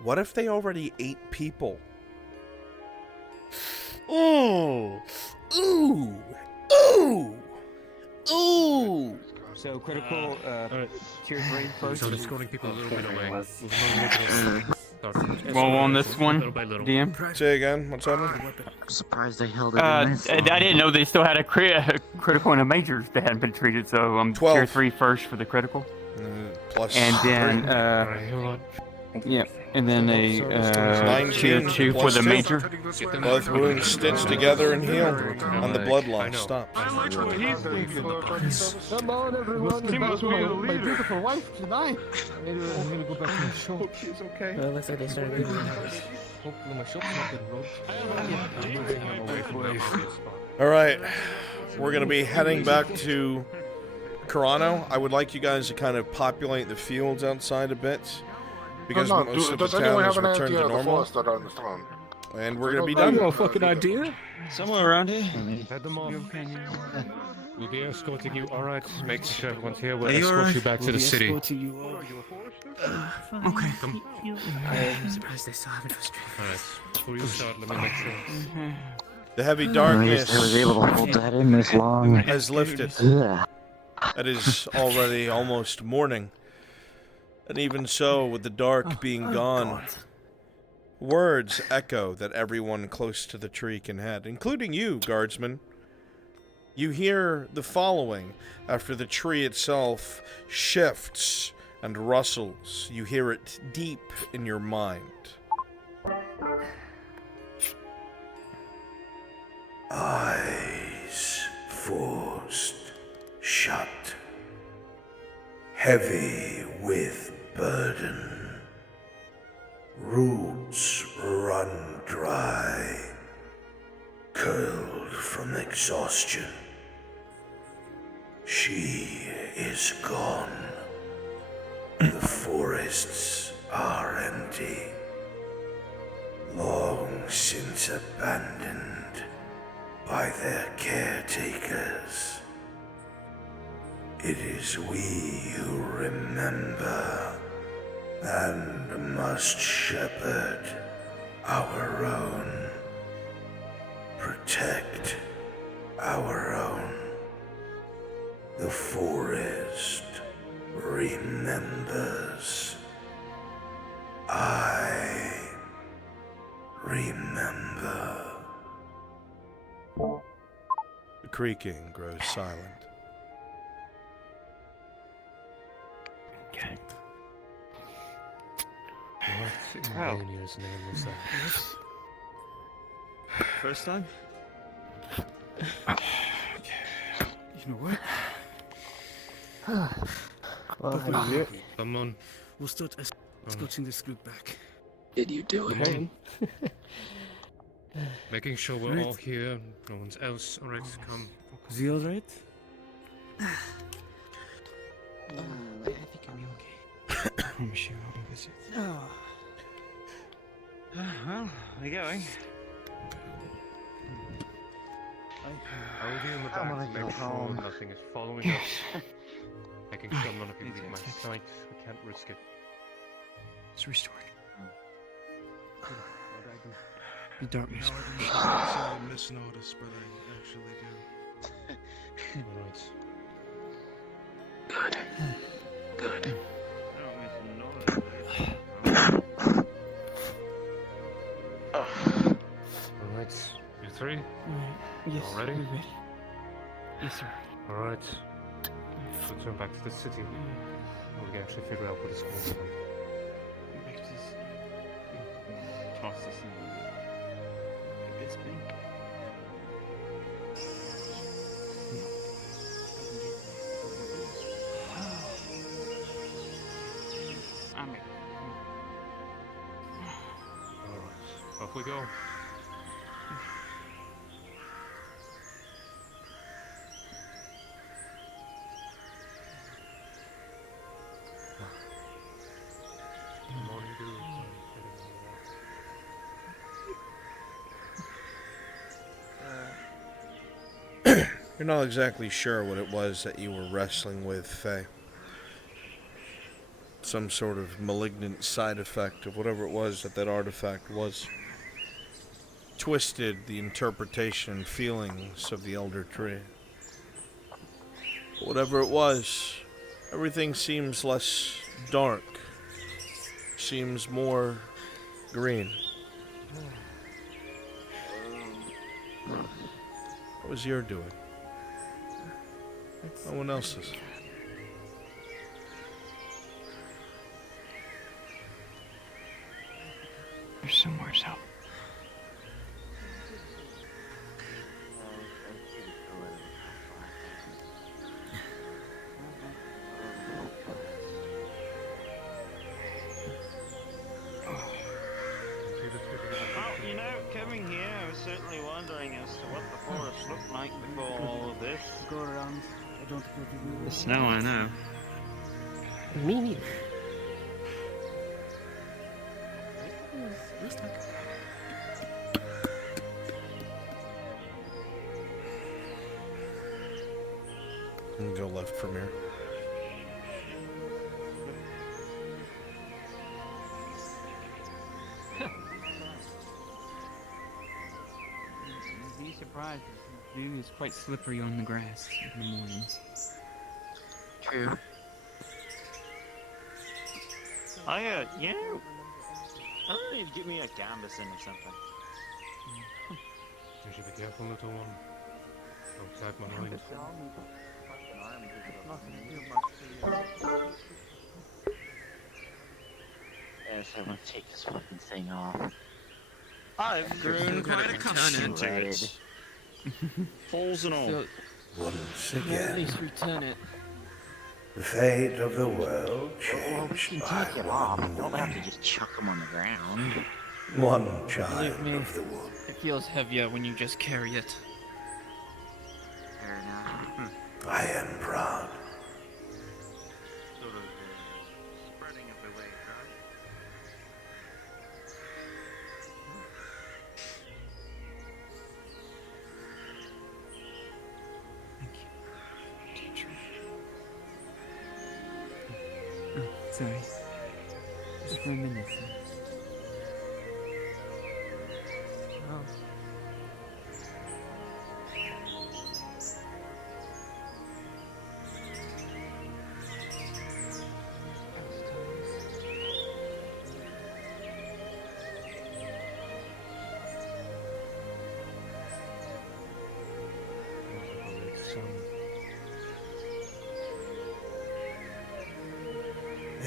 What if they already ate people? Ooh. So critical, tier 3 first. So escorting people a little bit away. Well, on this one, DM. Say again, what's happening? I'm surprised they held it in this I didn't know they still had a critical and a major that hadn't been treated, so I'm 12. tier 3 first for the critical. Plus And then, Alright, hold on. yeah, And then a tier 2 for the major. Both wounds stitched together and healed, and the blood loss stops. I like what he's thinking. Come on, everyone. He must be the My leader. beautiful wife tonight. I need to go back to my shop. Hope she's okay. Looks like they started moving. Hopefully my shop's not getting robbed. All right, we're gonna be heading back to Karano. I would like you guys to kind of populate the fields outside a bit, because most of the town has returned to normal. And we're gonna be done. No fucking idea. Somewhere around here. Head them off. We'll be escorting you. All right, make sure everyone's here. We'll Are you escort alright? you back to the city. Okay. I'm surprised they still haven't restrained. All right, before you start, let me make sure. The heavy I darkness was able to hold that in this long. has lifted. Ugh. It is already almost morning. And even so, with the dark being gone, words echo that everyone close to the tree can head, including you, guardsman. You hear the following after the tree itself shifts and rustles. You hear it deep in your mind. Eyes forced shut, heavy with burden, roots run dry, curled from exhaustion. She is gone. The forests are empty, long since abandoned by their caretakers. It is we who remember and must shepherd our own, protect our own. The forest remembers. I remember. The creaking grows silent. Okay. What in Rainier's name was that? First time? You know what? Come on. We'll start escorting this group back. Did you do Come it? on. Making sure we're all here. No one's else. Alright, come. Is he alright? I think I'll be okay. I'm sure I'll be busy. Oh. Well, we're going. I will be in the back to make sure nothing is following us. Making sure none of you leave my sight. We can't risk it. It's restored. The darkness. I misnoticed, but I actually do. Alright. Good. Good. Alright. You three? Yes. All ready? we're ready. Yes, sir. Alright. We'll turn back to the city. We can actually figure out what is going on. Back to this. Toss this in this thing. I'm in. Alright. Off we go. Morning dew. You're not exactly sure what it was that you were wrestling with, Faye. Some sort of malignant side effect of whatever it was that artifact was. Twisted the interpretation and feelings of the Elder Tree. But whatever it was, everything seems less dark. Seems more green. What was your doing? No one else's. There's somewhere out. Well, you know, coming here, I was certainly wondering as to what the forest looked like before all of this. Go around. I don't go to The snow, I know. Me neither. And go left from here. You'd be surprised. Maybe it's quite slippery on the grass in the mornings. True. You know, I don't know, give me a gambeson or something. You should be careful, little one. Outside my mind. Yes, I want to take this fucking thing off. I've grown quite accustomed to it. Holes and all. Once At again, least return it. the fate of the world changed by Take it off. You don't have to just chuck them on the ground. one Believe child me, of the wood. it feels heavier when you just carry it. Fair enough. I am proud. Sort of spreading of the weight, huh? Sorry. Just reminiscing. Oh.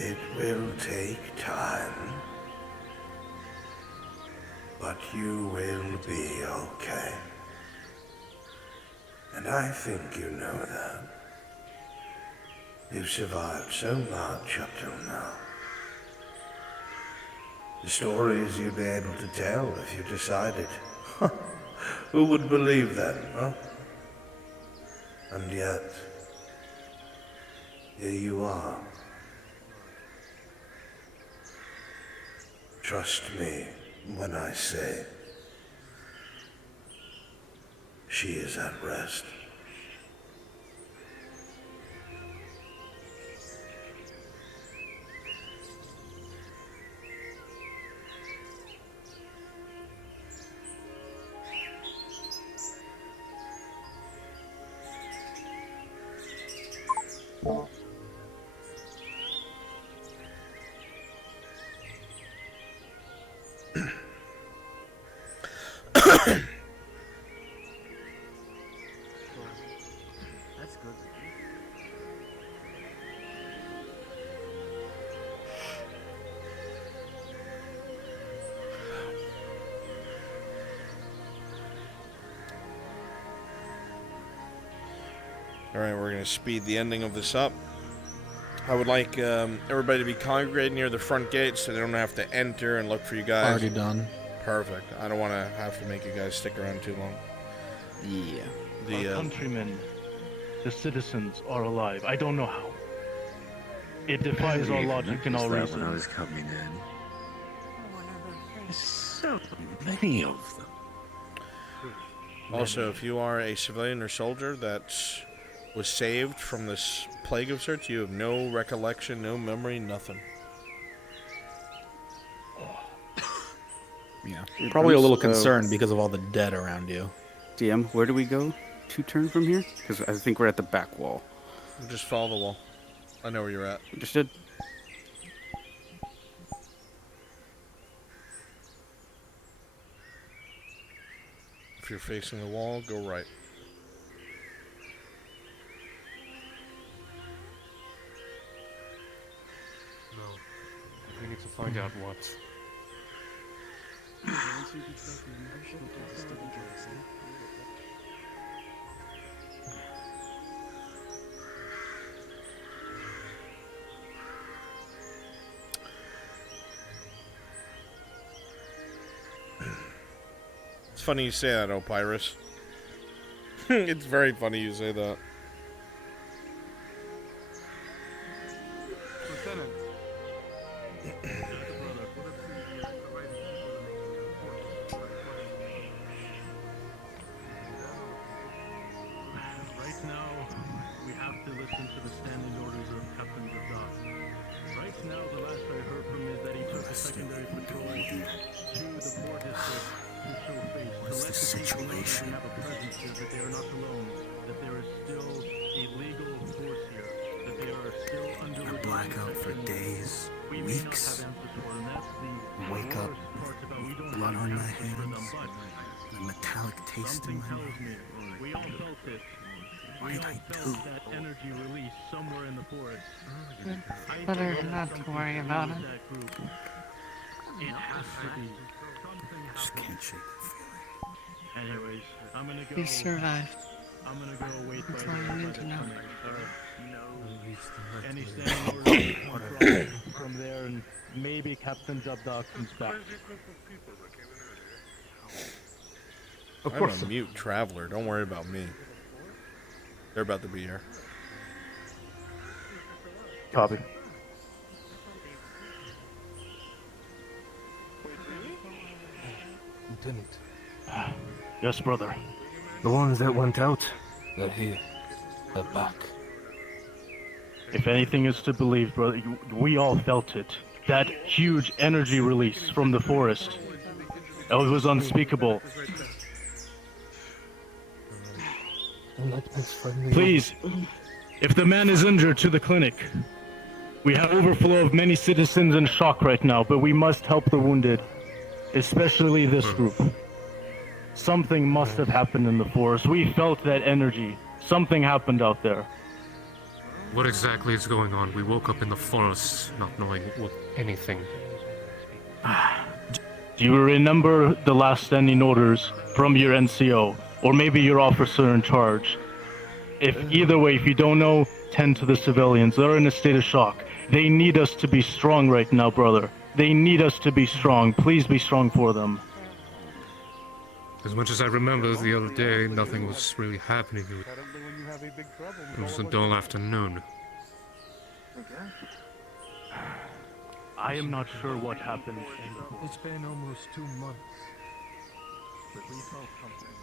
It will take time, but you will be okay. And I think you know that. You've survived so much up till now. The stories you'd be able to tell if you decided. Who would believe that, huh? And yet, here you are. Trust me when I say she is at rest. That's good. Alright, we're going to speed the ending of this up. I would like everybody to be congregated near the front gate so they don't have to enter and look for you guys. Already done. Perfect. I don't want to have to make you guys stick around too long. Yeah. Our countrymen, the citizens, are alive. I don't know how. It defies all logic and all reason. When I was coming in. There's so many of them. Also, if you are a civilian or soldier that was saved from this plague of sorts, you have no recollection, no memory, nothing. Yeah. Hey, Probably a little Bruce, concerned because of all the dead around you. DM, where do we go to turn from here? Because I think we're at the back wall. Just follow the wall. I know where you're at. Understood. If you're facing the wall, go right. No. We need to find out what. It's funny you say that, Opyrus. It's very funny you say that. Lieutenant. Right now, we have to listen to the standing orders of Captain Zadok. Right now, the last I heard from him is that he took a secondary patrol to the port district to show face. What's the situation? Have a presence here, that they are not alone, that there is still a legal force here, that they are still under A blackout for days, weeks. Wake up with blood on my hands, a metallic taste in my mouth. We all felt it. What did I do? That energy release somewhere in the forest. It's better not to worry about it. It has to be. I just can't shake the feeling. Anyways, I'm gonna go. You survived. I'm gonna go wait That's by all you need to know. Any standing orders from there, and maybe Captain Zadok comes back. Of I'm course. a mute traveler. Don't worry about me. They're about to be here. Copy. Lieutenant. Yes, brother. The ones that went out, they're here. They're back. If anything is to believe, brother, we all felt it. That huge energy release from the forest. It was unspeakable. Please, if the man is injured, to the clinic. We have overflow of many citizens in shock right now, but we must help the wounded. Especially this group. Something must have happened in the forest. We felt that energy. Something happened out there. What exactly is going on? We woke up in the forest, not knowing anything. Do you remember the last standing orders from your NCO, or maybe your officer in charge? Either way, if you don't know, tend to the civilians. They're in a state of shock. They need us to be strong right now, brother. They need us to be strong. Please be strong for them. As much as I remember the other day, nothing was really happening. It was a dull afternoon. I am not sure what happened. It's been almost 2 months. But we felt something.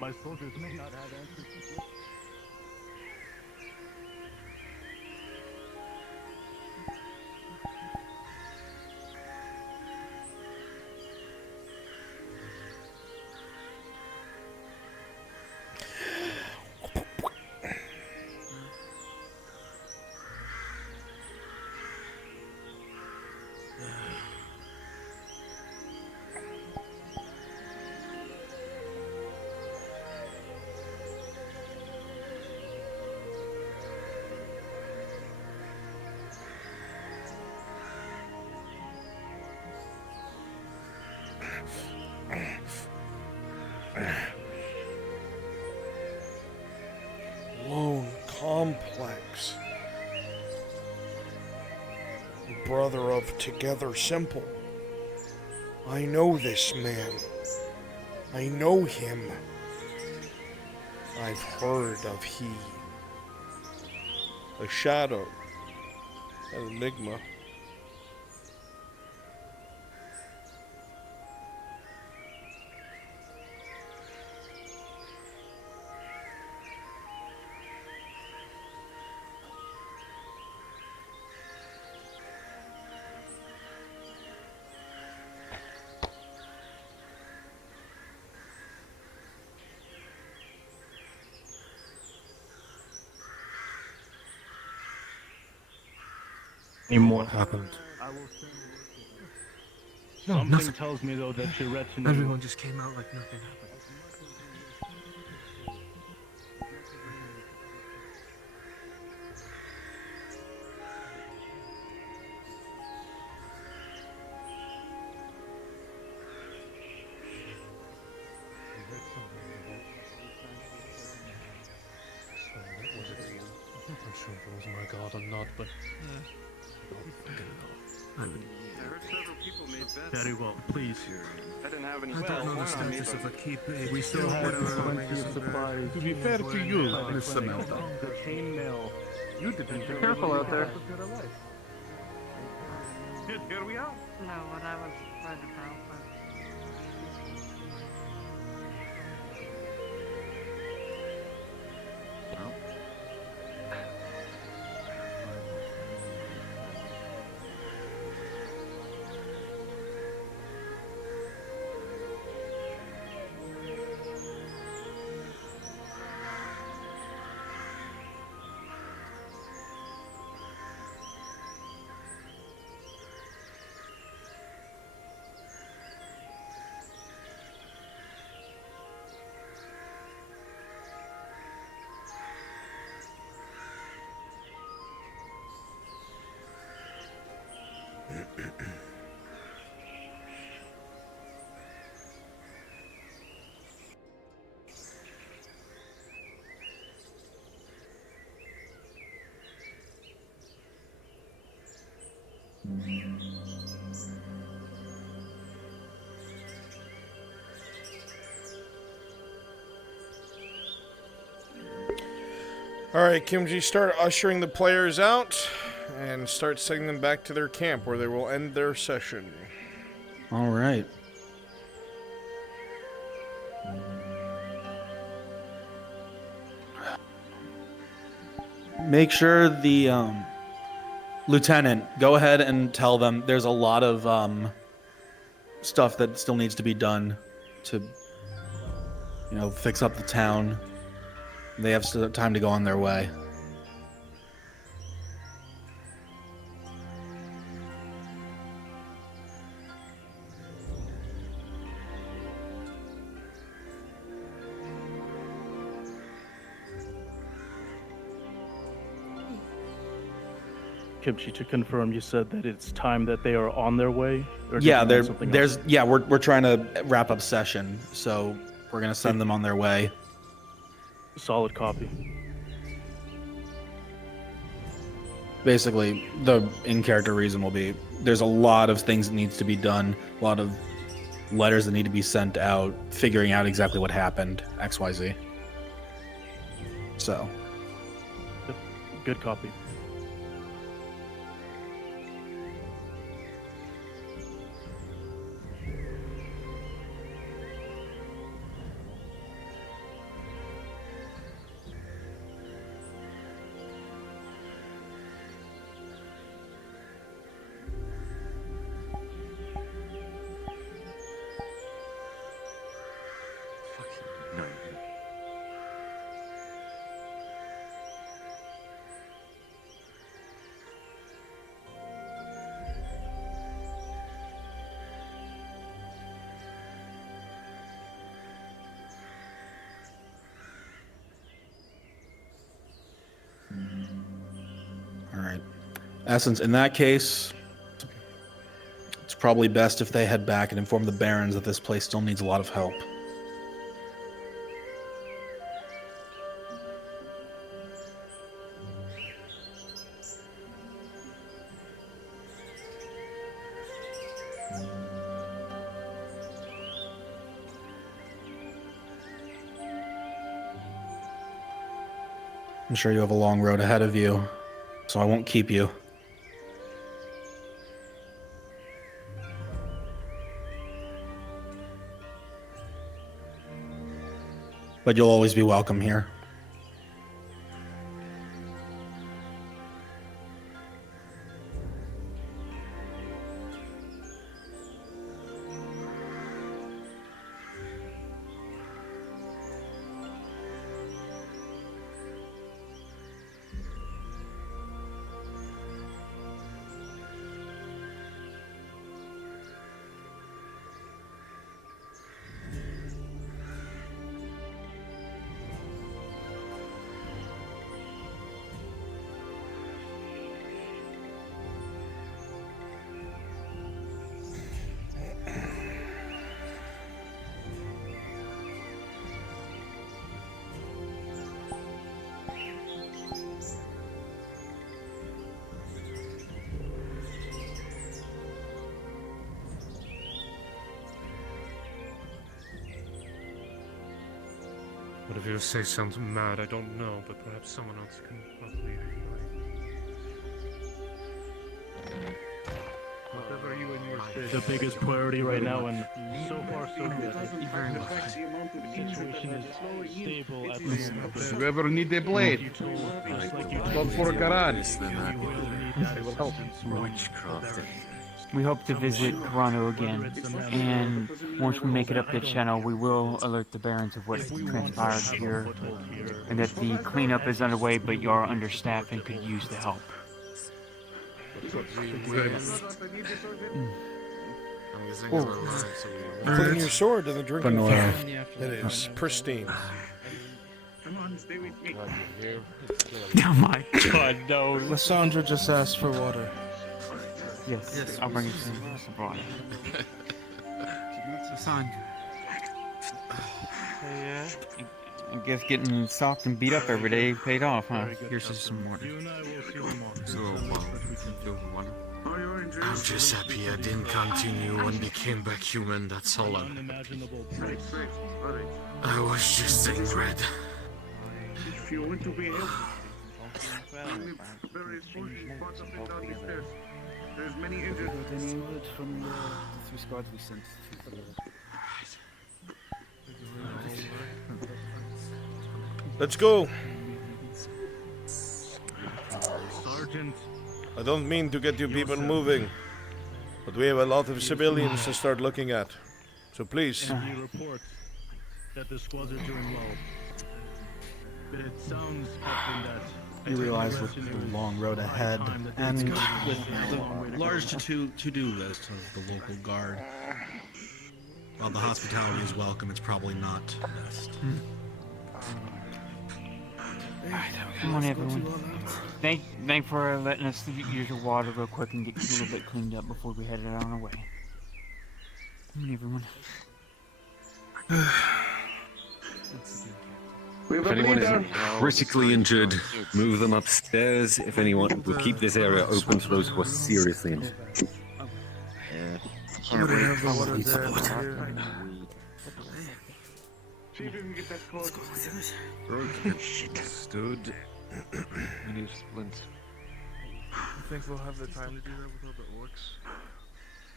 My soldiers may not have answers to this. Lone Complex. Brother of Together Simple. I know this man. I know him. I've heard of he. A shadow. An enigma. anymore. What happened? No, Something nothing. tells me though that your retinue. Everyone just came out like nothing happened. I'm sure if it was my god or not, but I don't fucking know. I heard several people made bets. Very well, please. I didn't have any. I don't know the status of a keep. We still have plenty of supplies. To be fair to you, Miss Samantha. The chainmail. You didn't. Be careful out there. Here we are. No, what I was worried about was Alright, Kimji, start ushering the players out and start sending them back to their camp where they will end their session. All right. Make sure the lieutenant, go ahead and tell them there's a lot of stuff that still needs to be done to, fix up the town. They have still time to go on their way. Kimchi, to confirm, you said that it's time that they are on their way? Or Yeah, did you mean something else? we're trying to wrap up session, so we're gonna send them on their way. Solid copy. Basically, the in-character reason will be there's a lot of things that needs to be done, a lot of letters that need to be sent out, figuring out exactly what happened, XYZ. So. Good copy. Alright. Essence, in that case, it's probably best if they head back and inform the Barons that this place still needs a lot of help. I'm sure you have a long road ahead of you, so I won't keep you. But you'll always be welcome here. Whatever you say sounds mad, I don't know, but perhaps someone else can possibly explain. Whatever you and your The biggest priority right now, and so far so good. Thank you very much. The Situation is stable at the moment. If you ever need a blade, look for Karano. He will help. We hope to visit Karano again, and once we make it up the channel, we will alert the Barons of what transpired here, and that the cleanup is underway, but you are understaffed and could use the help. Clean your sword in the drinking Banora. fountain. It is pristine. Come on, stay with me. Oh my god, no. Lysandra just asked for water. Yes, I'll bring you some water. Lysandra. Yeah? I guess getting socked and beat up every day paid off, huh? Here's just some water. So, I'm just happy I didn't continue and became back human, that's all. I was just saying red. If you want to be healthy, various bushes spots up and down the stairs. There's many injured. Any word from the three squads we sent to the... Let's go. Sergeant. I don't mean to get you people moving, but we have a lot of civilians to start looking at. So please. He reports that the squads are doing well. But it sounds, Captain, that You realize with the long road ahead, and with the large to-do list of the local guard, while the hospitality is welcome, it's probably not best. Come on, everyone. Thank for letting us use the water real quick and get a little bit cleaned up before we headed on our way. Come on, everyone. If anyone is critically injured, move them upstairs. If anyone, we'll keep this area open for those who are seriously injured. See if you can get that close. Stood. We need splints. You think we'll have the time to do that with all the orcs?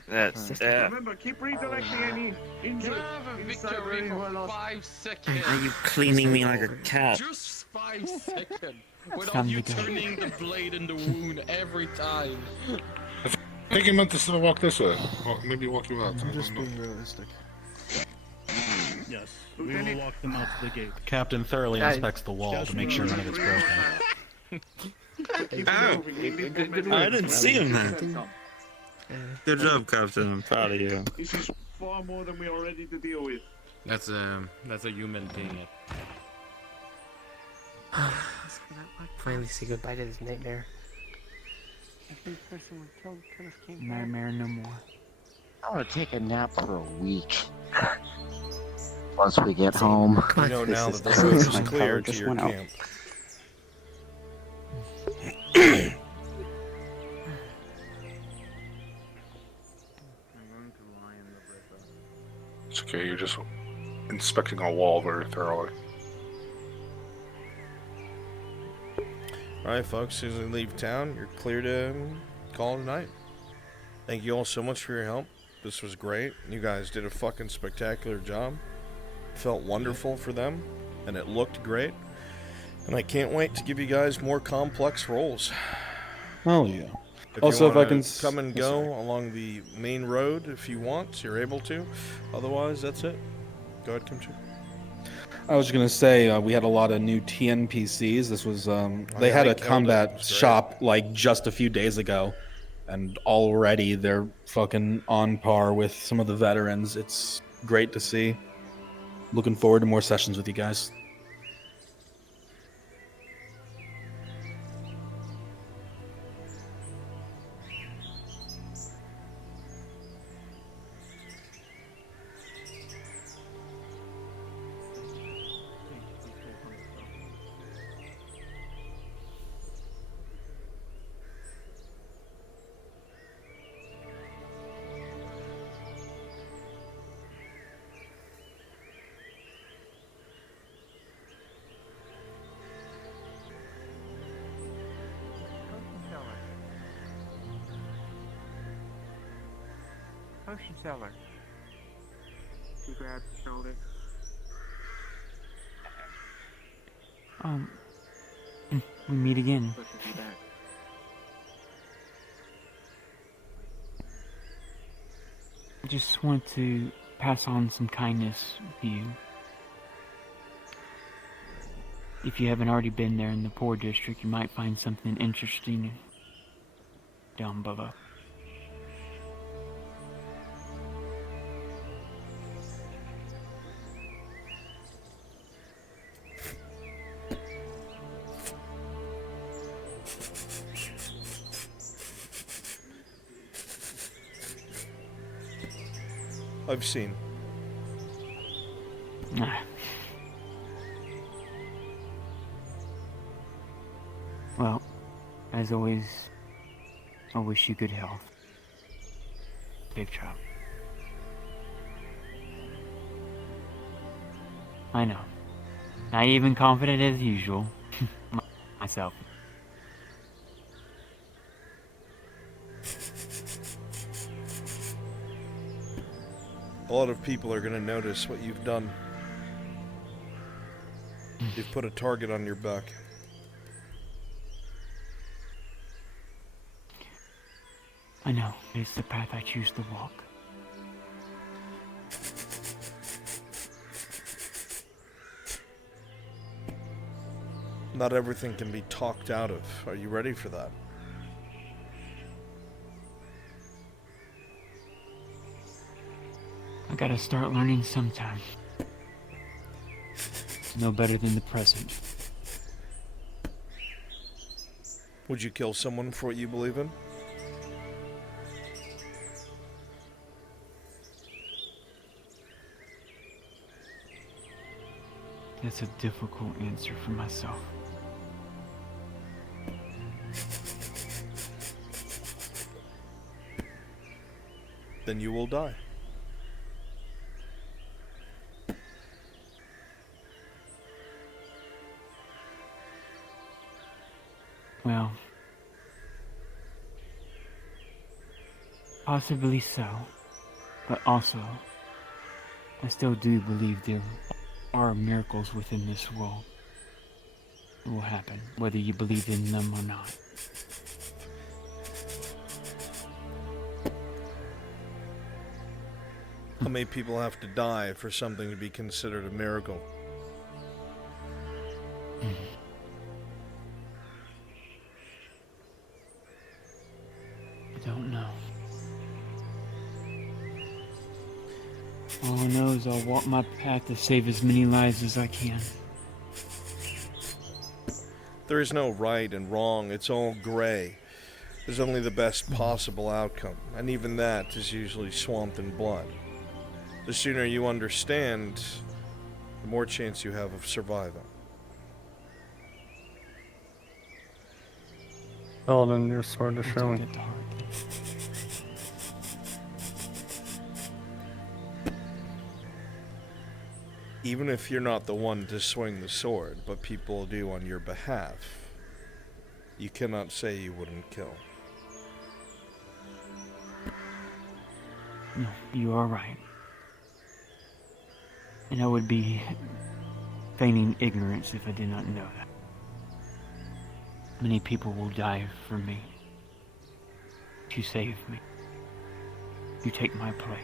That's Remember, keep redirecting any injured inside or anywhere else. 5 seconds. Are you cleaning me like a cat? Just 5 seconds. Without Time you to go. turning the blade in the wound every time. I think he meant to still walk this way. Well, maybe walk you out. I'm just being realistic. Yes, we will walk them out to the gate. Captain thoroughly inspects the wall to make sure none of it's broken. I didn't see him then. Good job, Captain. I'm proud of you. This is far more than we are ready to deal with. That's a human thing. Finally say goodbye to this nightmare. Nightmare no more. I want to take a nap for a week. Once we get home. You know now that the road is clear to your camp. It's okay, you're just inspecting a wall very thoroughly. Alright, folks, as we leave town, you're clear to call it a night. Thank you all so much for your help. This was great. You guys did a fucking spectacular job. Felt wonderful for them, and it looked great. And I can't wait to give you guys more complex roles. Oh yeah. If Also, you if I wanna can come and go along the main road, if you want, you're able to. Otherwise, that's it. Go ahead, Kimchi. I was gonna say we had a lot of new TNPCs. This was they yeah, had they a killed it. It combat was great. shop like just a few days ago, and already they're fucking on par with some of the veterans. It's great to see. Looking forward to more sessions with you guys. potion seller. She grabs his shoulder. We meet again. Pushes you back. I just want to pass on some kindness to you. If you haven't already been there in the poor district, you might find something interesting down below. I've seen. Well, as always, I wish you good health. Big Trout. I know. Naive and confident as usual. Myself. A lot of people are going to notice what you've done. You've put a target on your back. I know. It's the path I choose to walk. Not everything can be talked out of. Are you ready for that? I gotta start learning sometime. No better than the present. Would you kill someone for what you believe in? That's a difficult answer for myself. Then you will die. Well, possibly so, but also, I still do believe there are miracles within this world that will happen, whether you believe in them or not. How many people have to die for something to be considered a miracle? I don't know. All I know is I'll walk my path to save as many lives as I can. There is no right and wrong, it's all gray. There's only the best possible outcome, and even that is usually swamped in blood. The sooner you understand, the more chance you have of surviving. Paladin, your sword is showing. Even if you're not the one to swing the sword, but people do on your behalf, you cannot say you wouldn't kill. No, you are right. And I would be feigning ignorance if I did not know that. Many people will die for me. To save me. You take my place.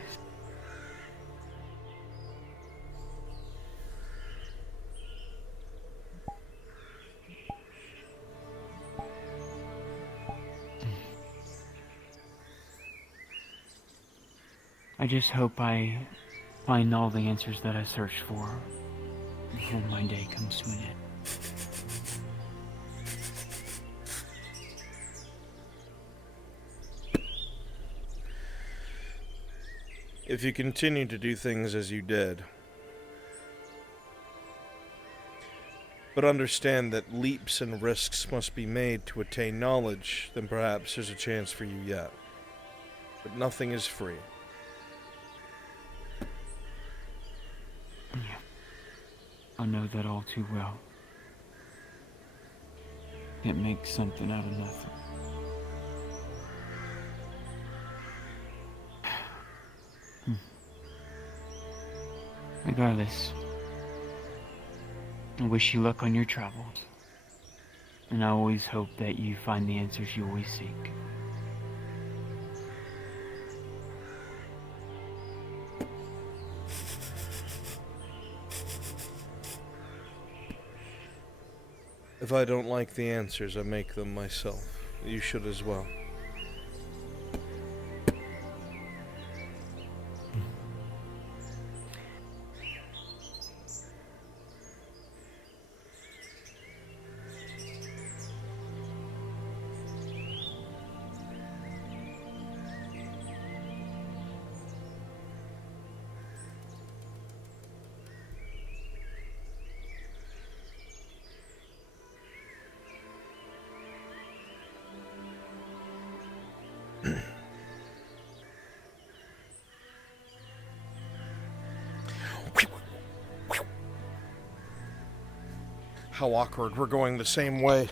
I just hope I find all the answers that I searched for before my day comes to an end. If you continue to do things as you did, but understand that leaps and risks must be made to attain knowledge, then perhaps there's a chance for you yet. But nothing is free. I know that all too well. Can't make something out of nothing. Regardless, I wish you luck on your travels. And I always hope that you find the answers you always seek. If I don't like the answers, I make them myself. You should as well. How awkward, we're going the same way.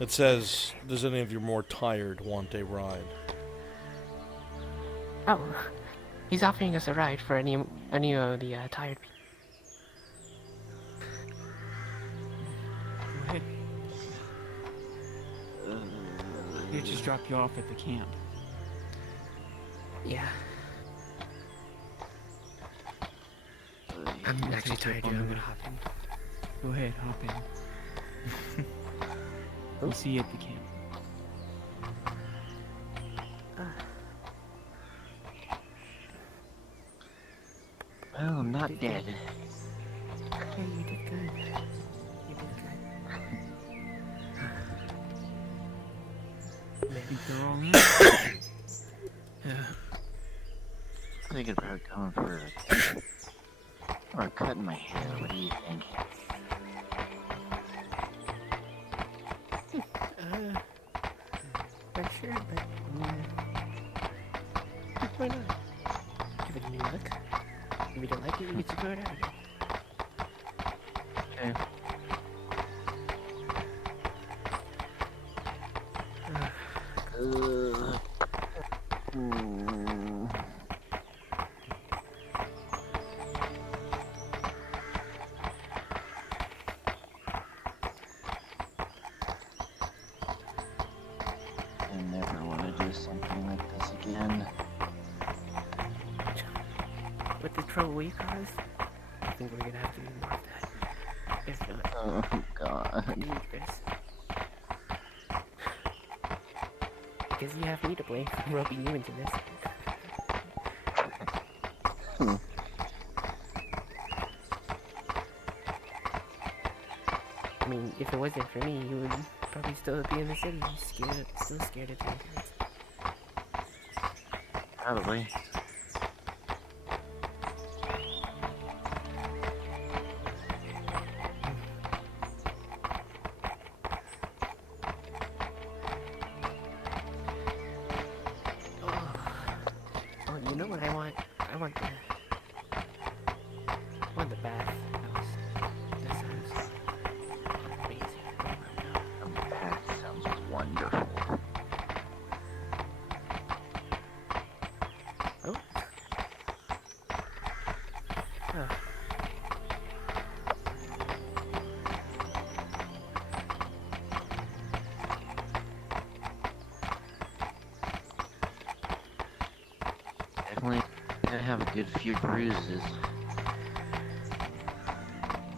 It says, does any of you more tired want a ride? Oh, he's offering us a ride for any of the tired people. Go ahead. He'll just drop you off at the camp. Yeah. I'm actually tired, dude. I'm gonna hop in. Go ahead, hop in. We'll see you at the camp. Well, I'm not dead. Okay, you did good. You did good. Think they're all in? Yeah. Thinking about going for or cutting my hair. What do you think? Not sure, but why not? Give it a new look. If you don't like it, you get to throw it out. Okay. I never want to do something like this again. With the trouble we caused, I think we're gonna have to do more of that. If not, Oh God. I need this. Because you have me to blame for roping you into this. I mean, if it wasn't for me, you would probably still be in the city, still scared of vampires. Probably. Oh, you know what I want? I want the bath house. That sounds amazing. That sounds wonderful. Oh, have a good few bruises.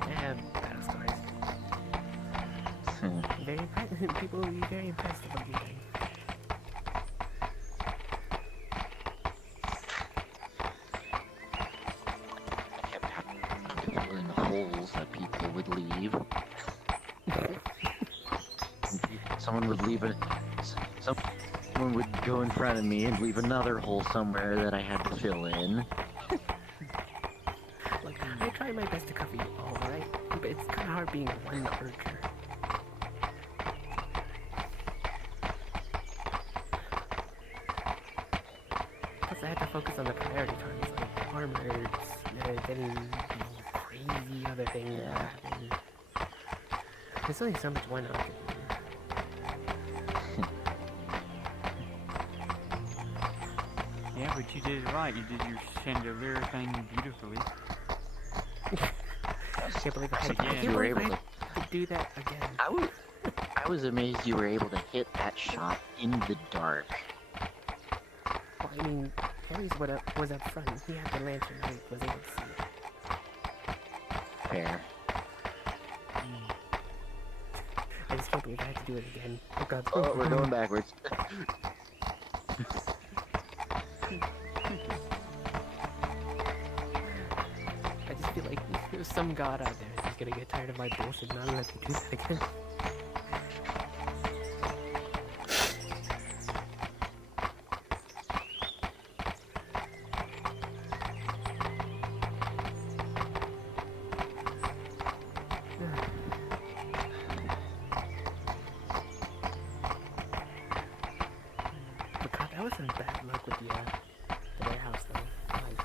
I have battle scars. Very impressive. People will be very impressed with what you're doing. I kept having to fill in the holes that people would leave. Someone would leave it. Someone would go in front of me and leave another hole somewhere that I had to fill in. Look, I try my best to cover you all, right? But it's kind of hard being one archer. Plus, I had to focus on the priority targets, like armors, getting crazy other things happening. There's only so much one archer can do. Yeah, but you did it right. You did your chandelier thing beautifully. I can't believe You were able to do that again. I was amazed you were able to hit that shot in the dark. Well, I mean, Harry's was up front. He had the lantern. I was able to see it. Fair. I just can't believe I had to do it again. Oh god. Oh, we're going backwards. I just feel like there's some god out there who's gonna get tired of my bullshit and not let me do that again. But god, that was some bad luck with the warehouse though. Like,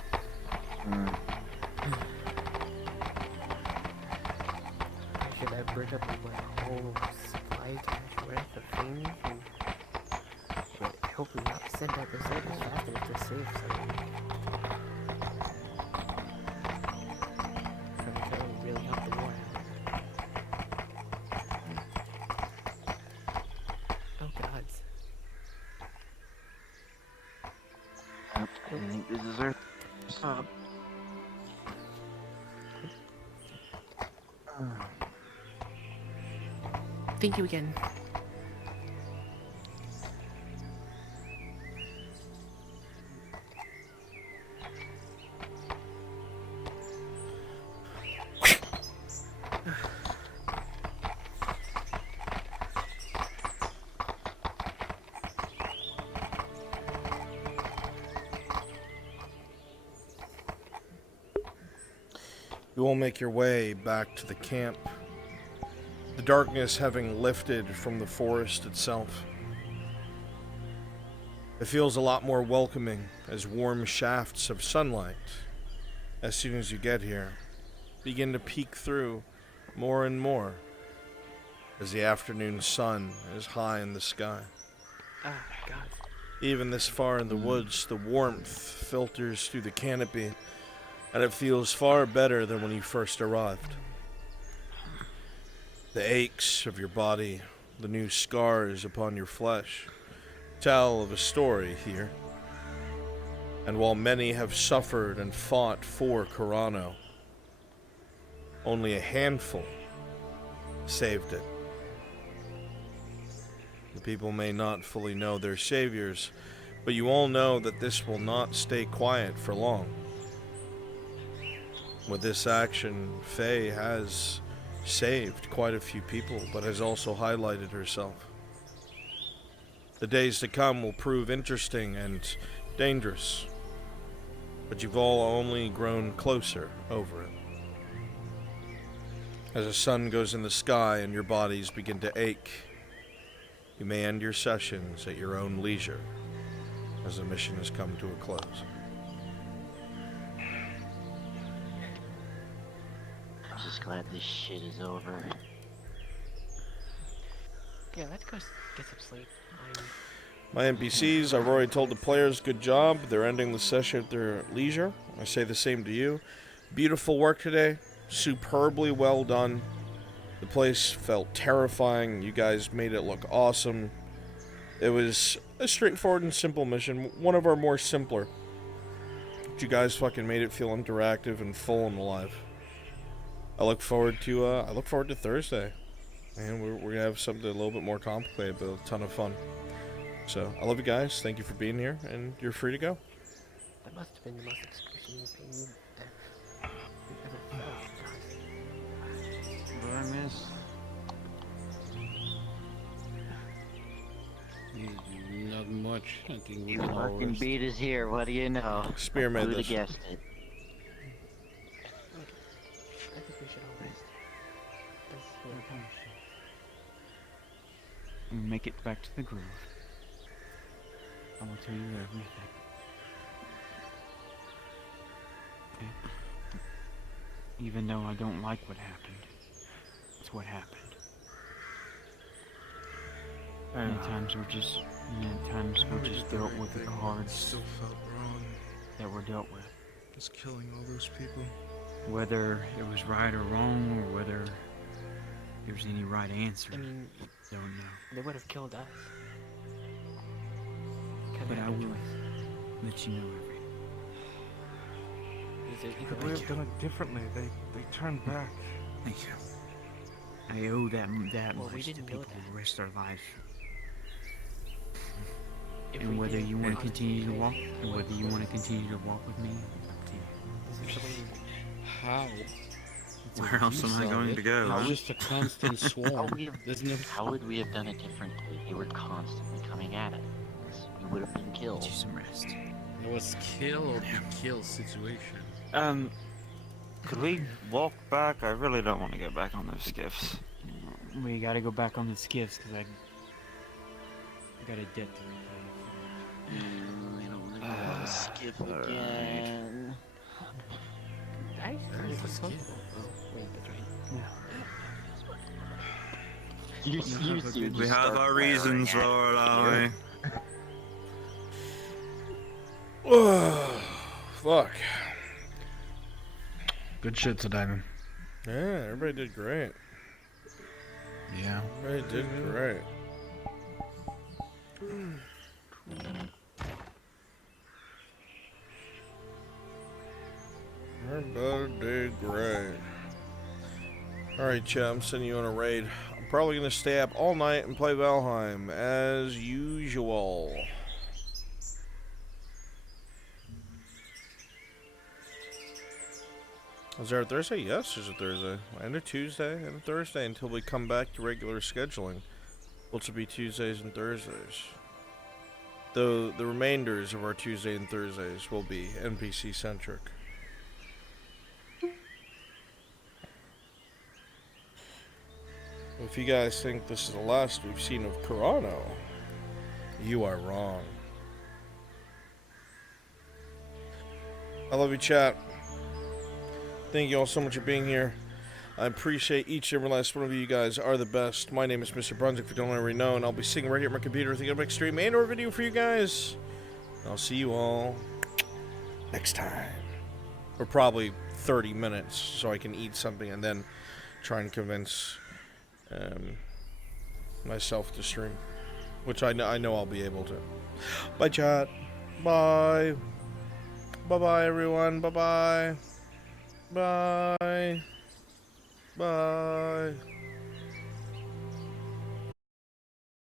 should I bring up like my whole supply cache worth of things and hopefully not send out the service fast enough to save something. That would really help the war out. Oh gods. I think this is our stop. Thank you again. You all make your way back to the camp, the darkness having lifted from the forest itself. It feels a lot more welcoming as warm shafts of sunlight, as soon as you get here, begin to peek through more and more as the afternoon sun is high in the sky. Oh my god. Even this far in the woods, the warmth filters through the canopy, and it feels far better than when you first arrived. The aches of your body, the new scars upon your flesh, tell of a story here. And while many have suffered and fought for Karano, only a handful saved it. The people may not fully know their saviors, but you all know that this will not stay quiet for long. With this action, Faye has saved quite a few people, but has also highlighted herself. The days to come will prove interesting and dangerous, but you've all only grown closer over it. As the sun goes in the sky and your bodies begin to ache, you may end your sessions at your own leisure as the mission has come to a close. I'm just glad this shit is over. Yeah, let's go get some sleep. My NPCs, I've already told the players, good job. They're ending the session at their leisure. I say the same to you. Beautiful work today. Superbly well done. The place felt terrifying. You guys made it look awesome. It was a straightforward and simple mission. One of our more simpler. You guys fucking made it feel interactive and full and alive. I look forward to Thursday. And we're gonna have something a little bit more complicated, but a ton of fun. So, I love you guys. Thank you for being here, and you're free to go. That must have been the most excruciating pain you've ever felt. What I miss? Not much. I think we You can all fucking rest. beat us here. What do you know? Spearman Who'd this. have guessed it? I think we should all rest. When we make it back to the grove, I will tell you everything. Okay? Even though I don't like what happened, it's what happened. Many times we're just dealt with the cards Still felt wrong. that were dealt with. Just killing all those people. Whether it was right or wrong, or whether there's any right answer, I mean, don't know. they would have killed us. But I will let you know everything. Could we have done it differently? They turned back. Thank you. I owe that Well, we much to didn't people build that. the rest of their lives. If And we whether did, you want to honestly, continue to they- walk, they and would whether you kill want to us. continue to walk with me, it's up to you. This is the way How? Where else am I going to go? It's just a constant swarm, isn't it? How would we have done it differently? They were constantly coming at us. We would have been killed. Get you some rest. It was kill or be killed situation. Could we walk back? I really don't want to go back on those skiffs. We gotta go back on the skiffs because I got a debt to repay. We don't really want to skip again. I really feel comfortable. Oh, wait, that's right. We have our reasons, Lorelai. Fuck. Good shit today, man. Yeah, everybody did great. Yeah. Everybody did great. Everybody did great. Alright, chat, I'm sending you on a raid. I'm probably gonna stay up all night and play Valheim, as usual. Is there a Thursday? Yes, there's a Thursday. And a Tuesday and a Thursday until we come back to regular scheduling, which will be Tuesdays and Thursdays. Though the remainders of our Tuesday and Thursdays will be NPC-centric. If you guys think this is the last we've seen of Karano, you are wrong. I love you, chat. Thank you all so much for being here. I appreciate each and every last one of you. You guys are the best. My name is Mr. Brunswick, if you don't already know, and I'll be sitting right here at my computer thinking of next stream and or video for you guys. I'll see you all next time. Or probably 30 minutes, so I can eat something and then try and convince myself to stream. Which I know I'll be able to. Bye, chat. Bye. Bye-bye, everyone. Bye-bye. Bye. Bye.